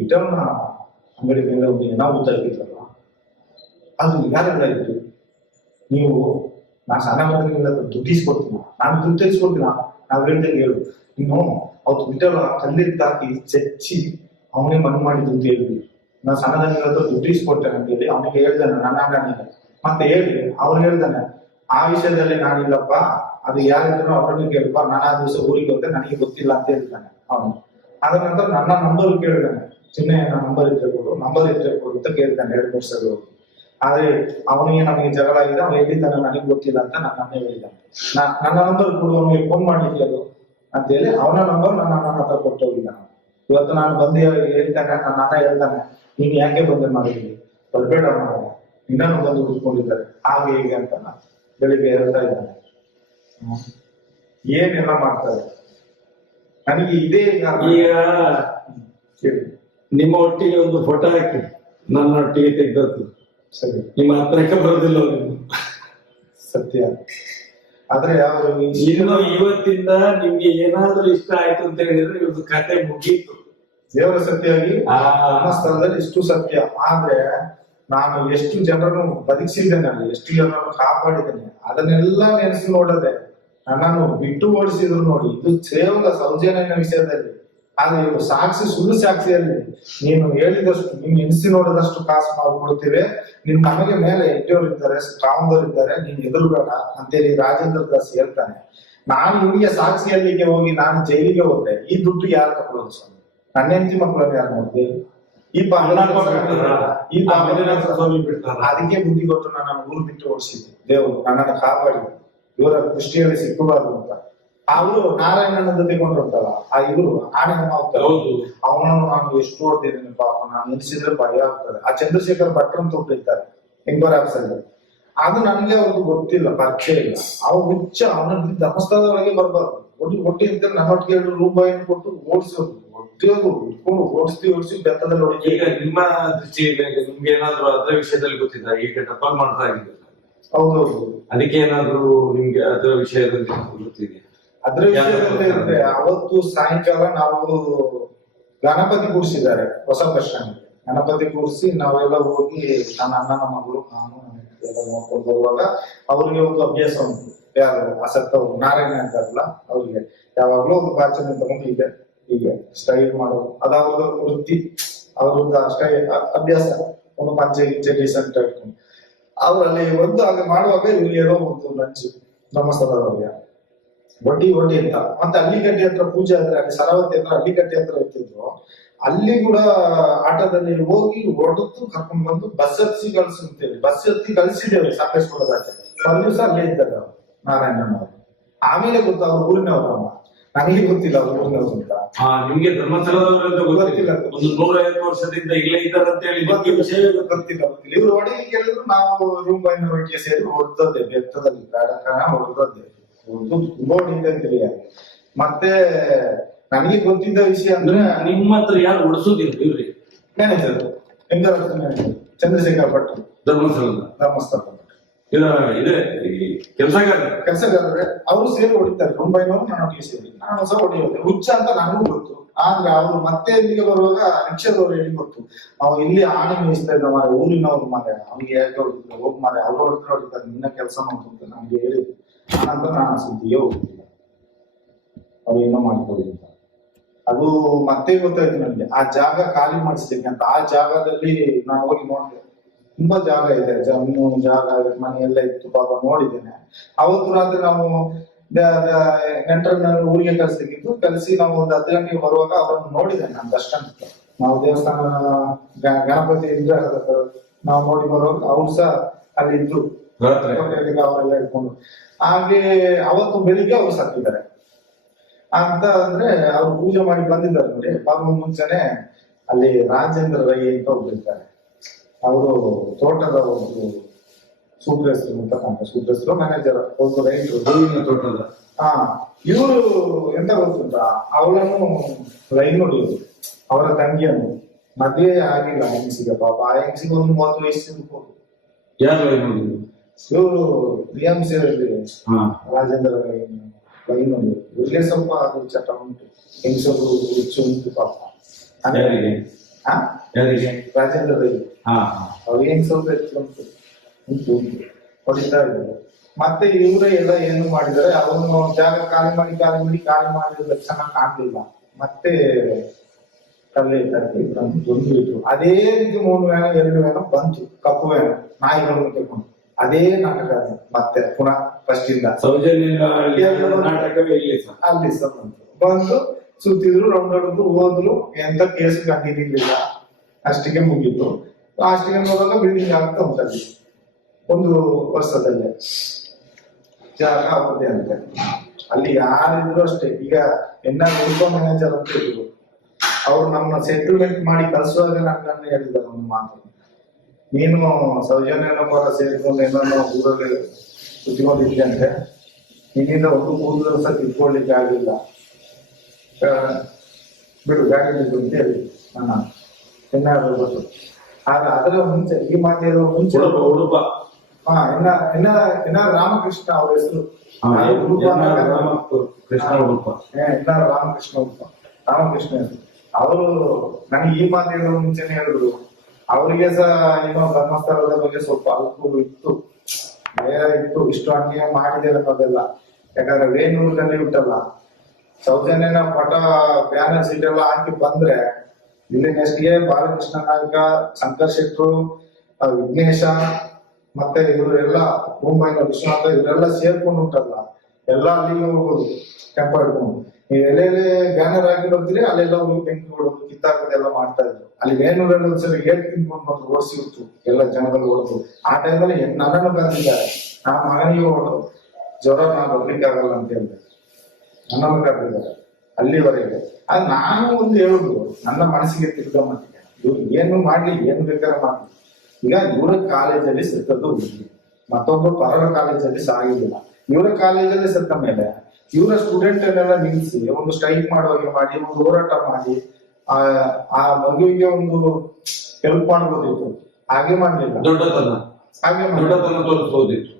ವಿಟಮಿನ್ ಅಂಗಡಿ ಮೇಲೆ ಒಂದು ಏನೋ ಉದ್ದಾಗಿದ್ರಲ್ಲ, ಅದು ಯಾರೆಲ್ಲ ಇತ್ತು? ನೀವು ನಾ ಸಣ್ಣ ಮಕ್ಕಳಿಗೆಲ್ಲ ದುಡ್ಡಿಸ್ಕೊಡ್ತೀನ, ನಾನು ದುಡ್ಡು ತೆಗಿಸ್ಕೊಡ್ತೀನ. ನಾವ್ ಹೇಳ್ದಾಗ ಹೇಳು, ನೀನು ಅವತ್ತು ವಿಟಲ್ ಕಲ್ಲಿದ್ದು ಹಾಕಿ ಚಚ್ಚಿ ಅವನೇ ಮಣ್ಣು ಮಾಡಿದ್ದು ಅಂತ ಹೇಳಿದ್ವಿ. ನಾ ಸಣ್ಣದಾಗ ದುಡ್ಡಿಸ್ಕೊಡ್ತೇನೆ ಅಂತ ಹೇಳಿ ಅವನಿಗೆ ಹೇಳ್ದಾನೆ, ನನ್ನ ಅಣ್ಣನಿಗೆ. ಮತ್ತೆ ಹೇಳಿ ಅವ್ರು ಹೇಳ್ದಾನೆ, ಆ ವಿಷಯದಲ್ಲಿ ನಾನಿಲ್ಲಪ್ಪ, ಅದು ಯಾರಿದ್ರು ಅವ್ರನ್ನ ಕೇಳಪ್ಪ, ನಾನು ಆ ದಿವಸ ಊರಿಗೆ ಹೋಗ್ತೇನೆ, ನನಗೆ ಗೊತ್ತಿಲ್ಲ ಅಂತ ಹೇಳ್ತಾನೆ ಅವನು. ಅದ ನಂತರ ನನ್ನ ನಂಬರ್ ಕೇಳಿದಾನೆ, ಚಿನ್ನ ನಂಬರ್ ಇದ್ರೆ ಕೊಡು ಅಂತ ಕೇಳ್ತಾನೆ 2 ವರ್ಷಗಳು. ಆದ್ರೆ ಅವನಿಗೆ ನಮಗೆ ಜಗಳ ಆಗಿದೆ, ಅವ್ನು ಹೇಳಿದ್ದಾನೆ ನನಗೆ ಗೊತ್ತಿಲ್ಲ ಅಂತ ನನ್ನ ಅಣ್ಣ ಹೇಳಿದ್ದಾನೆ. ನನ್ನ ನಂಬರ್ ಕೊಡು, ಅವನಿಗೆ ಫೋನ್ ಮಾಡ್ಲಿಕ್ಕೆ ಅದು ಅಂತ ಹೇಳಿ ಅವನ ನಂಬರ್ ನನ್ನ ಅಣ್ಣನ ಹತ್ರ ಕೊಟ್ಟು ಹೋಗಿದ್ದಾನೆ. ಇವತ್ತು ನಾನು ಬಂದು ಹೇಳ್ತಾನೆ, ನನ್ನ ಅಣ್ಣ ಹೇಳ್ತಾನೆ, ನೀನ್ ಯಾಕೆ ಬಂದೆ ಮಾಡಿದ್ವಿ, ಬರ್ಬೇಡ ನಾವು ಇನ್ನೂ ಬಂದು ಹುಡ್ಕೊಂಡಿದ್ದಾರೆ ಹಾಗೆ ಹೀಗೆ ಅಂತ ಬೆಳಿಗ್ಗೆ ಹೇಳ್ತಾ ಇದ್ದಾನೆ. ಏನೆಲ್ಲ ಮಾಡ್ತಾರೆ ನನಗೆ ಇದೇ. ಈಗ ನಿಮ್ಮ ಒಟ್ಟಿಗೆ ಒಂದು ಫೋಟೋ ಹಾಕಿ, ನನ್ನ ಒಟ್ಟಿಗೆ ತೆಗೆದದ್ದು ಸರಿ, ನಿಮ್ಮ ಹತ್ರಕ್ಕೆ ಬರೋದಿಲ್ಲ ಸತ್ಯ. ಆದ್ರೆ ಅವರು ಇನ್ನು ಇವತ್ತಿಂದ ನಿಮ್ಗೆ ಏನಾದ್ರೂ ಇಷ್ಟ ಆಯ್ತು ಅಂತ ಹೇಳಿದ್ರೆ ಇವತ್ತು ಕತೆ ಮುಗೀತು. ದೇವರ ಸತ್ಯವಾಗಿ ನಮ್ಮ ಸ್ಥಳದಲ್ಲಿ ಇಷ್ಟು ಸತ್ಯ. ಆದ್ರೆ ನಾನು ಎಷ್ಟು ಜನರನ್ನು ಬದುಕಿಸಿದ್ದೇನೆ, ಅಲ್ಲಿ ಎಷ್ಟು ಜನರನ್ನು ಕಾಪಾಡಿದ್ದೇನೆ, ಅದನ್ನೆಲ್ಲ ನೆನೆಸಿ ನೋಡದೆ ನನ್ನನ್ನು ಬಿಟ್ಟು ಓಡಿಸಿದ್ರು ನೋಡಿ. ಇದು ಕೇವಲ ಸೌಜನ್ಯನ ವಿಷಯದಲ್ಲಿ. ಆದ್ರೆ ಇವರು ಸಾಕ್ಷಿ, ಸುಳ್ಳು ಸಾಕ್ಷಿಯಲ್ಲಿ ನೀನು ಹೇಳಿದಷ್ಟು, ನೀನು ಎಣಿಸಿ ನೋಡಿದಷ್ಟು ಕಾಸು ನಾವು ಕೊಡ್ತೀವಿ, ನಿನ್ ನಮಗೆ ಮೇಲೆ ಎಟ್ಟೆಯವರಿದ್ದಾರೆ, ಕಾಮದವರಿದ್ದಾರೆ, ನೀನ್ ಎದುರುಬೇಡ ಅಂತೇಳಿ ರಾಜೇಂದ್ರ ದಾಸ್ ಹೇಳ್ತಾನೆ. ನಾನು ಇವನಿಗೆ ಸಾಕ್ಷಿಯಲ್ಲಿಗೆ ಹೋಗಿ ನಾನು ಜೈಲಿಗೆ ಹೋದ್ರೆ ಈ ದುಡ್ಡು ಯಾರು ತಗೊಳ್ಳೋದು ಸ್ವಾಮಿ? ನನ್ನ ಹೆಂಡತಿ ಮಕ್ಕಳನ್ನ ಯಾರು ನೋಡ್ದೆ? ಈ ಅದಕ್ಕೆ ಬುದ್ಧಿ ಕೊಟ್ಟು ನಾನು ಊರು ಬಿಟ್ಟು ಓಡಿಸಿದ್ದೆ. ದೇವರು ನನ್ನನ್ನು ಕಾಪಾಡಿ ಇವರ ದೃಷ್ಟಿಯಲ್ಲಿ ಸಿಕ್ಕಬಾರ್ದು ಅಂತ. ಅವರು ನಾರಾಯಣನ ಜೊತೆ ಕೊಂಡ್ರಲ್ಲ, ಆ ಇವರು ಆಣೆ ಹೋಗ್ತಾರೆ, ಅವನನ್ನು ನಾನು ಎಷ್ಟು ನೋಡ್ತಿದ್ದೀನಿ ಪಾಪ, ನಾನು ಎನಿಸಿದ್ರೆ ಭಯ ಆಗ್ತದೆ. ಆ ಚಂದ್ರಶೇಖರ್ ಭಟ್ರು ಅಂತ ಒಬ್ಬರಿದ್ದಾರೆ ಎಂಬರಾಕ್ಸ್ ಅಲ್ಲಿ, ಅದು ನನ್ಗೆ ಅವ್ರಿಗೆ ಗೊತ್ತಿಲ್ಲ, ಪರಿಚಯ ಇಲ್ಲ. ಅವ್ರು ಹುಚ್ಚ, ಅವನ ಧರ್ಮಸ್ಥಳದೊಳಗೆ ಬರ್ಬಾರ್ದು. ಒಟ್ಟಿ ಅಂತ ನನ್ನೊಟ್ಟಿಗೆ 2 ರೂಪಾಯಿಯನ್ನು ಕೊಟ್ಟು ಓಡಿಸೋದು, ಒಟ್ಟಿಗೆ ಇಟ್ಕೊಂಡು ಓಡಿಸಿ ಬೆತ್ತದಲ್ಲಿ ಹೊಡಿ. ಈಗ ನಿಮ್ಮ ದೃಷ್ಟಿಯಲ್ಲಿ ನಿಮ್ಗೆ ಏನಾದ್ರು ಅದರ ವಿಷಯದಲ್ಲಿ ಗೊತ್ತಿಲ್ಲ? ಈಗ ಟಪಾಲ್ ಮಾಡ್ತಾ ಇದ್ದೀವಿ, ಹೌದೌದು, ಅದಕ್ಕೆ ಏನಾದ್ರು ನಿಮ್ಗೆ ಅದರ ವಿಷಯದಲ್ಲಿ ಗೊತ್ತಿದೆ? ಅದ್ರ ವಿಷಯದಲ್ಲಿ ಅಂದ್ರೆ ಅವತ್ತು ಸಾಯಂಕಾಲ ನಾವು ಗಣಪತಿ ಕೂರಿಸಿದ್ದಾರೆ ಹೊಸ ಬಸ್ ಸ್ಟ್ಯಾಂಡ್. ಗಣಪತಿ ಕೂರಿಸಿ ನಾವೆಲ್ಲ ಹೋಗಿ, ನನ್ನ ಅಣ್ಣನ ಮಗಳು ನಾನು ಎಲ್ಲ ನೋಡ್ಕೊಂಡು ಬರುವಾಗ ಅವ್ರಿಗೆ ಒಂದು ಅಭ್ಯಾಸ ಉಂಟು, ಯಾರು ಆಸಕ್ತವ್ರು ನಾರಾಯಣ ಅಂತಾರಲ್ಲ, ಅವ್ರಿಗೆ ಯಾವಾಗ್ಲೂ ಒಂದು ವಾಚನ ತಗೊಂಡು ಹೀಗೆ ಸ್ಟೈಲ್ ಮಾಡೋದು, ಅದು ಅವ್ರದ್ದು ವೃತ್ತಿ, ಅವ್ರದ್ದು ಅಭ್ಯಾಸ. ಒಂದು ಪಂಚೆ ಗಿಂಚೆ ಡೀಸೆಂಟ್ ಇಟ್ಕೊಂಡು ಅವರಲ್ಲಿ ಒಂದು ಹಾಗೆ ಮಾಡುವಾಗ ಇವ್ರಿಗೆ ಏನೋ ಒಂದು ಲಂಚು ಧರ್ಮಸ್ಥಳದವ್ರಿಗೆ ಒಡ್ಡಿ ಅಂತ. ಮತ್ತೆ ಅಲ್ಲಿಗಟ್ಟಿ ಹತ್ರ ಪೂಜೆ ಆದ್ರೆ, ಅಲ್ಲಿ ಸರಾವತಿ ಹತ್ರ ಅಲ್ಲಿಗಟ್ಟಿ ಹತ್ರ ಇರ್ತಿದ್ರು, ಅಲ್ಲಿ ಕೂಡ ಆಟೋದಲ್ಲಿ ಹೋಗಿ ಹೊಡೆದು ಕರ್ಕೊಂಡ್ ಬಂದು ಬಸ್ ಹತ್ತಿ ಕಳ್ಸಿರ್ತೇವೆ. ಬಸ್ ಹತ್ತಿ ಕಳ್ಸಿದ್ದೇವೆ ಸಾಕಷ್ಟು ರಾಜ. ಒಂದು ದಿವಸ ಅಲ್ಲೇ ಇದ್ದಾಗ ನಾರಾಯಣನವರು. ಆಮೇಲೆ ಗೊತ್ತ ಅವ್ರ ಊರಿನವರು, ನನಗೆ ಗೊತ್ತಿಲ್ಲ ಅವ್ರ ಊರಿನವರು ಅಂತ. ನಿಮ್ಗೆ ಧರ್ಮಸ್ಥಳದವರಂತ ಗೊತ್ತಿಲ್ಲ, ಒಂದು 150 ವರ್ಷದಿಂದ ಇಲ್ಲೇ ಇದ್ದಾರೆ ಅಂತ ಹೇಳಿ ವಿಷಯ ಗೊತ್ತಿಲ್ಲ. ಇವ್ರು ಹೊಡೆಗೆ ಕೇಳಿದ್ರು ನಾವು ರೂಪಾಯಿನ ಒಟ್ಟಿಗೆ ಸೇರಿ ಹೊಡೆದದ್ದೆ, ಬೆತ್ತದಲ್ಲಿ ಬೇಡ ಹೊಡೆದದ್ದೆ. ತುಂಬಾ ಹೊಡಿತಾ ಇದ್ರಿ. ಮತ್ತೆ ನನಗೆ ಗೊತ್ತಿದ್ದ ವಿಷಯ ಅಂದ್ರೆ ನಿಮ್ಮ ಹತ್ರ ಯಾರು ಉಳಿಸೋದಿಲ್ಲ ಇವ್ರಿ ಮ್ಯಾನೇಜರ್ ಲಿಂಗರಾಜ್ ಮ್ಯಾನೇಜರ್ ಚಂದ್ರಶೇಖರ್ ಭಟ್ ಧರ್ಮಸ್ಥಳದ ಧರ್ಮಸ್ಥಳ ಇದೆ ಕೆಲಸಗಾರ ಕೆಲಸಗಾರರೇ ಅವರು ಸೇರಿ ಹೊಡಿತಾರೆ. ಮುಂಬೈನವರು ನಾನು ಸೇರಿ ನಾನು ಸಹ ಹೊಡೆಯೋದು ಹುಚ್ಚ ಅಂತ ನನಗೂ ಗೊತ್ತು. ಆದ್ರೆ ಅವ್ರು ಮತ್ತೆ ಇಲ್ಲಿಗೆ ಬರುವಾಗ ರಿಕ್ಷಾದವ್ರು ಹೇಳಿ ಗೊತ್ತು, ಅವ್ ಇಲ್ಲಿ ಆನೆ ಮೇಯಿಸ್ತಾ ಇದ್ದ ಮಾರೆ, ಊರಿನವ್ರು ಮಾರೆ, ಅವ್ನಿಗೆ ಯಾಕೆ ಹೊಡಿದ್ರು ಹೋಗ್ ಮಾರೆ, ಅವ್ರು ಹೊಡಿತಾರೆ ನಿನ್ನ ಕೆಲಸ ನೋಡ್ಕೊಂತ ನಮ್ಗೆ ಹೇಳಿದ್ರು. ಆನಂತರ ನಾನು ಸುದ್ದಿಗೆ ಹೋಗ್ತಿಲ್ಲ, ಅವ್ರೇನೋ ಮಾಡ್ಕೊಳ್ಳಿಲ್ಲ. ಅದು ಮತ್ತೆ ಗೊತ್ತಾಯ್ತು ನನಗೆ ಆ ಜಾಗ ಖಾಲಿ ಮಾಡಿಸ್ಲಿಕ್ಕೆ ಅಂತ. ಆ ಜಾಗದಲ್ಲಿ ನಾನು ಹೋಗಿ ನೋಡಿದೆ, ತುಂಬಾ ಜಾಗ ಇದೆ, ಜಮೀನು ಜಾಗ ಮನೆ ಎಲ್ಲ ಇತ್ತು ಪಾಪ, ನೋಡಿದ್ದೇನೆ. ಅವತ್ತು ರಾತ್ರಿ ನಾವು ನೆಂಟರನ್ನ ಊರಿಗೆ ಕಳಿಸ್ಲಿಕ್ಕಿತ್ತು, ಕಲಿಸಿ ನಾವು ಒಂದು 10 ಗಂಟೆಗೆ ಬರುವಾಗ ಅವರನ್ನು ನೋಡಿದ್ದೇನೆ ನಾನು ದರ್ಶನ. ನಾವು ದೇವಸ್ಥಾನ ಗಣಪತಿ ವಿಗ್ರಹದ ನಾವು ನೋಡಿ ಬರುವಾಗ ಅವ್ರು ಸಹ ಅಲ್ಲಿ ಇದ್ರು, ಅವರೆಲ್ಲ ಇಟ್ಕೊಂಡು. ಹಾಗೆ ಅವತ್ತು ಬೆಳಿಗ್ಗೆ ಅವ್ರು ಸತ್ತಿದ್ದಾರೆ ಅಂತ ಅಂದ್ರೆ ಅವ್ರು ಪೂಜೆ ಮಾಡಿ ಬಂದಿದ್ದಾರೆ ನೋಡಿ. ಪಾಪ ಮುಂಚೆನೆ ಅಲ್ಲಿ ರಾಜೇಂದ್ರ ರೈ ಅಂತ ಒಬ್ರು ಇದ್ದಾರೆ, ಅವರು ತೋಟದ ಒಂದು ಸೂಪರ್ವೈಸರ್ ಅಂತ, ಸೂಪರ್ವೈಸರ್ ಮ್ಯಾನೇಜರ್, ಒಂದು ರೈತರು ಹೂವಿನ ತೋಟದ. ಇವರು ಎಂತ ಗೊತ್ತುಂಟ, ಅವಳನ್ನು ಲೈನ್ ನೋಡಿದ್ರು, ಅವರ ತಂಗಿಯನ್ನು. ಮದುವೆ ಆಗಿಲ್ಲ ಹೆಂಗಸಿಗೆ, ಪಾಪ ಆ ಹೆಂಗಸಿಗೆ ಒಂದು 30 ವಯಸ್ಸು ಇರ್ಬೋದು. ಯಾರು ಲೈನ್ ನೋಡಿದ್ರು? ಇವರು BMC ರಾಜೇಂದ್ರ ಲೈನ್ ನೋಡಿದ್ರು. ಇವ್ರಿಗೆ ಸ್ವಲ್ಪ ಅದು ಚಟ ಉಂಟು, ಹೆಂಗಸರು ಹುಚ್ಚು ಉಂಟು ಪಾಪ. ರಾಜೇಂದ್ರ ರೈ ಅವ್ರಿಗೆ ಹೆಂಗ್ ಸ್ವಲ್ಪ ಹೆಚ್ಚು ಉಂಟು ಹೊಡಿತಾ ಇದ್ದಾರೆ. ಮತ್ತೆ ಇವರೇ ಎಲ್ಲ ಏನು ಮಾಡಿದರೆ, ಅವನು ಜಾಗ ಖಾಲಿ ಮಾಡಿದ ಲಕ್ಷಣ ಕಾಣಲಿಲ್ಲ. ಮತ್ತೆ ಕಲ್ಲಿ ತಟ್ಟಿ ಬಂದು ಇಟ್ರು. ಅದೇ ರೀತಿ 3 ವ್ಯಾನ 2 ವ್ಯಾನ ಬಂತು, ಕಪ್ಪು ವ್ಯಾನ ನಾಯಿಗಳನ್ನು ತಗೊಂಡು. ಅದೇ ನಾಟಕ ಮತ್ತೆ ಪುನಃ ಫಸ್ಟ್ ಇಂದ ಅಲ್ಲಿ ಸಹ ಬಂದು ಸುತ್ತಿದ್ರು, ರೌಂಡ್ ಹೊಡೆದ್ರು, ಹೋದ್ರು. ಎಂತ ಕೇಸು ಕಂಡಿರಲಿಲ್ಲ, ಅಷ್ಟಿಗೆ ಮುಗೀತು. ಲಾಸ್ಟಿಗೆ ನೋಡುವಾಗ ಬಿಲ್ಡಿಂಗ್ ಆಗ್ತಾ ಉಂಟಲ್ಲಿ 1 ವರ್ಷದಲ್ಲೇ ಜಾಗ ಆಗುತ್ತೆ ಅಂತೆ. ಅಲ್ಲಿ ಯಾರಿದ್ರು ಅಷ್ಟೇ. ಈಗ ಉಪ ಮ್ಯಾನೇಜರ್ ಅಂತ ಇದ್ರು, ಅವ್ರು ನಮ್ಮ ಸೆಟಲ್ಮೆಂಟ್ ಮಾಡಿ ಕಳ್ಸುವಾಗ ನನ್ನ ಹೇಳಿದ್ದಾರೆ ಒಂದು ಮಾತು, ನೀನು ಸೌಜನ್ಯನ ಪರ ಸೇರಿಕೊಂಡು ಏನೋ ಊರಲ್ಲಿ ಕುತ್ಕೊಂಡಿದ್ದೆ ಅಂದ್ರೆ ನಿನ್ನಿಂದ ಒಂದು ಕೂದಲು ಸಹ ತಿಳ್ಕೊಳ್ಳಿಕ್ಕೆ ಆಗಿಲ್ಲ, ಬಿಡು ಗಾಡಿ ಅಂತ ಹೇಳಿ ನನ್ನ ಎನ್ನಾರು ಗೊತ್ತು. ಆದ್ರೆ ಅದರ ಮುಂಚೆ ಈ ಮಾತಿರೋ ಮುಂಚೆ ಉಡುಪ ರಾಮಕೃಷ್ಣ ಅವ್ರ ಹೆಸರು, ರಾಮಕೃಷ್ಣ ಹೆಸರು. ಅವರು ನನಗೆ ಈ ಮಾತು ಹೇಳೋ ಮುಂಚೆನೆ ಹೇಳಿದ್ರು, ಅವರಿಗೆ ಸಹ ಏನೋ ಧರ್ಮಸ್ಥಳದ ಬಗ್ಗೆ ಸ್ವಲ್ಪ ಅಲ್ಪ ಇತ್ತು, ಭಯ ಇತ್ತು, ಇಷ್ಟು ಅನ್ಯಾಯ ಮಾಡಿದ್ದೇವೆ ಅನ್ನೋದೆಲ್ಲ. ಯಾಕಂದ್ರೆ ವೇಣೂರಿನಲ್ಲಿ ಉಂಟಲ್ಲ, ಸೌಜನ್ಯನ ಪಟ ಬ್ಯಾನರ್ ಸೀಟ್ ಎಲ್ಲ ಹಾಕಿ ಬಂದ್ರೆ ಇಲ್ಲಿ ನೆಕ್ಸ್ಟ್ಗೆ ಬಾಲಕೃಷ್ಣ ನಾಯಕ, ಶಂಕರ್ ಶೆಟ್ರು, ವಿಘ್ನೇಶ, ಮತ್ತೆ ಇವರೆಲ್ಲ ಮುಂಬೈನ ವಿಶ್ವನಾಥ, ಇವರೆಲ್ಲ ಸೇರ್ಕೊಂಡು ಉಂಟಲ್ಲ, ಎಲ್ಲ ಅಲ್ಲಿಗೆ ಹೋಗೋದು ಕೆಂಪ ಹಿಡ್ಕೊಂಡು. ನೀವು ಎಲ್ಲೆಲ್ಲಿ ಬ್ಯಾನರ್ ಹಾಕಿ ಬರ್ತೀರಿ ಅಲ್ಲೆಲ್ಲ ಹೋಗಿ ಬೆಂಕಿ ಹೊಡೋದು, ಕಿತ್ತಾಕೋದೆಲ್ಲ ಮಾಡ್ತಾ ಇದ್ರು. ಅಲ್ಲಿ ವೇಣೂರಲ್ಲಿ ಒಂದ್ಸರಿ ಏಟ್ ತಿನ್ಕೊಂಡು ಬಂದು ಓಡಿಸಿ ಬಿಟ್ಟು ಎಲ್ಲ ಜನಗಳು ಹೊಡೆದು. ಆ ಟೈಮಲ್ಲಿ ನನ್ನನ್ನು ಕರೆದಿದ್ದಾರೆ, ಆ ಮಗನಿಗೆ ಹೊಡೆದು ಜ್ವರ ನಾನು ಬರ್ಲಿಕ್ಕೆ ಆಗಲ್ಲ ಅಂತ ಹೇಳಿದೆ, ನನ್ನನ್ನು ಕರೆದಿದ್ದಾರೆ ಅಲ್ಲಿವರೆಗೆ. ಅದು ನಾನು ಒಂದು ಹೇಳುದು ನನ್ನ ಮನಸ್ಸಿಗೆ ತಿರುಗ ಮಟ್ಟಿಗೆ, ಇವ್ರು ಏನು ಮಾಡ್ಲಿ, ಏನು ಬೇಕಾದ್ರೆ ಮಾಡ್ಲಿ. ಈಗ ಇವರ ಕಾಲೇಜಲ್ಲಿ ಸತ್ತದ್ದು ಹುಡುಗಿ, ಮತ್ತೊಬ್ಬರು ಪರರ ಕಾಲೇಜಲ್ಲಿ ಸಾಗಿಲ್ಲ. ಇವರ ಕಾಲೇಜಲ್ಲಿ ಸತ್ತ ಮೇಲೆ ಇವರ ಸ್ಟೂಡೆಂಟ್ ಅನ್ನೆಲ್ಲ ನಿಲ್ಲಿಸಿ ಒಂದು ಸ್ಟ್ರೈಕ್ ಮಾಡುವಾಗೆ ಮಾಡಿ, ಒಂದು ಹೋರಾಟ ಮಾಡಿ ಆ ಮಗುವಿಗೆ ಒಂದು ಹೆಲ್ಪ್ ಮಾಡ್ಬೋದಿತ್ತು. ಹಾಗೆ ಮಾಡ್ಲಿಲ್ಲ, ತೋರಿಸ್ಬೋದಿತ್ತು,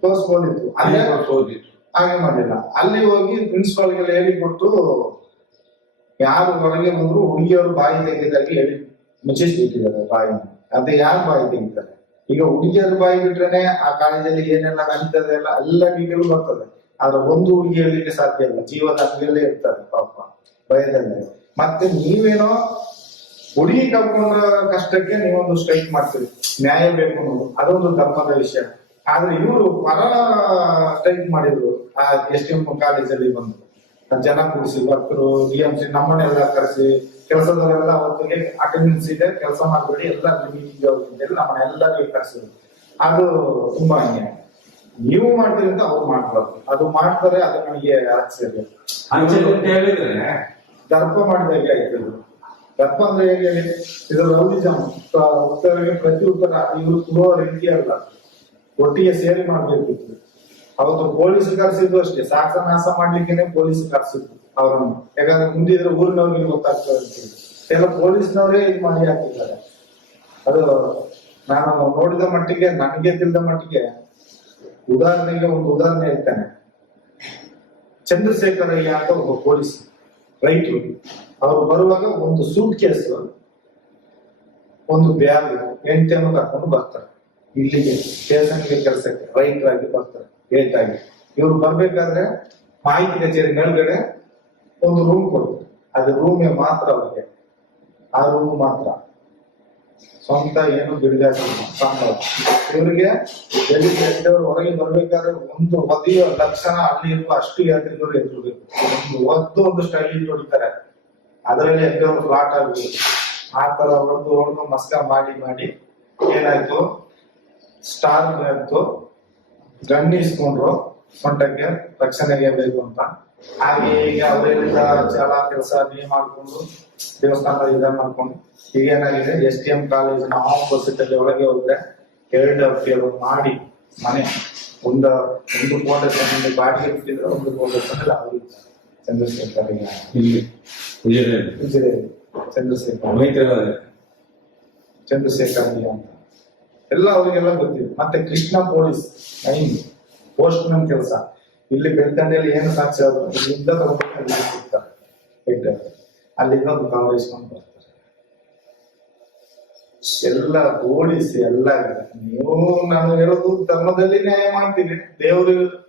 ಹಾಗೆ ಮಾಡ್ಲಿಲ್ಲ. ಅಲ್ಲಿ ಹೋಗಿ ಪ್ರಿನ್ಸಿಪಾಲ್ಗೆಲ್ಲ ಹೇಳಿಕೊಟ್ಟು ಯಾರು ಹೊರಗೆ ಬಂದ್ರು ಹುಡುಗಿಯವರು ಬಾಯಿ ತೆಗೆದಾಗಿ ಹೇಳಿ ಮುಚ್ಚಿಸ್ಬಿಟ್ಟಿದ್ದಾರೆ ಬಾಯಿನ. ಅದೇ ಯಾರು ಬಾಯಿ ತೆಗಿತಾರೆ? ಈಗ ಹುಡುಗಿಯರು ಬಾಯಿ ಬಿಟ್ರೇನೆ ಆ ಕಾಲೇಜಲ್ಲಿ ಏನೆಲ್ಲ ನಡೀತದೆ ಎಲ್ಲ ಡೀಟೇಲ್ ಬರ್ತದೆ. ಆದ್ರೆ ಒಂದು ಹುಡುಗಿ ಹೇಳಲಿಕ್ಕೆ ಸಾಧ್ಯ ಇಲ್ಲ, ಜೀವದ ಅಂಗಲ್ಲೇ ಇರ್ತಾರೆ ಪಾಪ ಭಯದಲ್ಲೇ. ಮತ್ತೆ ನೀವೇನೋ ಹುಡುಗಿ ಕರ್ಕೊಂಡ ಕಷ್ಟಕ್ಕೆ ನೀವೊಂದು ಸ್ಟ್ರೈಕ್ ಮಾಡ್ತೀರಿ, ನ್ಯಾಯ ಬೇಕು ಅನ್ನೋದು ಅದೊಂದು ಧರ್ಮದ ವಿಷಯ. ಆದ್ರೆ ಇವರು ಪರ ಸ್ಟ್ರೈಕ್ ಮಾಡಿದ್ರು ಆ STM ಕಾಲೇಜಲ್ಲಿ ಬಂದು ಜನ ಕೂಡಿಸಿ, ಭಕ್ತರು BMC ನಮ್ಮನ್ನೆಲ್ಲ ಕರೆಸಿ, ಕೆಲಸದವರೆಲ್ಲ ಅವತ್ತಿಗೆ ಅಟೆಂಡೆನ್ಸ್ ಇದೆ, ಕೆಲಸ ಮಾಡಬೇಡಿ, ಎಲ್ಲ ಮೀಟಿಂಗ್ ಹೋಗಿದ್ದಲ್ಲಿ ನಮ್ಮನ್ನೆಲ್ಲರಿಗೂ ಕರೆಸಿದ್ರು. ಅದು ತುಂಬಾ ಅನ್ಯಾಯ. ನೀವು ಮಾಡ್ತೀರಿ ಅಂತ ಅವ್ರು ಮಾಡ್ಬಾರ್ದು, ಅದು ಮಾಡ್ತಾರೆ, ಅದು ನನಗೆ ಆಶ್ಚರ್ಯ. ದರ್ಪ ಮಾಡಿದಾಗ ಆಯ್ತು. ದರ್ಪ ಅಂದ್ರೆ ಹೇಗೆ? ಇದು ರೌಡಿಸಮ್, ಉತ್ತರಗೆ ಪ್ರತಿ ಉತ್ತರ ಇವರು ಕೊಡುವ ರೀತಿ ಅಲ್ಲ, ಒಟ್ಟಿಗೆ ಸೇರಿ ಮಾಡ್ಬೇಕಿತ್ತು. ಅವತ್ತು ಪೊಲೀಸ್ ಕರ್ಸಿದ್ದು ಅಷ್ಟೇ, ಸಾಹಸ ನಾಶ ಮಾಡ್ಲಿಕ್ಕೆ ಪೊಲೀಸ್ ಕರ್ಸಿದ್ದು ಅವರನ್ನು. ಯಾಕಂದ್ರೆ ಮುಂದಿದ್ರೆ ಊರಿನವ್ರಿಗೆ ಗೊತ್ತಾಗ್ತದೆ ಅಂತೇಳಿ ಎಲ್ಲ ಪೊಲೀಸ್ನವರೇ ಇದು ಮಾಡಿ ಹಾಕಿದ್ದಾರೆ. ಅದು ನಾನು ನೋಡಿದ ಮಟ್ಟಿಗೆ, ನನಗೆ ತಿಳಿದ ಮಟ್ಟಿಗೆ, ಉದಾಹರಣೆಗೆ ಒಂದು ಉದಾಹರಣೆ ಹೇಳ್ತಾನೆ. ಚಂದ್ರಶೇಖರಯ್ಯ ಅಂತ ಒಬ್ಬ ಪೊಲೀಸ್ ರೈತರು, ಅವರು ಬರುವಾಗ ಒಂದು ಸೂಟ್ ಕೇಸ್, ಒಂದು ಬ್ಯಾಗ್, ಹೆಂಡತಿಯನ್ನು ಕರ್ಕೊಂಡು ಬರ್ತಾರೆ ಇಲ್ಲಿಗೆ ಸ್ಟೇಷನ್ಗೆ ಕೆಲಸಕ್ಕೆ, ರೈತರ್ ಆಗಿ ಬರ್ತಾರೆ ಏಟಾಗಿ. ಇವ್ರು ಬರ್ಬೇಕಾದ್ರೆ ಮಾಹಿತಿ ಕಚೇರಿ ಮೇಲ್ಗಡೆ ಒಂದು ರೂಮ್ ಕೊಡ್ತಾರೆ. ಅದು ರೂಮೇ ಮಾತ್ರ ಅವ್ರಿಗೆ, ಆ ರೂಮ್ ಮಾತ್ರ, ಸ್ವಂತ ಏನು ಬಿಡುಗಾಸಿಲ್ಲ ಸಂಬಳ. ಇವ್ರಿಗೆ ಎಲ್ಲಿದ್ದವರು ಹೊರಗೆ ಬರ್ಬೇಕಾದ್ರೆ ಒಂದು ಒದೆಯ ಲಕ್ಷಣ ಅಲ್ಲಿ ಇರುವ ಅಷ್ಟು ಯಾತ್ರಿಕರು ಎದುರ್ಬೇಕು. ಒಂದು ಸ್ಟೈಲ್ ಹೊಡಿತಾರೆ, ಅದರಲ್ಲಿ ಎದ್ದವರು ಫ್ಲಾಟ್ ಆಗ್ಬೇಕು. ಆ ತರ ಹೊಡೆದು ಮಸ್ಕ ಮಾಡಿ ಏನಾಯ್ತು, ಸ್ಟಾರ್ ಬಂತು, ಗನ್ ಇಸ್ಕೊಂಡ್ರು ಸೊಂಟಕ್ಕೆ ರಕ್ಷಣೆಗೆ ಬೇಕು ಅಂತ. ಹಾಗೆ ಈಗ ಅವರೆಲ್ಲ ಚಾಲ ಕೆಲಸ ಮಾಡ್ಕೊಂಡು ದೇವಸ್ಥಾನದ ಇದ ಮಾಡ್ಕೊಂಡು ಈಗ ಏನಾಗಿದೆ, STM ಕಾಲೇಜಿನ ಆಪೋಸಿಟ್ ಅಲ್ಲಿ ಒಳಗೆ ಹೋದ್ರೆ 2 ಅಪ್ಪಿಯರು ಮಾಡಿ ಮನೆ ಒಂದು ಕೋಟೆ ತಗೊಂಡು ಬಾಡಿಗೆ ಬಿಟ್ಟಿದ್ರೆ 1 ಕೋಟೆ ತಗೊಂಡು ಅವ್ರಿಗೆ ಚಂದ್ರಶೇಖರಯ್ಯ ಇಲ್ಲಿ ಚಂದ್ರಶೇಖರಯ್ಯ ಅಂತ ಎಲ್ಲ ಅವರಿಗೆಲ್ಲ ಗೊತ್ತಿದೆ. ಮತ್ತೆ ಕೃಷ್ಣ ಪೊಲೀಸ್ ಪೋಸ್ಟ್ ಮ್ಯಾನ್ ಕೆಲಸ ಇಲ್ಲಿ ಬೆಳ್ತಂಡೆಯಲ್ಲಿ ಏನು ಸಾಕ್ಷಿ ಆದ್ರು ಇಲ್ಲಿಂದ ತಗೊಂಡು ಅಲ್ಲಿಂದ ಒಂದು ಕಾಂಗ್ರೆಸ್ಕೊಂಡು ಬರ್ತಾರೆ. ಎಲ್ಲ ಓಡಿಸಿ ಎಲ್ಲ ನೀವು, ನಾನು ಹೇಳೋದು ಧರ್ಮದಲ್ಲಿ ನ್ಯಾಯ ಮಾಡ್ತೀನಿ, ದೇವ್ರ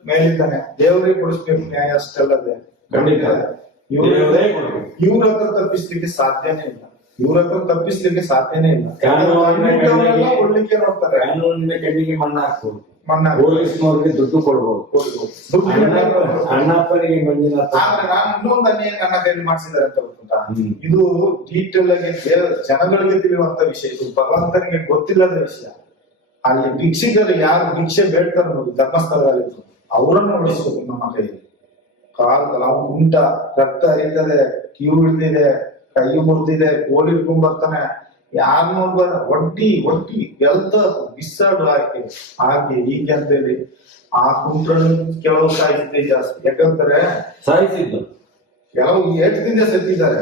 ಮೇಲಿದ್ದಾನೆ, ದೇವರಿಗೆ ಕೊಡಿಸ್ಬೇಕು ನ್ಯಾಯ ಅಷ್ಟಲ್ಲದೆ. ಖಂಡಿತ ಇವ್ರ ಹತ್ರ ತಪ್ಪಿಸ್ಲಿಕ್ಕೆ ಸಾಧ್ಯನೇ ಇಲ್ಲ, ಒಳ್ಳಿಕೆ ನೋಡ್ತಾರೆ. ಕಾನೂನಿನ ಕಣ್ಣಿಗೆ ಮಣ್ಣು ಹಾಕ್ಬೋದು, ಪೊಲೀಸ್ನವ್ರಿಗೆ ದುಡ್ಡು ಕೊಡ್ಬೋದು, ಅಣ್ಣಪ್ಪನಿಗೆ ಮಂಜುನಾಥ. ಆದ್ರೆ ನಾನು ಇನ್ನೊಂದು ಅನ್ಯಾಯ ನನ್ನ ಕೈಲಿ ಮಾಡಿಸಿದ್ದಾರೆ ಅಂತ ಗೊತ್ತುಂಟಾ? ಇದು ಡೀಟೇಲ್ ಆಗಿ ಜನಗಳಿಗೆ ತಿಳಿಯುವಂತ ವಿಷಯ, ಇದು ಭಗವಂತನಿಗೆ ಗೊತ್ತಿಲ್ಲದ ವಿಷಯ. ಅಲ್ಲಿ ಭಿಕ್ಷಿಕರು ಯಾರು ಭಿಕ್ಷೆ ಬೇಡ್ತಾರೆ ನೋಡಿ ಧರ್ಮಸ್ಥಳದಲ್ಲಿ, ಅವರನ್ನು ಉಳಿಸ್ಬೇಕು ನಮ್ಮ ಕೈಯಲ್ಲಿ. ನಾವು ಉಂಟ, ರಕ್ತ ಹರಿತದೆ, ಕಿವು ಹಿಡಿದಿದೆ, ಕೈ ಮುರಿದಿದೆ, ಕೋಲಿ ಹಿಡ್ಕೊಂಡ್ ಬರ್ತಾನೆ, ಯಾರು ನೋಡ್ಬಾರ ಒಟ್ಟಿ ಎಲ್ತ ಬಿಸಾಡು ಹಾಕಿ ಹೀಗೆ ಅಂತ ಹೇಳಿ ಆ ಕುಂಟ್ರನ್ನು ಕೆಲವು ಸಾಯಿಸಿದ್ದೆ ಜಾಸ್ತಿ. ಯಾಕಂದ್ರೆ ಸಾಯಿಸಿದ್ದು ಕೆಲವು ಏಟದಿಂದ ಸತ್ತಿದ್ದಾರೆ.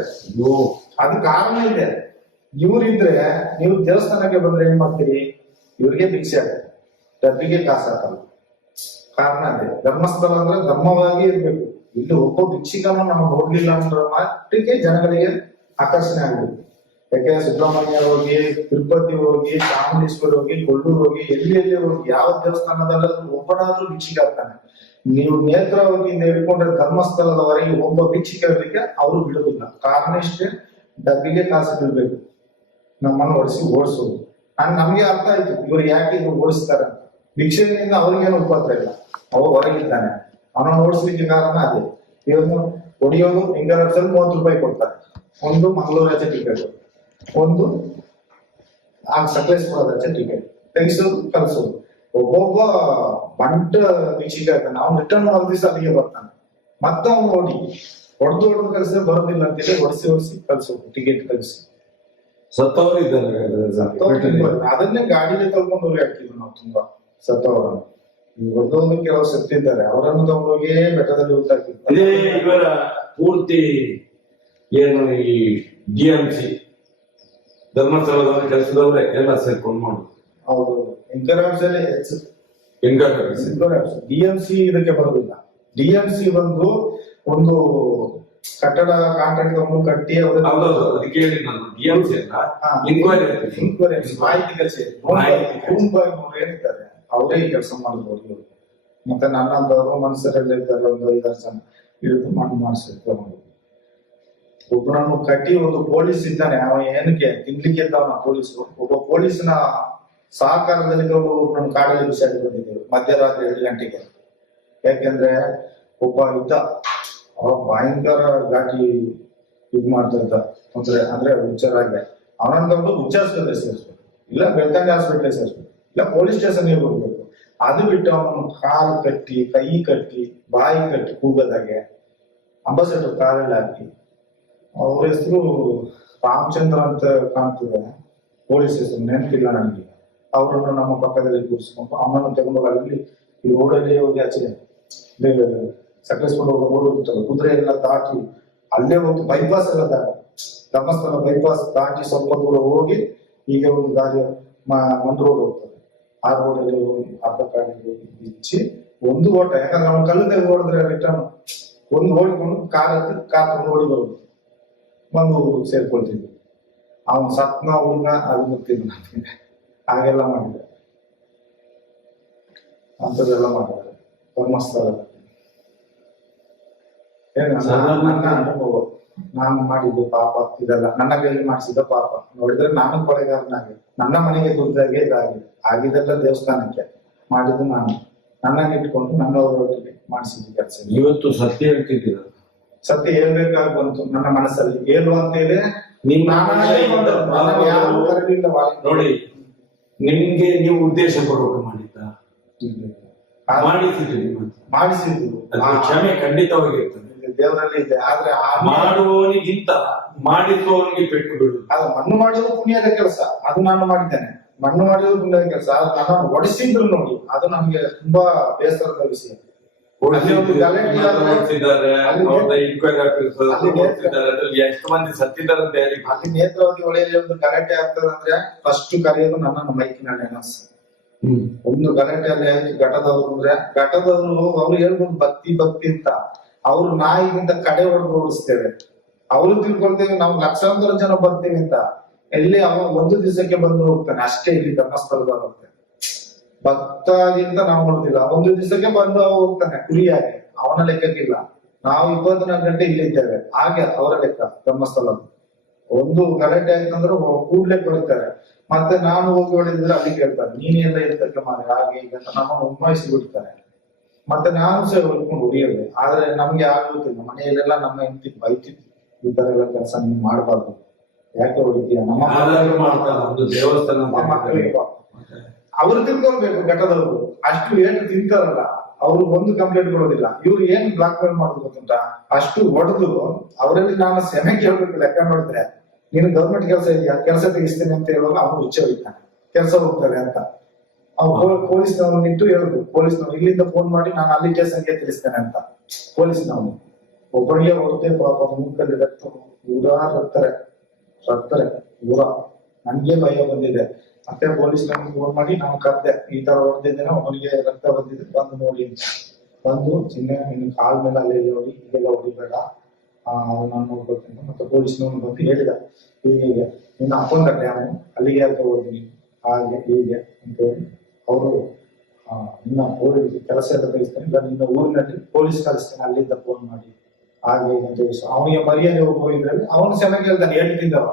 ಅದು ಕಾರಣ ಇದೆ. ಇವ್ರಿದ್ರೆ ನೀವು ದೇವಸ್ಥಾನಕ್ಕೆ ಬಂದ್ರೆ ಏನ್ ಮಾಡ್ತೀರಿ, ಇವ್ರಿಗೆ ಭಿಕ್ಷೆ ಆಗ್ತದೆ, ಡಬ್ಬಿಗೆ ಕಾಸು ಹಾಕಲ್ಲ. ಕಾರಣ ಅದೇ, ಧರ್ಮಸ್ಥಳ ಅಂದ್ರೆ ಧರ್ಮವಾಗಿ ಇರ್ಬೇಕು. ಇಲ್ಲಿ ಒಬ್ಬ ಭಿಕ್ಷಿಕನು ನಾವು ನೋಡ್ಲಿಲ್ಲ ಅಂದ್ರೆ ಮಟ್ಟಿಗೆ ಜನಗಳಿಗೆ ಆಕರ್ಷಣೆ ಆಗ್ಬೇಕು. ಯಾಕೆ ಸುಬ್ರಹ್ಮಣ್ಯ ಹೋಗಿ, ತಿರುಪತಿ ಹೋಗಿ, ಚಾಮುಂಡೇಶ್ವರಿ ಹೋಗಿ, ಕೊಲ್ಲೂರು ಹೋಗಿ, ಎಲ್ಲಿ ಹೋಗಿ, ಯಾವ ದೇವಸ್ಥಾನದಲ್ಲ ಒಬ್ಬನಾದ್ರೂ ಭಿಕ್ಷಿಕ ಆಗ್ತಾನೆ. ನೀವು ನೇತ್ರಾವತಿಯಿಂದ ಹಿಡ್ಕೊಂಡ್ರೆ ಧರ್ಮಸ್ಥಳದವರೆಗೆ ಒಬ್ಬ ಭಿಕ್ಷಿಕ ಇರ್ಲಿಕ್ಕೆ ಅವರು ಬಿಡುದಿಲ್ಲ. ಕಾರಣ ಇಷ್ಟೇ, ಡಬ್ಬಿಗೆ ಕಾಸು ಬಿಡ್ಬೇಕು, ನಮ್ಮನ್ನು ಓಡಿಸೋದು. ನಮ್ಗೆ ಅರ್ಥ ಆಯ್ತು ಇವ್ರು ಯಾಕೆ ಇದು ಓಡಿಸ್ತಾರೆ ಅಂತ. ಭಿಕ್ಷೆಯಿಂದ ಅವ್ರಿಗೇನು ಉಪದ್ರ ಇಲ್ಲ, ಅವ ಹೊರಗಿದ್ದಾನೆ, ಅವನನ್ನು ಓಡಿಸ್ಲಿಕ್ಕೆ ಕಾರಣ ಅದೇ. ಇವ್ರನ್ನು ಹೊಡಿಯೋದು ಹಿಂಗಾರಲ್ಲಿ 30 ರೂಪಾಯಿ ಕೊಡ್ತಾರೆ, ಒಂದು ಮಂಗಳೂರು ಆಚೆ ಟಿಕೆಟ್, ಒಂದು ಸಕಲೇಶ್ಪುರ ಆಚೆ ಟಿಕೆಟ್, ತೆಗಿಸೋದು ಕಲ್ಸೋದು. ಒಬ್ಬೊಬ್ಬ ಬಂಟ ಭಿಕ್ಷಿಕ ಇರ್ತಾನೆ, ಅವ್ನು ರಿಟರ್ನ್ 1 ದಿವಸ ಅಲ್ಲಿಗೆ ಬರ್ತಾನೆ, ಮತ್ತೆ ಅವ್ನು ಹೊಡೆದು ಕಲ್ಸಿದ್ರೆ ಬರೋದಿಲ್ಲ ಅಂತೇಳಿ ಒಡಿಸಿ ಕಲ್ಸೋದು, ಟಿಕೆಟ್ ಕಲಿಸಿ. ಸತ್ತವರು ಇದ್ದಾರೆ, ಅದನ್ನೇ ಗಾಡಿಗೆ ತಗೊಂಡು ಹೋಗಿ ಹಾಕಿದ್ವಿ ನಾವು ತುಂಬಾ ಸತ್ತವರನ್ನು. ಒಂದೊಂದು ಕೆಲವು ಸತ್ತಿದ್ದಾರೆ, ಅವರನ್ನು ತಗೊಂಡೋಗಿ ಬೆಟ್ಟದಲ್ಲಿ ಊತಾಕಿದ್ವಿ. ಇದೇ ಇವರ ಪೂರ್ತಿ ಏನು ಈ DMC ಧರ್ಮಸ್ಥಳದ ಕೆಲಸದವರೇ ಎಲ್ಲ ಸೇರ್ಕೊಂಡು ಮಾಡುದು. ಹೌದು, ಇನ್ಕರಾಪ್ಸಲ್ಲಿ DMC ಇದಕ್ಕೆ ಬರೋದಿಲ್ಲ. DMC ಬಂದು ಒಂದು ಕಟ್ಟಡ ಕಾಂಟ್ರಾಕ್ಟ್ ತಗೊಂಡು ಕಟ್ಟಿ ಅದಕ್ಕೆ ಹೇಳಿ ನಾನು DMC ಇನ್ಕ್ವೈರಿ ಮಾಹಿತಿ ಕಚೇರಿ ಏನಿದ್ದಾರೆ ಅವರೇ ಈ ಕೆಲಸ ಮಾಡಿದ್ರು. ಮತ್ತೆ ನನ್ನಂತವರು ಮನಸ್ಸರೆಲ್ಲ ಇದ್ದಾರೆ, ಒಂದು 5-6 ಜನ ಹಿಡಿದು ಮಾಡಿಸಿರ್ತಾರೆ. ಒಬ್ಬನನ್ನು ಕಟ್ಟಿ ಒಂದು ಪೊಲೀಸ್ ಇದ್ದಾನೆ, ಅವ ಏನಕ್ಕೆ ತಿನ್ಲಿಕ್ಕೆ ಇದ್ದವನ ಪೊಲೀಸು. ಒಬ್ಬ ಪೊಲೀಸ್ನ ಸಹಕಾರದಲ್ಲಿ ಒಬ್ಬನನ್ನು ಕಾಡಲ್ಲಿ ಬಿಸಾಡಿ ಬಂದಿದ್ದೇವೆ ಮಧ್ಯರಾತ್ರಿ 2 ಗಂಟೆಗೆ. ಯಾಕೆಂದ್ರೆ ಒಬ್ಬ ಇದ್ದ, ಅವ ಭಯಂಕರ ಘಾಟಿ ಇದ್ ಮಾಡ್ತಾ ಇದ್ದ, ಅಂದ್ರೆ ಹುಚ್ಚರಾಗಿ. ಅವನಂತಂದು ಹುಚ್ಚಾಸ್ಪತ್ರೆ ಸೇರಿಸ್ಬೇಕು, ಇಲ್ಲ ಬೆಳ್ತಂಡೆ ಹಾಸ್ಪಿಟ್ಲ್ ಸೇರಿಸ್ಬೇಕು, ಇಲ್ಲ ಪೊಲೀಸ್ ಸ್ಟೇಷನ್ಗೆ ಹೋಗ್ಬೇಕು. ಅದು ಬಿಟ್ಟು ಅವನನ್ನು ಕಾಲು ಕಟ್ಟಿ, ಕೈ ಕಟ್ಟಿ, ಬಾಯಿ ಕಟ್ಟಿ ಕೂಗದಾಗೆ ಅಂಬಾಸೆಡರ್ ಕಾರಲ್ಲಿ ಹಾಕಿ, ಅವ್ರ ಹೆಸರು ರಾಮಚಂದ್ರ ಅಂತ ಕಾಣ್ತದೆ, ಪೊಲೀಸ್ ಹೆಸರು ನೆನಪಿಲ್ಲ ನನಗೆ. ಅವರನ್ನು ನಮ್ಮ ಪಕ್ಕದಲ್ಲಿ ಕೂರಿಸ್ಕೊಂಡು ಅವನನ್ನು ತಗೊಂಡು ಅಲ್ಲಿ ಈ ರೋಡಲ್ಲಿ ಹೋಗಿ ಆಚೆ ಸಕಲೇಶ್ಪುರ ಹೋಗೋ ರೋಡ್ ಇರ್ತಲ್ಲ, ಕುದುರೆ ಎಲ್ಲ ದಾಟಿ ಅಲ್ಲೇ ಒಂದು ಬೈಪಾಸ್ ಎಲ್ಲ ದಾಟಿ ಧರ್ಮಸ್ಥಳ ಬೈಪಾಸ್ ದಾಟಿ ಸ್ವಲ್ಪ ದೂರ ಹೋಗಿ ಈಗ ಒಂದು ದಾರಿ ಒಂದು ರೋಡ್ ಹೋಗ್ತದೆ. ಆ ರೋಡಲ್ಲಿ ಹೋಗಿ ಅರ್ಧ ಕಾಡಿಗೆ ಹೋಗಿ ಬಿಚ್ಚಿ ಒಂದು ಓಟ, ಯಾಕಂದ್ರೆ ನಾವು ಕಲ್ಲದೆ ಓಡಿದ್ರೆ ರಿಟರ್ನ್ ಒಂದು ಓಡಿಕೊಂಡು ಕಾರ್ ತಗೊಂಡು ಓಡಿ ಬರುದು, ಬಂದು ಸೇರ್ಕೊಳ್ತಿದ್ವಿ. ಅವನು ಸತ್ನ ಹುಡುಗ ಅದು ಗೊತ್ತಿಲ್ಲ ನಮಗೆ. ಹಾಗೆಲ್ಲ ಮಾಡಿದೆ, ಅಂಥದ್ದೆಲ್ಲ ಮಾಡಿದ್ದಾರೆ ಧರ್ಮಸ್ಥಳ. ನನ್ನ ಅನುಭವ, ನಾನು ಮಾಡಿದ್ದು ಪಾಪ ಇದೆಲ್ಲ ನನ್ನ ಕೈಲಿ ಮಾಡಿಸಿದ ಪಾಪ. ನೋಡಿದ್ರೆ ನಾನು ಕೊಲೆಗಾರನಾಗಿ ನನ್ನ ಮನೆಗೆ ದುಡ್ದಾಗೆ ಇದಾಗಿದೆ. ಆಗಿದೆಲ್ಲ ದೇವಸ್ಥಾನಕ್ಕೆ ಮಾಡಿದ್ದು ನಾನು, ನನ್ನನ್ನು ಇಟ್ಕೊಂಡು ನನ್ನವರೊಟ್ಟಿಗೆ ಮಾಡಿಸಿದ ಕೆಲಸ. ಇವತ್ತು ಸತ್ಯ ಹೇಳ್ತಿದ್ದೀರ, ಸತ್ಯ ಹೇಳ್ಬೇಕಾಗಿ ಬಂತು ನನ್ನ ಮನಸ್ಸಲ್ಲಿ. ಹೇಳು ಅಂತೇಳಿ ಯಾರು ಕರಲಿಲ್ಲ. ನೋಡಿ, ನಿಮ್ಗೆ ನೀವು ಉದ್ದೇಶ ಪೂರ್ವಕ ಮಾಡಿದ್ದ ಮಾಡಿಸಿದ್ದು ಕ್ಷಮೆ ಖಂಡಿತವಾಗಿರ್ತದೆ ದೇವರಲ್ಲಿ ಇದೆ. ಆದ್ರೆ ಮಾಡುವವನಿಗಿಂತ ಮಾಡಿಸುವವನಿಗೆ ಪೆಟ್ಟು ಬಿಡುದು. ಅದು ಮಣ್ಣು ಮಾಡೋದು ಪುಣ್ಯದ ಕೆಲಸ, ಅದು ನಾನು ಮಾಡಿದ್ದೇನೆ. ಮಣ್ಣು ಮಾಡೋದು ಪುಣ್ಯದ ಕೆಲಸ. ನನ್ನನ್ನು ಒಡಿಸಿದ್ರು ನೋಡಿ, ಅದು ನಮ್ಗೆ ತುಂಬಾ ಬೇಸರದ ವಿಷಯ. ಎಷ್ಟು ಮಂದಿ ಸತ್ತಿದ್ದಾರೆ ಅಂತ ಹೇಳಿ ಅಲ್ಲಿ ನೇತ್ರಾವತಿ ಹೊಳೆಯಲ್ಲಿ ಒಂದು ಗಲಾಟೆ ಆಗ್ತದೆ ಅಂದ್ರೆ ಫಸ್ಟ್ ಕರೆಯೋದು ನನ್ನನ್ನು ಮೈಕಿನಲ್ಲಿ ಅನಸ್. ಒಂದು ಗಲಾಟೆ ಅಲ್ಲಿ ಆಯ್ತು ಘಟದವ್ರು ಅಂದ್ರೆ, ಘಟದವರು ಅವ್ರು ಹೇಳ್ಬೋದು ಭಕ್ತಿ ಭಕ್ತಿ ಅಂತ, ಅವ್ರು ನಾಯಿಗಿಂತ ಕಡೆ ಹೊಡೆದು ಓಡಿಸ್ತೇವೆ. ಅವ್ರು ತಿಳ್ಕೊಳ್ತೇವೆ ನಾವು ಲಕ್ಷಾಂತರ ಜನ ಬರ್ತೀವಿ ಅಂತ. ಇಲ್ಲಿ ಅವ ಒಂದು ದಿವಸಕ್ಕೆ ಬಂದು ಹೋಗ್ತಾನೆ ಅಷ್ಟೇ. ಇಲ್ಲಿ ಧರ್ಮಸ್ಥಳದವ್ರಂತೆ ಭಕ್ತಾಗಿಂತ ನಾವು ನೋಡುದಿಲ್ಲ, ಒಂದು ದಿವಸಕ್ಕೆ ಬಂದು ಅವ ಹೋಗ್ತಾನೆ ಕುರಿಯಾಗಿ. ಅವನ ಲೆಕ್ಕಕ್ಕಿಲ್ಲ. ನಾವು 24 ಗಂಟೆ ಇಲ್ಲಿ ಇದ್ದೇವೆ, ಹಾಗೆ ಅವರ ಲೆಕ್ಕ ಧರ್ಮಸ್ಥಳ. ಒಂದು ಗಲಾಟೆ ಆಯ್ತಂದ್ರೆ ಕೂಡ್ಲೆ ಕೊಡ್ತಾರೆ. ಮತ್ತೆ ನಾನು ಹೋಗಿ ಹೊಡಿದ್ರೆ ಅಲ್ಲಿ ಕೇಳ್ತಾರೆ, ನೀನೆಲ್ಲ ಇರ್ತಕ್ಕೆ ಮಾರಿ ಹಾಗೆ ಈಗ ನಮ್ಮನ್ನು ಉಮ್ಮಾಯಿಸಿ ಬಿಡ್ತಾರೆ. ಮತ್ತೆ ನಾನು ಸಹ ಹೊಡ್ಕೊಂಡು ಹೊಡಿಯೋದು. ಆದ್ರೆ ನಮ್ಗೆ ಆಗುತ್ತಿಲ್ಲ. ಮನೆಯಲ್ಲೆಲ್ಲ ನಮ್ಮ ಹೆಂಡತಿ ಬೈತಿತ್ತು, ಈ ತರ ಎಲ್ಲ ಕೆಲಸ ನೀನ್ ಮಾಡ್ಬಾರ್ದು, ಯಾಕೆ ಹೊಡಿತೀಯ ನಮ್ಮ ಮಕ್ಕಳಿಗೆ. ಅವ್ರು ತಿಳ್ಕೊಳ್ಬೇಕು ಘಟದವರು. ಅಷ್ಟು ಏಟು ತಿಂತಾರಲ್ಲ, ಅವ್ರು ಒಂದು ಕಂಪ್ಲೇಂಟ್ ಕೊಡೋದಿಲ್ಲ. ಇವ್ರು ಏನ್ ಬ್ಲಾಕ್ ಮೇಲ್ ಮಾಡುದು ಗೊತ್ತುಂಟ, ಅಷ್ಟು ಹೊಡೆದು ಅವರಲ್ಲಿ ನಾನು ಸೆಮೆ ಕೇಳ್ಬೇಕು. ಲೆಕ್ಕ ನೋಡಿದ್ರೆ ನೀನು ಗೌರ್ಮೆಂಟ್ ಕೆಲಸ ಇದೆಯಾ, ಕೆಲಸ ತೆಗಿಸ್ತೇನೆ ಅಂತ ಹೇಳುವಾಗ ಅವನು ಹುಚ್ಚ ಹೊಡಿತಾನೆ, ಕೆಲಸ ಹೋಗ್ತಾರೆ ಅಂತ. ಪೊಲೀಸ್ನವ್ರನ್ನ ಇಟ್ಟು ಹೇಳುದು, ಪೊಲೀಸ್ನವ್ರು ಇಲ್ಲಿಂದ ಫೋನ್ ಮಾಡಿ ನಾನು ಅಲ್ಲಿ ಸ್ಟೇಷನ್ಗೆ ತಿಳಿಸ್ತೇನೆ ಅಂತ. ಪೊಲೀಸ್ನವ್ರು ಒಬ್ಬನಿಗೆ ಹೊರತೆ ಪಾಪ ಮೂಕಲ್ಲಿ ರಕ್ತ ರತ್ತಾರೆ ಊರ. ನನ್ಗೆ ಭಯ ಬಂದಿದೆ. ಮತ್ತೆ ಪೊಲೀಸ್ನವ್ರಿಗೆ ಫೋನ್ ಮಾಡಿ ನಾನು ಕರ್ದೆ, ಈ ತರ ಹೊಡೆದಿದ್ದೇನೆ, ಒಬ್ಬನಿಗೆ ರಕ್ತ ಬಂದಿದೆ, ಬಂದು ನೋಡಿ ಅಂತ. ಬಂದು ಚಿನ್ನ ನಿನ್ನ ಕಾಲ್ ಮೇಲೆ ಅಲ್ಲಿ ನೋಡಿ, ಇದೆಲ್ಲ ಹೊಡಿಬೇಡ, ನಾನು ನೋಡ್ಕೊಳ್ತೀನಿ. ಮತ್ತೆ ಪೊಲೀಸ್ನವ್ರು ಬಂದು ಹೇಳಿದ, ಹೀಗೆ ನಿನ್ನ ಅಪ್ಪನ ಡ್ಯಾಮು ಅಲ್ಲಿಗೆ ಯಾಕೆ ಹೋಗ್ತೀನಿ, ಹಾಗೆ ಹೀಗೆ ಅಂತ ಹೇಳಿ ಅವರು ನಿನ್ನ ಊರಿಗೆ ಕೆಲಸ ಎಲ್ಲ ತೆಗಿಸ್ತಾನೆ, ಇಲ್ಲ ನಿನ್ನ ಊರಿನಲ್ಲಿ ಪೊಲೀಸ್ ಕಳಿಸ್ತೇನೆ ಅಲ್ಲಿಂದ ಫೋನ್ ಮಾಡಿ, ಹಾಗೆ ಅಂತ ಹೇಳಿ ಅವನಿಗೆ ಮರ್ಯಾದೆ ಹೋಗಿದ್ರಲ್ಲಿ ಅವನು ಸೆಮೆ ಕೇಳ್ತಾನೆ. ಹೇಳ್ತಿದ್ದವ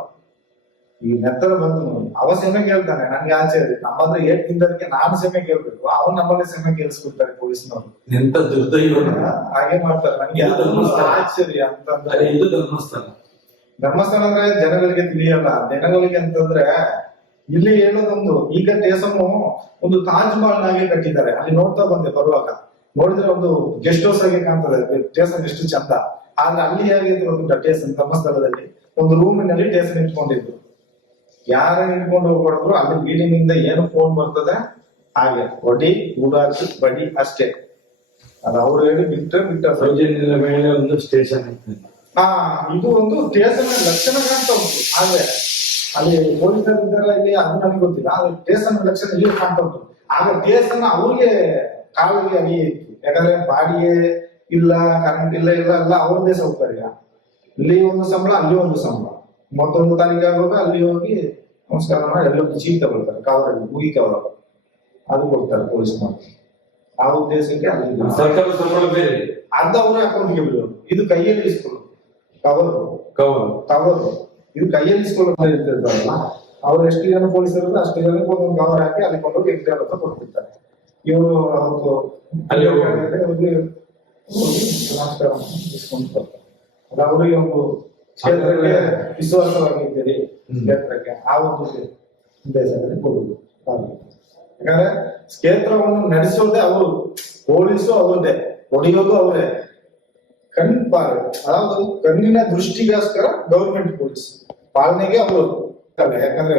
ಈ ನೆತ್ತರ ಬಂದು ನೋಡಿ, ಅವ ಸೆಮೆ ಕೇಳ್ತಾನೆ. ನನ್ಗೆ ಆಚೆ ನಮ್ಮಂದ್ರೆ ಏಟ್ ತಿಂದದಕ್ಕೆ ನಾನು ಸೆಮೆ ಕೇಳ್ಬೇಕು, ಅವನ್ ನಮ್ಮಲ್ಲಿ ಸೆಮೆ ಕೇಳಿಸ್ಬಿಡ್ತಾರೆ ಪೊಲೀಸ್ನವರು. ಎಂತ ದುರ್ದೈವ ಹಾಗೆ ಮಾಡ್ತಾರೆ. ನನ್ಗೆ ಆಶ್ಚರ್ಯ ಅಂತಂದ್ರೆ, ಇದು ಧರ್ಮಸ್ಥಳ. ಧರ್ಮಸ್ಥಳ ಅಂದ್ರೆ ಜನಗಳಿಗೆ ತಿಳಿಯಲ್ಲ. ಜನಗಳಿಗೆ ಅಂತಂದ್ರೆ ಇಲ್ಲಿ ಹೇಳೋದೊಂದು, ಈಗ ಟೇಸನ್ನು ಒಂದು ತಾಜ್ ಮಹಲ್ ನಾಗೆ ಕಟ್ಟಿದ್ದಾರೆ. ಅಲ್ಲಿ ನೋಡ್ತಾ ಬಂದೆ ಬರುವಾಗ, ನೋಡಿದ್ರೆ ಒಂದು ಗೆಸ್ಟ್ ಹೌಸ್ ಆಗಿ ಕಾಣ್ತದೆ ಟೇಸನ್, ಎಷ್ಟು ಚಂದ. ಆದ್ರೆ ಅಲ್ಲಿ ಹೇಗಿದ್ರು ಒಂದು ಟೇಸನ್ ಧರ್ಮಸ್ಥಳದಲ್ಲಿ ಒಂದು ರೂಮಿನಲ್ಲಿ ಟೇಸನ್ ಇಟ್ಕೊಂಡಿದ್ರು. ಯಾರನ್ನ ಇಟ್ಕೊಂಡು ಹೋಗ್ಬಾರ್ದ್ರು. ಅಲ್ಲಿ ಬಿಲ್ಡಿಂಗ್ ಇಂದ ಏನು ಫೋನ್ ಬರ್ತದೆ ಹಾಗೆ ಹೊಡಿ ಊಡಾಕಿ ಬಡಿ ಅಷ್ಟೇ. ಅದು ಅವ್ರು ಹೇಳಿ ಬಿಟ್ಟ ಸೌಜನ್ಯದ ಮೇಲೆ ಒಂದು ಸ್ಟೇಷನ್ ಐತೆ. ಇದು ಒಂದು ಸ್ಟೇಷನ್ ಲಕ್ಷಣ ಕಾಣ್ತಾ ಉಂಟು. ಆದ್ರೆ ಅಲ್ಲಿ ಪೊಲೀಸರು ಇದ್ದಾರೆ ಇಲ್ಲಿ, ಅದು ನಮಗೆ ಗೊತ್ತಿಲ್ಲ. ಆದ್ರೆ ಸ್ಟೇಷನ್ ಲಕ್ಷಣ ಇಲ್ಲಿ ಕಾಣ್ತಾ ಉಂಟು. ಆಗ ಸ್ಟೇಷನ್ ಅವ್ರಿಗೆ ಕಾಲಿಗೆ ಅಡಿ ಇತ್ತು. ಯಾಕಂದ್ರೆ ಬಾಡಿಗೆ ಇಲ್ಲ, ಕರೆಂಟ್ ಇಲ್ಲ ಎಲ್ಲ ಅವ್ರದ್ದೇ ಸೌಕರ್ಯ. ಇಲ್ಲಿ ಒಂದು ಸಂಬಳ, ಅಲ್ಲಿ ಒಂದು ಸಂಬಳ. ಮತ್ತೊಂದು ತಾರೀಕು ಆಗುವಾಗ ಅಲ್ಲಿ ಹೋಗಿ ನಮಸ್ಕಾರ ಮಾಡಿ ಎಲ್ಲೊಂದು ಚೀಟಿ ತಗೊಳ್ತಾರೆ, ಕವರಲ್ಲಿ ಮುಗಿ ಕವರ್ ಅದು ಕೊಡ್ತಾರೆ ಪೊಲೀಸ್ನವರು. ಆ ಉದ್ದೇಶಕ್ಕೆ ಅಲ್ಲಿ ಸರ್ಕಾರ ಸಂಬಳ ಬೇರೆ, ಅರ್ಧ ಅವರ ಅಕೌಂಟ್ಗೆ ಬೀಳೋದು. ಇದು ಕೈಯಲ್ಲಿ ಇಸ್ಕೊಳ್ಳೋದು ಕವರ್ ಇದು ಕೈಯಲ್ಲಿ ಇಸ್ಕೊಳ್ಳೋದು ಇರ್ತಿರ್ತಾರಲ್ಲ, ಅವ್ರು ಎಷ್ಟು ಜನ ಪೊಲೀಸರು ಅಷ್ಟು ಜನಕ್ಕೆ ಒಂದೊಂದು ಕವರ್ ಹಾಕಿ ಅಲ್ಲಿ ಕೊಂಡೋಗಿ ಎಕ್ಸ್ಟ್ರಾ ಅಂತ ಕೊಡ್ತಿರ್ತಾರೆ. ಇವರು ಅವತ್ತು ಅಲ್ಲಿ ಹೋಗಿ ನಮಸ್ಕಾರ ಇಸ್ಕೊಂಡು ಬರ್ತಾರೆ. ಅದು ಅವರಿಗೆ ಒಂದು ಕ್ಷೇತ್ರಕ್ಕೆ ವಿಶ್ವಾಸವಾಗಿದ್ದೀರಿ, ಕ್ಷೇತ್ರಕ್ಕೆ ಆ ಒಂದು ಉದ್ದೇಶದಲ್ಲಿ ಕೊಡುವುದು. ಯಾಕಂದ್ರೆ ಕ್ಷೇತ್ರವನ್ನು ನಡೆಸೋದೇ ಅವರು, ಪೊಲೀಸು ಅವರದೇ, ಹೊಡೆಯೋದು ಅವರೇ. ಅதாவது ಕಣ್ಣಿನ ದೃಷ್ಟಿಗೋಸ್ಕರ ಗೌರ್ಮೆಂಟ್ ಪೊಲೀಸ್ ಪಾಲನೆಗೆ ಅವರು. ಯಾಕಂದ್ರೆ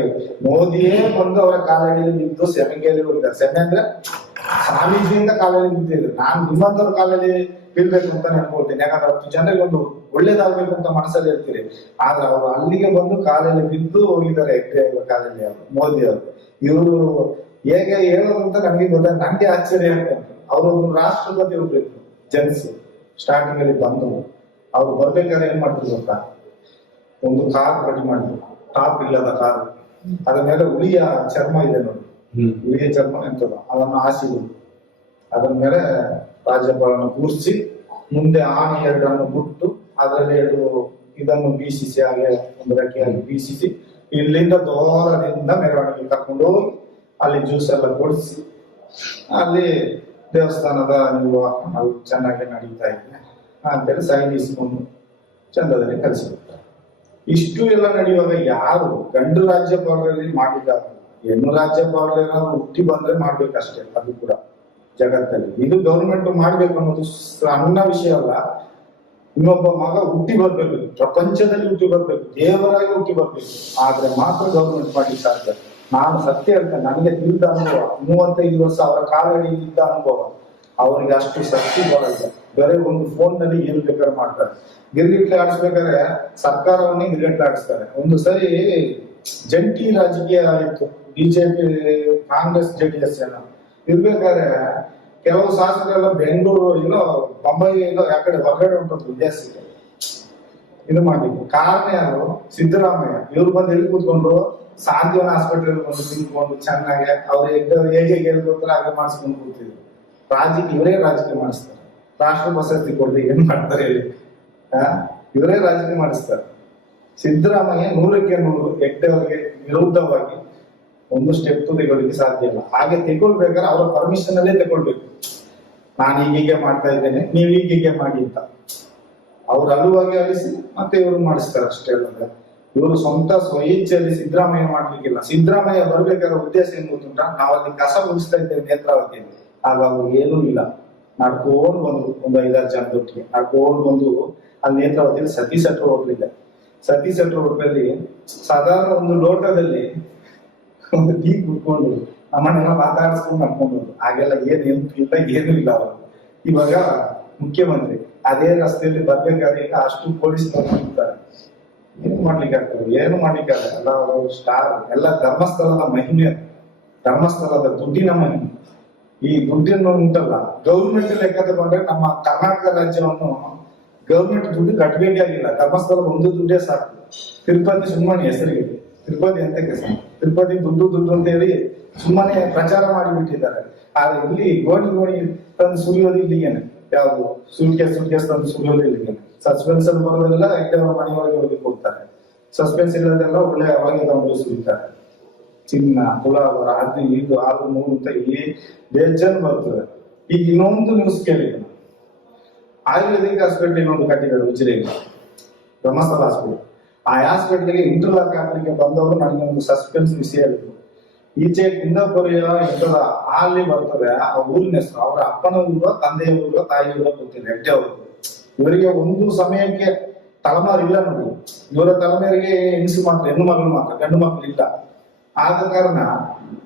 ಮೋದಿಯೇ ಬಂದು ಅವರ ಕಾಲಡಿಯಲ್ಲಿ ಬಿದ್ದು ಸೆಮೆಗೆಯಲ್ಲಿ ಹೋಗಿದ್ದಾರೆ. ಸೆಮೆ ಅಂದ್ರೆ ಸ್ವಾಮೀಜಿಯಿಂದ ಕಾಲಲ್ಲಿ ನಿಂತಿದ್ರು. ನಾನು ನಿಮ್ಮಂತವ್ರ ಕಾಲಲ್ಲಿ ಬೀಳ್ಬೇಕು ಅಂತ ಅನ್ಕೊಳ್ತೀನಿ. ಯಾಕಂದ್ರೆ 10 ಜನರಿಗೆ ಒಂದು ಒಳ್ಳೇದಾಗ್ಬೇಕು ಅಂತ ಮನಸ್ಸಲ್ಲಿ ಇರ್ತೀರಿ. ಆದ್ರೆ ಅವರು ಅಲ್ಲಿಗೆ ಬಂದು ಕಾಲಲ್ಲಿ ಬಿದ್ದು ಹೋಗಿದ್ದಾರೆ. ಹೆಗ್ಡೆ ಕಾಲಲ್ಲಿ ಅವರು ಮೋದಿ ಅವರು. ಇವರು ಹೇಗೆ ಹೇಳೋದು ಅಂತ ನನಗೆ ಗೊತ್ತಾಗ ನಂಗೆ ಆಶ್ಚರ್ಯ ಆಗ್ತದೆ. ಅವರು ಒಂದು ರಾಷ್ಟ್ರಪತಿ ಹೋಗ್ಬೇಕು ಜೆಂಟ್ಸ್ ಸ್ಟಾರ್ಟಿಂಗ್ ಅಲ್ಲಿ ಬಂದು ಅವ್ರು ಬರ್ಬೇಕಾದ್ರೆ ಏನ್ ಮಾಡ್ತಿದ್ರು ಗೊತ್ತಾ, ಒಂದು ಕಾರ್ ರೆಡಿ ಮಾಡಿದ್ರು, ಟಾಪ್ ಇಲ್ಲದ ಕಾರ್, ಅದ್ರ ಮೇಲೆ ಹುಲಿಯ ಚರ್ಮ ಇದೆ ನೋಡಿ, ಹುಲಿಯ ಚರ್ಮ ಎಂತದ ಅದನ್ನು ಹಾಸಿದ್ರು. ಅದ್ರ ಮೇಲೆ ರಾಜ್ಯಪಾಲನ ಕೂರಿಸಿ ಮುಂದೆ ಆನೆ 2 ಬಿಟ್ಟು ಅದರಲ್ಲಿ 2 ಇದನ್ನು ಬೀಸಿಸಿ, ಹಾಗೆ ಒಂದು ರೆಕ್ಕೆಯಾಗಿ ಬೀಸಿಸಿ ಇಲ್ಲಿಂದ ದೂರದಿಂದ ಮೆರವಣಿಗೆ ಕರ್ಕೊಂಡು ಹೋಗಿ ಅಲ್ಲಿ ಜ್ಯೂಸ್ ಎಲ್ಲ ಕೊಡಿಸಿ ಅಲ್ಲಿ ದೇವಸ್ಥಾನದ ನಿರ್ವಹಣೆ ಚೆನ್ನಾಗಿ ನಡೀತಾ ಇದೆ ಅಂತೇಳಿ ಸೈನ್ ಇಸ್ಕೊಂಡು ಚಂದದಲ್ಲಿ ಕಲಿಸಿಬಿಡ್ತಾರೆ. ಇಷ್ಟು ಎಲ್ಲ ನಡೆಯುವಾಗ ಯಾರು ಗಂಡು ರಾಜ್ಯಪಾಲರಲ್ಲಿ ಮಾಡಿದ್ದಾರೆ, ಹೆಣ್ಣು ರಾಜ್ಯಪಾಲರ ಹುಟ್ಟಿ ಬಂದ್ರೆ ಮಾಡ್ಬೇಕಷ್ಟೇ. ಅದು ಕೂಡ ಜಗತ್ತಲ್ಲಿ ಇದು ಗೌರ್ಮೆಂಟ್ ಮಾಡ್ಬೇಕು ಅನ್ನೋದು ಸಣ್ಣ ವಿಷಯ ಅಲ್ಲ. ಇನ್ನೊಬ್ಬ ಮಗ ಹುಟ್ಟಿ ಬರ್ಬೇಕು, ಪ್ರಪಂಚದಲ್ಲಿ ಹುಟ್ಟಿ ಬರ್ಬೇಕು, ದೇವರಾಗಿ ಹುಟ್ಟಿ ಬರ್ಬೇಕು, ಆದ್ರೆ ಮಾತ್ರ ಗೌರ್ಮೆಂಟ್ ಮಾಡ್ಲಿಕ್ಕೆ ಸಾಧ್ಯ. ನಾನು ಸತ್ಯ ಹೇಳ್ತೇನೆ, ನನಗೆ ತಿಳಿದ ಅನುಭವ, 35 ವರ್ಷ ಅವರ ಕಾಲಡಿ ಇದ್ದ ಅನುಭವ, ಅವರಿಗೆ ಅಷ್ಟು ಶಕ್ತಿ ಬರಲ್ಲ. ಬೇರೆ ಒಂದು ಫೋನ್ ನಲ್ಲಿ ಏನ್ ಬೇಕಾದ್ರೆ ಮಾಡ್ತಾರೆ. ಗಿರ್ಗಿಟ್ಲೆ ಆಡಿಸ್ಬೇಕಾದ್ರೆ ಸರ್ಕಾರವನ್ನೇ ಗಿರ್ಗಿಟ್ಲೆ ಆಡಿಸ್ತಾರೆ. ಒಂದು ಸರಿ ಜಂಟಿ ರಾಜಕೀಯ ಆಯಿತು, ಬಿಜೆಪಿ ಕಾಂಗ್ರೆಸ್ JDS ಏನೋ ಇರ್ಬೇಕಾದ್ರೆ ಕೆಲವು ಶಾಸಕರೆಲ್ಲ ಬೆಂಗಳೂರು ಏನೋ ಬೊಂಬೈ ಏನೋ ಯಾಕಡೆ ಹೊರಗಡೆ ಉಂಟು ವಿದೇಶಕ್ಕೆ ಇದು ಮಾಡ್ಲಿಕ್ಕೆ. ಕಾರಣ ಯಾರು? ಸಿದ್ದರಾಮಯ್ಯ. ಇವ್ರು ಬಂದು ಎಲ್ಲಿ ಕೂತ್ಕೊಂಡ್ರು, ಸಾಂತ್ವನ ಹಾಸ್ಪಿಟಲ್ ಬಂದು ತಿಳ್ಕೊಂಡು ಚೆನ್ನಾಗಿ ಅವ್ರು ಹೇಗೆ ಹೇಳ್ಕೊಡ್ತಾರೆ ಹಾಗೆ ಮಾಡಿಸ್ಕೊಂಡು ಕೂತಿದ್ರು. ಇವರೇ ರಾಜಕೀಯ ಮಾಡಿಸ್ತಾರೆ. ರಾಷ್ಟ್ರ ಪ್ರಶಸ್ತಿ ಕೊಡದೆ ಏನ್ ಮಾಡ್ತಾರೆ ಹೇಳಿ? ಇವರೇ ರಾಜಕೀಯ ಮಾಡಿಸ್ತಾರೆ. ಸಿದ್ದರಾಮಯ್ಯ 100ಕ್ಕೆ 100 ಹೆಗ್ಡೆ ಅವರಿಗೆ ವಿರುದ್ಧವಾಗಿ ಒಂದು ಸ್ಟೆಪ್ ತೆಗೊಳ್ಳಿಕ್ಕೆ ಸಾಧ್ಯ ಇಲ್ಲ. ಹಾಗೆ ತೆಗೊಳ್ಬೇಕಾದ್ರೆ ಅವರ ಪರ್ಮಿಷನ್ ಅಲ್ಲೇ ತಗೊಳ್ಬೇಕು. ನಾನು ಹೀಗೆ ಮಾಡ್ತಾ ಇದ್ದೇನೆ, ನೀವು ಹೀಗೆ ಮಾಡಿ ಅಂತ ಅವ್ರು ಅಲ್ಲುವಾಗಿ ಅಳಿಸಿ ಮತ್ತೆ ಇವರು ಮಾಡಿಸ್ತಾರೆ ಅಷ್ಟೇ ಅಲ್ಲ. ಇವರು ಸ್ವಂತ ಸ್ವಇಚ್ಛೆಯಲ್ಲಿ ಸಿದ್ದರಾಮಯ್ಯ ಮಾಡ್ಲಿಕ್ಕಿಲ್ಲ. ಸಿದ್ದರಾಮಯ್ಯ ಬರ್ಬೇಕಾದ್ರೆ ಉದ್ದೇಶ ಏನ್ ಗೊತ್ತುಂಟ, ನಾವಲ್ಲಿ ಕಸ ಮುಗಿಸ್ತಾ ಇದ್ದೇವೆ ನೇತ್ರಾವತಿಯಲ್ಲಿ, ಆಗ ಅವ್ರು ಏನೂ ಇಲ್ಲ, ನಡ್ಕೊಂಡು ಬಂದು ಒಂದು 5-6 ಜನದೊಟ್ಟಿಗೆ ನಡ್ಕೊಂಡು ಬಂದು ಅಲ್ಲಿ ನೇತ್ರಾವತಿಯಲ್ಲಿ ಸತೀಶ್ ಶೆಟ್ಟರ್ ಹೋಟ್ಲ್ ಇದೆ. ಸತೀಶ್ ಶೆಟ್ಟರ್ ಹೋಟ್ಲಲ್ಲಿ ಸಾಧಾರಣ ಒಂದು ಲೋಟದಲ್ಲಿ ಒಂದು ಟೀ ಕುಡ್ಕೊಂಡು ನಮ್ಮನ್ನೆಲ್ಲ ಮಾತಾಡಿಸ್ಕೊಂಡು ನಡ್ಕೊಂಡು, ಹಾಗೆಲ್ಲ ಏನು ಏನೂ ಇಲ್ಲ ಅವರು. ಇವಾಗ ಮುಖ್ಯಮಂತ್ರಿ ಅದೇ ರಸ್ತೆಯಲ್ಲಿ ಬರ್ಬೇಕಾದ್ರೆ ಈಗ ಅಷ್ಟು ಪೊಲೀಸ್ ಇರ್ತಾರೆ, ಏನು ಮಾಡ್ಲಿಕ್ಕೆ ಆಗ್ತದೆ? ಏನು ಮಾಡ್ಲಿಕ್ಕೆ ಆಗಲ್ಲ. ಎಲ್ಲ ಅವರು ಸ್ಟಾರ್, ಎಲ್ಲ ಧರ್ಮಸ್ಥಳದ ಮಹಿಮೆ, ಧರ್ಮಸ್ಥಳದ ದುಡ್ಡಿನ ಮಹಿಮೆ. ಈ ದುಡ್ಡನ್ನು ಉಂಟಲ್ಲ, ಗೌರ್ಮೆಂಟ್ ಲೆಕ್ಕ ತಗೊಂಡ್ರೆ ನಮ್ಮ ಕರ್ನಾಟಕ ರಾಜ್ಯವನ್ನು ಗೌರ್ಮೆಂಟ್ ದುಡ್ಡು ಕಟ್ಟಬೇಕಾಗಿಲ್ಲ, ಧರ್ಮಸ್ಥಳ ಒಂದು ದುಡ್ಡೇ ಸಾಕು. ತಿರುಪತಿ ಸುಮ್ಮನೆ ಹೆಸರಿಗೆ, ತಿರುಪತಿ ಅಂತ ಕೆಲಸ, ತಿರುಪತಿ ದುಡ್ಡು ಅಂತ ಹೇಳಿ ಸುಮ್ಮನೆ ಪ್ರಚಾರ ಮಾಡಿಬಿಟ್ಟಿದ್ದಾರೆ. ಆದ್ರೆ ಇಲ್ಲಿ ಗೋಣಿ ತಂದು ಸುರಿಯೋದು ಇಲ್ಲಿಗೇನೆ, ಯಾವುದು ಸುಲ್ಕೇಸ್ ತಂದು ಸುರಿಯೋದು ಇಲ್ಲಿಗೇನೆ. ಸಸ್ಪೆನ್ಸ್ ಅಲ್ಲಿ ಬರೋದೆಲ್ಲ ಹೆಗ್ಡೆಯವರ ಮನೆಯೊಳಗೆ ಹೋಗಿ ಕೊಡ್ತಾರೆ, ಸಸ್ಪೆನ್ಸ್ ಇಲ್ಲದೆಲ್ಲ ಒಳ್ಳೆ ಒಳಗೆ ತಗೊಂಡು ಸುರಿತಾರೆ. ಚಿನ್ನ ತುಲಾಭಾರ ಅದು ಇದು 6-3 ಅಂತ ಇಲ್ಲಿ ಬೇಜಾನ್ ಬರ್ತದೆ. ಈಗ ಇನ್ನೊಂದು ನ್ಯೂಸ್ ಕೇಳಿದೆ, ಆಯುರ್ವೇದಿಕ್ ಹಾಸ್ಪಿಟಲ್ ಇನ್ನೊಂದು ಕಟ್ಟಿದ್ದಾರೆ ಉಜಿರೆಗೆ, ಧರ್ಮಸ್ಥಳ ಹಾಸ್ಪಿಟಲ್. ಆ ಹಾಸ್ಪಿಟಲ್ಗೆ ಇಂಟರ್ಲಾಕ್ ಹಾಕ್ಲಿಕ್ಕೆ ಬಂದವರು ನನಗೆ ಒಂದು ಸಸ್ಪೆನ್ಸ್ ವಿಷಯ ಹೇಳಿದ್ರು. ಈಚೆ ಕುಂದಾಪುರಿಯ ಇಂಥದ ಅಲ್ಲಿ ಬರ್ತದೆ ಆ ಊರಿನ ಹೆಸರು, ಅವರ ಅಪ್ಪನ ಊರು, ತಂದೆಯ ಊರು, ತಾಯಿ ಊರು ಗೊತ್ತಿಲ್ಲ, ಹೆಗ್ಡೆ ಅವರು. ಇವರಿಗೆ ಒಂದು ಸಮಯಕ್ಕೆ ತಲೆಮಾರು ಇಲ್ಲ ನೋಡಿ, ಇವರ ತಲೆಮಾರಿಗೆ ಹೆಂಗಸು ಮಾತ್ರ, ಹೆಣ್ಣು ಮಗಳು ಮಾತ್ರ, ಗಂಡು ಮಕ್ಕಳು ಇಲ್ಲ. ಆದ ಕಾರಣ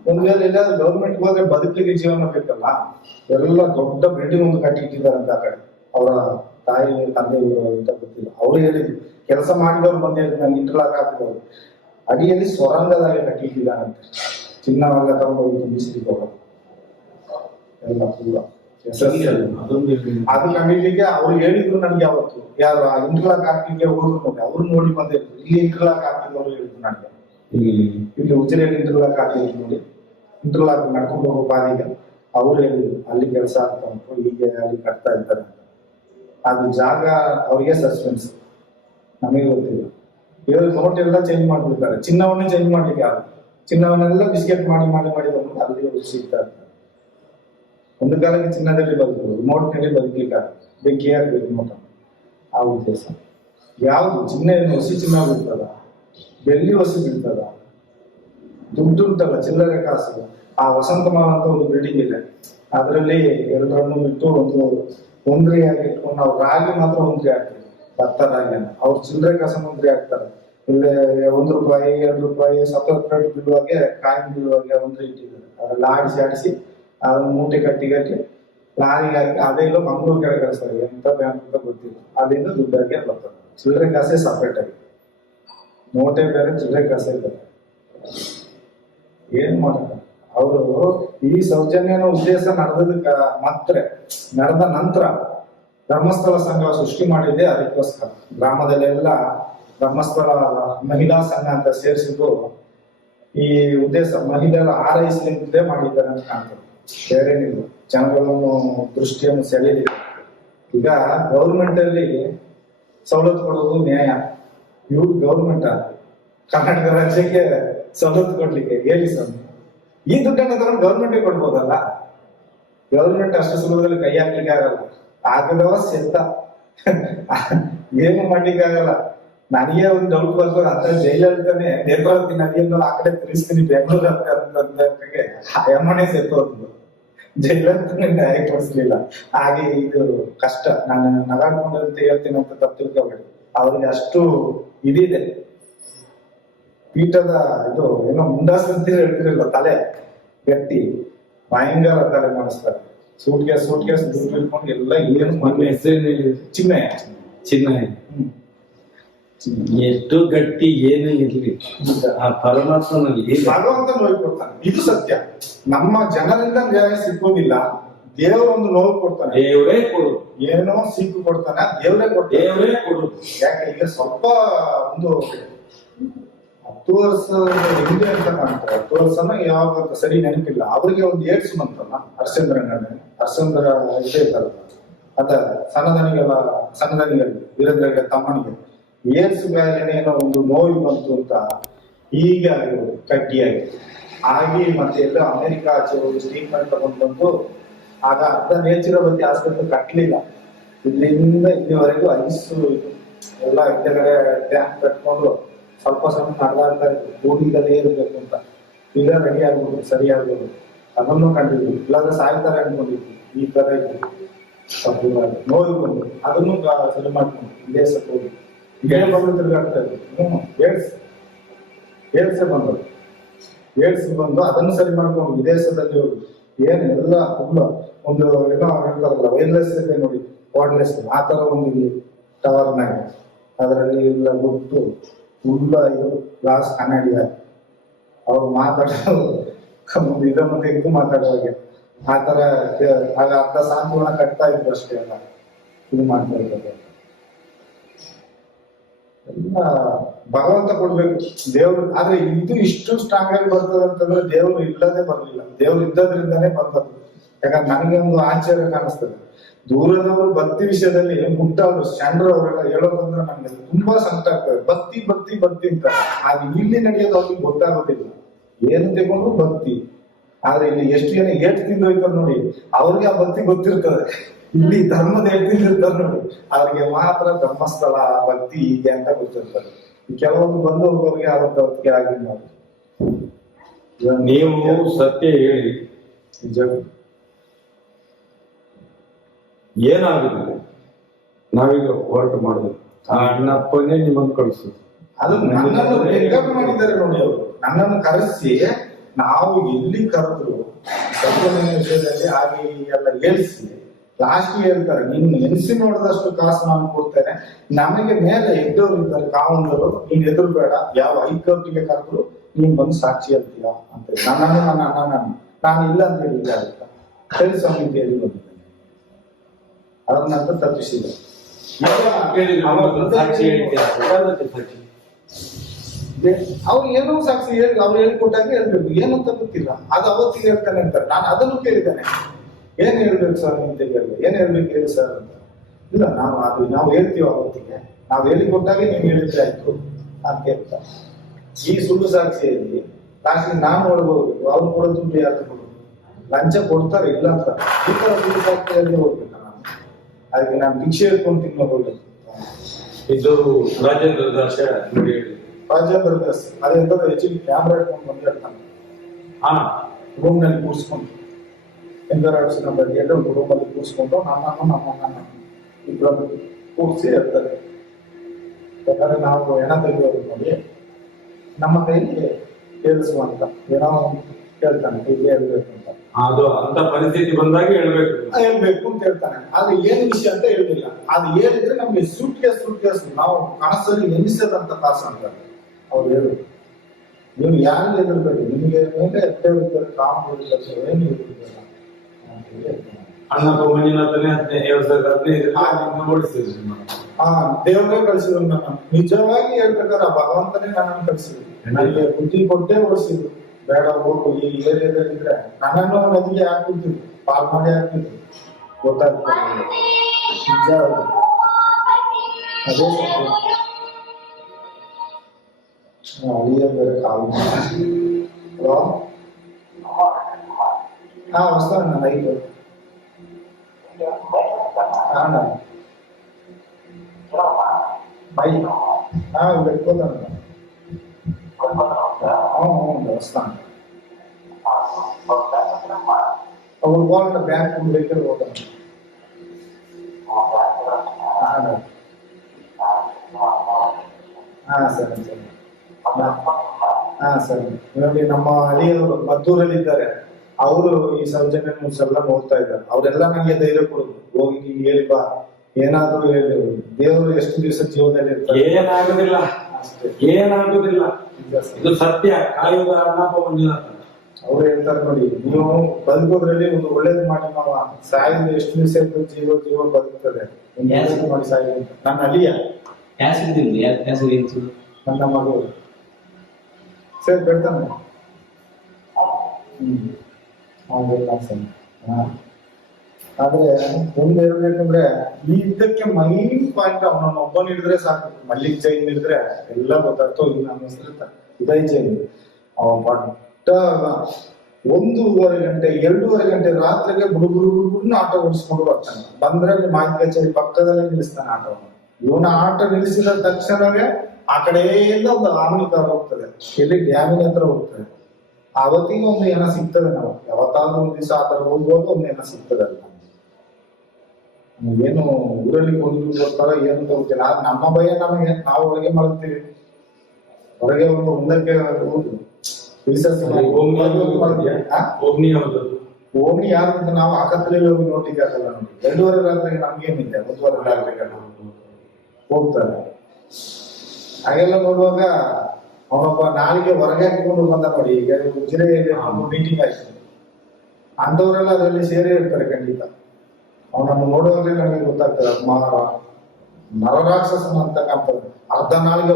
ಒಂದ್ ವೇಳೆ ಎಲ್ಲಾದ್ರೂ ಗೌರ್ಮೆಂಟ್ ಹೋದ್ರೆ ಬದುಕಲಿಕ್ಕೆ ಜೀವನ ಬೇಕಲ್ಲ, ಎಲ್ಲ ದೊಡ್ಡ ಬಿಲ್ಡಿಂಗ್ ಒಂದು ಕಟ್ಟಿ ಇಟ್ಟಿದ್ದಾರಂತ ಆ ಕಡೆ. ಅವರ ತಾಯಿ ತಂದೆ ಊರು ಅಂತ ಗೊತ್ತಿಲ್ಲ, ಅವ್ರು ಹೇಳಿದ್ರು. ಕೆಲಸ ಮಾಡಿದವ್ರು ಬಂದು ಹೇಳಿದ್ರು, ನಂಗೆ ಇಂಟರ್ಲಾಕ್ ಹಾಕಿದವರು ಅಡಿಯಲ್ಲಿ ಸ್ವರಂಗದಾಗೆ ಕಟ್ಟಿ ಇಟ್ಟಿದ್ದಾರಂತೆ. ಚಿನ್ನವೆಲ್ಲ ತಗೊಂಡೋಗಿ ತುಂಬಿಸ್ಲಿಕ್ಕೆ ಹೋಗೋದು ಎಲ್ಲ ಪೂರ ಅದು ಕಂಡಿಡ್ಲಿಕ್ಕೆ ಅವ್ರು ಹೇಳಿದ್ರು ನನಗೆ. ಅವತ್ತು ಯಾರು ಇಂಟರ್ಲಾಕ್ ಹಾಕ್ಲಿಕ್ಕೆ ಹೋದ್ರು ನೋಡಿ, ಅವ್ರು ನೋಡಿ ಬಂದಿದ್ರು. ಇಲ್ಲಿ ಇಂಟರ್ಲಾಕ್ ಹಾಕಿದವರು ಹೇಳಿದ್ರು ನನಗೆ, ಇಲ್ಲಿ ಉಜಿರೆಯಲ್ಲಿ ಇಂಟರ್ಲಾಕ್ ಹಾಕಿದ್ರು ನೋಡಿ, ಇಂಟರ್ಲಾಕ್ ನಡ್ಕೊಂಡು ಹೋಗೋ ಪಾದಿಗೆ ಅವ್ರು ಹೇಳಿದ್ರು ಅಲ್ಲಿ ಕೆಲಸ ಆಗ್ತಾ ಉಂಟು, ಹೀಗೆ ಅಲ್ಲಿ ಕಟ್ತಾ ಇದ್ದಾರೆ. ಅದು ಜಾಗ ಅವ್ರಿಗೆ ಸಸ್ಪೆನ್ಸ್, ನಮಗೆ ಗೊತ್ತಿಲ್ಲ. ಇವರು ನೋಟ್ ಎಲ್ಲ ಚೇಂಜ್ ಮಾಡ್ಬಿಡ್ತಾರೆ, ಚಿನ್ನವನ್ನೇ ಚೇಂಜ್ ಮಾಡ್ಲಿಕ್ಕೆ ಆಗ ಚಿನ್ನವನ್ನೆಲ್ಲ ಬಿಸ್ಕೆಟ್ ಮಾಡಿ ತಗೊಂಡು ಅಲ್ಲಿ ಸಿಗ್ತಾ ಇರ್ತಾರೆ. ಒಂದು ಕಾಲಕ್ಕೆ ಚಿನ್ನದಲ್ಲಿ ಬದುಕಬಹುದು, ನೋಟ್ನಲ್ಲಿ ಬದುಕಲಿಕ್ಕೆ ಆಗ ಬೆಂಕಿ ಹಾಕ್ಬೇಕು ನೋಟ. ಆ ಉದ್ದೇಶ ಯಾವುದು? ಚಿನ್ನ ಏನು ಹೊಸಿ ಚಿನ್ನ ಬೀಳ್ತದ, ಬೆಳ್ಳಿ ಹೊಸಿ ಬೀಳ್ತದ, ದುಡ್ಡು ಉಂಟಲ್ಲ ಚಿಲ್ಲರೆ ಕಾಸು. ಆ ವಸಂತಮಾಲ ಅಂತ ಒಂದು ಬಿಲ್ಡಿಂಗ್ ಇದೆ, ಅದರಲ್ಲಿ 2 ಬಿಟ್ಟು ಒಂದು ಒಂದ್ರಿ ಆಗಿ ಇಟ್ಕೊಂಡು ನಾವು ರಾಗಿ ಮಾತ್ರ ಒಂದ್ರಿ ಹಾಕ್ತೀವಿ, ಭತ್ತ ರಾಗಿ ಅಂತ. ಅವ್ರು ಚಿಲ್ಲರೆ ಕಾಸ ಒಂದ್ರಿ ಹಾಕ್ತಾರೆ. ಇಲ್ಲಿ 1 ರೂಪಾಯಿ 2 ರೂಪಾಯಿ 70 ರೂಪಾಯಿ ಬೀಳುವಾಗೆ ಕಾಯಿನ್ ಬೀಳುವಾಗೆ ಒಂದ್ರಿ ಇಟ್ಟಿದ್ದಾರೆ. ಅದ್ರಲ್ಲಿ ಆಡಿಸಿ ಅದನ್ನ ಮೂಟೆ ಕಟ್ಟಿ ಲಾರಿಗೆ ಹಾಕಿ ಅದೆಲ್ಲ ಮಂಗಳೂರು ಕಡೆ ಕಳಿಸ್ತಾರೆ, ಎಂತ ಬ್ಯಾಂಕ್ ಅಂತ ಗೊತ್ತಿಲ್ಲ. ಅಲ್ಲಿಂದ ದುಡ್ಡಾಗಿ ಬರ್ತದೆ. ಚಿಲ್ಲರೆ ಕಾಸೆ ಸಪ್ರೇಟ್ ಆಗಿ, ನೋಟೆ ಬೇರೆ ಚಿಲ್ಲರೆ ಕಾಸೆ ಬೇರೆ. ಏನ್ ಮಾಡಲ್ಲ ಅವರು. ಈ ಸೌಜನ್ಯನ ಉದ್ದೇಶ ನಡೆದ ನಂತರ ಧರ್ಮಸ್ಥಳ ಸಂಘ ಸೃಷ್ಟಿ ಮಾಡಿದ್ದೆ ಅದಕ್ಕೋಸ್ಕರ. ಗ್ರಾಮದಲ್ಲೆಲ್ಲ ಧರ್ಮಸ್ಥಳ ಮಹಿಳಾ ಸಂಘ ಅಂತ ಸೇರಿಸಿದ್ದು ಈ ಉದ್ದೇಶ, ಮಹಿಳೆಯರ ಆರೈಸಲಿಂದೇ ಮಾಡಿದ್ದಾರೆ ಅಂತ ಕಾಣ್ತದೆ, ಬೇರೇನಿಲ್ಲ. ಜನಗಳನ್ನು ದೃಷ್ಟಿಯನ್ನು ಸೆಳೆಯಲಿದೆ. ಈಗ ಗೌರ್ಮೆಂಟ್ ಅಲ್ಲಿ ಸವಲತ್ತು ಕೊಡೋದು ನ್ಯಾಯ. ಇವ್ರು ಗೌರ್ಮೆಂಟ್ ಕರ್ನಾಟಕ ರಾಜ್ಯಕ್ಕೆ ಸವಲತ್ತು ಕೊಡ್ಲಿಕ್ಕೆ ಹೇಳಿ ಸರ್, ಈ ದುಡ್ಡನ್ನು ತಗೊಂಡು ಗೌರ್ಮೆಂಟ್ಗೆ ಕೊಡ್ಬೋದಲ್ಲ. ಗೌರ್ಮೆಂಟ್ ಅಷ್ಟು ಸುಲಭದಲ್ಲಿ ಕೈ ಹಾಕ್ಲಿಕ್ಕೆ ಆಗಲ್ಲ. ಆಗದವ ಸೆತ್ತ ಏನು ಮಾಡ್ಲಿಕ್ಕೆ ಆಗಲ್ಲ. ನನಗೆ ಒಂದು ಡೌಟ್ ಬರ್ತದೆ, ಅಂತ ಜೈಲಲ್ಲಿದ್ದಾನೆ ನೇತ್ರಾವತಿ ನದಿಯನ್ನು ಆ ಕಡೆ ತಿರ್ಸ್ತೀನಿ ಬೆಂಗಳೂರು ಅಂತಂದ್ರೆ ಅಮ್ಮನೆ ಸೆತ್ತೋದು. ಜೈಲಂತ ನ್ಯಾಯ ಕೊಡಿಸ್ಲಿಲ್ಲ. ಹಾಗೆ ಇದು ಕಷ್ಟ. ನಾನು ನಗಾಡ್ಕೊಂಡಂತ ಹೇಳ್ತೀನಿ ಅಂತ ತಪ್ಪು ತಿಳ್ಕೊಬೇಡಿ. ಅವ್ರಿಗೆ ಅಷ್ಟು ಇದಿದೆ. ಪೀಠದ ಇದು ಏನೋ ಮುಂಡಾಸ್ ಅಂತ ಹೇಳ್ತಿರಲ್ಲ, ತಲೆ ಗಟ್ಟಿ, ಭಯಂಕರ ತಲೆ ಮಾಡಿಸ್ತಾರೆ. ಸೂಟ್ ಕೇಸ್ ದುಡ್ಡು ಇಟ್ಕೊಂಡು ಎಲ್ಲ ಏನು ಚಿನ್ನ ಎಷ್ಟು ಗಟ್ಟಿ ಏನು ಇರ್ಲಿ, ಆ ಪರಮಾತ್ಮನಲ್ಲಿ ಭಗವಂತ ನೋವು ಕೊಡ್ತಾನೆ. ಇದು ಸತ್ಯ. ನಮ್ಮ ಜನರಿಂದ ನ್ಯಾಯ ಸಿಕ್ಕೋದಿಲ್ಲ, ದೇವರೊಂದು ನೋವು ಕೊಡ್ತಾನೆ. ದೇವರೇ ಕೊಡು, ಏನೋ ಸಿಕ್ಕು ಕೊಡ್ತಾನೆ, ದೇವರೇ ಕೊಡು. ಯಾಕೆ ಈಗ ಸ್ವಲ್ಪ ಒಂದು 10 ವರ್ಷದ ಹಿಂದೆ ಅಂತ ಕಾಣ್ತಾರೆ. 10 ವರ್ಷನ ಯಾವಾಗ ಸರಿ ನೆನಪಿಲ್ಲ. ಅವ್ರಿಗೆ ಒಂದು ಏಡ್ಸ್ ಬಂತಲ್ಲ, ಹರ್ಷೇಂದ್ರ ಇದೇ ಇರ್ತಾರಲ್ಲ, ಅದ ಸಣ್ಣದನಿಗೆ ವೀರೇಂದ್ರಗೆ ತಮ್ಮನಿಗೆ ಏಡ್ಸ್ ಮೇಲೆ ಏನೋ ಒಂದು ನೋವು ಬಂತು ಅಂತ ಹೀಗೆ ಆಗಿರೋದು, ಕಟ್ಟಿಯಾಗಿ ಆಗಿ ಮತ್ತೆ ಎಲ್ಲ ಅಮೆರಿಕ ಆಚೆ ಹೋಗಿ ಟ್ರೀಟ್ಮೆಂಟ್ ತಗೊಂಡು ಬಂದು ಆಗ ಅರ್ಧ ನೇಚುರೋಪತಿ ಆಸ್ಪತ್ರೆ ಕಟ್ಟಲಿಲ್ಲ. ಇಲ್ಲಿಂದ ಇಲ್ಲಿವರೆಗೂ ಐಸು ಎಲ್ಲ ಹಿಂದೆಗಡೆ ಟ್ಯಾಂಕ್ ಕಟ್ಕೊಂಡು ಸ್ವಲ್ಪ ನಡೆದಾಡ್ತಾ ಇದ್ರು, ಬೋಡಿಗಲ್ಲೇ ಇರಬೇಕು ಅಂತ. ಈಗ ರೆಡಿ ಆಗ್ಬೋದು, ಸರಿ ಆಗ್ಬೋದು. ಅದನ್ನು ಕಂಡಿದ್ವಿ, ಇಲ್ಲಾಂದ್ರೆ ಸಾಯ್ತಾರೆ ಅನ್ಕೊಂಡಿದ್ವಿ. ಈ ತರ ಇತ್ತು, ನೋವು ಬಂದು ಅದನ್ನು ಸರಿ ಮಾಡ್ಕೊಂಡು ವಿದೇಶಕ್ಕೆ ಹೋಗಿ ಇದೇ ಬಂದು ತಿರುಗಾಡ್ತಾ ಇದ್ರು. ಏಡ್ಸ್ ಬಂದು ಅದನ್ನು ಸರಿ ಮಾಡ್ಕೊಂಡು ವಿದೇಶದಲ್ಲಿ ಹೋಗಿ ಏನ್ ಎಲ್ಲ ಫುಲ್ ಒಂದು ಏನೋ ಹೇಳ್ತಾರಲ್ಲ ವೈರ್ಲೆಸ್ ಇದೆ ನೋಡಿ, ವಾರ್ಡ್ಲೆಸ್, ಆ ತರ ಒಂದು ಇಲ್ಲಿ ಟವರ್ನಾಗ ಅದರಲ್ಲಿ ಎಲ್ಲ ಬಿಟ್ಟು ಫುಲ್ ಇದು ಗ್ಲಾಸ್ ಕನ್ನಡಿ ಅವ್ರು ಮಾತಾಡೋದು ಇದನ್ನು ತೆಗೆದು ಮಾತಾಡುವಾಗೆ ಆ ತರ ಆಗ ಅರ್ಧ ಸಾಂತ್ವನ ಕಟ್ತಾ ಇದ್ರು ಅಷ್ಟೇ. ಎಲ್ಲ ಇದು ಮಾಡ್ತಾ ಇದ್ದಾರೆ. ಎಲ್ಲ ಭಗವಂತ ಕೊಡ್ಬೇಕು ದೇವ್ರು. ಆದ್ರೆ ಇದು ಇಷ್ಟು ಸ್ಟ್ರಾಂಗ್ ಆಗಿ ಬರ್ತದೆ ಅಂತಂದ್ರೆ ದೇವ್ರು ಇಲ್ಲದೆ ಬರ್ಲಿಲ್ಲ, ದೇವ್ರು ಇದ್ದದ್ರಿಂದಾನೇ ಬಂದದ್ದು. ಯಾಕಂದ್ರೆ ನನಗೆ ಒಂದು ಆಶ್ಚರ್ಯ ಕಾಣಿಸ್ತದೆ. ದೂರದವರು ಭಕ್ತಿ ವಿಷಯದಲ್ಲಿ ಮುಟ್ಟವರು ಚಂಡ್ರು ಅವರೆಲ್ಲ ಹೇಳೋದಂದ್ರೆ ನನಗೆ ತುಂಬಾ ಸಂಕಟ ಆಗ್ತದೆ. ಭಕ್ತಿ ಅಂತ. ಆದ್ರೆ ಇಲ್ಲಿ ನಡೆಯೋದು ಅವ್ರಿಗೆ ಗೊತ್ತಾಗೋದಿಲ್ಲ. ಏನು ತಗೊಂಡ್ರು ಭಕ್ತಿ. ಆದ್ರೆ ಇಲ್ಲಿ ಎಷ್ಟು ಜನ ಏಟ್ ತಿಂದು ಹೋಯ್ತಾರೆ ನೋಡಿ, ಅವ್ರಿಗೆ ಆ ಭಕ್ತಿ ಗೊತ್ತಿರ್ತದೆ. ಇಲ್ಲಿ ಧರ್ಮದ ಏಟ್ ತಿಂದಿರ್ತಾರೆ ನೋಡಿ, ಅವ್ರಿಗೆ ಮಾತ್ರ ಧರ್ಮಸ್ಥಳ ಭಕ್ತಿ ಹೀಗೆ ಅಂತ ಗೊತ್ತಿರ್ತದೆ. ಕೆಲವೊಂದು ಬಂದು ಹೋಗೋರಿಗೆ ಅವತ್ತು ಹೊತ್ತಿಗೆ ಆಗಿಲ್ಲ. ನೀವು ಸತ್ಯ ಹೇಳಿ ನಿಜ ಏನಾಗುದಿಲ್ಲ. ನಾವೀಗ ಹೊರಟು ಮಾಡುದು ಆ ಅಣ್ಣಪ್ಪನೇ ನಿಮ್ಮನ್ನು ಕಳಿಸುದು. ಅದು ನನ್ನನ್ನು ರೆಕಾರ್ಡ್ ಮಾಡಿದ್ದಾರೆ ನೋಡಿ. ಅವರು ನನ್ನನ್ನು ಕರೆಸಿ ನಾವು ಎಲ್ಲಿ ಕರೆದ್ರು ಸತ್ಯమైన ವಿಷಯದಲ್ಲಿ ಹಾಗೆ ಎಲ್ಲ ಹೇಳಿಸಿ ಲಾಸ್ಟ್ ಹೇಳ್ತಾರೆ, ನೀನು ಎನಿಸಿ ನೋಡಿದಷ್ಟು ಕಾಸು ನಾನು ಕೊಡ್ತೇನೆ, ನಮಗೆ ಮೇಲೆ ಎದ್ದವರು ಇದ್ದಾರೆ ಕಾವಂದರು, ನೀನ್ ಎದುರು ಬೇಡ, ಯಾವ ಹೈಕೋರ್ಟಿಗೆ ಕರೆದ್ರು ನೀನ್ ಬಂದು ಸಾಕ್ಷಿ ಹೇಳ್ತೀಯ ಅಂತ. ನನ್ನನ್ನು ನನ್ನ ಅಣ್ಣ ನಾನು ಇಲ್ಲ ಅಂತ ಹೇಳಿದ್ದೆ. ಆಗುತ್ತಾ ಹೇಳಿ ಸ್ವಾಮಿ ಅಂತ ಹೇಳಿ ಬಂದಿದ್ದೇನೆ. ಅದರ ನಂತರ ತಪ್ಪಿಸಿದ ಅವ್ರು ಏನೋ ಸಾಕ್ಷಿ ಹೇಳಿ ಅವ್ರು ಹೇಳ್ಕೊಟ್ಟಾಗ ಹೇಳ್ಬೇಕು, ಏನಂತ ಗೊತ್ತಿಲ್ಲ. ಅದು ಅವತ್ತಿಗೆ ಹೇಳ್ತಾನೆ ಅಂತಾರೆ. ನಾನು ಅದನ್ನು ಕೇಳಿದ್ದೇನೆ, ಏನ್ ಹೇಳ್ಬೇಕು ಸರ್ ಅಂತ ಕೇಳಿದೆ. ಏನ್ ಹೇಳ್ಬೇಕು ಹೇಳಿ ಸರ್ ಅಂತ. ಇಲ್ಲ ನಾವು ಹೇಳ್ತೀವಿ ಅವತ್ತಿಗೆ, ನಾವು ಹೇಳಿಕೊಟ್ಟಾಗೆ ನೀವು ಹೇಳಿದ್ರೆ ಆಯ್ತು ಅಂತ ಹೇಳ್ತಾರೆ. ಈ ಸುಳ್ಳು ಸಾಕ್ಷಿಯಲ್ಲಿ ಲಾಸ್ಟ್ ನಾನು ಒಳಗೋಗ್ಬೇಕು, ಅವ್ರು ಕೊಡೋ ದುಡ್ಡು ಯಾರು ಕೊಡೋದು? ಲಂಚ ಕೊಡ್ತಾರೆ ಇಲ್ಲ ಅಂತ. ಈ ತರ ಸುಳ್ಳು ಸಾಕ್ಷಿಯಲ್ಲಿ ಹೋಗ್ಬೇಕು ನಾನು. ಅದಕ್ಕೆ ನಾನು ಭಿಕ್ಷೆ ಹೇಳ್ಕೊಂಡು ತಿನ್ನೋದು. ಇದು ರಾಜೇಂದ್ರ ದಾಸ ನೋಡಿ, ರಾಜೇಂದ್ರ ದಾಸ್ ಅದೆಂತ ಹೆಚ್ಚಿಗೆ ಕ್ಯಾಮ್ರಾ ಇಟ್ಕೊಂಡು ಬಂದಿರ್ತಾನೆ. ರೂಮ್ ನಲ್ಲಿ ಕೂರಿಸ್ಕೊಂಡು ಎಂದರಾಡ್ಸಿ ನಮ್ಮ ಎರಡು ರೂಮ್ ಅಲ್ಲಿ ಕೂರಿಸ್ಕೊಂಡು ನಮ್ಮ ಇಬ್ಬರನ್ನು ಕೂರಿಸಿ ಹೇಳ್ತಾರೆ. ಯಾಕಂದ್ರೆ ನಾವು ಹೆಣ ತೆಗೆಯೋದು ನೋಡಿ, ನಮ್ಮ ಕೈಲಿ ಕೇಳಿಸುವಂತ ಏನೋ ಹೇಳ್ತಾನೆ, ಕೈಗೆ ಹೇಳ್ಬೇಕು ಅಂತ. ಅದು ಅಂತ ಪರಿಸ್ಥಿತಿ ಬಂದಾಗ ಹೇಳ್ಬೇಕು. ಹೇಳ್ಬೇಕು ಅಂತ ಹೇಳ್ತಾನೆ. ಆದ್ರೆ ಏನ್ ವಿಷಯ ಅಂತ ಹೇಳಿಲ್ಲ. ಅದು ಹೇಳಿದ್ರೆ ನಮ್ಗೆ ಸೂಟ್ ಕೇಸ್ ನಾವು ಕನಸಲ್ಲಿ ಎನಿಸದಂತ ಕಾಸು ಅಂತಾರೆ ಅವ್ರು ಹೇಳುದು. ನೀವು ಯಾರಿಗೆ ಎದುರ್ಬೇಕು, ನಿಮ್ಗೆ ಮೇಲೆ ಎತ್ತೇ ಕಾಮಗಾರಿ ಏನು ಎದುರ್ಬೇಕಲ್ಲ ಅಂತ ಹೇಳಿ ಅಣ್ಣಪ್ಪ ಮಂಜುನಾಥನೇ 2015 ಓಡಿಸಿದ್ರು. ದೇವರೇ ಕಳಿಸಿದ್ರು ನನ್ನ. ನಿಜವಾಗಿ ಹೇಳ್ಬೇಕಾದ್ರೆ ಆ ಭಗವಂತನೇ ನನ್ನನ್ನು ಕಳಿಸಿದ್ರು. ನನಗೆ ಬುದ್ಧಿ ಕೊಟ್ಟೇ ಓಡಿಸಿದ್ರು. ಬೇಡ ಹೋಗು, ಈ ಏರಿಯಾದಲ್ಲಿ ಇದ್ರೆ ನನ್ನನ್ನು ನದಿಗೆ ಹಾಕ್ಬಿಡ್ತಿದ್ರು, ಪಾಲ್ ಮಾಡಿ ಹಾಕ್ತಿದ್ರು. ಗೊತ್ತಾಗ್ತದೆ ನಿಜ ಅದೇ ಅಳಿಯ ಬೇರೆ ಕಾಲ್ ಹಲೋ ವಸ್ತಾನ ನೈಟ್ బై వెళ్ళిపోతాను. వస్తాను అప్పుడు పోవాలంటే బ్యాంక్ దగ్గర పోతాను. ಸರಿ ಸರಿ ಸರಿ. ನೋಡಿ ನಮ್ಮ ಅಳಿಯವರು ಮದ್ದೂರಲ್ಲಿ ಇದ್ದಾರೆ. ಅವರು ಈ ಸೌಜನ್ಯ ನ್ಯೂಸ್ ಎಲ್ಲ ನೋಡ್ತಾ ಇದ್ದಾರೆ. ಅವರೆಲ್ಲ ನಂಗೆ ಧೈರ್ಯ ಕೊಡುದು, ಹೋಗಿ ನೀನ್ ಹೇಳಿ ಬಾ, ಏನಾದ್ರು ಹೇಳಿ, ದೇವರು ಎಷ್ಟು ದಿವಸ ಜೀವನದಲ್ಲಿ ಇರ್ತಾರೆ. ಏನಾಗುದಿಲ್ಲ, ಏನಾಗುದಿಲ್ಲ, ಇದು ಸತ್ಯ. ಕಾಯುವ ಅಣ್ಣಪ್ಪ ಮಂಜುನಾಥ ಅವ್ರು ಹೇಳ್ತಾರೆ ನೋಡಿ, ನೀವು ಬದುಕೋದ್ರಲ್ಲಿ ಒಂದು ಒಳ್ಳೇದು ಮಾಡಿ ಮಾವ, ಸಾಯಿದ ಎಷ್ಟು ದಿವಸ ಇರ್ತದೆ, ಜೀವ ಬದುಕ್ತದೆ, ಮಾಡಿ ಸಾಯಿ ಅಂತ. ನನ್ನ ಅಳಿಯ ನನ್ನ ಮಗಳು ಸರಿ ಬೆಳ್ತಾನೆ. ಆದ್ರೆ ಒಂದು ಹೇಳ್ಬೇಕಂದ್ರೆ ಈ ಯುದ್ಧಕ್ಕೆ ಮೈನ್ ಪಾಯಿಂಟ್ ಅವನನ್ನ ಒಬ್ಬನ ಹಿಡಿದ್ರೆ ಸಾಕು. ಮಲ್ಲಿಕ್ ಜೈನ್ ಹಿಡಿದ್ರೆ ಎಲ್ಲ ಗೊತ್ತಾಗ್ತೋ. ಈಗ ನಮ್ಮ ಹೆಸರು ಉದಯ್ ಜೈನ್. ಅವ ಪಟ್ಟ 1.5 ಗಂಟೆ 2.5 ಗಂಟೆ ರಾತ್ರಿಗೆ ಬುಡುಬುಡುನ ಆಟೋ ಓಡಿಸ್ಕೊಂಡು ಬರ್ತಾನೆ. ಬಂದ್ರೆ ಮಾಹಿತಿ ಕಚೇರಿ ಪಕ್ಕದಲ್ಲೇ ನಿಲ್ಲಿಸ್ತಾನೆ ಆಟೋವನ್ನು. ಇವನ ಆಟೋ ನಿಲ್ಲಿಸಿದ ತಕ್ಷಣವೇ ಆ ಕಡೆಯಿಂದ ಒಂದು ಆಮಿ ಕಾರ್ ಹೋಗ್ತದೆ, ಎಲ್ಲಿ ಡ್ಯಾಮಿನ ಹತ್ರ ಹೋಗ್ತದೆ. ಅವತ್ತಿಗೆ ಒಂದು ಏನ ಸಿಗ್ತದೆ. ನಾವು ಯಾವತ್ತಾದ್ರೂ ಒಂದ್ ದಿವಸ ಆ ತರ ಹೋಗ್ಬೋದು, ಒಂದು ಏನ ಸಿಗ್ತದೆ. ಏನು ಊರಲ್ಲಿ ಕೊಂಡು ಬರ್ತಾರ ಏನು ಗೊತ್ತಿಲ್ಲ. ನಮ್ಮ ಭಯ ನಮಗೆ, ನಾವು ಹೊರಗೆ ಮಲಗ್ತೀವಿ. ಹೊರಗೆ ಒಂದು ಒಂದಕ್ಕೆ ಹೋಗುದು ಓಣಿ ಯಾರು ನಾವು ಆಕತ್ತಲ್ಲಿ ಹೋಗಿ ನೋಡ್ಲಿಕ್ಕೆ ಆಗಲ್ಲ. ನೋಡಿ 2:30 ರಾತ್ರಿಗೆ ನಮ್ಗೇನಿದೆ, 1:30 ರಾತ್ರಿಗೆ ಹೋಗ್ತಾರೆ. ಹಾಗೆಲ್ಲ ನೋಡುವಾಗ ಅವನೊಬ್ಬ ನಾಲಿಗೆ ಹೊರಗೆ ಹಾಕಿಕೊಂಡು ಬಂದ ನೋಡಿ. ಈಗ ಉಜಿರೆಯಲ್ಲಿ ಮೀಟಿಂಗ್ ಆಯ್ತು, ಅಂಥವರೆಲ್ಲ ಅದರಲ್ಲಿ ಸೇರೇ ಇರ್ತಾರೆ ಖಂಡಿತ. ಅವನನ್ನು ನೋಡುವಾಗಲೇ ನಮಗೆ ಗೊತ್ತಾಗ್ತದೆ ನರರಾಕ್ಷಸನ ಅಂತಕ್ಕಂಥದ್ದು. ಅರ್ಧ ನಾಲಿಗೆ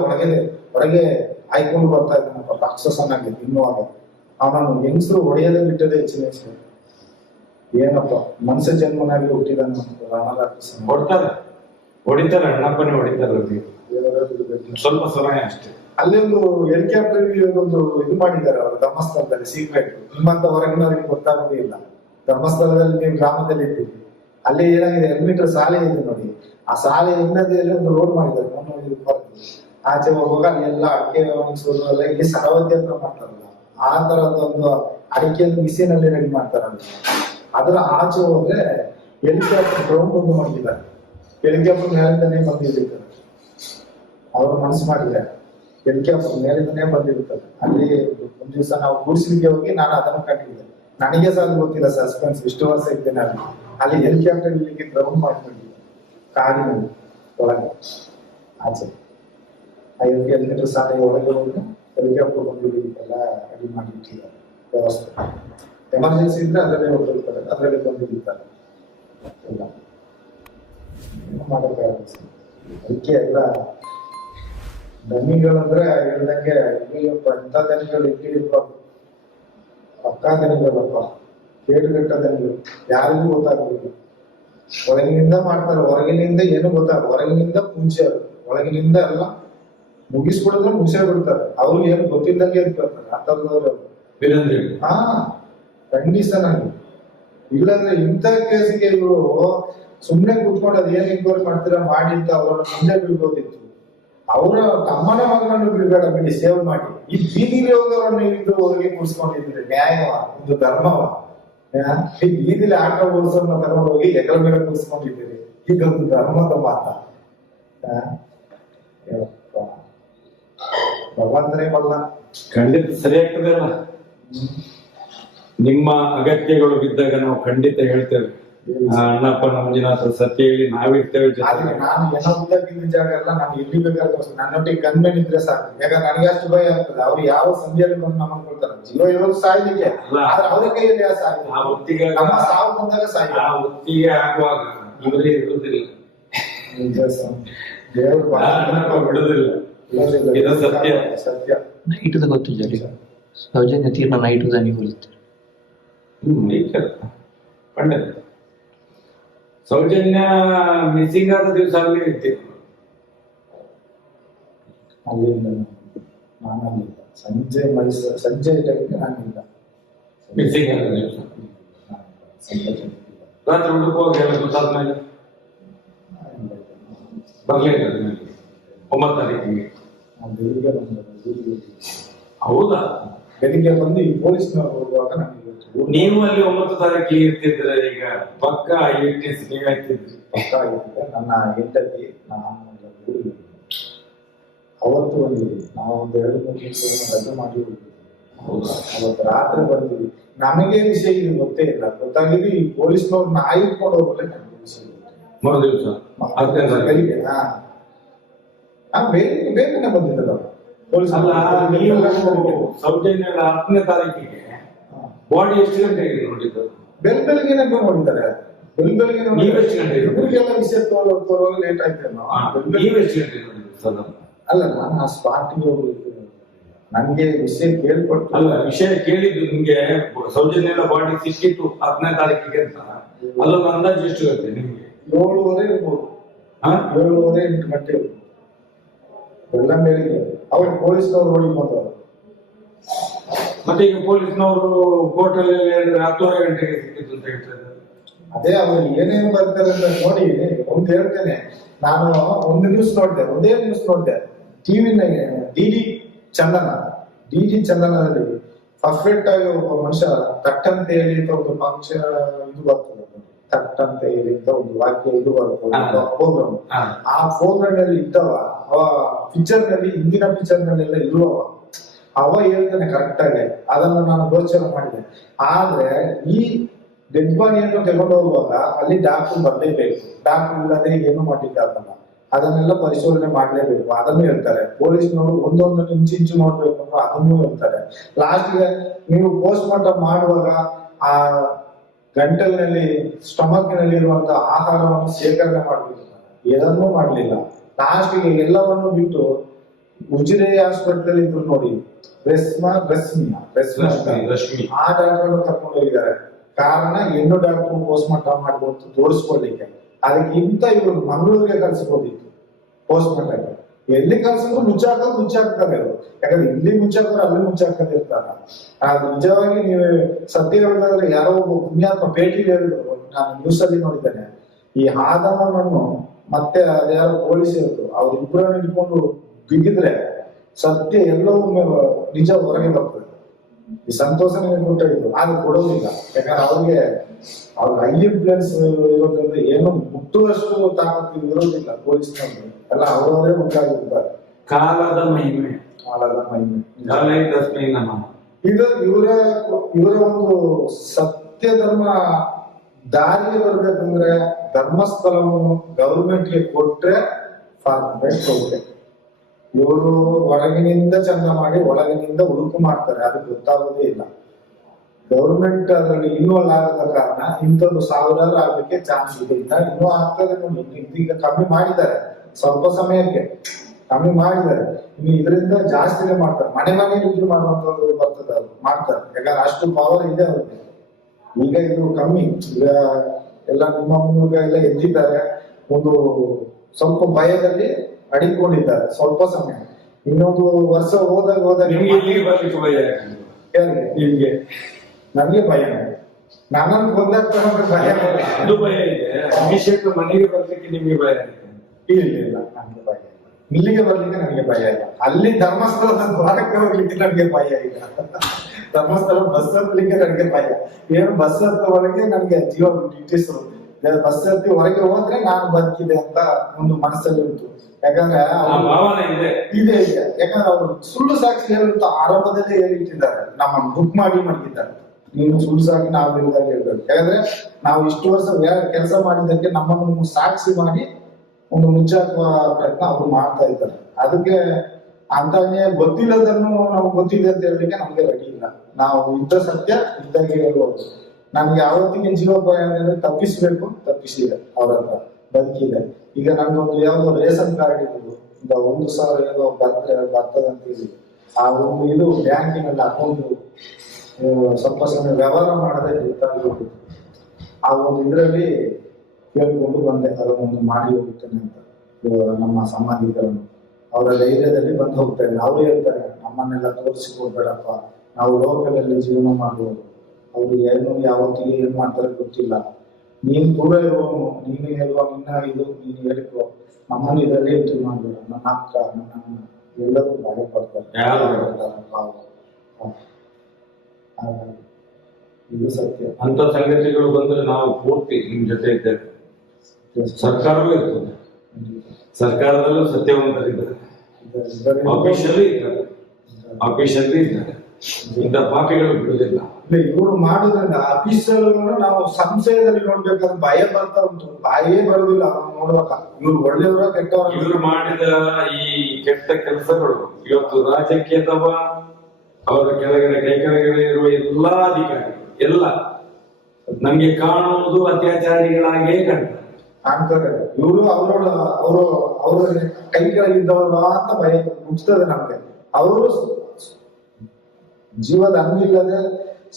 ಹೊರಗೆ ಹಾಯ್ಕೊಂಡು ಬರ್ತಾ ಇದ್ದಾನಪ್ಪ, ರಾಕ್ಷಸನಾಗಿ ತಿನ್ನುವಾಗ. ಅವನನ್ನು ಹೆಂಗಸರು ಹೊಡೆಯದೇ ಬಿಟ್ಟದೇ ಹೆಚ್ಚಿನ ಹೆಸರು. ಏನಪ್ಪ ಮನುಷ್ಯ ಜನ್ಮನಾಗಿ ಹುಟ್ಟಿದಾನ ರಣರಾಕ್ಷಸನ. ಹೊಡಿತಾರೆ, ಅಣ್ಣಪ್ಪನೇ ಹೊಡಿತಾರೆ. ಸ್ವಲ್ಪ ಸಮಯ ಅಷ್ಟೇ. ಅಲ್ಲಿ ಒಂದು ಹೆಲಿಕಾಪ್ಟರ್ ಒಂದು ಇದು ಮಾಡಿದ್ದಾರೆ ಅವರು ಧರ್ಮಸ್ಥಳದಲ್ಲಿ, ಸೀಕ್ರೆಟ್. ನಿಮ್ಮಂತ ಹೊರಗಿನವರಿಗೆ ಗೊತ್ತಾಗೋದೇ ಇಲ್ಲ. ಧರ್ಮಸ್ಥಳದಲ್ಲಿ ನೀವು ಗ್ರಾಮದಲ್ಲಿ ಇದ್ದೀವಿ, ಅಲ್ಲಿ ಏನಾಗಿದೆ 2 ಮೀಟರ್ ಸಾಲೆ ಇದೆ ನೋಡಿ. ಆ ಸಾಲೆ ಹಿನ್ನದೆಯಲ್ಲಿ ಒಂದು ರೋಡ್ ಮಾಡಿದ್ದಾರೆ. ಆಚೆ ಹೋಗುವಾಗ ಅಲ್ಲಿ ಎಲ್ಲ ಅಡಿಕೆ ಒಣಗಿಸೋದು ಎಲ್ಲ, ಇಲ್ಲಿ ಸರವತಿ ಅಂತ ಮಾಡ್ತಾರಲ್ಲ, ಆ ತರದೊಂದು ಅಡಿಕೆಯನ್ನು ಬಿಸಿನಲ್ಲಿ ರೆಡಿ ಮಾಡ್ತಾರಲ್ಲ, ಅದರ ಆಚೆ ಹೋದ್ರೆ ಹೆಲಿಕಾಪ್ಟರ್ ಗ್ರೌಂಡ್ ಒಂದು ಮಾಡಿದ್ದಾರೆ. ಹೆಲಿಕಾಪ್ಟರ್ ಮೇಲಿಂದನೇ ಬಂದಿರ್ತಾರೆ. ಅವರು ಮನಸ್ಸು ಮಾಡಿದ್ದಾರೆ, ಹೆಲಿಕಾಪ್ಟರ್ ಮೇಲಿಂದನೇ ಬಂದಿರುತ್ತದೆ. ಅಲ್ಲಿ ಒಂದ್ ದಿವಸ ನಾವು ಗೂಡ್ಸ್ಲಿಕ್ಕೆ ಹೋಗಿ ನಾನು ಅದನ್ನು ಕಂಡಿದ್ದೆ. ನನಗೆ ಸಹ ಗೊತ್ತಿಲ್ಲ ಸಸ್ಪೆನ್ಸ್, ಇಷ್ಟು ವರ್ಷ ಇದ್ದೇನೆ ಅಲ್ಲಿ ಹೆಲಿಕಾಪ್ಟರ್ ಇಲ್ಲಿಗೆ ಗ್ರೌಂಡ್ ಮಾಡ್ಕೊಂಡಿದ್ದೆ ಕಾಡಿನಲ್ಲಿ ಒಳಗೆ ಆಚೆ. 5 ಕಿಲೋಮೀಟರ್ ಸಾಲೆ ಒಳಗೆ ಹೋಗಿ ಹೆಲಿಕಾಪ್ಟರ್ ಬಂದಿದ್ದಕ್ಕೆಲ್ಲ ರೆಡಿ ಮಾಡಿಟ್ಟಿದ್ದಾರೆ ವ್ಯವಸ್ಥೆ. ಎಮರ್ಜೆನ್ಸಿ ಇದ್ರೆ ಅದರಲ್ಲೇ ಹೋಗಿರ್ತಾರೆ, ಅದರಲ್ಲಿ ಬಂದಿರ್ತಾರೆ ಎಲ್ಲ ಮಾಡೋಕ್ಕಾಗುತ್ತೆ. ಅದಕ್ಕೆ ಎಲ್ಲ ದನಿಗಳಂದ್ರೆ ಹೇಳ್ದಂಗೆ ಇಲ್ಲಪ್ಪ, ಇಂಥ ದನಿಗಳು ಇಲ್ಲಿಪ್ಪ, ಪಕ್ಕಾ ದನಿಗಳಪ್ಪ, ಕೇಡುಗಟ್ಟ ದನಿಗಳು. ಯಾರಿಗೂ ಗೊತ್ತಾಗಬೇಕು. ಒಳಗಿನಿಂದ ಮಾಡ್ತಾರೆ, ಹೊರಗಿನಿಂದ ಏನು ಗೊತ್ತಾಗ. ಹೊರಗಿನಿಂದ ಪೂಜೆ, ಒಳಗಿನಿಂದ ಎಲ್ಲ ಮುಗಿಸ್ಬಿಡಿದ್ರೆ ಮುಗಿಸೇ ಬಿಡ್ತಾರೆ. ಅವ್ರಿಗೆ ಏನು ಗೊತ್ತಿದ್ದಂಗೆ ಇರ್ತಾರೆ ಆ ಥರದವ್ರು. ಖಂಡಿತನಾಗಿ. ಇಲ್ಲಾಂದ್ರೆ ಇಂಥ ಕೇಸಿಗೆ ಇವರು ಸುಮ್ನೆ ಕೂತ್ಕೊಂಡು ಅದ್ ಏನ್ ಎಂಕ್ವೈರಿ ಮಾಡ್ತೀರಾ ಮಾಡಿ ಅಂತ ಅವ್ರನ್ನ ಮುಂದೆ ಬಿಡ್ಬೋದಿತ್ತು. ಅವರ ತಮ್ಮನೇ ಮಗನನ್ನು ಬಿಡಬೇಡ, ಬಿಡಿ, ಸೇವ್ ಮಾಡಿ. ಈ ಬೀದಿಲಿ ಹೋಗೋರನ್ನ ಇದ್ದು ಹೊರಗೆ ಕೂರಿಸ್ಕೊಂಡಿದ್ರೆ ನ್ಯಾಯವ, ಒಂದು ಧರ್ಮವ? ಈ ಬೀದಿಲಿ ಆಟೋ ಓಡಿಸೋರ್ನ ತಗೊಂಡು ಹೋಗಿ ಎಕರ ಮೇಲೆ ಕೂರಿಸ್ಕೊಂಡಿದ್ದೀರಿ, ಇದೊಂದು ಧರ್ಮದ ಮಾತ? ಭಗವಂತನೇ ಬಲ್ಲ. ಖಂಡಿತ ಸರಿ ಆಗ್ತದೆ ಅಲ್ಲ. ನಿಮ್ಮ ಅಗತ್ಯಗಳು ಬಿದ್ದಾಗ ನಾವು ಖಂಡಿತ ಹೇಳ್ತೇವೆ. ಅಣ್ಣಪ್ಪ ಮಂಜುನಾಥ ಸತ್ಯ ಹೇಳಿ ನಾವಿರ್ತೇವೆ ಆದ್ರೆ ನಾನು ಏನಾಗಿದ್ದ ಜಾಗ ಎಲ್ಲ ನಾನು ಎಲ್ಲಿ ಬೇಕಾದ್ರೂ ನನ್ನೊಟ್ಟಿಗೆ ಗನ್ಮೇನ್ ಇದ್ರೆ ಸಾಕು. ಯಾಕಂದ್ರೆ ನನಗೆ ಅಷ್ಟು ಭಯ ಆಗ್ತದೆ. ಅವ್ರು ಯಾವ ಸಂಧಿಯಲ್ಲಿ ಬಂದು ನಮ್ಮನ್ನು ಕೊಡ್ತಾರೆ. ಜೀವ ಇರೋದು ಸಾಯ್ಲಿಕ್ಕೆ, ಆದ್ರೆ ಅವರ ಕೈಯಲ್ಲಿ ಆ ಹೊತ್ತಿಗೆ ನಮ್ಮ ಸಾವು ಬಂದಾಗ ಸಾಯಿ. ಆ ಹೊತ್ತಿಗೆ ಆಗುವಾಗ ಇವರೇ ಇರುವುದಿಲ್ಲ, ದೇವರು ಬಿಡುದಿಲ್ಲ. ಇದು ಸತ್ಯ. ಸತ್ಯ ನೈಟದ ಗೊತ್ತಿಲ್ಲ ಸೌಜನ್ಯ ತೀರ್ನ ನೈಟದ ನೀವು ಖಂಡಿತ ಸೌಜನ್ಯ ಮಿಸ್ಸಿಂಗ್ ಆದ ದಿವಸ ಅಲ್ಲಿ ಇರ್ತೀವಿ. ಅಲ್ಲಿಂದ ನಾನಲ್ಲಿಲ್ಲ. ಸಂಜೆ ಟೈಮ್ಗೆ ನಾನಿಲ್ಲ. ಮಿಸ್ಸಿಂಗ್ ಆದ ದಿವಸ ರಾತ್ರಿ ಹುಡುಕುವಾಗ ಎಲ್ಲ ಗೊತ್ತಾದ್ಮೇಲೆ ಬರ್ಲಿಲ್ಲ. 9 ತಾರೀಕಿಗೆ ಬೆಳಿಗ್ಗೆ ಬಂದ. ಹೌದಾ? ಬೆಳಿಗ್ಗೆ ಬಂದು ಈ ಪೊಲೀಸ್ನವ್ರು ಹೋಗುವಾಗ ನನಗೆ ನೀವು ಅಲ್ಲಿ 9 ತಾರೀಕಿಗೆ ಇರ್ತಿದ್ರೆ ಈಗ ಪಕ್ಕ ಐವಿಟ್ನೆಸ್ ನೀವ್ ಆಗ್ತಿದ್ರಿ. ಪಕ್ಕ ಆಗಿದ್ರೆ ನನ್ನ ಹೆಂಡತಿ ನಾನು ಊರಿಗೆ ಅವತ್ತು ಬಂದಿದ್ವಿ. ನಾವು ಒಂದು 2-3 ದಿವಸ ರಜೆ ಮಾಡಿ ಹೋಗಿದ್ವಿ. ಹೌದಾ? ಅವತ್ತು ರಾತ್ರಿ ಬಂದಿದ್ವಿ. ನಮಗೆ ವಿಷಯ ಇದು ಗೊತ್ತೇ ಇಲ್ಲ. ಗೊತ್ತಾಗಿದ್ದು ಈ ಪೊಲೀಸ್ನವ್ರು ನಾಯಿ ಇಟ್ಕೊಂಡು ಹೋಗ್ಬಲ್ಲ ನಮಗೆ ವಿಷಯ ಮರು ದಿವಸ ಬೆಳಿಗ್ಗೆ ಬೇಗನೆ ಬಂದಿದ್ದಲ್ಲ ಪೊಲೀಸ್. ಅಲ್ಲ, ನೀವು ಸೌಜನ್ಯ 10ನೇ ತಾರೀಕಿಗೆ ಬಾಡಿ ಎಷ್ಟು ಗಂಟೆಗೆ ನೋಡಿದ್ದು? ಬೆಳಿಗ್ಗೆ ನೋಡಿದ್ದಾರೆ. ಬೆಳಿಗ್ಗೆ ನೀವು ಎಷ್ಟು ಗಂಟೆಗೆ? ಇವ್ರಿಗೆಲ್ಲ ವಿಷಯ ತೋರೋ ಲೇಟ್ ಆಯ್ತೇನೋ. ನೀವು ಎಷ್ಟು ಗಂಟೆಗೆ ನೋಡಿದ್ದು ಸರ್? ಅಲ್ಲ, ನಾನು ಆ ಸ್ಪಾಟಿಗೆ ಹೋಗ್ಲಿಕ್ಕೆ ನನ್ಗೆ ವಿಷಯ ಕೇಳ್ಪಟ್ಟು. ಅಲ್ಲ, ವಿಷಯ ಕೇಳಿದ್ದು ನಿಮ್ಗೆ ಸೌಜನ್ಯ ಬಾಡಿ ಸಿಕ್ಕಿತ್ತು 10ನೇ ತಾರೀಕಿಗೆ ಅಂತ. ಅಲ್ಲೊಂದು ಅಂದಾಜು ಎಷ್ಟು ಗಂಟೆ ನಿಮ್ಗೆ? 7:30 ಇರ್ಬೋದು. 7:30-8 ಗಂಟೆ ಇರ್ಬೋದು. ಎಲ್ಲ ಬೆಳಿಗ್ಗೆ ಅವ್ರು ಪೊಲೀಸ್ನವ್ರು ನೋಡಿ ಬಂದವರು. ಮತ್ತೆ ಈಗ ಪೊಲೀಸ್ನವರು ಕೋರ್ಟ್ ಅಲ್ಲಿ ಹೇಳಿದ್ರೆ 10:30 ಗಂಟೆಗೆ ಸಿಕ್ಕಿತ್ತು ಅಂತ ಹೇಳ್ತಾರೆ. ಅದೇ ಅವ್ರು ಏನೇನು ಬರ್ತಾರೆ ಅಂತ ನೋಡಿ ಒಂದು ಹೇಳ್ತೇನೆ. ನಾನು ಒಂದು ನ್ಯೂಸ್ ನೋಡಿದೆ, ಒಂದೇ ನ್ಯೂಸ್ ನೋಡಿದೆ ಟಿವಿನ. ಡಿ ಡಿ ಚಂದನದಲ್ಲಿ ಪರ್ಫೆಕ್ಟ್ ಆಗಿ ಒಬ್ಬ ಮನುಷ್ಯ ತಟ್ ಅಂತ ಹೇಳಿ ಅಂತ ಒಂದು ಪಕ್ಷ ಇದು ಬರ್ತದೆ. ತಟ್ ಅಂತ ಹೇಳಿ ಅಂತ ಒಂದು ವಾಕ್ಯ ಇದು ಬರ್ತದೆ ಪ್ರೋಗ್ರಾಮ್. ಆ ಪ್ರೋಗ್ರಾಮ್ ನಲ್ಲಿ ಇದ್ದವ ಅವ ಪಿಕ್ಚರ್ ನಲ್ಲಿ, ಹಿಂದಿನ ಪಿಕ್ಚರ್ ನಲ್ಲೆಲ್ಲ ಇರುವವ ಅವ ಹೇಳ್ತಾನೆ ಕರೆಕ್ಟ್ ಆಗಿ. ಅದನ್ನು ನಾನು ಗೋಚರ ಮಾಡಿದೆ. ಆದ್ರೆ ಈ ಡೆಡ್ ಬಾಡಿಯನ್ನು ತಗೊಂಡು ಹೋಗುವಾಗ ಅಲ್ಲಿ ಡಾಕ್ಟರ್ ಬರ್ಲೇಬೇಕು. ಡಾಕ್ಟರ್ ಇಲ್ಲದೆ ಏನು ಮಾಡಿದ್ದಾಗಲ್ಲ. ಅದನ್ನೆಲ್ಲ ಪರಿಶೋಧನೆ ಮಾಡ್ಲೇಬೇಕು. ಅದನ್ನು ಹೇಳ್ತಾರೆ ಪೊಲೀಸ್ನವರು. ಒಂದೊಂದು ಇಂಚು ನೋಡ್ಬೇಕು ಅಂದ್ರೆ ಅದನ್ನು ಹೇಳ್ತಾರೆ. ಲಾಸ್ಟ್ಗೆ ನೀವು ಪೋಸ್ಟ್ ಮಾರ್ಟಮ್ ಮಾಡುವಾಗ ಆ ಗಂಟಲಿನಲ್ಲಿ, ಸ್ಟಮಕ್ ನಲ್ಲಿ ಇರುವಂತಹ ಆಹಾರವನ್ನು ಶೇಖರಣೆ ಮಾಡಬೇಕು. ಏನನ್ನೂ ಮಾಡ್ಲಿಲ್ಲ. ಲಾಸ್ಟ್ಗೆ ಎಲ್ಲವನ್ನು ಬಿಟ್ಟು ಉಜಿರೆ ಹಾಸ್ಪಿಟಲ್ ಇದ್ರು ನೋಡಿ, ರಶ್ಮಿ ಆ ಡಾಕ್ಟರ್ ಕರ್ಕೊಂಡು ಹೋಗಿದ್ದಾರೆ. ಕಾರಣ ಹೆಣ್ಣು ಡಾಕ್ಟರ್ ಪೋಸ್ಟ್ ಮಾರ್ಟಮ್ ಮಾಡ್ಬೋದು ತೋರಿಸ್ಕೊಳ್ಳಿಕ್ಕೆ. ಅದಕ್ಕಿಂತ ಇವರು ಮಂಗಳೂರಿಗೆ ಕಳ್ಸಿಬೋದಿತ್ತು ಪೋಸ್ಟ್ ಮಾರ್ಟಮ್. ಎಲ್ಲಿ ಕಳ್ಸಿದ್ರು ಮುಚ್ಚಾಕ್ತಾರೆ ಅವರು. ಯಾಕಂದ್ರೆ ಇಲ್ಲಿ ಮುಚ್ಚಾಕ್ತಾರೆ, ಅಲ್ಲಿ ಮುಚ್ಚಾಕದಿರ್ತಾರ. ಅದು ನಿಜವಾಗಿ ನೀವು ಸತ್ಯ ಹೇಳಿದ್ರೆ ಯಾರೋ ಒಬ್ಬ ಪುಣ್ಯಾತ್ಮ ಭೇಟಿ ಹೇಳಿದ್ರು, ನಾನು ನ್ಯೂಸ್ ಅಲ್ಲಿ ನೋಡಿದ್ದೇನೆ. ಈ ಆದಮನನ್ನು ಮತ್ತೆ ಅದ್ಯಾರೋ ಪೊಲೀಸ್ ಇರುತ್ತೆ, ಅವ್ರಿಬ್ಬರನ್ನು ಇಟ್ಕೊಂಡು ಬಿಗಿದ್ರೆ ಸತ್ಯ ಎಲ್ಲವೂ ನಿಜ ಹೊರಗೆ ಬರ್ತದೆ. ಈ ಸಂತೋಷ ಕೊಟ್ಟ ಇದು ಆದ್ರೆ ಕೊಡೋದಿಲ್ಲ. ಯಾಕಂದ್ರೆ ಅವ್ರಿಗೆ ಹೈ ಇನ್ಫ್ಲೂಯೆನ್ಸ್ ಇರೋದ್ರಿಂದ ಏನು ಮುಟ್ಟುವಷ್ಟು ತಾಕತ್ತು ಇರೋದಿಲ್ಲ ಪೊಲೀಸ್ನವ್ರಿಗೆ. ಎಲ್ಲ ಅವರವರೇ ಮುಟ್ಟಾಗಿರ್ತಾರೆ. ಕಾಲದ ಮಹಿಮೆ ಇದು ಇವರ ಒಂದು ಸತ್ಯ ಧರ್ಮ ದಾರಿಗೆ ಬರ್ಬೇಕಂದ್ರೆ ಧರ್ಮಸ್ಥಳವನ್ನು ಗವರ್ಮೆಂಟ್ಗೆ ಕೊಟ್ರೆ ಓಕೆ. ಇವರು ಹೊರಗಿನಿಂದ ಚಂದ ಮಾಡಿ ಒಳಗಿನಿಂದ ಉಳುಕು ಮಾಡ್ತಾರೆ. ಅದು ಗೊತ್ತಾಗೋದೇ ಇಲ್ಲ. ಗವರ್ಮೆಂಟ್ ಅದರಲ್ಲಿ ಇನ್ವಾಲ್ವ್ ಆಗದ ಕಾರಣ ಇಂಥದ್ದು ಸಾವಿರಾರು ಆಗ್ಲಿಕ್ಕೆ ಚಾನ್ಸ್ ಇದೆ. ಇನ್ನೂ ಆಗ್ತದೆ ನೋಡಿ. ಇದೀಗ ಕಮ್ಮಿ ಮಾಡಿದ್ದಾರೆ, ಸ್ವಲ್ಪ ಸಮಯಕ್ಕೆ ಕಮ್ಮಿ ಮಾಡಿದ್ದಾರೆ. ಇನ್ನು ಇದರಿಂದ ಜಾಸ್ತಿನೇ ಮಾಡ್ತಾರೆ. ಮನೆ ಯೂಸ್ ಮಾಡುವಂತದ್ದು ಬರ್ತದೆ, ಅದು ಮಾಡ್ತಾರೆ. ಯಾಕಂದ್ರೆ ಅಷ್ಟು ಪವರ್ ಇದೆ ಅವ್ರಿಗೆ. ಈಗ ಇದು ಕಮ್ಮಿ. ಈಗ ಎಲ್ಲ ನಿಮ್ಮ ಮೂಲಕ ಎಲ್ಲ ಎದ್ದಿದ್ದಾರೆ. ಒಂದು ಸ್ವಲ್ಪ ಭಯದಲ್ಲಿ ಅಡಿಕೊಂಡಿದ್ದಾರೆ ಸ್ವಲ್ಪ ಸಮಯ. ಇನ್ನೊಂದು ವರ್ಷ ಹೋದಾಗ ನಿಮ್ಗೆ ನನಗೆ ಭಯ. ನನ್ನನ್ನು ಕೊಂದಾಗ್ತಾರೆ ಭಯ. ಅದು ಭಯ ಇದೆ. ಅಭಿಷೇಕ್ ಮನೆಗೆ ಬರ್ಲಿಕ್ಕೆ ನಿಮ್ಗೆ ಭಯ ಇಲ್ಲ, ನನಗೆ ಭಯ ಇಲ್ಲ. ಇಲ್ಲಿಗೆ ಬರ್ಲಿಕ್ಕೆ ನನಗೆ ಭಯ ಇಲ್ಲ. ಅಲ್ಲಿ ಧರ್ಮಸ್ಥಳದ ದ್ವಾರಕ್ಕೆ ಹೋಗ್ಲಿಕ್ಕೆ ನನಗೆ ಭಯ ಇಲ್ಲ. ಧರ್ಮಸ್ಥಳ ಬಸ್ ಹತ್ತಲಿಕ್ಕೆ ನನಗೆ ಭಯ. ಏನು ಬಸ್ ಹತ್ತ ಒಳಗೆ ನನಗೆ ಜೀವ ಇಟ್ಟಿಸು. ಬಸ್ ಹತ್ತಿ ಹೊರಗೆ ಹೋದ್ರೆ ನಾನು ಬದುಕಿದೆ ಅಂತ ಒಂದು ಮನಸ್ಸಲ್ಲಿ ಉಂಟು. ಯಾಕಂದ್ರೆ ಇದೆ. ಯಾಕಂದ್ರೆ ಅವರು ಸುಳ್ಳು ಸಾಕ್ಷಿ ಹೇಳುತ್ತ ಆರಂಭದಲ್ಲೇ ಹೇಳಿಟ್ಟಿದ್ದಾರೆ. ನಮ್ಮನ್ನು ಬುಕ್ ಮಾಡಿ ಮಡಗಿದ್ದಾರೆ. ನೀನು ಸುಳ್ಸಾಗಿ ನಾವು ಇಲ್ದಾಗ ಹೇಳ್ಬೇಕು. ಯಾಕಂದ್ರೆ ನಾವು ಇಷ್ಟು ವರ್ಷ ಕೆಲಸ ಮಾಡಿದ್ದಕ್ಕೆ ನಮ್ಮನ್ನು ಸಾಕ್ಷಿ ಮಾಡಿ ಒಂದು ಮುಚ್ಚಾಕುವ ಪ್ರಯತ್ನ ಅವರು ಮಾಡ್ತಾ ಇದ್ದಾರೆ. ಅದಕ್ಕೆ ಅಂತಾನೆ ಗೊತ್ತಿಲ್ಲದನ್ನು ನಮ್ಗೆ ಗೊತ್ತಿದೆ ಅಂತ ಹೇಳಲಿಕ್ಕೆ ನಮ್ಗೆ ರೆಡಿ ಇಲ್ಲ. ನಾವು ಇದ್ದ ಸತ್ಯ ಇದ್ದಾಗೆ ಹೇಳ್ಬೋದು. ನನ್ಗೆ ಯಾವತ್ತಿಗೆ ಜೀವೋಪಾಯ ಅಂದ್ರೆ ತಪ್ಪಿಸ್ಬೇಕು, ತಪ್ಪಿಸಿದೆ ಅವ್ರ ಹತ್ರ, ಬದುಕಿದೆ. ಈಗ ನನ್ಗೊಂದು ಯಾವ್ದೋ ರೇಷನ್ ಕಾರ್ಡ್ ಇದ್ದು ಈಗ 1,000 ಏನೋ ಬರ್ತದಂತೀವಿ. ಆ ಒಂದು ಇದು ಬ್ಯಾಂಕಿನಲ್ಲಿ ಅಕೌಂಟ್ ಸ್ವಲ್ಪ ಸಮಯ ವ್ಯವಹಾರ ಮಾಡದೆ ಗೊತ್ತಾಗ್ಬಿಟ್ಟು ಆ ಒಂದು ಇದರಲ್ಲಿ ಕೇಳ್ಕೊಂಡು ಬಂದೆ, ಅದನ್ನೊಂದು ಮಾಡಿ ಹೋಗುತ್ತೇನೆ ಅಂತ ನಮ್ಮ ಸಂಬಂಧಿಕರನ್ನು. ಅವರ ಧೈರ್ಯದಲ್ಲಿ ಬಂದು ಹೋಗ್ತಾ ಇಲ್ಲ. ಅವ್ರು ಹೇಳ್ತಾರೆ ನಮ್ಮನ್ನೆಲ್ಲ ತೋರಿಸಿಕೊಡ್ಬೇಡಪ್ಪ, ನಾವು ಲೋಕದಲ್ಲಿ ಜೀವನ ಮಾಡುವುದು, ಅವ್ರು ಏನು ಯಾವತ್ತಿಗೆ ಏನ್ ಮಾಡ್ತಾರೆ ಗೊತ್ತಿಲ್ಲ. ನೀನ್ ದೂರ ಇರುವವನು, ನೀನು ಹೇಳುವ ನಿನ್ನ ಇದು ನೀನು ಹೇಳಿಕೊ, ನಮ್ಮನ್ನು ಇದರಲ್ಲಿ ಇದು ಮಾಡ್ಬೇಡ. ನನ್ನ ಅಕ್ಕ ನನ್ನ ಎಲ್ಲರೂ ಭಯ ಪಡ್ತಾರೆ. ಇದು ಸತ್ಯ. ಅಂತ ಸಂಗತಿಗಳು ಬಂದ್ರೆ ನಾವು ಪೂರ್ತಿ ನಿಮ್ ಜೊತೆ ಇದ್ದೇವೆ. ಸರ್ಕಾರವೂ ಇರ್ತದೆ, ಸರ್ಕಾರದಲ್ಲೂ ಸತ್ಯವಂತರಿದ್ದಾರೆ, ಆಫೀಸಲ್ಲಿ ಇದ್ದಾರೆ. ಇಂಥ ಪಾಪಿಗಳು ಬಿಡುವುದಿಲ್ಲ. ಇವರು ಮಾಡುದ್ರಿಂದ ಆಫೀಸರ್ಗಳನ್ನು ನಾವು ಸಂಶಯದಲ್ಲಿ ನೋಡ್ಬೇಕಾದ್ರೆ ಭಯ ಬರ್ತಾ ಉಂಟು. ಭಯೇ ಬರುದಿಲ್ಲ ಅವ್ರು ನೋಡುವಾಗ. ಇವ್ರು ಒಳ್ಳೆಯವರ ಕೆಟ್ಟವರ. ಇವರು ಮಾಡಿದ ಈ ಕೆಟ್ಟ ಕೆಲಸಗಳು ಇವತ್ತು ರಾಜ್ಯಕ್ಕೆ ಅಥವಾ ಅವರ ಕೆಳಗಡೆ ಕೈ ಕೆಳಗಡೆ ಇರುವ ಎಲ್ಲಾ ಅಧಿಕಾರಿಗಳು ಎಲ್ಲ ನಮ್ಗೆ ಕಾಣುವುದು ಅತ್ಯಾಚಾರಿಗಳಾಗೇ ಕಾಣ್ತಾರೆ. ಇವರು ಅವರ ಕೈ ಕೆಳಗಿದ್ದವರು ಅಂತ ಭಯ ಮುಚ್ತದೆ ನಮ್ಗೆ. ಅವರು ಜೀವದ ಹಂಗಿಲ್ಲದೆ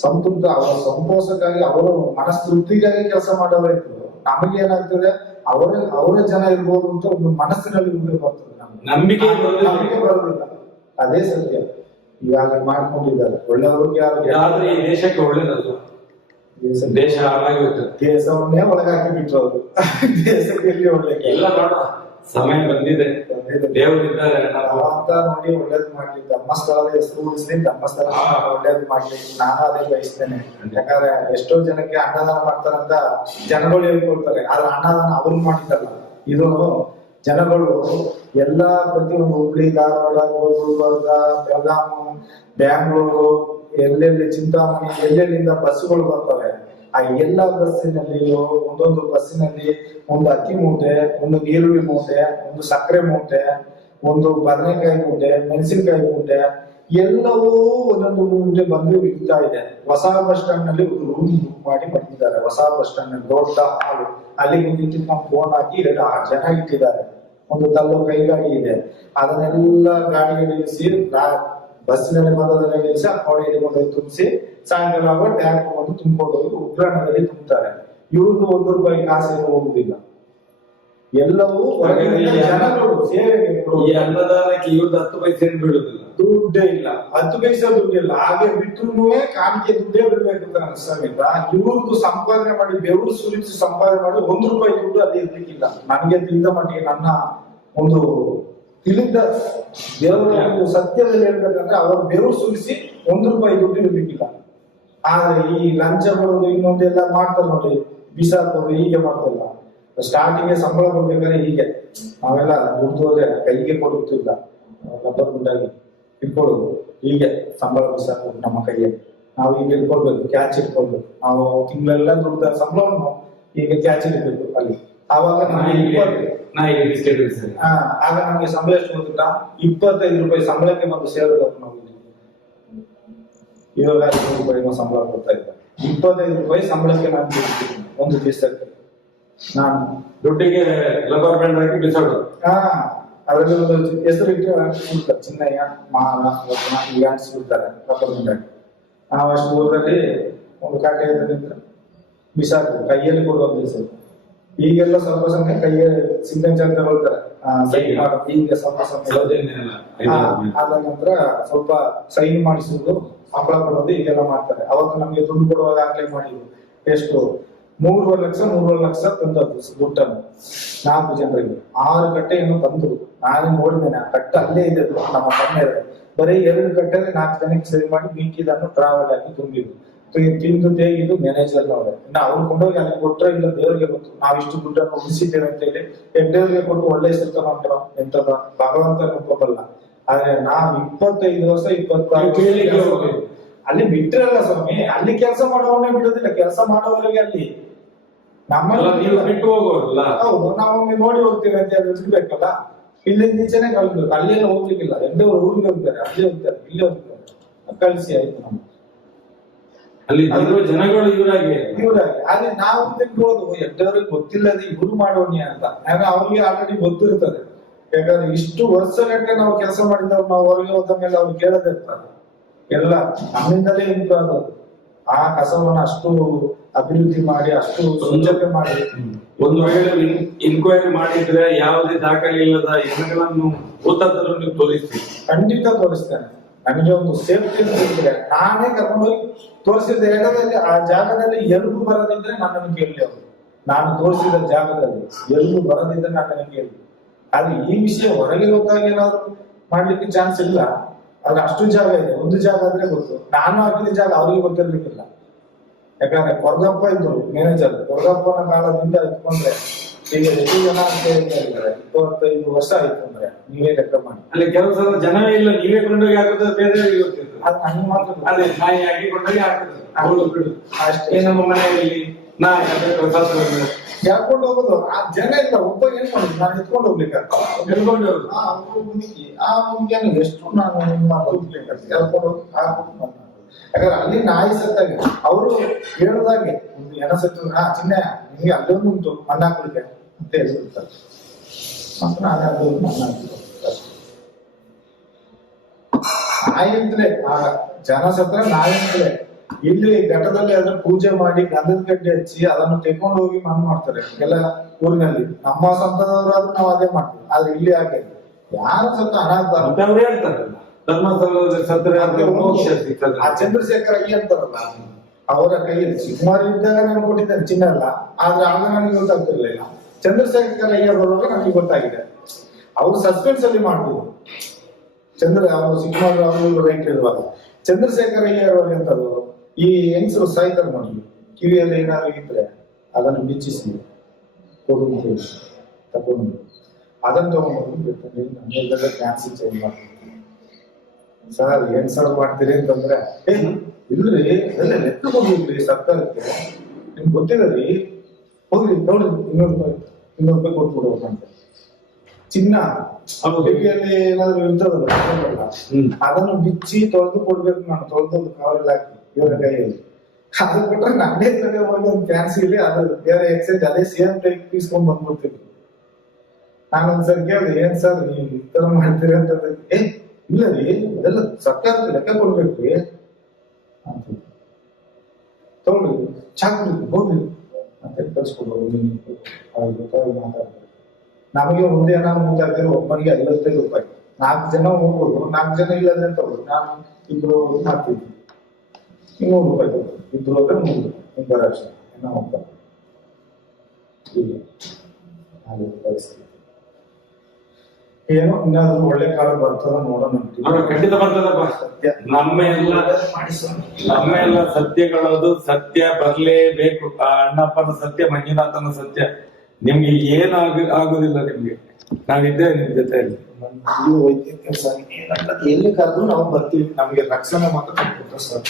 ಸಂತೃಪ್ತ ಅವರ ಸಂತೋಷಕ್ಕಾಗಿ ಅವರ ಮನಸ್ತೃಪ್ತಿಗಾಗಿ ಕೆಲಸ ಮಾಡೋದಾಯ್ತು. ನಮಗೆ ಏನಾಗ್ತದೆ, ಅವರ ಜನ ಇರ್ಬೋದು ಅಂತ ಒಂದು ಮನಸ್ಸಿನಲ್ಲಿ ಮುಂದೆ ಬರ್ತದೆ. ನಂಬಿಕೆ ಬರೋದಿಲ್ಲ. ಅದೇ ಸತ್ಯ. ಈಗಾಗಲೇ ಮಾಡ್ಕೊಂಡಿದ್ದಾರೆ ಒಳ್ಳೆಯವ್ರಿಗೆ. ಆದ್ರೆ ಈ ದೇಶಕ್ಕೆ ಒಳ್ಳೇದಲ್ಲ, ದೇಶ ಹಾಳಾಗಿ ಹೋಗ್ತದೆ. ದೇಶವನ್ನೇ ಒಳಗಾಕಿ ಬಿಟ್ಟರು ಅವರು. ದೇಶಕ್ಕೆ ಎಲ್ಲಿ ಒಳ್ಳೆ ಎಲ್ಲ ನೋಡ ಸಮಯ ಬಂದಿದೆ, ದೇವರಿದ್ದಾರೆ ಅಂತ ನೋಡಿ ಒಳ್ಳೇದು ಮಾಡ್ಲಿ. ಧರ್ಮಸ್ಥಳದ ಹೆಸರು ಉಳಿಸ್ಲಿ, ಧರ್ಮಸ್ಥಳ ಒಳ್ಳೇದು ಮಾಡ್ಲಿ. ನಾನು ಅದೇ ಬಯಸ್ತೇನೆ. ಯಾಕಂದ್ರೆ ಎಷ್ಟೋ ಜನಕ್ಕೆ ಅನ್ನದಾನ ಮಾಡ್ತಾರಂತ ಜನಗಳು ಹೇಳ್ಕೊಳ್ತಾರೆ, ಆದ್ರೆ ಅನ್ನದಾನ ಅವ್ರು ಮಾಡಿದ್ದಲ್ಲ. ಇದು ಜನಗಳು ಎಲ್ಲಾ ಪ್ರತಿಯೊಂದು ಹುಬ್ಳಿ, ಧಾರವಾಡ, ಗುಲ್ಬರ್ಗ, ಬೆಳಗಾವಿ, ಬ್ಯಾಂಗ್ಳೂರು, ಎಲ್ಲೆಲ್ಲಿ ಚಿಂತಾಮಣಿ, ಎಲ್ಲೆಲ್ಲಿಂದ ಬಸ್ಸುಗಳು ಬರ್ತವೆ. ಆ ಎಲ್ಲಾ ಬಸ್ಸಿನಲ್ಲಿ ಒಂದೊಂದು ಬಸ್ಸಿನಲ್ಲಿ ಒಂದು ಅಕ್ಕಿ ಮೂಟೆ, ಒಂದು ಈರುಳ್ಳಿ ಮೂಟೆ, ಒಂದು ಸಕ್ಕರೆ ಮೂಟೆ, ಒಂದು ಬದನೆಕಾಯಿ ಮೂಟೆ, ಮೆಣಸಿನಕಾಯಿ ಮೂಟೆ, ಎಲ್ಲವೂ ಒಂದೊಂದು ಮೂಟೆ ಬಂದು ಇಡ್ತಾ ಇದೆ. ಹೊಸ ಬಸ್ ಸ್ಟ್ಯಾಂಡ್ ನಲ್ಲಿ ಒಂದು ರೂಮ್ ಬುಕ್ ಮಾಡಿ ಬರ್ತಿದ್ದಾರೆ. ಹೊಸ ಬಸ್ ಸ್ಟ್ಯಾಂಡ್ ನಲ್ಲಿ ದೊಡ್ಡ ಹಾಲು, ಅಲ್ಲಿ ನಿಂತು ನಾವು ಫೋನ್ ಹಾಕಿ 6 ಜನ ಇಟ್ಟಿದ್ದಾರೆ. ಒಂದು ತಳ್ಳೋ ಕೈ ಗಾಡಿ ಇದೆ, ಅದನ್ನೆಲ್ಲ ಗಾಡಿಗೆ ನಿಲ್ಲಿಸಿ ಬಸ್ಸಿನಲ್ಲಿ ಬಂದದನ್ನ ನಿಲ್ಲಿಸಿ ಕೋಣೆ ಹಿಡ್ಕೊಂಡು ಹೋಗಿ ತುಂಬಿಸಿ ಸಾಯಂಕಾಲ ಆಗುವ ಟ್ಯಾಂಕ್ ಬಂದು ತುಂಬಿಕೊಂಡು ಹೋಗಿ ಉಗ್ರಾಣದಲ್ಲಿ ತುಂಬುತ್ತಾರೆ. ಇವ್ರದ್ದು ₹1 ಕಾಸೇನು ಹೋಗುದಿಲ್ಲ. ಎಲ್ಲವೂ ಜನಗಳು ಸೇವೆಗೆ ಈ ಅನ್ನದಾನಕ್ಕೆ ಇವ್ರದ್ದು 10 ಪೈಸೆ ಬೀಳುದಿಲ್ಲ, ದುಡ್ಡೇ ಇಲ್ಲ. 10 ಪೈಸೆ ದುಡ್ಡಿಲ್ಲ. ಹಾಗೆ ಬಿಟ್ಟರು ಕಾಣಿಕೆ ದುಡ್ಡೇ ಬಿಡ್ಬೇಕು ಅಂತ ಅನಿಸ್ತಾಗಿಲ್ಲ. ಇವ್ರದ್ದು ಸಂಪಾದನೆ ಮಾಡಿ ಬೆವರು ಸುರಿಸಿ ಸಂಪಾದನೆ ಮಾಡಿ ₹1 ದುಡ್ಡು ಅಲ್ಲಿ ಇರ್ಲಿಕ್ಕಿಲ್ಲ. ನನಗೆ ತಿಳಿದ ಮಟ್ಟಿಗೆ, ನನ್ನ ಒಂದು ತಿಳಿದ ದೇವರ ಒಂದು ಸತ್ಯದಲ್ಲಿ ಹೇಳ್ಬೇಕಂದ್ರೆ ಅವರು ಬೆವರು ಸುರಿಸಿ ₹1 ದುಡ್ಡು ಇರ್ಲಿಕ್ಕಿಲ್ಲ. ಆದ್ರೆ ಈ ಲಂಚ ಕೊಡೋದು ಇನ್ನೊಂದೆಲ್ಲ ಮಾಡ್ತಾರೆ ನೋಡಿ, ಬಿಸಾಕೋದು ಹೀಗೆ ಮಾಡ್ತಿಲ್ಲ. ಸ್ಟಾರ್ಟಿಂಗ್ ಸಂಬಳ ಕೊಡ್ಬೇಕಾದ್ರೆ ಹೀಗೆ ನಾವೆಲ್ಲ ದುಡ್ಡು ಹೋದ್ರೆ ಕೈಗೆ ಕೊಡುತ್ತಿಲ್ಲ, ರಬ್ಬರ್ ಗುಂಡಾಗಿ ಇಟ್ಕೊಳ್ಳೋದು. ಹೀಗೆ ಸಂಬಳ ಬಿಸಾಕೋದು ನಮ್ಮ ಕೈಯಲ್ಲಿ. ನಾವು ಈಗ ಇಟ್ಕೊಳ್ಬೇಕು, ಕ್ಯಾಚ್ ಇಟ್ಕೊಳ್ಬೇಕು. ನಾವು ತಿಂಗಳೆಲ್ಲ ದುಡ್ಡ ಸಂಬಳವನ್ನು ಈಗ ಕ್ಯಾಚ್ ಇಡ್ಬೇಕು ಅಲ್ಲಿ. ಆವಾಗ ನಮಗೆ ಆಗ ನಮ್ಗೆ ಸಂಬಳ ಎಷ್ಟು ಗೊತ್ತಿಲ್ಲ, ₹25 ಸಂಬಳಕ್ಕೆ ಬಂದು ಸೇರೋದು ನಾವು. ಇವಾಗ ₹100 ಸಂಬಳ ಕೊಡ್ತಾ ಇದ್ದಾರೆ. ₹25 ಸಂಬಳಕ್ಕೆ ನಾನು ಕೊಡ್ತೀನಿ ಒಂದು ದಿವಸಕ್ಕೆ. ನಾನು ದುಡ್ಡಿಗೆ ಲಬರ್ ಬ್ಯಾಂಡ್ ಹಾಕಿ ಬಿಸಾಡೋದು. ಅದರಲ್ಲಿ ಒಂದು ಹೆಸರು ಇಟ್ಟು ಚಿನ್ನಯ್ಯ, ಮಹಾರಾಷ್ಟ್ರ ಈಗ ಅನ್ಸ್ಬಿಡ್ತಾರೆ ರಬ್ಬರ್ ಬ್ಯಾಂಡ್ ಹಾಕಿ. ನಾವು ಅಷ್ಟು ಊರಲ್ಲಿ ಒಂದು ಕಾಟೆ ನಿಂತ್ರೆ ಬಿಸಾಕು, ಕೈಯಲ್ಲಿ ಕೊಡುವಂತ ಹೆಸರು. ಈಗೆಲ್ಲ ಸ್ವಲ್ಪ ಸಮಯ ಕೈಗೆ ಸಿಗ್ನೇಚರ್ ತಗೊಳ್ತಾರೆ. ಈಗ ಸ್ವಲ್ಪ ಸಮಯ ಆದ ನಂತರ ಸ್ವಲ್ಪ ಸೈನ್ ಮಾಡಿಸುವುದು, ಸಂಬಳ ಕೊಡೋದು ಈಗೆಲ್ಲ ಮಾಡ್ತಾರೆ. ಅವತ್ತು ನಮ್ಗೆ ದುಡ್ಡು ಕೊಡುವಾಗ ಆಗ್ಲೇ ಮಾಡಿದ್ರು. ಎಷ್ಟು 3.5 ಲಕ್ಷ ತಂದದ್ದು ದುಡ್ಡನ್ನು 4 ಜನರಿಗೆ. 6 ಕಟ್ಟೆಯನ್ನು ತಂದು ನಾನೇ ನೋಡಿದ್ದೇನೆ. ಆ ಕಟ್ಟೆ ಅಲ್ಲೇ ಇದೆ ನಮ್ಮ ಮನೆಯ. ಬರೀ 2 ಕಟ್ಟೆಗೆ 4 ಜನಕ್ಕೆ ಸರಿ ಮಾಡಿ ಮಿಕ್ಕಿದನ್ನು ಟ್ರಾವೆಲ್ ಆಗಿ ತುಂಬಿದ್ರು. ತಿಂದು ತೇಗಿದ್ದು ಮ್ಯಾನೇಜರ್ ನೋಡ್ರೆ. ಇನ್ನು ಅವ್ರು ಕೊಂಡೋಗಿ ಅಲ್ಲಿ ಕೊಟ್ಟರೆ ಇಲ್ಲ ದೇವರಿಗೆ ಗೊತ್ತು. ನಾವಿಷ್ಟು ದುಡ್ಡನ್ನು ಉಳಿಸಿದ್ದೇವೆ ಅಂತ ಹೇಳಿ ದೇವರಿಗೆ ಕೊಟ್ಟು ಒಳ್ಳೆ ಹೆಸರು ತಗೊಂಡ್ರ ಎಂತದ ಭಗವಂತ ಒಪ್ಪಲ್ಲ. ಆದ್ರೆ ನಾವು 25 ವರ್ಷ 26 ಅಲ್ಲಿ ಬಿಟ್ರಲ್ಲ ಸ್ವಾಮಿ, ಅಲ್ಲಿ ಕೆಲಸ ಮಾಡುವವನ್ನೇ ಬಿಡುದಿಲ್ಲ, ಕೆಲಸ ಮಾಡುವವರಿಗೆ ಅಲ್ಲಿ ಅಲ್ಲ, ನೀವು ಬಿಟ್ಟು ಹೋಗೋರಲ್ಲ. ಹೌದು, ನಾವೊಮ್ಮೆ ನೋಡಿ ಹೋಗ್ತೀವಿ ಅಂತ ಹೇಳಿ ಬಿಡ್ಬೇಕಲ್ಲ. ಇಲ್ಲಿಂದ ಈಚೆನೆ ಕಳ್ಬೇಕು, ಅಲ್ಲೆಲ್ಲ ಹೋಗ್ಲಿಕ್ಕಿಲ್ಲ, ಎಲ್ಲರೂ ಊರಿಗೆ ಹೋಗ್ತಾರೆ, ಅಲ್ಲಿ ಹೋಗ್ತಾರೆ, ಇಲ್ಲಿ ಹೋಗ್ತಾರೆ, ಕಳಿಸಿ ಆಯ್ತು ನಮ್ಗೆ. ಅಲ್ಲಿ ಬರುವ ಜನಗಳು ಇವರಾಗೆ ಆದ್ರೆ ನಾವು ತಿಳ್ಕೊಳ್ಳೋದು ಎಲ್ಲರಿಗೂ ಗೊತ್ತಿಲ್ಲದೆ ಇವ್ರು ಮಾಡೋಣಿ ಅಂತ. ಯಾಕಂದ್ರೆ ಅವ್ರಿಗೆ ಆಲ್ರೆಡಿ ಗೊತ್ತಿರ್ತದೆ. ಯಾಕಂದ್ರೆ ಇಷ್ಟು ವರ್ಷಗಟ್ಟಲೆ ನಾವು ಕೆಲಸ ಮಾಡಿದವ್ರು ನಾವು ಹೊರಗೆ ಹೋದ ಮೇಲೆ ಅವ್ರು ಕೇಳದೇ ಇರ್ತಾರೆ. ಎಲ್ಲ ನಮ್ಮಿಂದಲೇ ಇಂಪ್ರೂವ್ ಆದದ್ದು. ಆ ಕಸವನ್ನು ಅಷ್ಟು ಅಭಿವೃದ್ಧಿ ಮಾಡಿ, ಅಷ್ಟು ಸ್ವಚ್ಛತೆ ಮಾಡಿ. ಒಂದು ವೇಳೆ ಇನ್ಕ್ವೈರಿ ಮಾಡಿದ್ರೆ ಯಾವುದೇ ದಾಖಲೆ ಇಲ್ಲದ ಹೆಣಗಳನ್ನು ಭೂತತ್ತಲು ನೀವು ತೋರಿಸ್ತೀವಿ. ಖಂಡಿತ ತೋರಿಸ್ತೇನೆ. ನನಗೆ ಒಂದು ಸೇಫ್ಟಿ ಇದ್ರೆ ನಾನೇ ಕರ್ಕೊಂಡೋಗಿ ತೋರಿಸಿದ ಜಾಗದಲ್ಲಿ, ಆ ಜಾಗದಲ್ಲಿ ಎಲ್ರು ಬರದಿದ್ರೆ ನನ್ನನ್ನು ಕೇಳಿ ಅವರು. ನಾನು ತೋರಿಸಿದ ಜಾಗದಲ್ಲಿ ಎಲ್ರು ಬರದಿದ್ರೆ ನನ್ನನ್ನು ಕೇಳಿ. ಆದ್ರೆ ಈ ವಿಷಯ ಹೊರಗೆ ಗೊತ್ತಾಗಿ ಏನಾದ್ರು ಮಾಡ್ಲಿಕ್ಕೆ ಚಾನ್ಸ್ ಇಲ್ಲ. ಆದ್ರೆ ಅಷ್ಟು ಜಾಗ ಇದೆ, ಒಂದು ಜಾಗ ಆದ್ರೆ ಗೊತ್ತು. ನಾನು ಹಾಕಿದ ಜಾಗ ಅವ್ರಿಗೆ ಗೊತ್ತಿರ್ಲಿಕ್ಕಿಲ್ಲ. ಯಾಕಂದ್ರೆ ಕೊರಗಪ್ಪ ಇದ್ರು ಮ್ಯಾನೇಜರ್. ಕೊರಗಪ್ಪನ ಕಾಲದಿಂದ ಎತ್ಕೊಂಡ್ರೆ ಈಗ ಎಷ್ಟು ಜನ ಅಂತ ಹೇಳ್ತಾರೆ, 25 ವರ್ಷ ಆಯ್ತು ಅಂದ್ರೆ ನೀವೇ ಲೆಕ್ಕ ಮಾಡಿ. ಅಲ್ಲಿ ಕೆಲಸದ ಜನವೇ ಇಲ್ಲ, ನೀವೇ ಕೊಂಡೋಗಿ ಹಾಕಿದ್ರೆ ಬೇರೆ ಗೊತ್ತಿರ್ತದೆ. ಅದು ನನಗೆ ಮಾತ್ರ ಅದೇ ನಾಯಿ ಹಾಕಿ ಕೊಂಡೋಗಿ ಹಾಕಿದ್ರೆ ಅವಳು ಬಿಡು ಅಷ್ಟೇ. ನಮ್ಮ ಮನೆಯಲ್ಲಿ ನಾಯಿ ಹೇಳ್ಕೊಂಡು ಹೋಗೋದು, ಆ ಜನ ಇಲ್ಲ. ಒಬ್ಬ ಏನ್ ಮಾಡುದು, ನಾನು ಎತ್ಕೊಂಡು ಹೋಗ್ಲಿಕ್ಕೆ ಹೇಳ್ಕೊಂಡು ಆ ಮುಗಿಯನ್ನು ಎಷ್ಟು ನಾನು ಹೇಳ್ಕೊಂಡು ಯಾಕಂದ್ರೆ ಅಲ್ಲಿ ನಾಯಿ ಸತ್ತಾಗೆ ಅವರು ಹೇಳುದಾಗೆ ಒಂದು ಹೆಣ ಸತ್ತು, ಚಿನ್ನ ನಿಮ್ಗೆ ಅಲ್ಲೊಂದು ಉಂಟು ಮಣ್ಣು ಹಾಕ್ಲಿಕ್ಕೆ ಅಂತ ಹೇಳ್ಬಿಡ್ತಾರೆ. ಮತ್ತೆ ನಾನೇ ಅದು ಮಣ್ಣು ಹಾಕ್ಲಿಕ್ಕೆ ನಾಯಿ ಅಂತಲೇ ಆಗ ಜನ ಸತ್ರ ನಾಯಿ ಅಂತಲೇ. ಇಲ್ಲಿ ಘಟ್ಟದಲ್ಲಿ ಅದ್ರ ಪೂಜೆ ಮಾಡಿ ಗಂಧದ ಕಡ್ಡಿ ಹಚ್ಚಿ ಅದನ್ನು ತೆಕೊಂಡು ಹೋಗಿ ಮಣ್ಣು ಮಾಡ್ತಾರೆ ಎಲ್ಲ ಊರಿನಲ್ಲಿ. ನಮ್ಮ ಸಂತದವರಾದ್ರೂ ನಾವು ಅದೇ ಮಾಡ್ತೀವಿ. ಆದ್ರೆ ಇಲ್ಲಿ ಹಾಗೆ ಯಾರು ಸತ್ತ ಅನಾಥ ಅವ್ರು ಹೇಳ್ತಾರಲ್ಲ, ಧರ್ಮಸ್ಥಳದ ಸತ್ರ ಆ ಚಂದ್ರಶೇಖರ ಅಯ್ಯ ಅಂತಾರಲ್ಲ, ಅವರ ಕೈಯಲ್ಲಿ ಸುಮಾರು ಇದ್ದಾಗ ನಾನು ಕೊಟ್ಟಿದ್ದೇನೆ ಚಿನ್ನ ಎಲ್ಲ. ಆದ್ರೆ ಆಗ ನನಗೆ ಗೊತ್ತಾಗ್ತಿರ್ಲಿಲ್ಲ. ಚಂದ್ರಶೇಖರ ಅಯ್ಯ ಬರುವಾಗ ನನಗೆ ಗೊತ್ತಾಗಿದೆ. ಅವ್ರು ಸಸ್ಪೆನ್ಸ್ ಅಲ್ಲಿ ಮಾಡ್ತಿದ್ರು. ಅವರು ಸಿನಿಮಾಗಳು ಅವರು ರೈಟ್ ಇರುವಾಗ ಚಂದ್ರಶೇಖರ ಅಯ್ಯ ಇರುವಾಗ ಎಂತದ್ದು, ಈ ಹೆಂಗಸರು ಸಾಯ್ತಾರೆ ನೋಡಿ, ಕಿವಿಯಲ್ಲಿ ಏನಾದ್ರು ಇದ್ರೆ ಅದನ್ನು ಬಿಚ್ಚಿಸಿ ಕೊಡುವಂತ ತಗೊಂಡು ಅದನ್ನು ತಗೊಂಡು ಕ್ಯಾನ್ಸಲ್ ಚೇಂಜ್ ಮಾಡ್ತೀನಿ. ಸರ್ ಏನ್ ಸರ್ ಮಾಡ್ತೀರಿ ಅಂತಂದ್ರೆ, ಇಲ್ರಿ ಅದೆಲ್ಲ ಲೆಕ್ಕ ಹೋಗಿದ್ರಿ ಸರ್ಕಾರಕ್ಕೆ, ನಿಮ್ಗೆ ಗೊತ್ತಿಲ್ಲರಿ, ಹೋಗ್ರಿ ನೋಡಿ ಇನ್ನೂರು ರೂಪಾಯಿ ಕೊಟ್ಬಿಡ್ಬೇಕಂತ. ಚಿನ್ನ ಕಿವಿಯಲ್ಲಿ ಏನಾದ್ರು ಇರ್ತದಲ್ಲ ಅದನ್ನು ಬಿಚ್ಚಿ ತೊಳೆದು ಕೊಡ್ಬೇಕು. ನಾನು ತೊಳೆದು ಕವರಲ್ಲಿ ಹಾಕಿ ಇವರ ಕೈಯಲ್ಲಿ ಅದು ಕೊಟ್ರೆ ನನ್ನೇ ಕಡೆ ಹೋಗಿ ಒಂದು ಫ್ಯಾನ್ಸಿ ಇಲ್ಲಿ ಅದು ಬೇರೆ ಎಕ್ಸೈಜ್ ಅದೇ ಸೇಮ್ ಟೈಪ್ ಪೀಸ್ಕೊಂಡ್ ಬಂದ್ಬಿಡ್ತೀನಿ. ನಾನೊಂದ್ಸರಿ ಕೇಳಿದೆ, ಏನ್ ಸರ್ ನೀವು ಈ ತರ ಮಾಡ್ತೀರಿ ಅಂತಂದ್ರೆ, ಇಲ್ಲ ರೀ ಅದೆಲ್ಲ ಸರ್ಕಾರಕ್ಕೆ ಲೆಕ್ಕ ಕೊಡ್ಬೇಕು ಅಂತ ತಗೊಳ್ಳಿ, ಚಾಕ್ರಿ ಹೋಗ್ಲಿ ಅಂತ ಕಳ್ಸ್ಕೊಡ್ಬೋದು. ಮಾತಾಡ್ಬೇಕು. ನಮಗೆ ಒಂದೇ ಹಣ ಮುಂದಾಗ್ತಾರೆ, ಒಬ್ಬನಿಗೆ 55 ರೂಪಾಯಿ. 4 ಜನ ಹೋಗ್ಬೋದು, 4 ಜನ ಇಲ್ಲದ್ರೆ ತಗೊಳ್ಳಿ. ನಾನು ಇಬ್ರು ಮಾಡ್ತಿದ್ವಿ, 200 ರೂಪಾಯಿ ತಗೊಳ್ಳಿ. ಇಬ್ರು ಹೋದ್ರೆ 300 ರೂಪಾಯಿ ಬರಕ್ಷ ಏನೋ ಹೋಗ್ತಾರೆ. ಈಗ ಹಾಗೆ ಪರಿಸ್ಥಿತಿ. ಏನೋ ಇನ್ನಾದ್ರೂ ಒಳ್ಳೆ ಕಾಲ ಬರ್ತದ ನೋಡೋಣ. ಖಂಡಿತ ಬರ್ತದಪ್ಪ. ನಮ್ಮ ಎಲ್ಲ ಸತ್ಯಗಳದು ಸತ್ಯ ಬರ್ಲೇಬೇಕು. ಆ ಅಣ್ಣಪ್ಪನ ಸತ್ಯ, ಮಂಜುನಾಥನ ಸತ್ಯ, ನಿಮ್ಗೆ ಆಗುದಿಲ್ಲ. ನಿಮ್ಗೆ ನಾವಿದ್ದೇವೆ ನಿಮ್ ಜೊತೆಯಲ್ಲಿ. ಕೆಲಸ ಎಲ್ಲಿ ಕರೆದ್ರು ನಾವು ಬರ್ತೀವಿ. ನಮ್ಗೆ ರಕ್ಷಣೆ ಮಾತ್ರ ಸರ್.